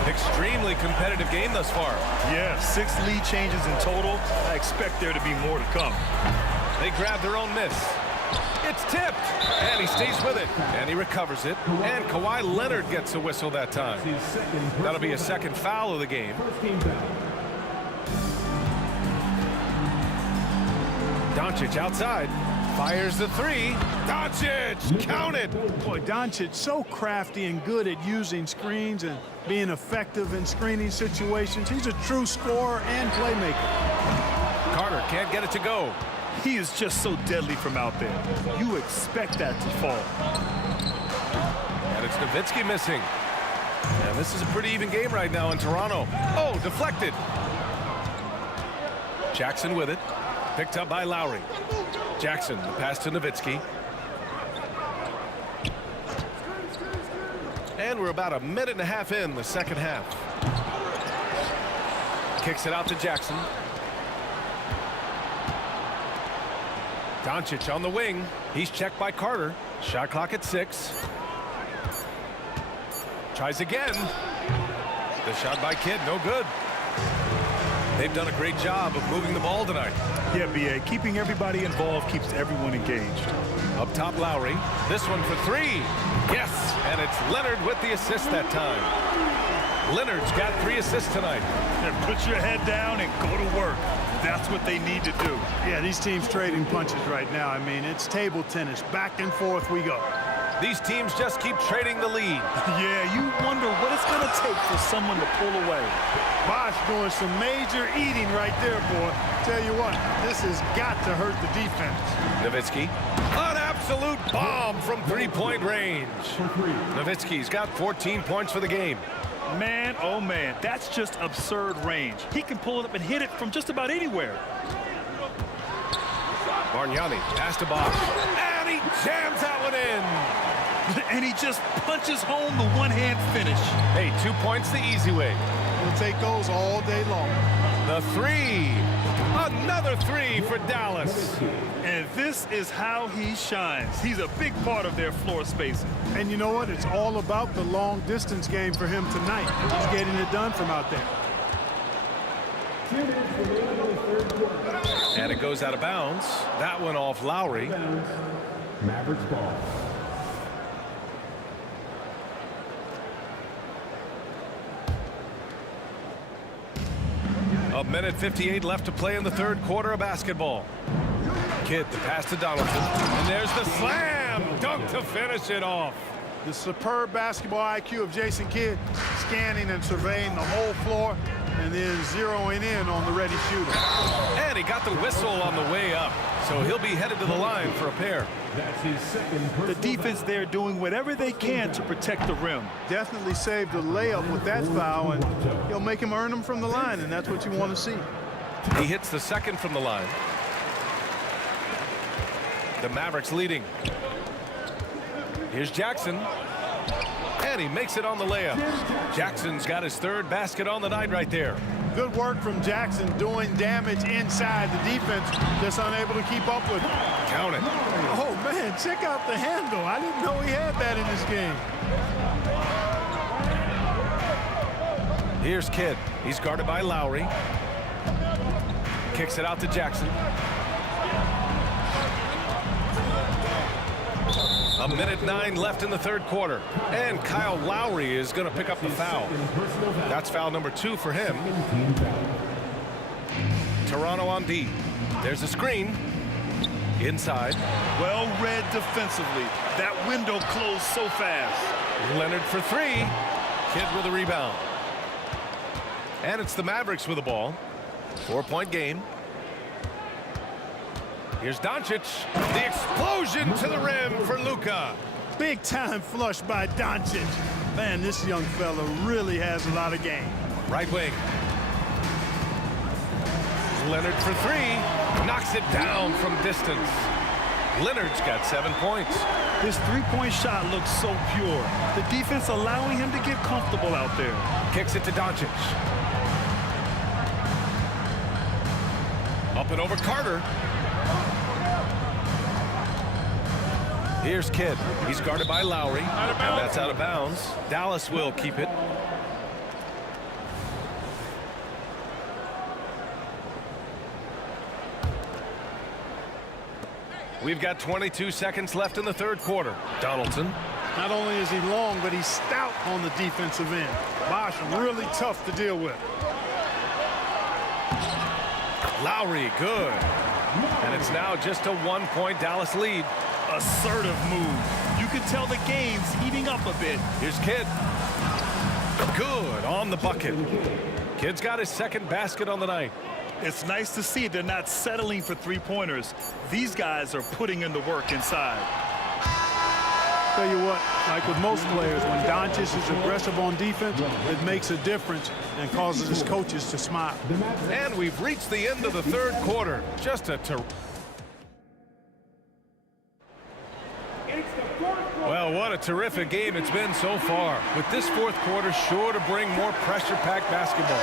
Extremely competitive game thus far. Yeah, 6 lead changes in total. I expect there to be more to come. They grab their own miss. It's tipped. And he stays with it. And he recovers it. And Kawhi Leonard gets a whistle that time. That'll be a second foul of the game. Doncic outside. Fires the 3. Doncic! Count it! Boy, Doncic so crafty and good at using screens and being effective in screening situations. He's a true scorer and playmaker. Carter can't get it to go. He is just so deadly from out there. You expect that to fall. And it's Nowitzki missing. And this is a pretty even game right now in Toronto. Oh, deflected. Jackson with it. Picked up by Lowry. Jackson, the pass to Nowitzki. And we're about a minute and a half in the second half. Kicks it out to Jackson. Doncic on the wing. He's checked by Carter. Shot clock at 6. Tries again. The shot by Kidd, no good. They've done a great job of moving the ball tonight. Yeah, B.A. Keeping everybody involved keeps everyone engaged. Up top, Lowry. This one for 3. Yes, and it's Leonard with the assist that time. Leonard's got 3 assists tonight. And put your head down and go to work. That's what they need to do. Yeah, these teams trading punches right now. I mean, it's table tennis. Back and forth we go. These teams just keep trading the lead. Yeah, you wonder what it's going to take for someone to pull away. Bosch doing some major eating right there, boy. Tell you what, this has got to hurt the defense. Nowitzki, an absolute bomb from three-point range. Nowitzki's got 14 points for the game. Man, oh man, that's just absurd range. He can pull it up and hit it from just about anywhere. Bargnani pass to Bosch, and he jams that one in. And he just punches home the one-hand finish. Hey, 2 points the easy way. We'll take those all day long. The three. Another three for Dallas. And this is how he shines. He's a big part of their floor spacing. And you know what? It's all about the long distance game for him tonight. He's getting it done from out there. And it goes out of bounds. That one off Lowry. Mavericks ball. A minute 58 left to play in the third quarter of basketball. Kidd the pass to Donaldson. And there's the slam dunk to finish it off. The superb basketball IQ of Jason Kidd, scanning and surveying the whole floor and then zeroing in on the ready shooter. And he got the whistle on the way up, so he'll be headed to the line for a pair. That's his second. The defense there doing whatever they can to protect the rim. Definitely saved a layup with that foul, and he'll make him earn them from the line, and that's what you want to see. He hits the second from the line. The Mavericks leading. Here's Jackson. And he makes it on the layup. Jackson's got his third basket on the night right there. Good work from Jackson doing damage inside the defense, just unable to keep up with it. Count it. Oh, man, check out the handle. I didn't know he had that in this game. Here's Kidd. He's guarded by Lowry. Kicks it out to Jackson. A minute 9 left in the third quarter. And Kyle Lowry is going to pick up the foul. That's foul number 2 for him. Toronto on D. There's a screen. Inside. Well read defensively. That window closed so fast. Leonard for 3. Kidd with a rebound. And it's the Mavericks with the ball. 4-point game. Here's Doncic. The explosion to the rim for Luka. Big time flush by Doncic. Man, this young fella really has a lot of game. Right wing. Leonard for 3. Knocks it down from distance. Leonard's got 7 points. His three-point shot looks so pure. The defense allowing him to get comfortable out there. Kicks it to Doncic. Up and over Carter. Here's Kidd. He's guarded by Lowry. And that's out of bounds. Dallas will keep it. We've got 22 seconds left in the third quarter. Donaldson. Not only is he long, but he's stout on the defensive end. Bosch really tough to deal with. Lowry, good. And it's now just a 1-point Dallas lead. Assertive move. You can tell the game's heating up a bit. Here's Kidd. Good on the bucket. Kidd's got his second basket on the night. It's nice to see they're not settling for three-pointers. These guys are putting in the work inside. Tell you what, like with most players, when Doncic is aggressive on defense, it makes a difference and causes his coaches to smile. And we've reached the end of the third quarter. Just a Well, what a terrific game it's been so far. With this fourth quarter sure to bring more pressure-packed basketball.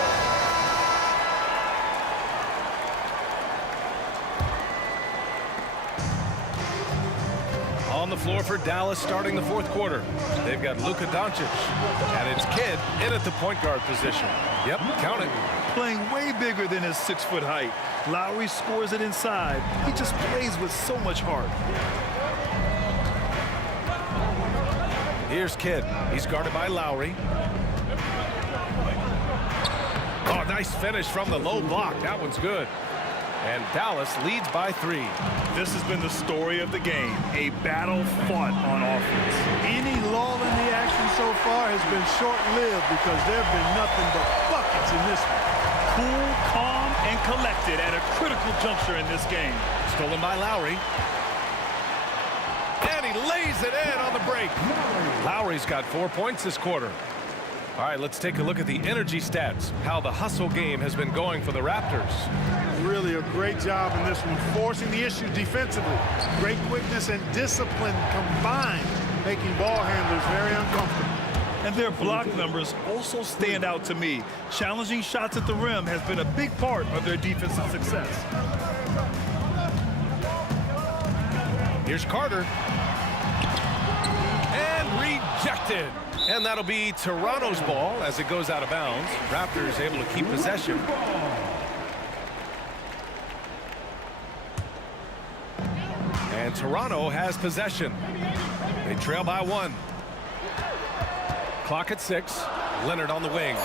On the floor for Dallas starting the fourth quarter. They've got Luka Doncic. And it's Kidd in at the point guard position. Yep, count it. Playing way bigger than his 6-foot height. Lowry scores it inside. He just plays with so much heart. Here's Kidd. He's guarded by Lowry. Oh, nice finish from the low block. That one's good. And Dallas leads by 3. This has been the story of the game, a battle fought on offense. Any lull in the action so far has been short-lived because there have been nothing but buckets in this one. Cool, calm, and collected at a critical juncture in this game. Stolen by Lowry. And he lays it in on the break. Lowry's got 4 points this quarter. All right, let's take a look at the energy stats, how the hustle game has been going for the Raptors. Really a great job in this one, forcing the issue defensively. Great quickness and discipline combined, making ball handlers very uncomfortable. And their block numbers also stand out to me. Challenging shots at the rim has been a big part of their defensive success. Here's Carter. And rejected. And that'll be Toronto's ball as it goes out of bounds. Raptors able to keep possession. And Toronto has possession. They trail by 1. Clock at 6. Leonard on the wing.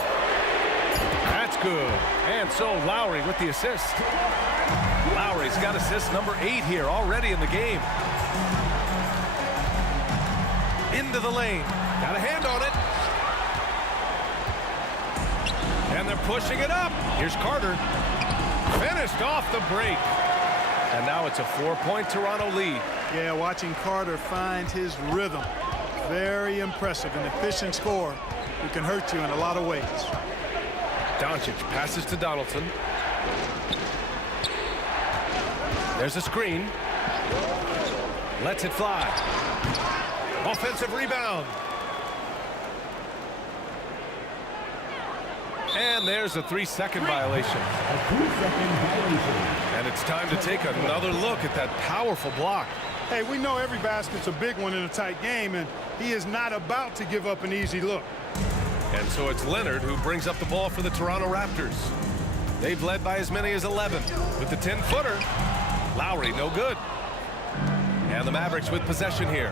That's good. And so Lowry with the assist. Lowry's got assist number 8 here already in the game. Into the lane. Got a hand on it. And they're pushing it up. Here's Carter. Finished off the break. And now it's a 4-point Toronto lead. Yeah, watching Carter find his rhythm. Very impressive. An efficient scorer who can hurt you in a lot of ways. Doncic passes to Donaldson. There's a screen. Lets it fly. Offensive rebound. And there's a 3-second violation. And it's time to take another look at that powerful block. Hey, we know every basket's a big one in a tight game, and he is not about to give up an easy look. And so it's Leonard who brings up the ball for the Toronto Raptors. They've led by as many as 11 with the 10-footer. Lowry, no good. And the Mavericks with possession here.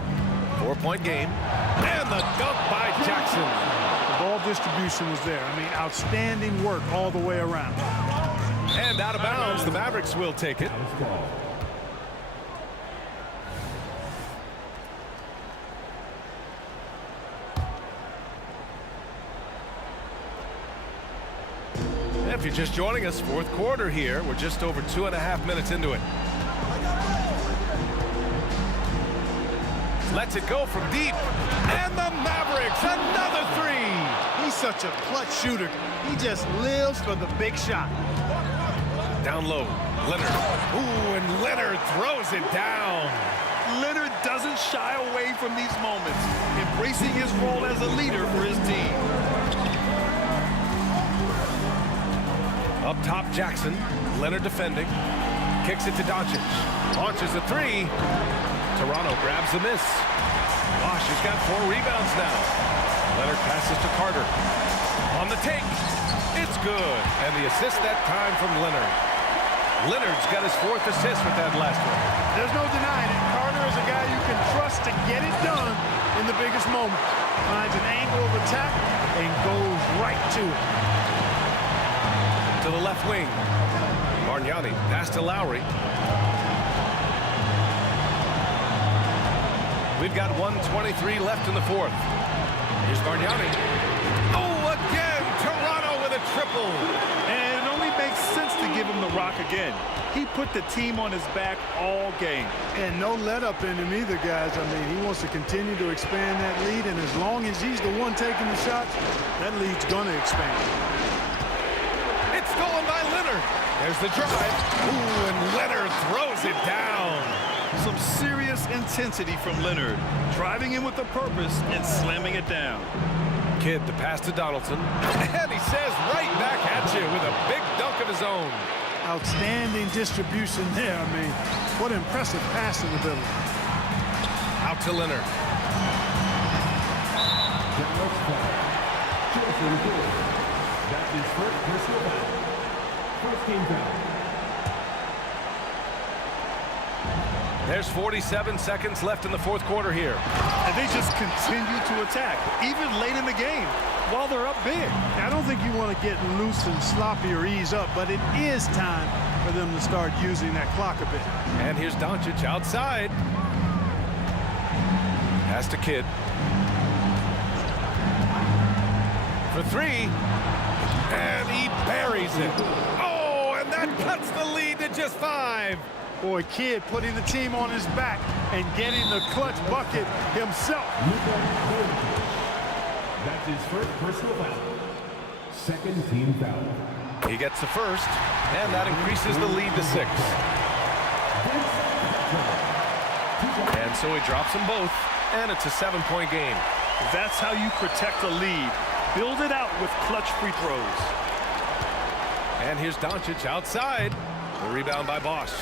4-point game. And the dunk by Jackson. The ball distribution was there. I mean, outstanding work all the way around. And out of bounds, the Mavericks will take it. If you're just joining us, fourth quarter here. We're just over 2.5 minutes into it. Lets it go from deep. And the Mavericks, another 3. He's such a clutch shooter. He just lives for the big shot. Down low, Leonard. Ooh, and Leonard throws it down. Leonard doesn't shy away from these moments, embracing his role as a leader for his team. Up top, Jackson. Leonard defending. Kicks it to Doncic. Launches a 3. Toronto grabs the miss. Bosh has got 4 rebounds now. Leonard passes to Carter. On the take. It's good. And the assist that time from Leonard. Leonard's got his 4th assist with that last one. There's no denying it. Carter is a guy you can trust to get it done in the biggest moment. Finds an angle of attack and goes right to it. To the left wing. Bargnani pass to Lowry. We've got 1:23 left in the 4th. Here's Bargnani. Oh, again! Toronto with a triple. And it only makes sense to give him the rock again. He put the team on his back all game. And no let up in him either, guys. I mean, he wants to continue to expand that lead, and as long as he's the one taking the shots, that lead's going to expand. It's stolen by Leonard. There's the drive. Ooh, and Leonard throws it down. Some serious intensity from Leonard, driving in with a purpose and slamming it down. Kidd the pass to Donaldson. And he says right back at you with a big dunk of his own. Outstanding distribution there. I mean, what impressive passing ability. Out to Leonard. That is first personal foul. First team foul. There's 47 seconds left in the 4th quarter here. And they just continue to attack, even late in the game, while they're up big. I don't think you want to get loose and sloppy or ease up, but it is time for them to start using that clock a bit. And here's Doncic outside. Pass to Kidd. For three. And he buries it. Oh, and that cuts the lead to just 5. Boy, Kidd putting the team on his back and getting the clutch bucket himself. That's his first personal foul. Second team foul. He gets the first, and that increases the lead to 6. And so he drops them both, and it's a 7-point game. That's how you protect a lead. Build it out with clutch free throws. And here's Doncic outside. The rebound by Bosch.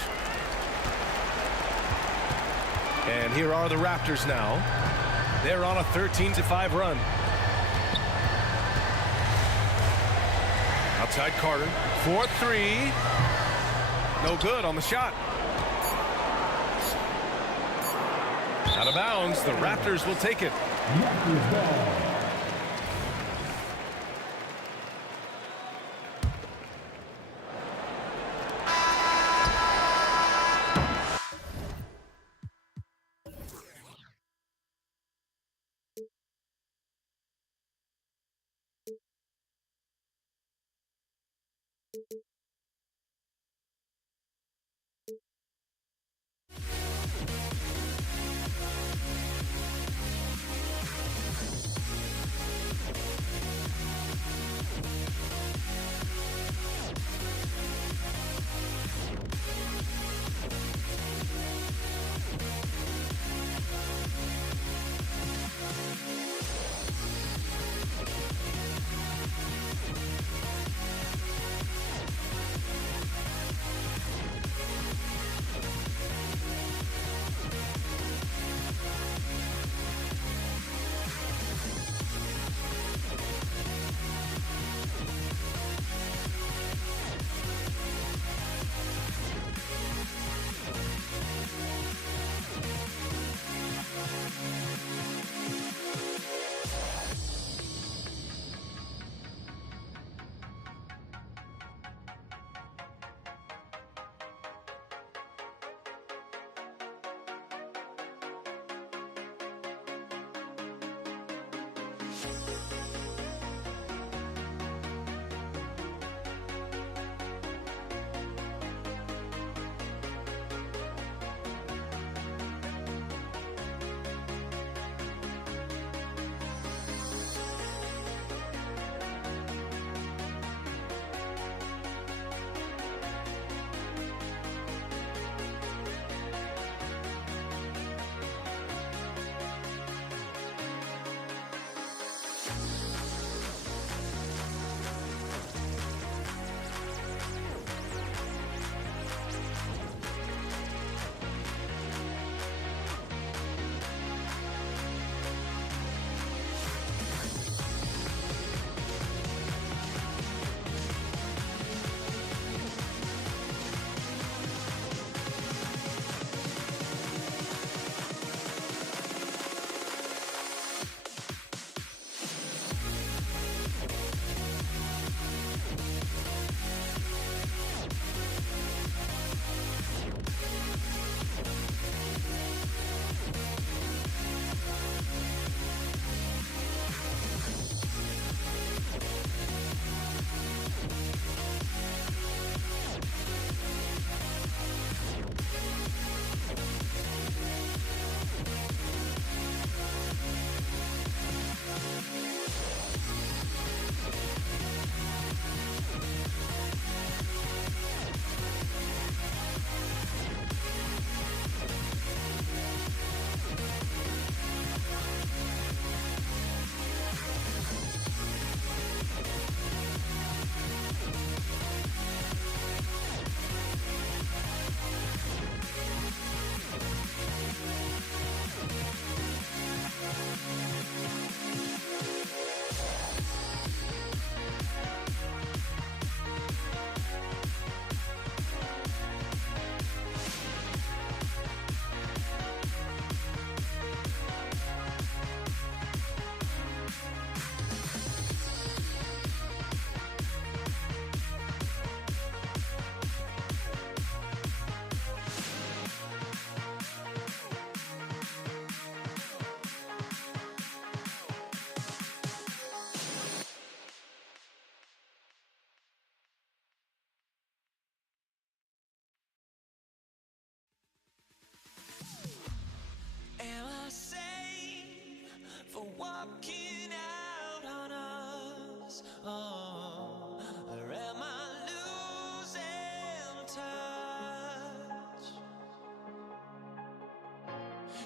And here are the Raptors now. They're on a 13-5 run. Outside Carter. 4-3. No good on the shot. Out of bounds. The Raptors will take it. Raptors ball.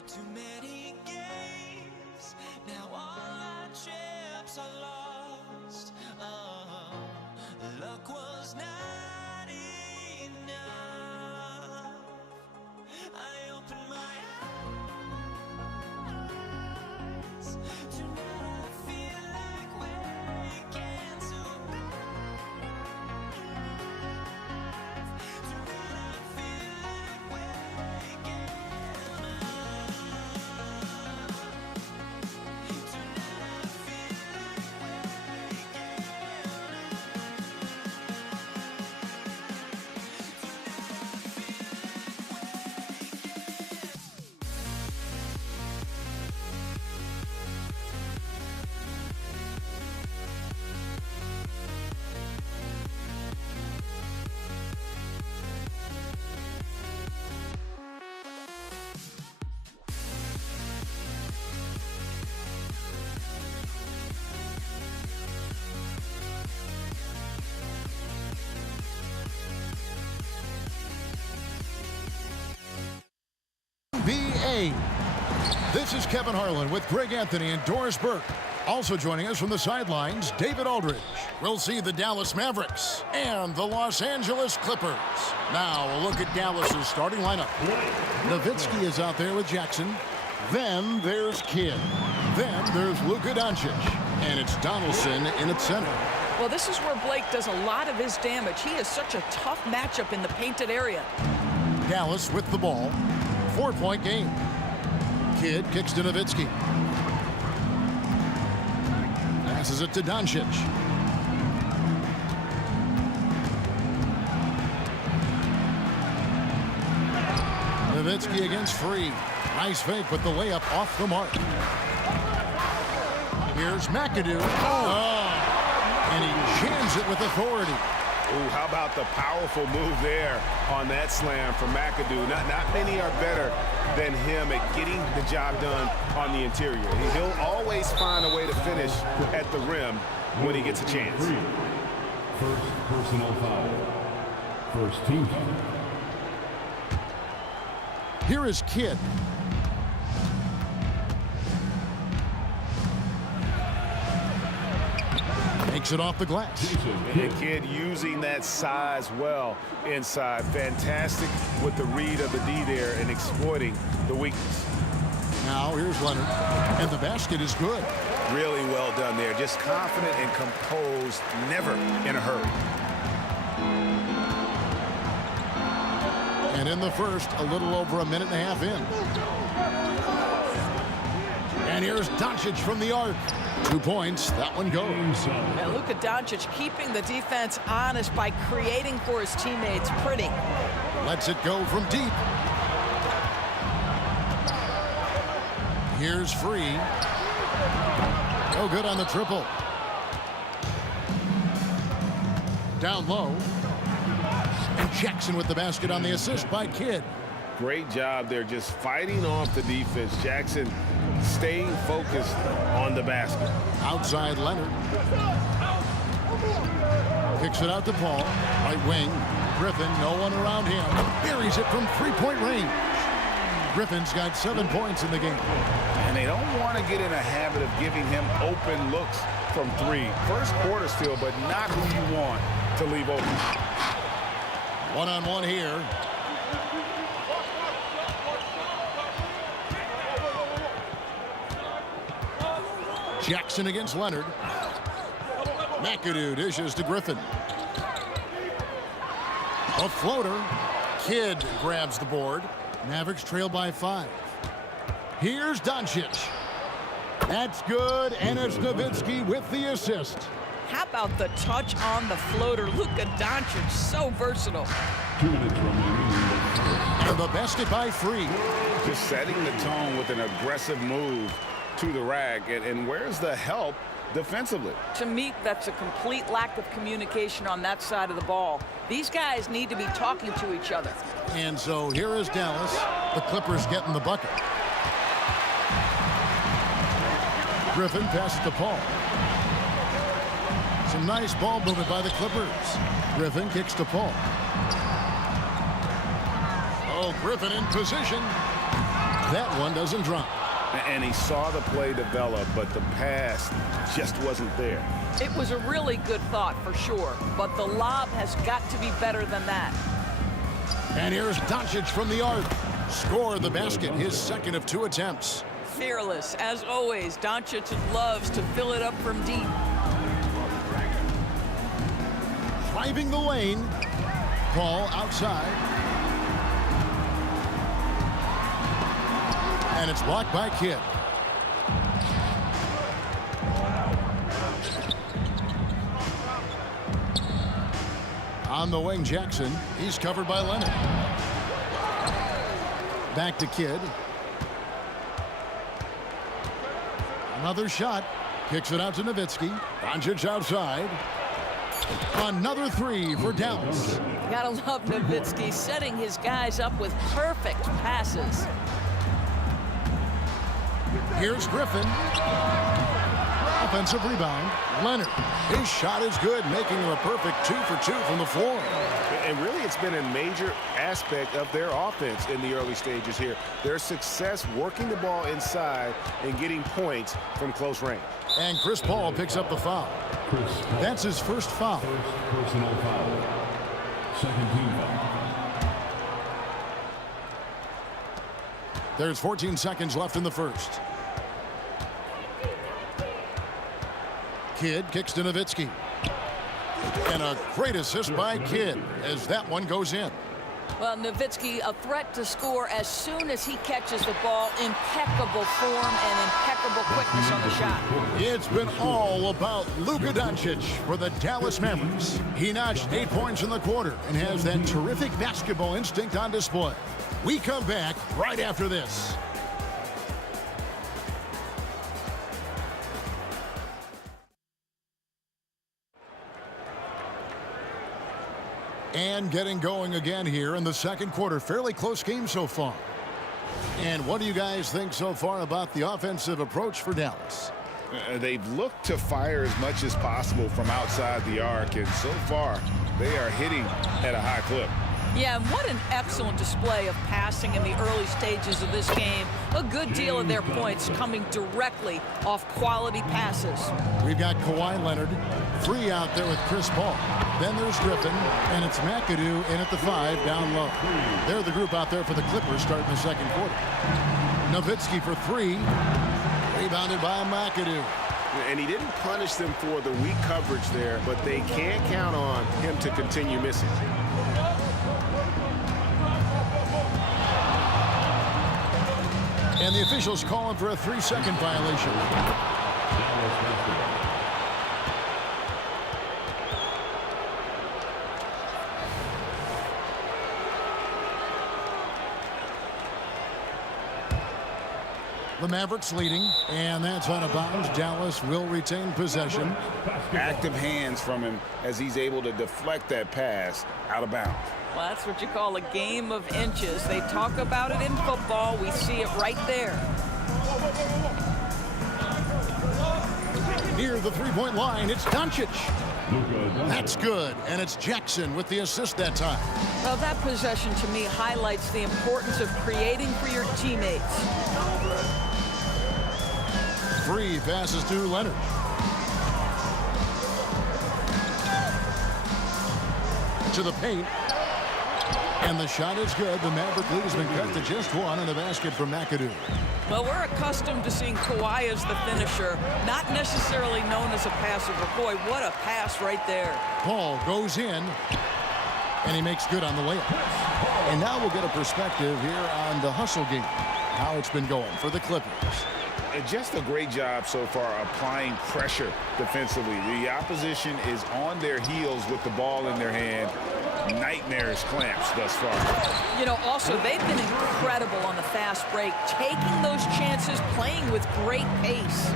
Too many games, now all our chips are lost. Luck was not enough. I opened my eyes. Tonight I feel like waking to life. Tonight I feel like waking NBA. This is Kevin Harlan with Greg Anthony and Doris Burke. Also joining us from the sidelines, David Aldridge. We'll see the Dallas Mavericks and the Los Angeles Clippers. Now a look at Dallas's starting lineup. Nowitzki is out there with Jackson. Then there's Kidd. Then there's Luka Doncic. And it's Donaldson in at center. Well, this is where Blake does a lot of his damage. He is such a tough matchup in the painted area. Dallas with the ball. 4-point game. Kidd kicks to Nowitzki. Passes it to Doncic. Nowitzki against Free. Nice fake with the layup off the mark. Here's McAdoo. And he jams it with authority. Ooh, how about the powerful move there on that slam from McAdoo. Not many are better than him at getting the job done on the interior. He'll always find a way to finish at the rim when he gets a chance. First personal foul. First team foul. Here is Kidd. Makes it off the glass. And Kidd using that size well inside. Fantastic with the read of the D there and exploiting the weakness. Now here's Leonard. And the basket is good. Really well done there. Just confident and composed, never in a hurry. And in the first, a little over a minute and a half in. And here's Doncic from the arc. 2 points. That one goes. And Luka Doncic keeping the defense honest by creating for his teammates. Pretty. Lets it go from deep. Here's Free. No good on the triple. Down low. And Jackson with the basket on the assist by Kidd. Great job there, just fighting off the defense. Jackson staying focused on the basket. Outside Leonard. Kicks it out to Paul. Right wing. Griffin, no one around him. Buries it from three-point range. Griffin's got 7 points in the game. And they don't want to get in a habit of giving him open looks from three. First quarter still, but not who you want to leave open. One-on-one here. Jackson against Leonard. McAdoo dishes to Griffin. A floater. Kidd grabs the board. Mavericks trail by 5. Here's Doncic. That's good, and it's Nowitzki with the assist. How about the touch on the floater? Luka Doncic, so versatile. 2 minutes remaining. And the basket by Free. Just setting the tone with an aggressive move to the rack. And where's the help defensively? To me, that's a complete lack of communication on that side of the ball. These guys need to be talking to each other. And so here is Dallas. The Clippers getting the bucket. Griffin passes to Paul. Some nice ball movement by the Clippers. Griffin kicks to Paul. Oh, Griffin in position. That one doesn't drop. And he saw the play develop, but the pass just wasn't there. It was a really good thought for sure, but the lob has got to be better than that. And here's Doncic from the arc. Score the basket, his second of 2 attempts. Fearless, as always. Doncic loves to fill it up from deep. Driving the lane. Ball outside. And it's blocked by Kidd. On the wing, Jackson. He's covered by Leonard. Back to Kidd. Another shot. Kicks it out to Nowitzki. Doncic outside. Another 3 for Dallas. Gotta love Nowitzki setting his guys up with perfect passes. Here's Griffin. Offensive rebound. Leonard. His shot is good, making him a perfect 2 for 2 from the floor. And really, it's been a major aspect of their offense in the early stages here. Their success working the ball inside and getting points from close range. And Chris Paul picks up the foul. That's his first foul. First personal foul. Second team foul. There's 14 seconds left in the first. Kidd kicks to Nowitzki. And a great assist by Kidd as that one goes in. Well, Nowitzki, a threat to score as soon as he catches the ball. Impeccable form and impeccable quickness on the shot. It's been all about Luka Doncic for the Dallas Mavericks. He notched 8 points in the quarter and has that terrific basketball instinct on display. We come back right after this. And getting going again here in the second quarter. Fairly close game so far. And what do you guys think so far about the offensive approach for Dallas? They've looked to fire as much as possible from outside the arc, and so far they are hitting at a high clip. Yeah, and what an excellent display of passing in the early stages of this game. A good deal of their points coming directly off quality passes. We've got Kawhi Leonard, free out there with Chris Paul. Then there's Griffin, and it's McAdoo in at the 5 down low. They're the group out there for the Clippers starting the second quarter. Nowitzki for 3, rebounded by McAdoo. And he didn't punish them for the weak coverage there, but they can't count on him to continue missing. And the officials calling for a 3-second violation. The Mavericks leading, and that's out of bounds. Dallas will retain possession. Active hands from him as he's able to deflect that pass out of bounds. Well, that's what you call a game of inches. They talk about it in football. We see it right there. Near the 3-point line, it's Doncic. That's good, and it's Jackson with the assist that time. Well, that possession to me highlights the importance of creating for your teammates. 3 passes to Leonard. To the paint. And the shot is good. The Maverick lead has been cut to just 1 on the basket from McAdoo. Well, we're accustomed to seeing Kawhi as the finisher, not necessarily known as a passer, but boy, what a pass right there. Paul goes in, and he makes good on the layup. And now we'll get a perspective here on the hustle game, how it's been going for the Clippers. Just a great job so far applying pressure defensively. The opposition is on their heels with the ball in their hand. Nightmares clamps thus far. You know, also, they've been incredible on the fast break, taking those chances, playing with great pace.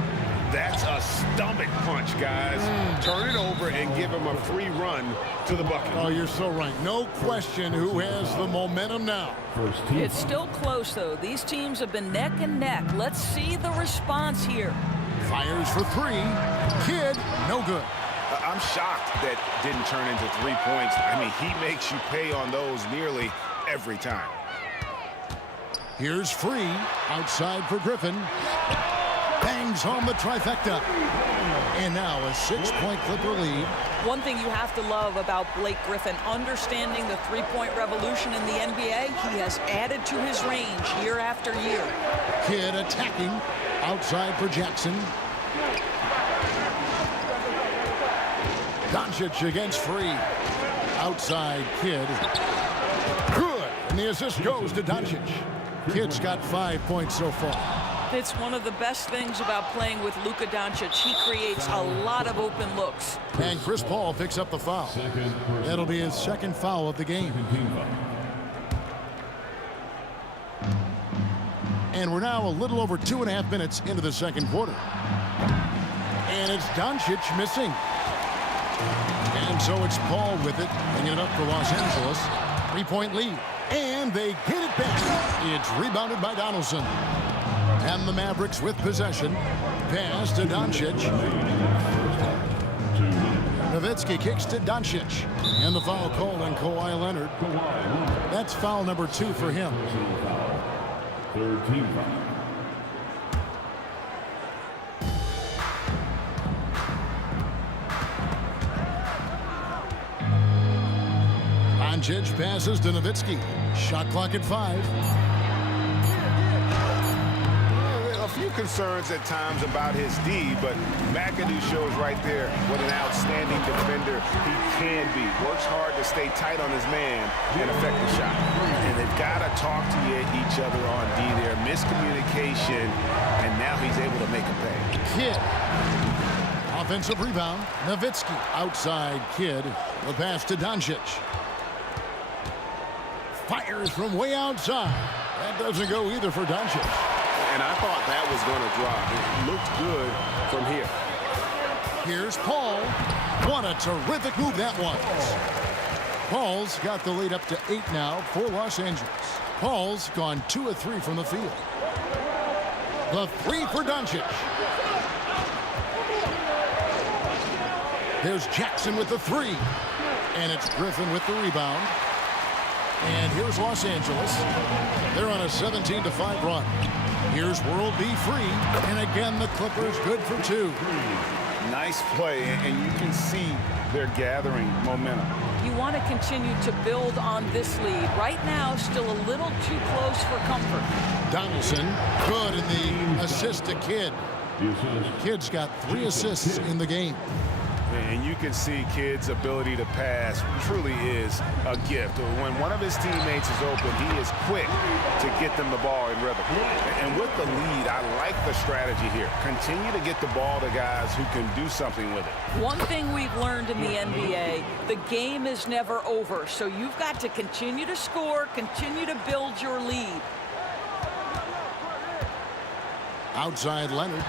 That's a stomach punch, guys. Turn it over and give him a free run to the bucket. Oh, you're so right. No question who has the momentum now. It's still close, though. These teams have been neck and neck. Let's see the response here. Fires for 3. Kidd, no good. I'm shocked that didn't turn into 3 points. I mean, he makes you pay on those nearly every time. Here's Free, outside for Griffin. Bangs home the trifecta. And now a 6-point Clipper lead. One thing you have to love about Blake Griffin, understanding the three-point revolution in the NBA, he has added to his range year after year. Kidd attacking, outside for Jackson. Doncic against Free. Outside Kidd. Good. And the assist goes to Doncic. Kidd's got 5 points so far. It's one of the best things about playing with Luka Doncic. He creates a lot of open looks. And Chris Paul picks up the foul. That'll be his second foul of the game. And we're now a little over 2.5 minutes into the second quarter. And it's Doncic missing. And so it's Paul with it, bringing it up for Los Angeles. 3-point lead. And they get it back. It's rebounded by Donaldson. And the Mavericks with possession. Pass to Doncic. Nowitzki kicks to Doncic. And the foul called on Kawhi Leonard. That's foul number 2 for him. Third team foul. Doncic passes to Nowitzki. Shot clock at 5. A few concerns at times about his D, but McAdoo shows right there what an outstanding defender he can be. Works hard to stay tight on his man and affect the shot. And they've got to talk to each other on D there. Miscommunication, and now he's able to make a pay. Kidd. Offensive rebound. Nowitzki outside Kidd. The pass to Doncic. Fires from way outside. That doesn't go either for Doncic. And I thought that was going to drop. It looked good from here. Here's Paul. What a terrific move that was. Paul's got the lead up to 8 now for Los Angeles. Paul's gone 2 of 3 from the field. The 3 for Doncic. There's Jackson with the 3. And it's Griffin with the rebound. And here's Los Angeles. They're on a 17-5 run. Here's World B Free. And again, the Clippers good for 2. Nice play, and you can see they're gathering momentum. You want to continue to build on this lead. Right now, still a little too close for comfort. Donaldson, good in the assist to Kidd. Kidd's got 3 assists in the game. And you can see Kidd's ability to pass truly is a gift. When one of his teammates is open, he is quick to get them the ball in rhythm. And with the lead, I like the strategy here. Continue to get the ball to guys who can do something with it. One thing we've learned in the NBA, the game is never over. So you've got to continue to score, continue to build your lead. Outside Leonard.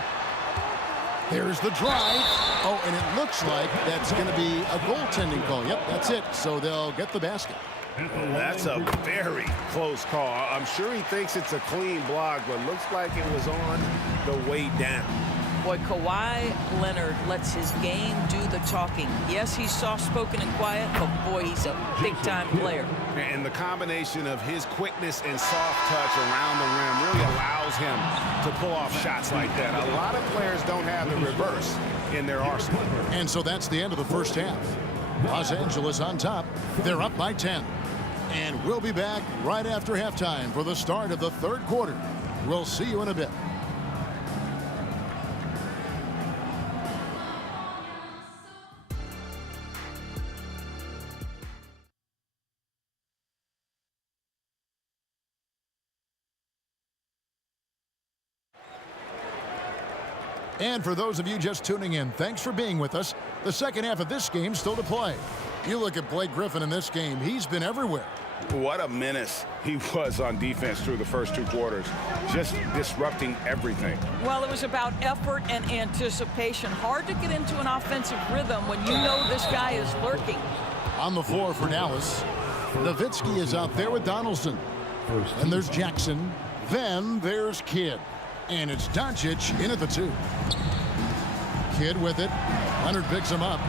There's the drive. Oh, and it looks like that's going to be a goaltending call. Yep, that's it. So they'll get the basket. That's a very close call. I'm sure he thinks it's a clean block, but looks like it was on the way down. Boy, Kawhi Leonard lets his game do the talking. Yes, he's soft-spoken and quiet, but boy, he's a big-time player. And the combination of his quickness and soft touch around the rim really allows him to pull off shots like that. A lot of players don't have the reverse in their arsenal. And so that's the end of the first half. Los Angeles on top. They're up by 10. And we'll be back right after halftime for the start of the third quarter. We'll see you in a bit. And for those of you just tuning in, thanks for being with us. The second half of this game still to play. You look at Blake Griffin in this game, he's been everywhere. What a menace he was on defense through the first 2 quarters, just disrupting everything. Well, it was about effort and anticipation. Hard to get into an offensive rhythm when you know this guy is lurking. On the floor for Dallas, Nowitzki is out there with Donaldson. And there's Jackson. Then there's Kidd. And it's Doncic in at the 2. Kidd with it. Leonard picks him up.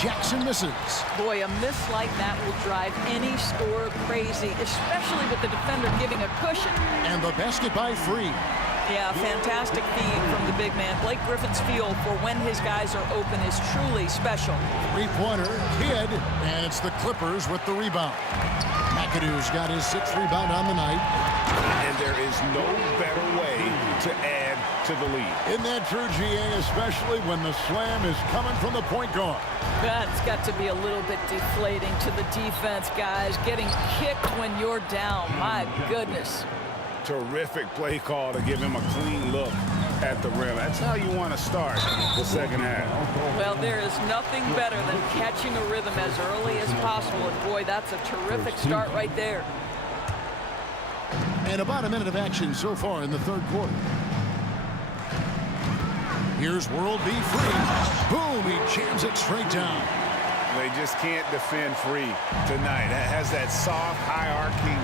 Jackson misses. Boy, a miss like that will drive any scorer crazy, especially with the defender giving a cushion. And the basket by Free. Yeah, fantastic feed from the big man. Blake Griffin's feel for when his guys are open is truly special. Three-pointer, Kidd, and it's the Clippers with the rebound. McAdoo's got his 6th rebound on the night. And there is no better way to add to the lead. Isn't that true, GA, especially when the slam is coming from the point guard? That's got to be a little bit deflating to the defense, guys. Getting kicked when you're down, my goodness. Terrific play call to give him a clean look at the rim. That's how you want to start the second half. Well, there is nothing better than catching a rhythm as early as possible. And boy, that's a terrific start right there. And about a minute of action so far in the third quarter. Here's World B Free. Boom, he jams it straight down. They just can't defend Free tonight. That has that soft, high-arcing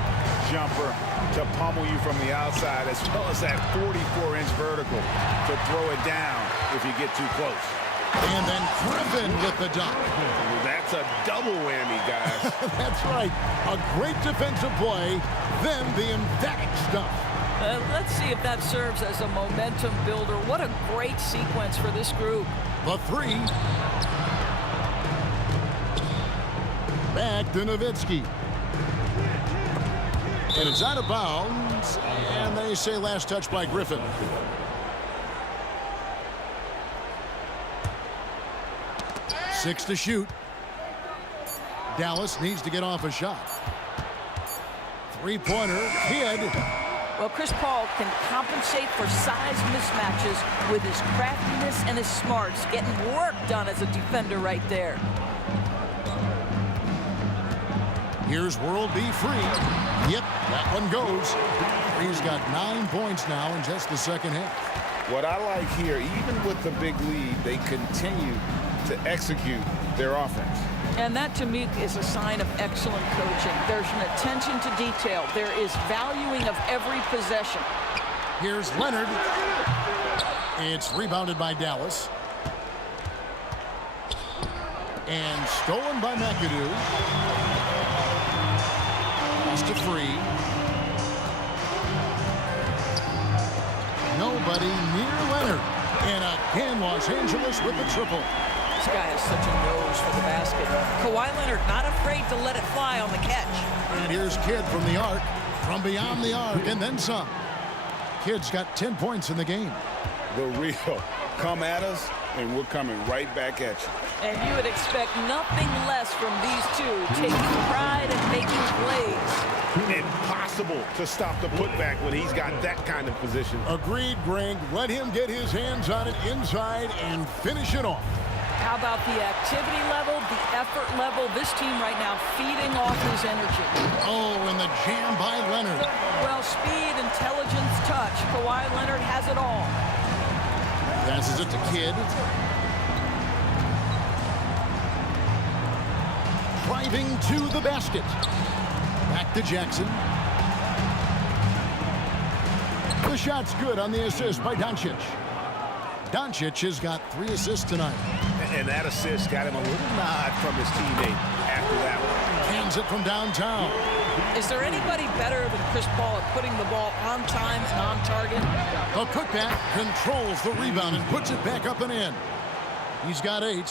jumper to pummel you from the outside, as well as that 44-inch vertical to throw it down if you get too close. And then Griffin with the dunk. That's a double whammy, guys. That's right. A great defensive play, then the emphatic stuff. Let's see if that serves as a momentum builder. What a great sequence for this group. The three. Back to Nowitzki. And it's out of bounds. And they say last touch by Griffin. Six to shoot. Dallas needs to get off a shot. Three-pointer, Kidd. Well, Chris Paul can compensate for size mismatches with his craftiness and his smarts, getting work done as a defender right there. Here's World B Free. Yep, that one goes. Free's got 9 points now in just the second half. What I like here, even with the big lead, they continue to execute their offense. And that, to me, is a sign of excellent coaching. There's an attention to detail. There is valuing of every possession. Here's Leonard. It's rebounded by Dallas. And stolen by McAdoo. Pass to Free. Nobody near Leonard. And again, Los Angeles with the triple. This guy has such a nose for the basket. Kawhi Leonard not afraid to let it fly on the catch. And here's Kidd from the arc, from beyond the arc, and then some. Kidd's got 10 points in the game. The real. Come at us, and we're coming right back at you. And you would expect nothing less from these two, taking pride and making plays. Impossible to stop the putback when he's got that kind of position. Agreed, Greg. Let him get his hands on it inside and finish it off. How about the activity level, the effort level? This team right now feeding off his energy. Oh, and the jam by Leonard. Well, speed, intelligence, touch. Kawhi Leonard has it all. Passes it to Kidd. Driving to the basket. Back to Jackson. The shot's good on the assist by Doncic. Doncic has got 3 assists tonight. And that assist got him a little nod from his teammate after that one. Cans it from downtown. Is there anybody better than Chris Paul at putting the ball on time and on target? The putback controls the rebound and puts it back up and in. He's got 8.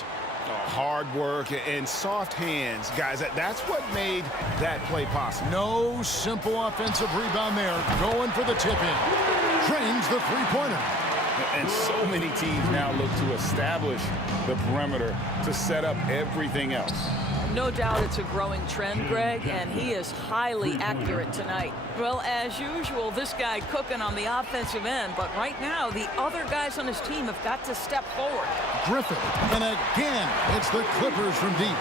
Hard work and soft hands, guys. That's what made that play possible. No simple offensive rebound there. Going for the tip-in. Trains the three-pointer. And so many teams now look to establish the perimeter to set up everything else. No doubt it's a growing trend, Greg, and he is highly accurate tonight. Well, as usual, this guy cooking on the offensive end, but right now, the other guys on his team have got to step forward. Griffin, and again, it's the Clippers from deep.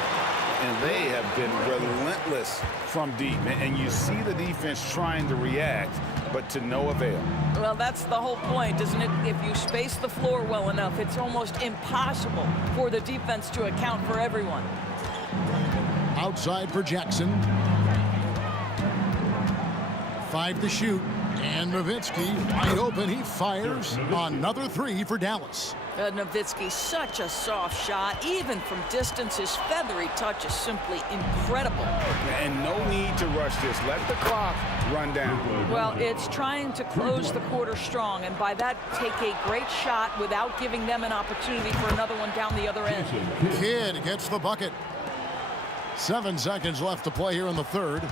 And they have been relentless from deep. And you see the defense trying to react, but to no avail. Well, that's the whole point, isn't it? If you space the floor well enough, it's almost impossible for the defense to account for everyone. Outside for Jackson. 5 to shoot. And Nowitzki, wide open, he fires another three for Dallas. Nowitzki, such a soft shot. Even from distance, his feathery touch is simply incredible. And no need to rush this. Let the clock run down. Well, it's trying to close the quarter strong, and by that, take a great shot without giving them an opportunity for another one down the other end. Kidd gets the bucket. 7 seconds left to play here in the third.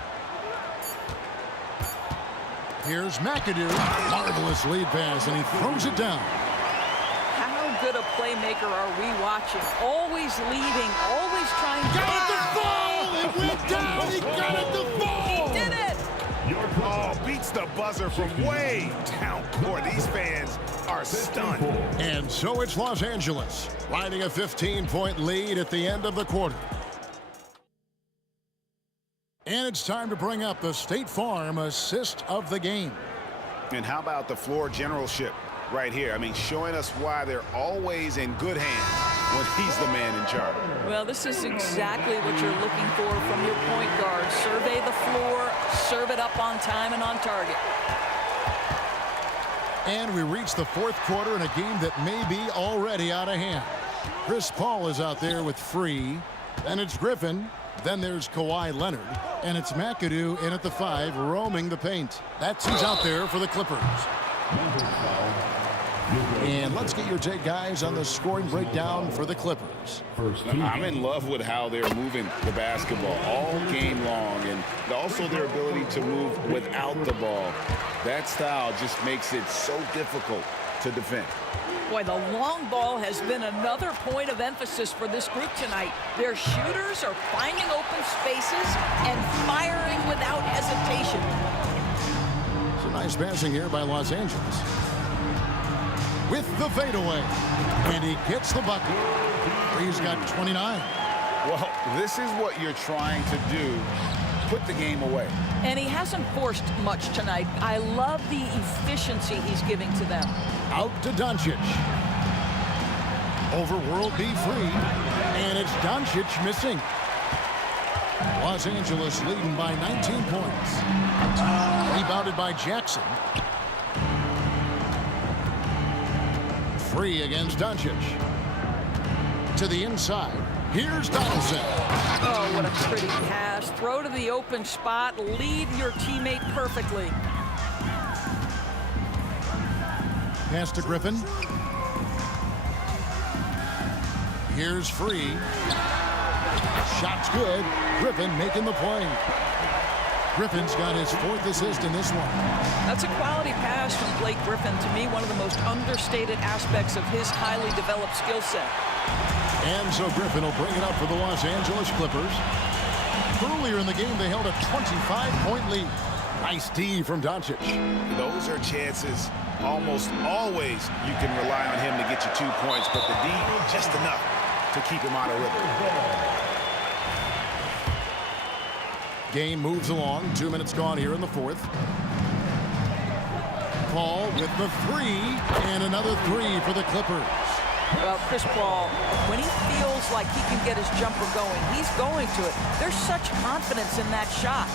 Here's McAdoo. Marvelous lead pass, and he throws it down. How good a playmaker are we watching? Always leading, always trying to... Got it to fall! It went down! He got it to fall! He did it! Oh, beats the buzzer from way down court. These fans are stunned. And so it's Los Angeles, riding a 15-point lead at the end of the quarter. And it's time to bring up the State Farm assist of the game. And how about the floor generalship right here? I mean, showing us why they're always in good hands when he's the man in charge. Well, this is exactly what you're looking for from your point guard. Survey the floor, serve it up on time and on target. And we reach the fourth quarter in a game that may be already out of hand. Chris Paul is out there with Free. Then it's Griffin. Then there's Kawhi Leonard. And it's McAdoo in at the 5, roaming the paint. He's out there for the Clippers. And let's get your take, guys, on the scoring breakdown for the Clippers. I'm in love with how they're moving the basketball all game long, and also their ability to move without the ball. That style just makes it so difficult to defend. Boy, the long ball has been another point of emphasis for this group tonight. Their shooters are finding open spaces and firing without hesitation. Some nice passing here by Los Angeles. With the fadeaway. And he gets the bucket. He's got 29. Well, this is what you're trying to do. Put the game away. And he hasn't forced much tonight. I love the efficiency he's giving to them. Out to Doncic. Over World B free. And it's Doncic missing. Los Angeles leading by 19 points. Rebounded by Jackson. Free against Doncic. To the inside. Here's Donaldson. Oh, what a pretty pass. Throw to the open spot. Lead your teammate perfectly. Pass to Griffin. Here's Free. Shot's good. Griffin making the play. Griffin's got his 4th assist in this one. That's a quality pass from Blake Griffin. To me, one of the most understated aspects of his highly developed skill set. And so Griffin will bring it up for the Los Angeles Clippers. Earlier in the game, they held a 25-point lead. Nice D from Doncic. Those are chances. Almost always you can rely on him to get you 2 points, but the D just enough to keep him out of rhythm. Game moves along. 2 minutes gone here in the fourth. Paul with the 3, and another 3 for the Clippers. Well, Chris Paul, when he feels like he can get his jumper going, he's going to it. There's such confidence in that shot.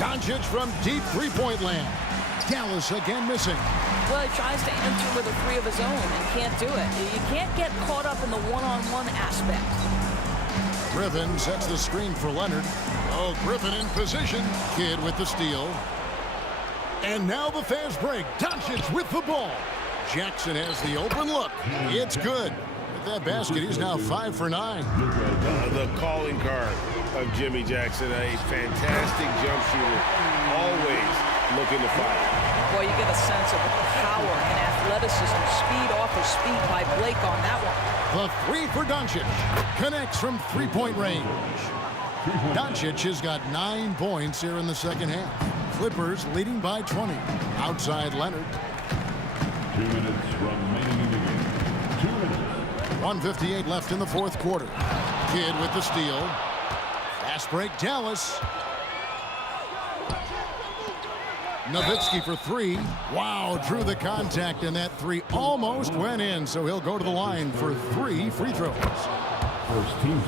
Doncic from deep three-point land. Dallas again missing. Well, he tries to enter with a 3 of his own and can't do it. You can't get caught up in the one-on-one aspect. Griffin sets the screen for Leonard. Oh, Griffin in position. Kidd with the steal. And now the fast break. Doncic with the ball. Jackson has the open look. It's good. With that basket, he's now 5 for 9. The calling card of Jimmy Jackson, a fantastic jump shooter, always looking to fire. Boy, you get a sense of power and athleticism, speed off his feet by Blake on that one. The 3 for Doncic. Connects from three-point range. Doncic has got 9 points here in the second half. Clippers leading by 20. Outside Leonard. 2 minutes remaining in the game. 2 minutes. 1:58 left in the fourth quarter. Kidd with the steal. Fast break, Dallas. Nowitzki for 3. Wow, drew the contact, and that 3 almost went in, so he'll go to the line for 3 free throws. First team.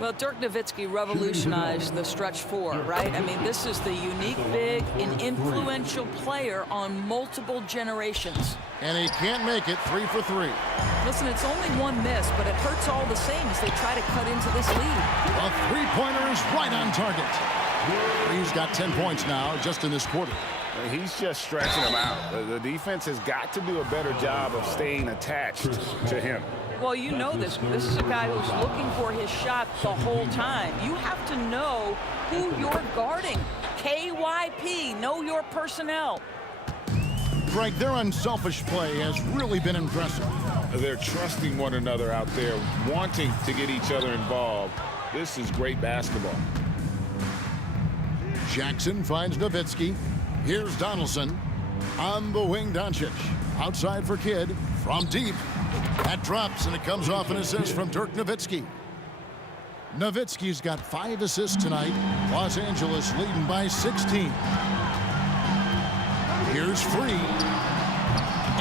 Well, Dirk Nowitzki revolutionized the stretch four, right? I mean, this is the unique big and influential player on multiple generations. And he can't make it 3 for 3. Listen, it's only one miss, but it hurts all the same as they try to cut into this lead. A three-pointer is right on target. He's got 10 points now just in this quarter. He's just stretching him out. The defense has got to do a better job of staying attached to him. Well, you know this. This is a guy who's looking for his shot the whole time. You have to know who you're guarding. KYP, know your personnel. Greg, their unselfish play has really been impressive. They're trusting one another out there, wanting to get each other involved. This is great basketball. Jackson finds Nowitzki. Here's Donaldson. On the wing, Doncic. Outside for Kidd. From deep. That drops, and it comes off an assist from Dirk Nowitzki. Nowitzki's got 5 assists tonight. Los Angeles leading by 16. Here's Free.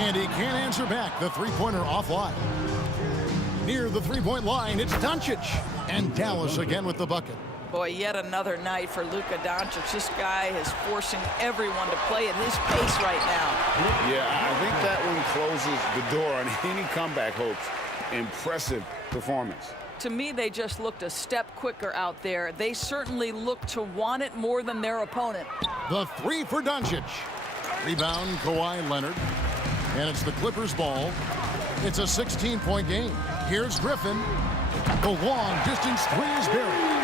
And he can't answer back. The three-pointer offline. Near the three-point line, it's Doncic. And Dallas again with the bucket. Boy, yet another night for Luka Doncic. This guy is forcing everyone to play at his pace right now. Yeah, I think that one closes the door on any comeback hopes. Impressive performance. To me, they just looked a step quicker out there. They certainly look to want it more than their opponent. The three for Doncic. Rebound, Kawhi Leonard. And it's the Clippers' ball. It's a 16-point game. Here's Griffin. The long-distance three is buried.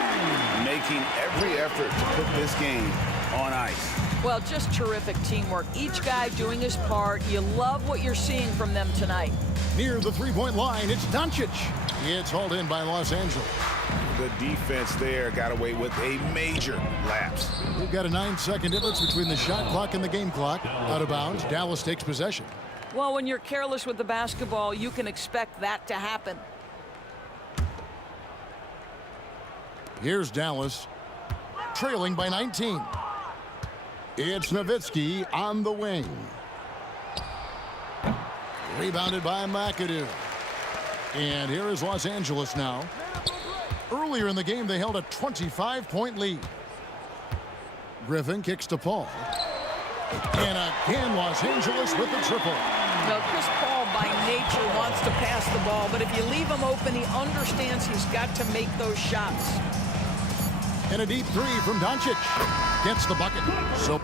Making every effort to put this game on ice. Well, just terrific teamwork. Each guy doing his part. You love what you're seeing from them tonight. Near the three-point line, it's Doncic. It's hauled in by Los Angeles. The defense there got away with a major lapse. We've got a 9-second difference between the shot clock and the game clock. Out of bounds, Dallas takes possession. Well, when you're careless with the basketball, you can expect that to happen. Here's Dallas, trailing by 19. It's Nowitzki on the wing. Rebounded by McAdoo. And here is Los Angeles now. Earlier in the game, they held a 25-point lead. Griffin kicks to Paul. And again, Los Angeles with the triple. Now, Chris Paul, by nature, wants to pass the ball, but if you leave him open, he understands he's got to make those shots. And a deep three from Doncic. Gets the bucket. So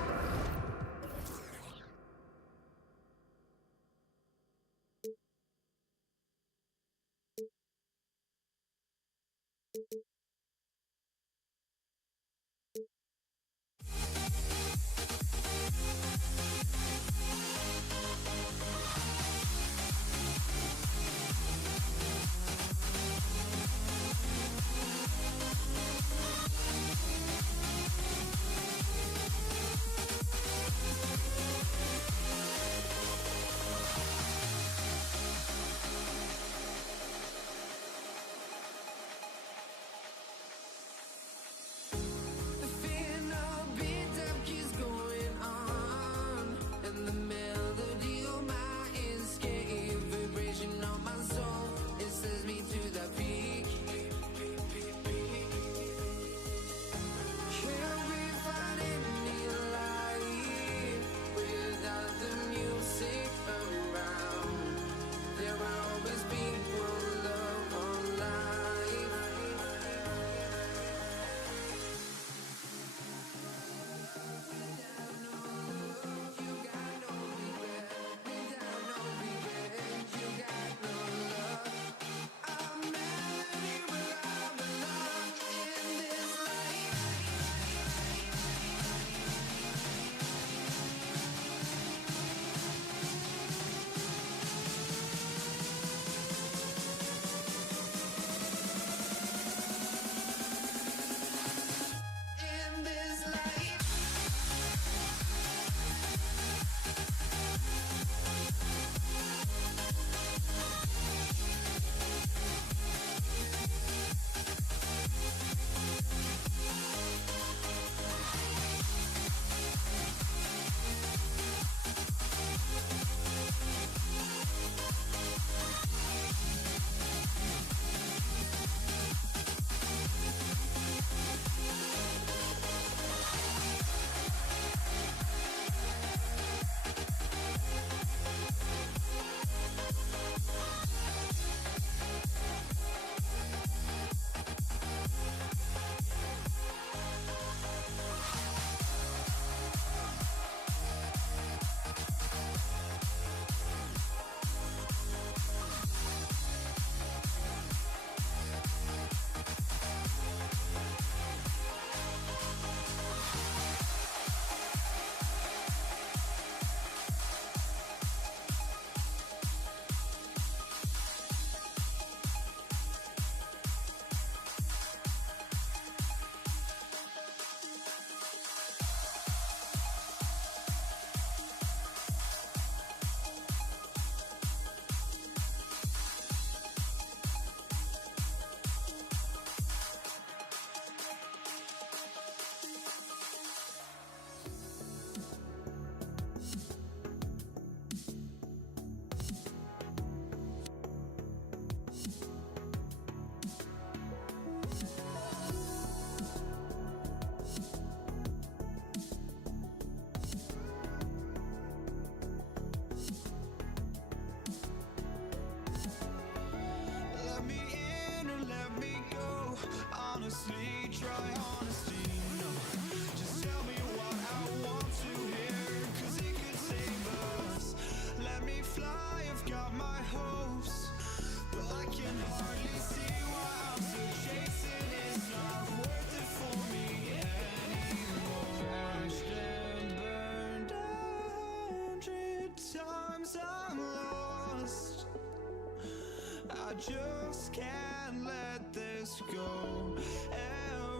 just can't let this go.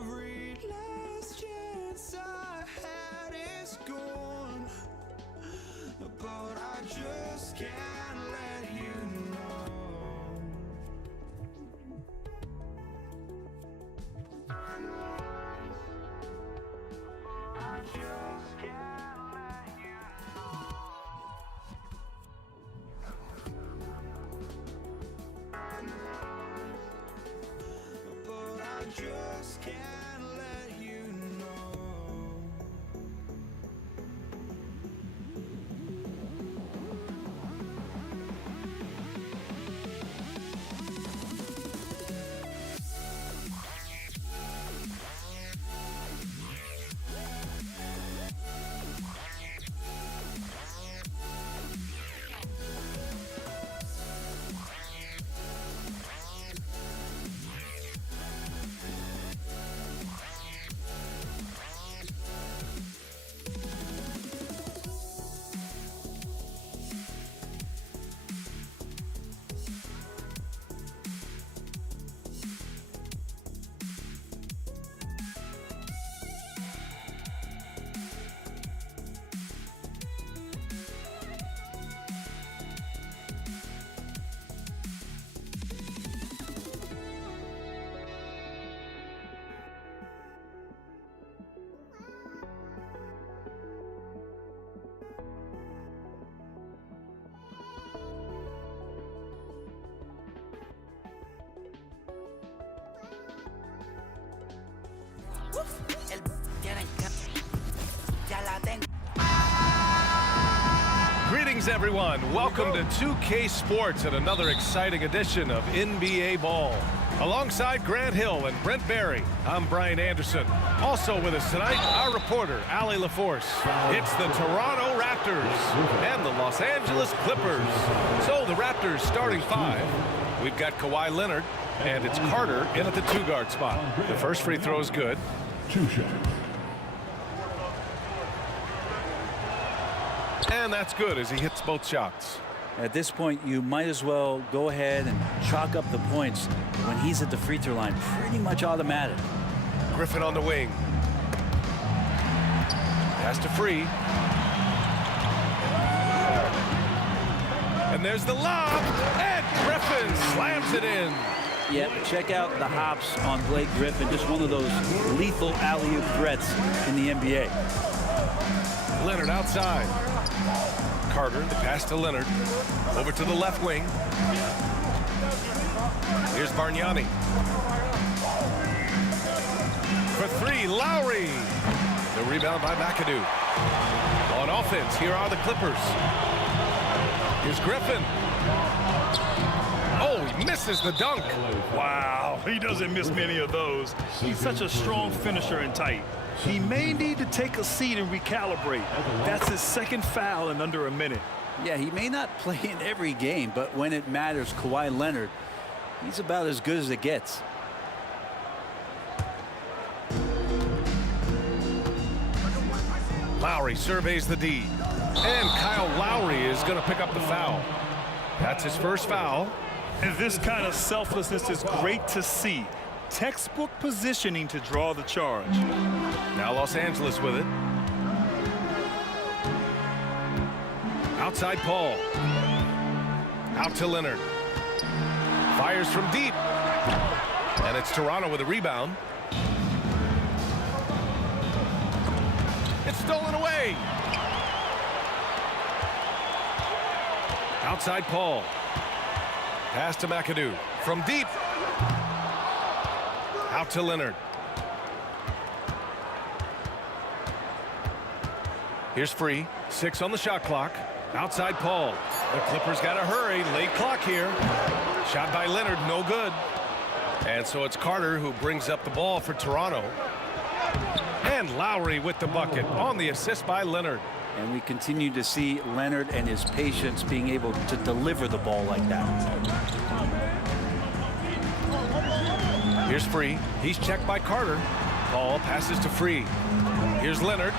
Every last chance I had is gone, but I just can't let you know. I just can't let you know. But I just can't let you know. Greetings, everyone. Welcome to 2K Sports and another exciting edition of NBA Ball. Alongside Grant Hill and Brent Barry, I'm Brian Anderson. Also with us tonight, our reporter, Allie LaForce. It's the Toronto Raptors and the Los Angeles Clippers. So the Raptors starting five. We've got Kawhi Leonard, and it's Carter in at the two-guard spot. The first free throw is good. Two shots. And that's good as he hits both shots. At this point, you might as well go ahead and chalk up the points when he's at the free throw line. Pretty much automatic. Griffin on the wing. Pass to Free. And there's the lob. And Griffin slams it in. Yeah, check out the hops on Blake Griffin. Just one of those lethal alley-oop threats in the NBA. Leonard outside. Carter, the pass to Leonard. Over to the left wing. Here's Bargnani. For three, Lowry. The rebound by McAdoo. On offense, here are the Clippers. Here's Griffin. Oh, he misses the dunk. Wow, he doesn't miss many of those. He's such a strong finisher and tight. He may need to take a seat and recalibrate. That's his second foul in under a minute. Yeah, he may not play in every game, but when it matters, Kawhi Leonard, he's about as good as it gets. Lowry surveys the D. And Kyle Lowry is going to pick up the foul. That's his first foul. And this kind of selflessness is great to see. Textbook positioning to draw the charge. Now Los Angeles with it. Outside Paul. Out to Leonard. Fires from deep. And it's Toronto with a rebound. It's stolen away. Outside Paul. Pass to McAdoo. From deep. Out to Leonard. Here's Free. 6 on the shot clock. Outside Paul. The Clippers got to hurry. Late clock here. Shot by Leonard. No good. And so it's Carter who brings up the ball for Toronto. And Lowry with the bucket on the assist by Leonard. And we continue to see Leonard and his patience being able to deliver the ball like that. Here's Free. He's checked by Carter. Paul passes to Free. Here's Leonard.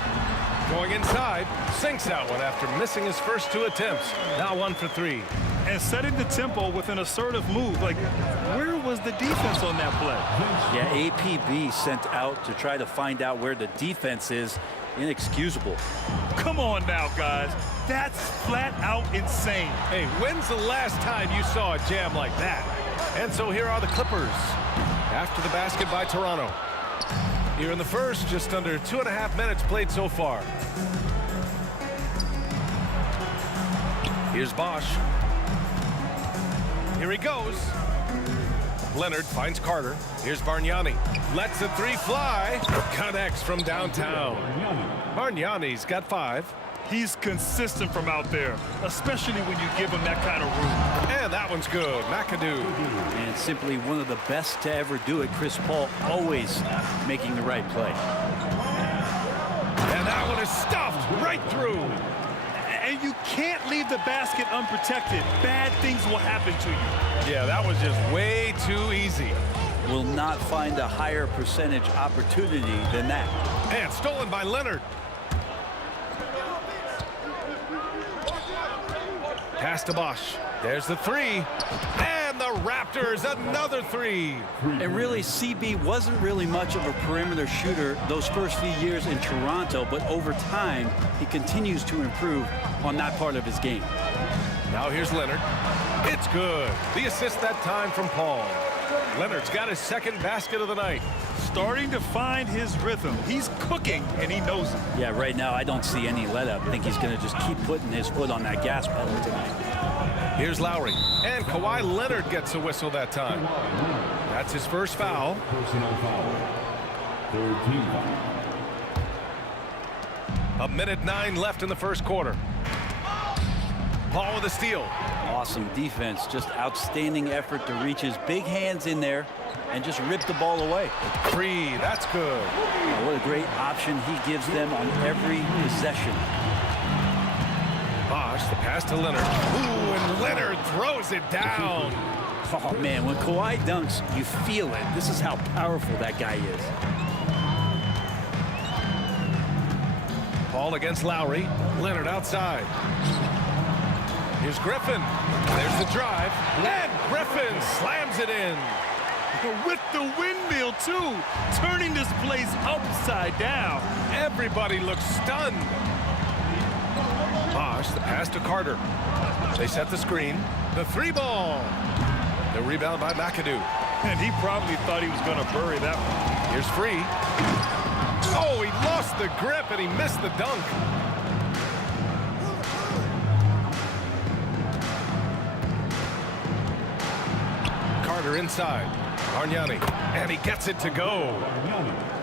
Going inside, sinks that one after missing his first 2 attempts. Now 1 for 3. And setting the tempo with an assertive move. Like, where was the defense on that play? Yeah, APB sent out to try to find out where the defense is. Inexcusable. Come on now, guys. That's flat out insane. Hey, when's the last time you saw a jam like that? And so here are the Clippers after the basket by Toronto. Here in the first, just under 2.5 minutes played so far. Here's Bosch. Here he goes. Leonard finds Carter. Here's Bargnani. Lets the 3 fly. Connects from downtown. Bargnani's got 5. He's consistent from out there, especially when you give him that kind of room. And that one's good. McAdoo. And simply one of the best to ever do it. Chris Paul always making the right play. And that one is stuffed right through. And you can't leave the basket unprotected. Bad things will happen to you. Yeah, that was just way too easy. Will not find a higher percentage opportunity than that. And stolen by Leonard. Pass to Bosch. There's the 3. And the Raptors, another 3. And really, CB wasn't really much of a perimeter shooter those first few years in Toronto, but over time, he continues to improve on that part of his game. Now here's Leonard. It's good. The assist that time from Paul. Leonard's got his second basket of the night. Starting to find his rhythm. He's cooking, and he knows it. Yeah, right now I don't see any let up. I think he's going to just keep putting his foot on that gas pedal tonight. Here's Lowry. And Kawhi Leonard gets a whistle that time. That's his first foul. Personal foul. 3rd team foul. 1:09 left in the first quarter. Paul with a steal. Awesome defense. Just outstanding effort to reach his big hands in there and just rip the ball away. 3, that's good. Oh, what a great option he gives them on every possession. Bosch, the pass to Leonard. Ooh, and Leonard throws it down. Oh, man, when Kawhi dunks, you feel it. This is how powerful that guy is. Paul against Lowry. Leonard outside. Here's Griffin. There's the drive. And Griffin slams it in. With the windmill, too. Turning this place upside down. Everybody looks stunned. Bosch, the pass to Carter. They set the screen. The 3 ball. The rebound by McAdoo. And he probably thought he was going to bury that one. Here's Free. Oh, he lost the grip and he missed the dunk. Carter inside. Bargnani. And he gets it to go.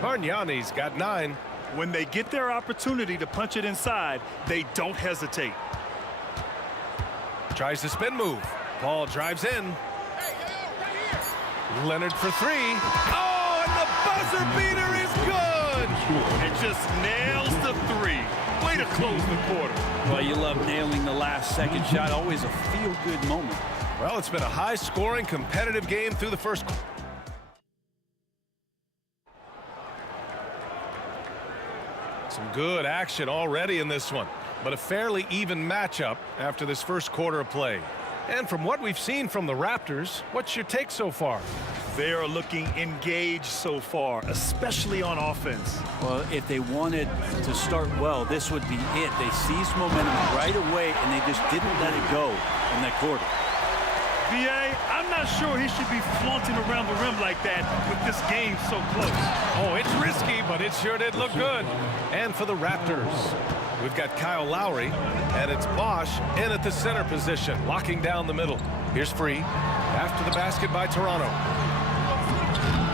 Bargnani's got 9. When they get their opportunity to punch it inside, they don't hesitate. Tries the spin move. Paul drives in. Leonard for 3. Oh, and the buzzer beater is good. And just nails the 3. Way to close the quarter. Well, you love nailing the last second shot. Always a feel-good moment. Well, it's been a high-scoring, competitive game through the first quarter. Some good action already in this one, but a fairly even matchup after this first quarter of play. And from what we've seen from the Raptors, what's your take so far? They are looking engaged so far, especially on offense. Well, if they wanted to start well, this would be it. They seized momentum right away, and they just didn't let it go in that quarter. B.A., I'm not sure he should be flaunting around the rim like that with this game so close. Oh, it's risky, but it sure did look good. And for the Raptors, we've got Kyle Lowry, and it's Bosch in at the center position, locking down the middle. Here's Free after the basket by Toronto.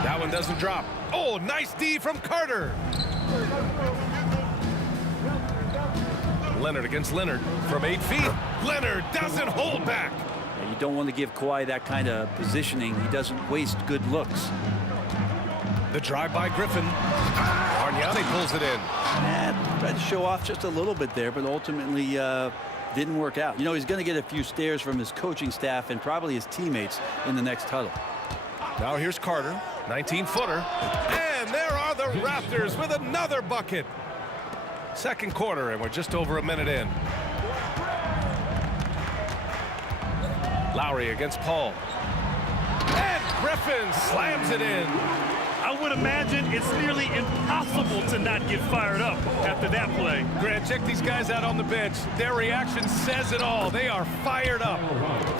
That one doesn't drop. Oh, nice D from Carter. Leonard against Leonard from 8 feet. Leonard doesn't hold back. You don't want to give Kawhi that kind of positioning. He doesn't waste good looks. The drive by Griffin. Bargnani pulls it in. Tried to show off just a little bit there, but ultimately didn't work out. You know, he's going to get a few stares from his coaching staff and probably his teammates in the next huddle. Now here's Carter, 19-footer. And there are the Raptors with another bucket. Second quarter, and we're just over a minute in. Lowry against Paul. And Griffin slams it in. I would imagine it's nearly impossible to not get fired up after that play. Grant, check these guys out on the bench. Their reaction says it all. They are fired up.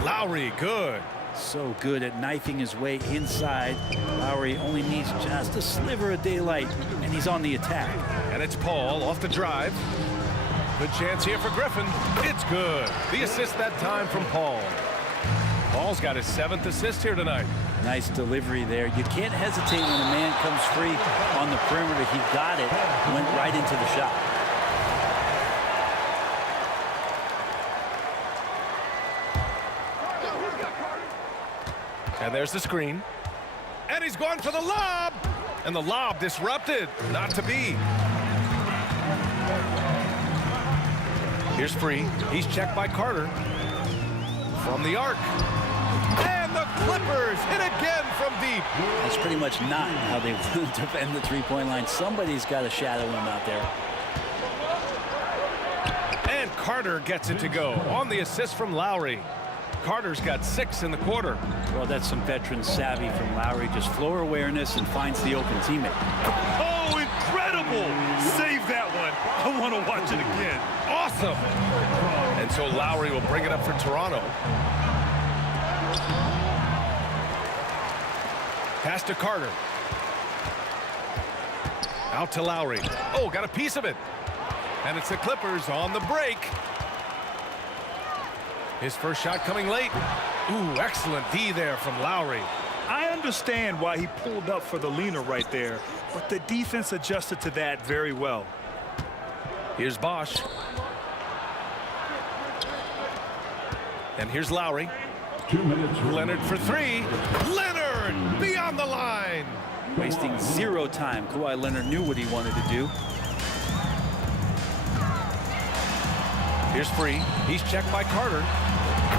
Lowry, good. So good at knifing his way inside. Lowry only needs just a sliver of daylight, and he's on the attack. And it's Paul off the drive. Good chance here for Griffin. It's good. The assist that time from Paul. Paul's got his 7th assist here tonight. Nice delivery there. You can't hesitate when a man comes free on the perimeter. He got it, went right into the shot. And there's the screen. And he's going for the lob. And the lob disrupted. Not to be. Here's Free. He's checked by Carter. From the arc. And the Clippers hit again from deep. That's pretty much not how they defend the three-point line. Somebody's got to shadow him out there. And Carter gets it to go on the assist from Lowry. Carter's got 6 in the quarter. Well, that's some veteran savvy from Lowry. Just floor awareness and finds the open teammate. Oh, incredible! Save that one. I want to watch it again. Awesome! And so Lowry will bring it up for Toronto. Pass to Carter. Out to Lowry. Oh, got a piece of it. And it's the Clippers on the break. His first shot coming late. Ooh, excellent D there from Lowry. I understand why he pulled up for the leaner right there, but the defense adjusted to that very well. Here's Bosch. And here's Lowry. 2 minutes. Leonard for 3. Leonard beyond the line. Wasting 0 time. Kawhi Leonard knew what he wanted to do. Here's Free. He's checked by Carter.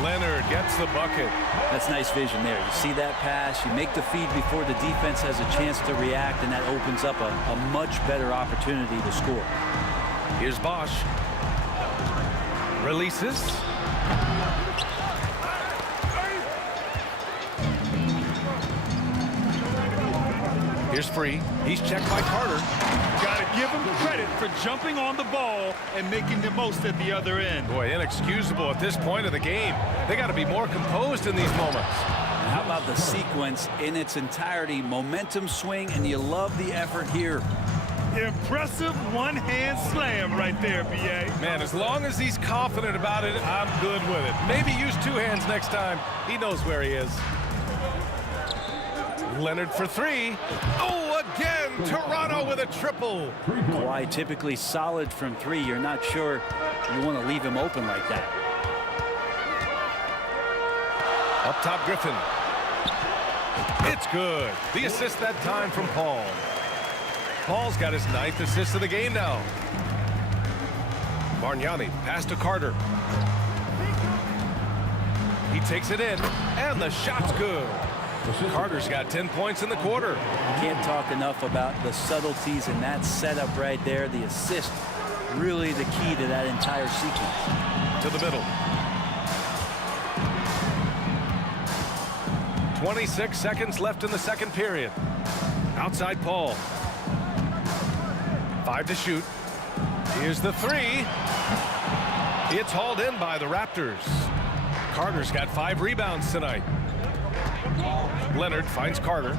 Leonard gets the bucket. That's nice vision there. You see that pass, you make the feed before the defense has a chance to react, and that opens up a much better opportunity to score. Here's Bosch. Releases. Here's Free. He's checked by Carter. Got to give him credit for jumping on the ball and making the most at the other end. Boy, inexcusable at this point of the game. They got to be more composed in these moments. And how about the sequence in its entirety? Momentum swing, and you love the effort here. Impressive one-hand slam right there, B.A. Man, as long as he's confident about it, I'm good with it. Maybe use 2 hands next time. He knows where he is. Leonard for 3. Oh, again, Toronto with a triple. Kawhi typically solid from 3. You're not sure you want to leave him open like that. Up top, Griffin. It's good. The assist that time from Paul. Paul's got his 9th assist of the game now. Bargnani pass to Carter. He takes it in, and the shot's good. Carter's got 10 points in the quarter. Can't talk enough about the subtleties in that setup right there. The assist, really the key to that entire sequence. To the middle. 26 seconds left in the second period. Outside Paul. 5 to shoot. Here's the 3. It's hauled in by the Raptors. Carter's got 5 rebounds tonight. Leonard finds Carter.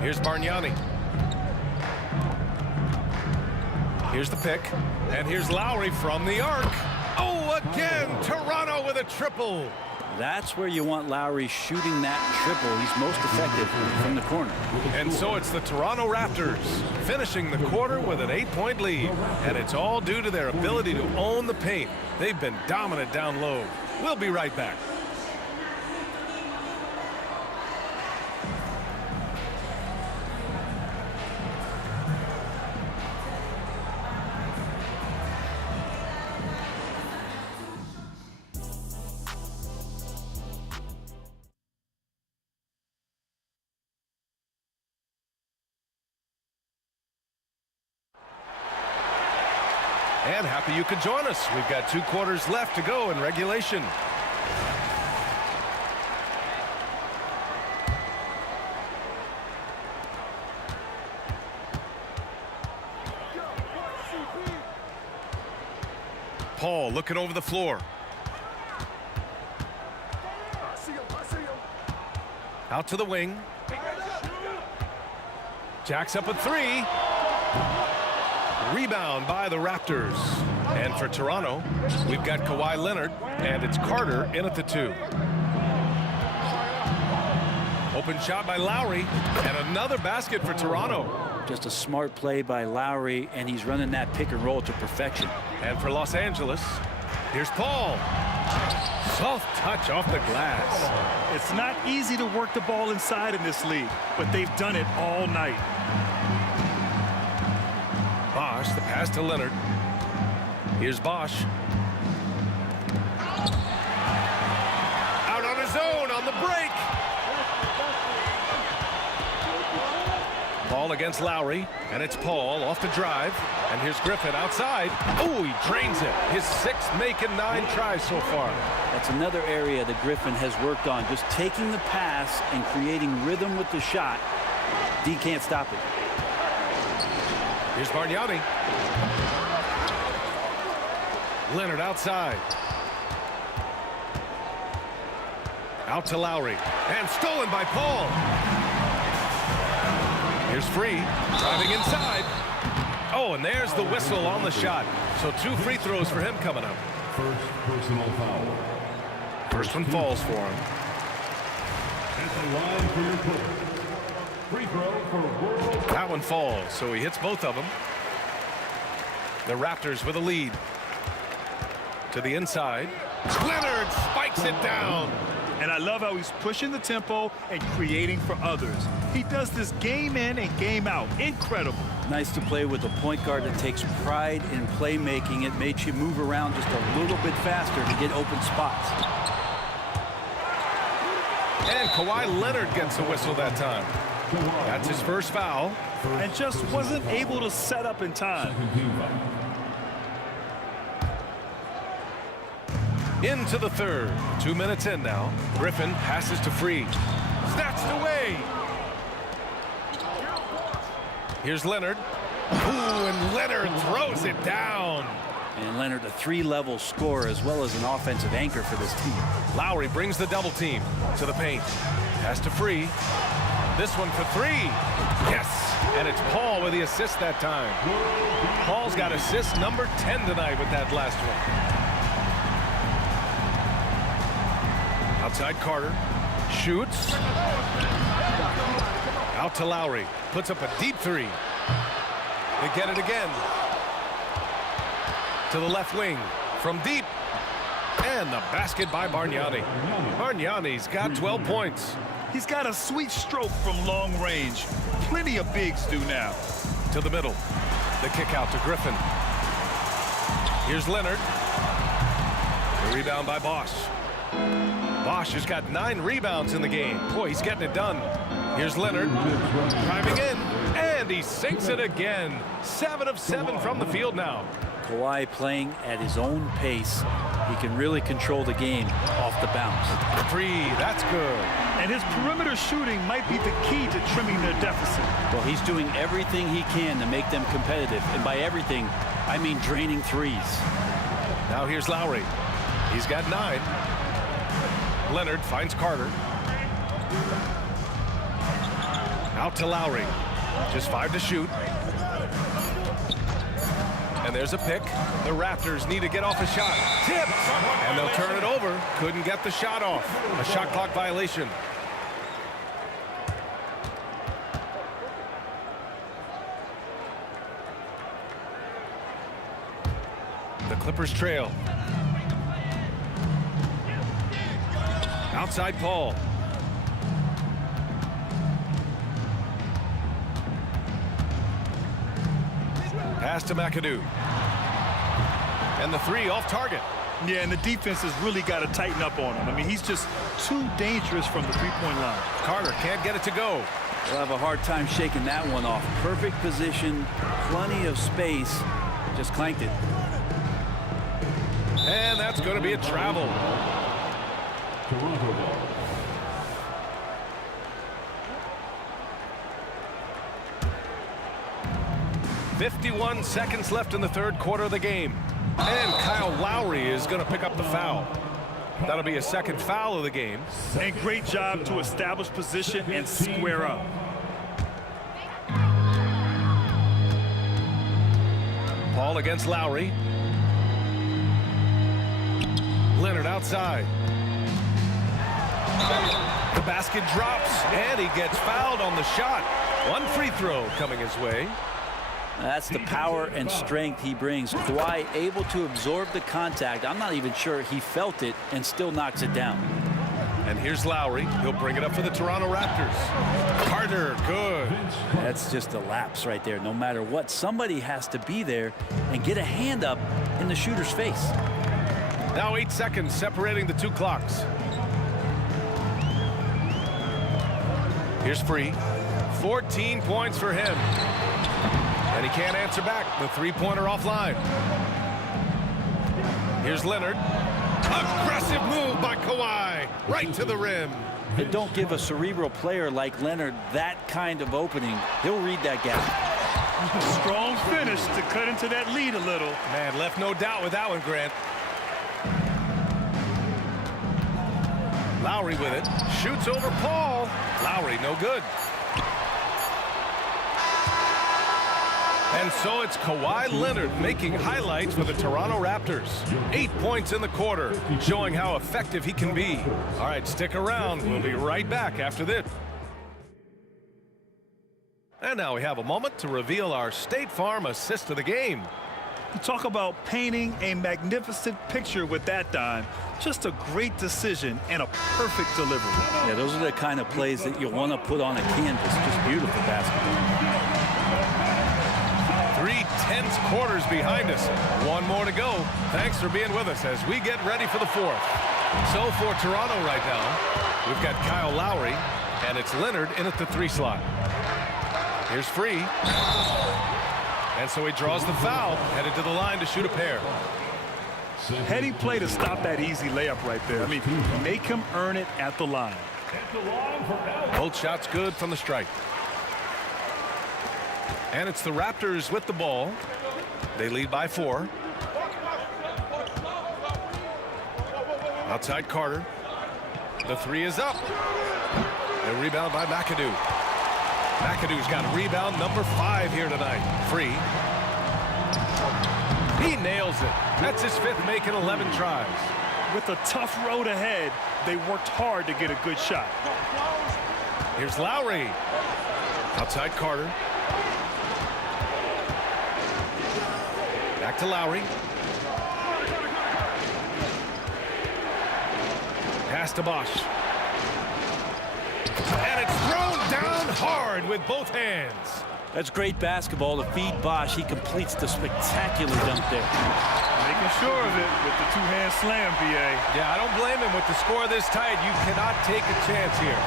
Here's Bargnani. Here's the pick. And here's Lowry from the arc. Oh, again, Toronto with a triple. That's where you want Lowry shooting that triple. He's most effective from the corner. And so it's the Toronto Raptors finishing the quarter with an 8-point lead. And it's all due to their ability to own the paint. They've been dominant down low. We'll be right back. And happy you could join us. We've got 2 quarters left to go in regulation. Paul looking over the floor. Out to the wing. Jacks up a 3. Rebound by the Raptors. And for Toronto, we've got Kawhi Leonard, and it's Carter in at the 2. Open shot by Lowry, and another basket for Toronto. Just a smart play by Lowry, and he's running that pick and roll to perfection. And for Los Angeles, here's Paul. Soft touch off the glass. It's not easy to work the ball inside in this league, but they've done it all night. Bosh, the pass to Leonard. Here's Bosh. Out on his own on the break. Ball against Lowry, and it's Paul off the drive. And here's Griffin outside. Oh, he drains it. His 6th make in 9 tries so far. That's another area that Griffin has worked on, just taking the pass and creating rhythm with the shot. D can't stop it. Here's Bargnani. Leonard outside. Out to Lowry. And stolen by Paul. Here's Free. Driving inside. Oh, and there's the whistle on the shot. So 2 free throws for him coming up. First personal foul. First one falls for him. At the line for your Clippers. Free throw for World. That one falls, so he hits both of them. The Raptors with a lead. To the inside. Leonard spikes it down. And I love how he's pushing the tempo and creating for others. He does this game in and game out. Incredible. Nice to play with a point guard that takes pride in playmaking. It makes you move around just a little bit faster to get open spots. And Kawhi Leonard gets the whistle that time. That's his first foul. And just wasn't able to set up in time. Into the 3rd. 2 minutes in now. Griffin passes to Free. Snatched away. Here's Leonard. Ooh, and Leonard throws it down. And Leonard, a 3-level scorer as well as an offensive anchor for this team. Lowry brings the double team to the paint. Pass to Free. This one for 3. Yes. And it's Paul with the assist that time. Paul's got assist number 10 tonight with that last one. Outside Carter. Shoots. Out to Lowry. Puts up a deep 3. They get it again. To the left wing. From deep. And the basket by Bargnani. Bargnani's got 12 points. He's got a sweet stroke from long range. Plenty of bigs do now. To the middle. The kick out to Griffin. Here's Leonard. The rebound by Bosh. Bosh has got 9 rebounds in the game. Boy, he's getting it done. Here's Leonard. Driving in. And he sinks it again. 7 of 7 from the field now. Kawhi playing at his own pace. He can really control the game off the bounce. 3, that's good. And his perimeter shooting might be the key to trimming their deficit. Well, he's doing everything he can to make them competitive. And by everything, I mean draining threes. Now here's Lowry. He's got 9. Leonard finds Carter. Out to Lowry. Just 5 to shoot. And there's a pick. The Raptors need to get off a shot. Tip! And they'll turn it over. Couldn't get the shot off. A shot clock violation. The Clippers trail. Outside Paul. Pass to McAdoo. And the 3 off target. Yeah, and the defense has really got to tighten up on him. I mean, he's just too dangerous from the three-point line. Carter can't get it to go. They'll have a hard time shaking that one off. Perfect position, plenty of space. Just clanked it. and that's going to be a travel. Toronto ball. .51 seconds left in the third quarter of the game. And Kyle Lowry is going to pick up the foul. That'll be a second foul of the game. And great job to establish position and square up. Paul against Lowry. Leonard outside. The basket drops, and he gets fouled on the shot. One free throw coming his way. That's the power and strength he brings. Kawhi able to absorb the contact. I'm not even sure he felt it and still knocks it down. And here's Lowry. He'll bring it up for the Toronto Raptors. Carter, good. That's just a lapse right there. No matter what, somebody has to be there and get a hand up in the shooter's face. Now 8 seconds separating the two clocks. Here's Free. 14 points for him. And he can't answer back. The three-pointer offline. Here's Leonard. Aggressive move by Kawhi. Right to the rim. But don't give a cerebral player like Leonard that kind of opening. He'll read that gap. Strong finish to cut into that lead a little. Man, left no doubt with that one, Grant. Lowry with it. Shoots over Paul. Lowry, no good. And so it's Kawhi Leonard making highlights for the Toronto Raptors. 8 points in the quarter, showing how effective he can be. All right, stick around. We'll be right back after this. And now we have a moment to reveal our State Farm assist of the game. You talk about painting a magnificent picture with that dime. Just a great decision and a perfect delivery. Yeah, those are the kind of plays that you want to put on a canvas. Just beautiful basketball. 3 tense quarters behind us. One more to go. Thanks for being with us as we get ready for the fourth. So for Toronto right now, we've got Kyle Lowry, and it's Leonard in at the 3 slot. Here's Free. And so he draws the foul, headed to the line to shoot a pair. Heady play to stop that easy layup right there. I mean, make him earn it at the line. Both shots good from the stripe. And it's the Raptors with the ball. They lead by 4. Outside Carter. The 3 is up. A rebound by McAdoo. McAdoo's got rebound number 5 here tonight. Free. He nails it. That's his 5th make in 11 tries. With a tough road ahead, they worked hard to get a good shot. Here's Lowry. Outside Carter. Back to Lowry. Pass to Bosch. And it's thrown down hard with both hands. That's great basketball to feed Bosch. He completes the spectacular dunk there. Making sure of it with the 2-hand slam, BA. Yeah, I don't blame him. With the score this tight, you cannot take a chance here.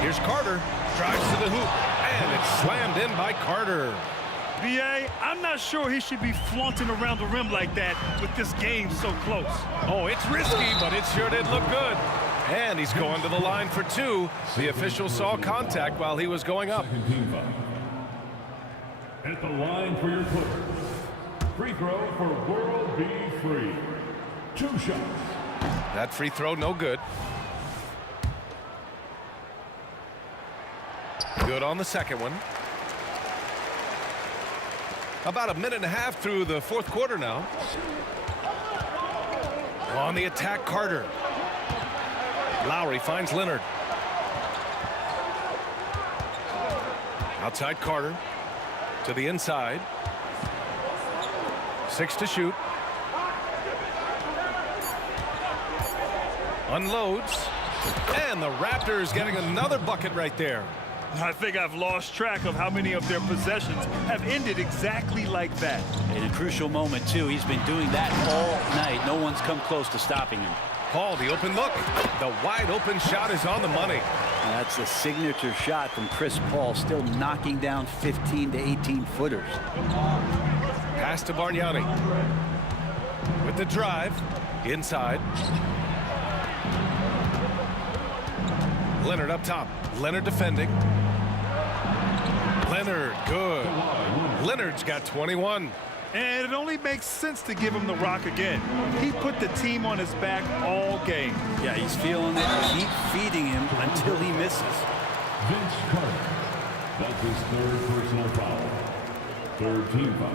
Here's Carter. Drives to the hoop. And it's slammed in by Carter. BA, I'm not sure he should be flaunting around the rim like that with this game so close. Oh, it's risky, but it sure did look good. And he's going to the line for 2. The official saw contact while he was going up. At the line for your Clippers. Free throw for World B. Free. 2 shots. That free throw, no good. Good on the second one. About a minute and a half through the fourth quarter now. On the attack, Carter. Lowry finds Leonard. Outside Carter. To the inside. 6 to shoot. Unloads. And the Raptors getting another bucket right there. I think I've lost track of how many of their possessions have ended exactly like that. In a crucial moment, too. He's been doing that all night. No one's come close to stopping him. Paul, the open look. The wide open shot is on the money. That's a signature shot from Chris Paul, still knocking down 15 to 18 footers. Pass to Bargnani. With the drive. Inside. Leonard up top. Leonard defending. Leonard, good. Leonard's got 21. And it only makes sense to give him the rock again. He put the team on his back all game. Yeah, he's feeling it. Keep feeding him until he misses. Vince Carter. That's his third personal foul. Third team foul.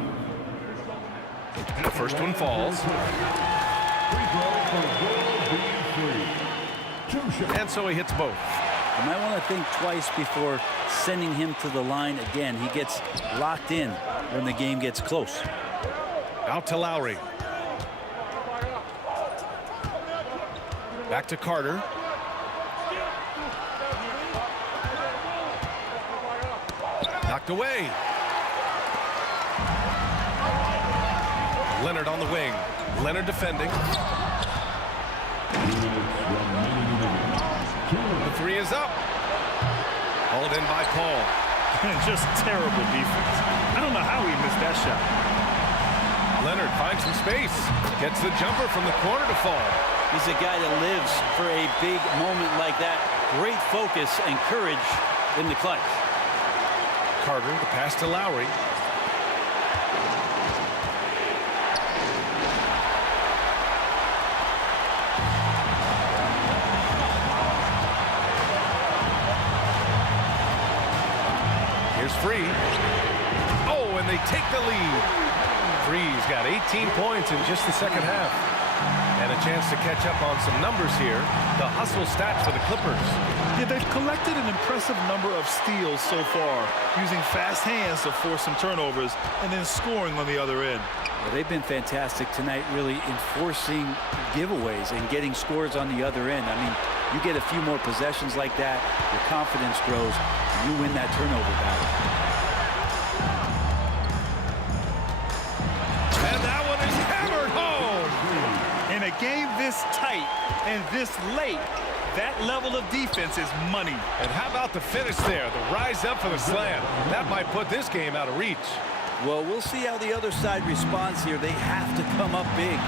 The first one falls. Free throw for Will Beasley. 2 shots. And so he hits both. You might want to think twice before sending him to the line again. He gets locked in when the game gets close. Out to Lowry. Back to Carter. Knocked away. Leonard on the wing. Leonard defending. The three is up. Hauled in by Paul. Just terrible defense. I don't know how he missed that shot. Leonard finds some space. Gets the jumper from the corner to fall. He's a guy that lives for a big moment like that. Great focus and courage in the clutch. Carter, the pass to Lowry. Here's Free. Oh, and they take the lead. Free's got 18 points in just the second half. And a chance to catch up on some numbers here. The hustle stats for the Clippers. Yeah, they've collected an impressive number of steals so far, using fast hands to force some turnovers and then scoring on the other end. Well, they've been fantastic tonight, really enforcing giveaways and getting scores on the other end. I mean, you get a few more possessions like that, your confidence grows, and you win that turnover battle. And that one is hammered home. In a game this tight and this late, that level of defense is money. And how about the finish there? The rise up for the slam. That might put this game out of reach. Well, we'll see how the other side responds here. They have to come up big.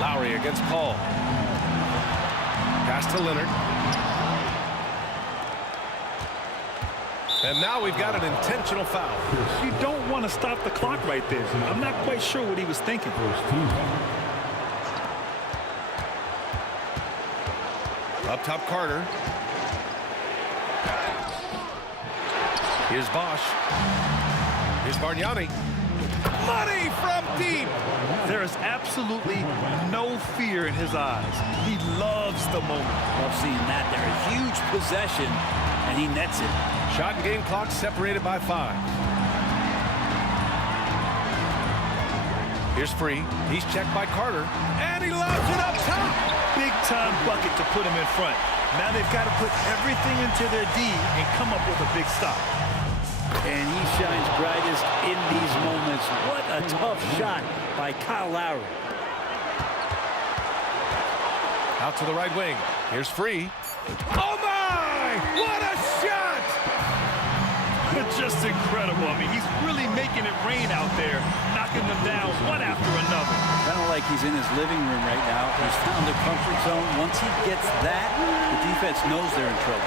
Lowry against Paul. Pass to Leonard. And now we've got an intentional foul. You don't want to stop the clock right there. I'm not quite sure what he was thinking. Up top, Carter. Here's Bosch. Here's Bargnani. Money from deep. There is absolutely no fear in his eyes. He loves the moment. Love seeing that there. A huge possession, and he nets it. Shot and game clock separated by 5. Here's Free. He's checked by Carter. And he lobs it up top. Big time bucket to put him in front. Now they've got to put everything into their D and come up with a big stop. And he shines brightest in these moments. What a tough shot by Kyle Lowry. Out to the right wing. Here's Free. Oh my! What a shot! Just incredible. I mean, he's really making it rain out there, knocking them down one after another. Kind of like he's in his living room right now. He's found the comfort zone. Once he gets that, the defense knows they're in trouble.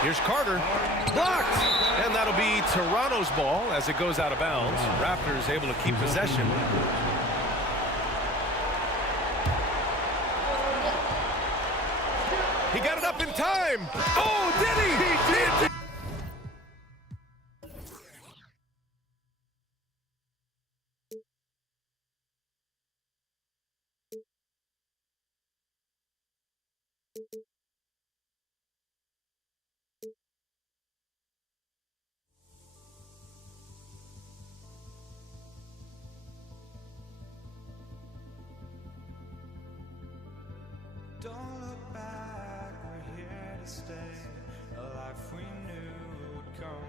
Here's Carter. Blocked! And that'll be Toronto's ball as it goes out of bounds. Raptors able to keep possession. He got it up in time. Oh, did he? He did. Don't look back, we're here to stay. A life we knew would come.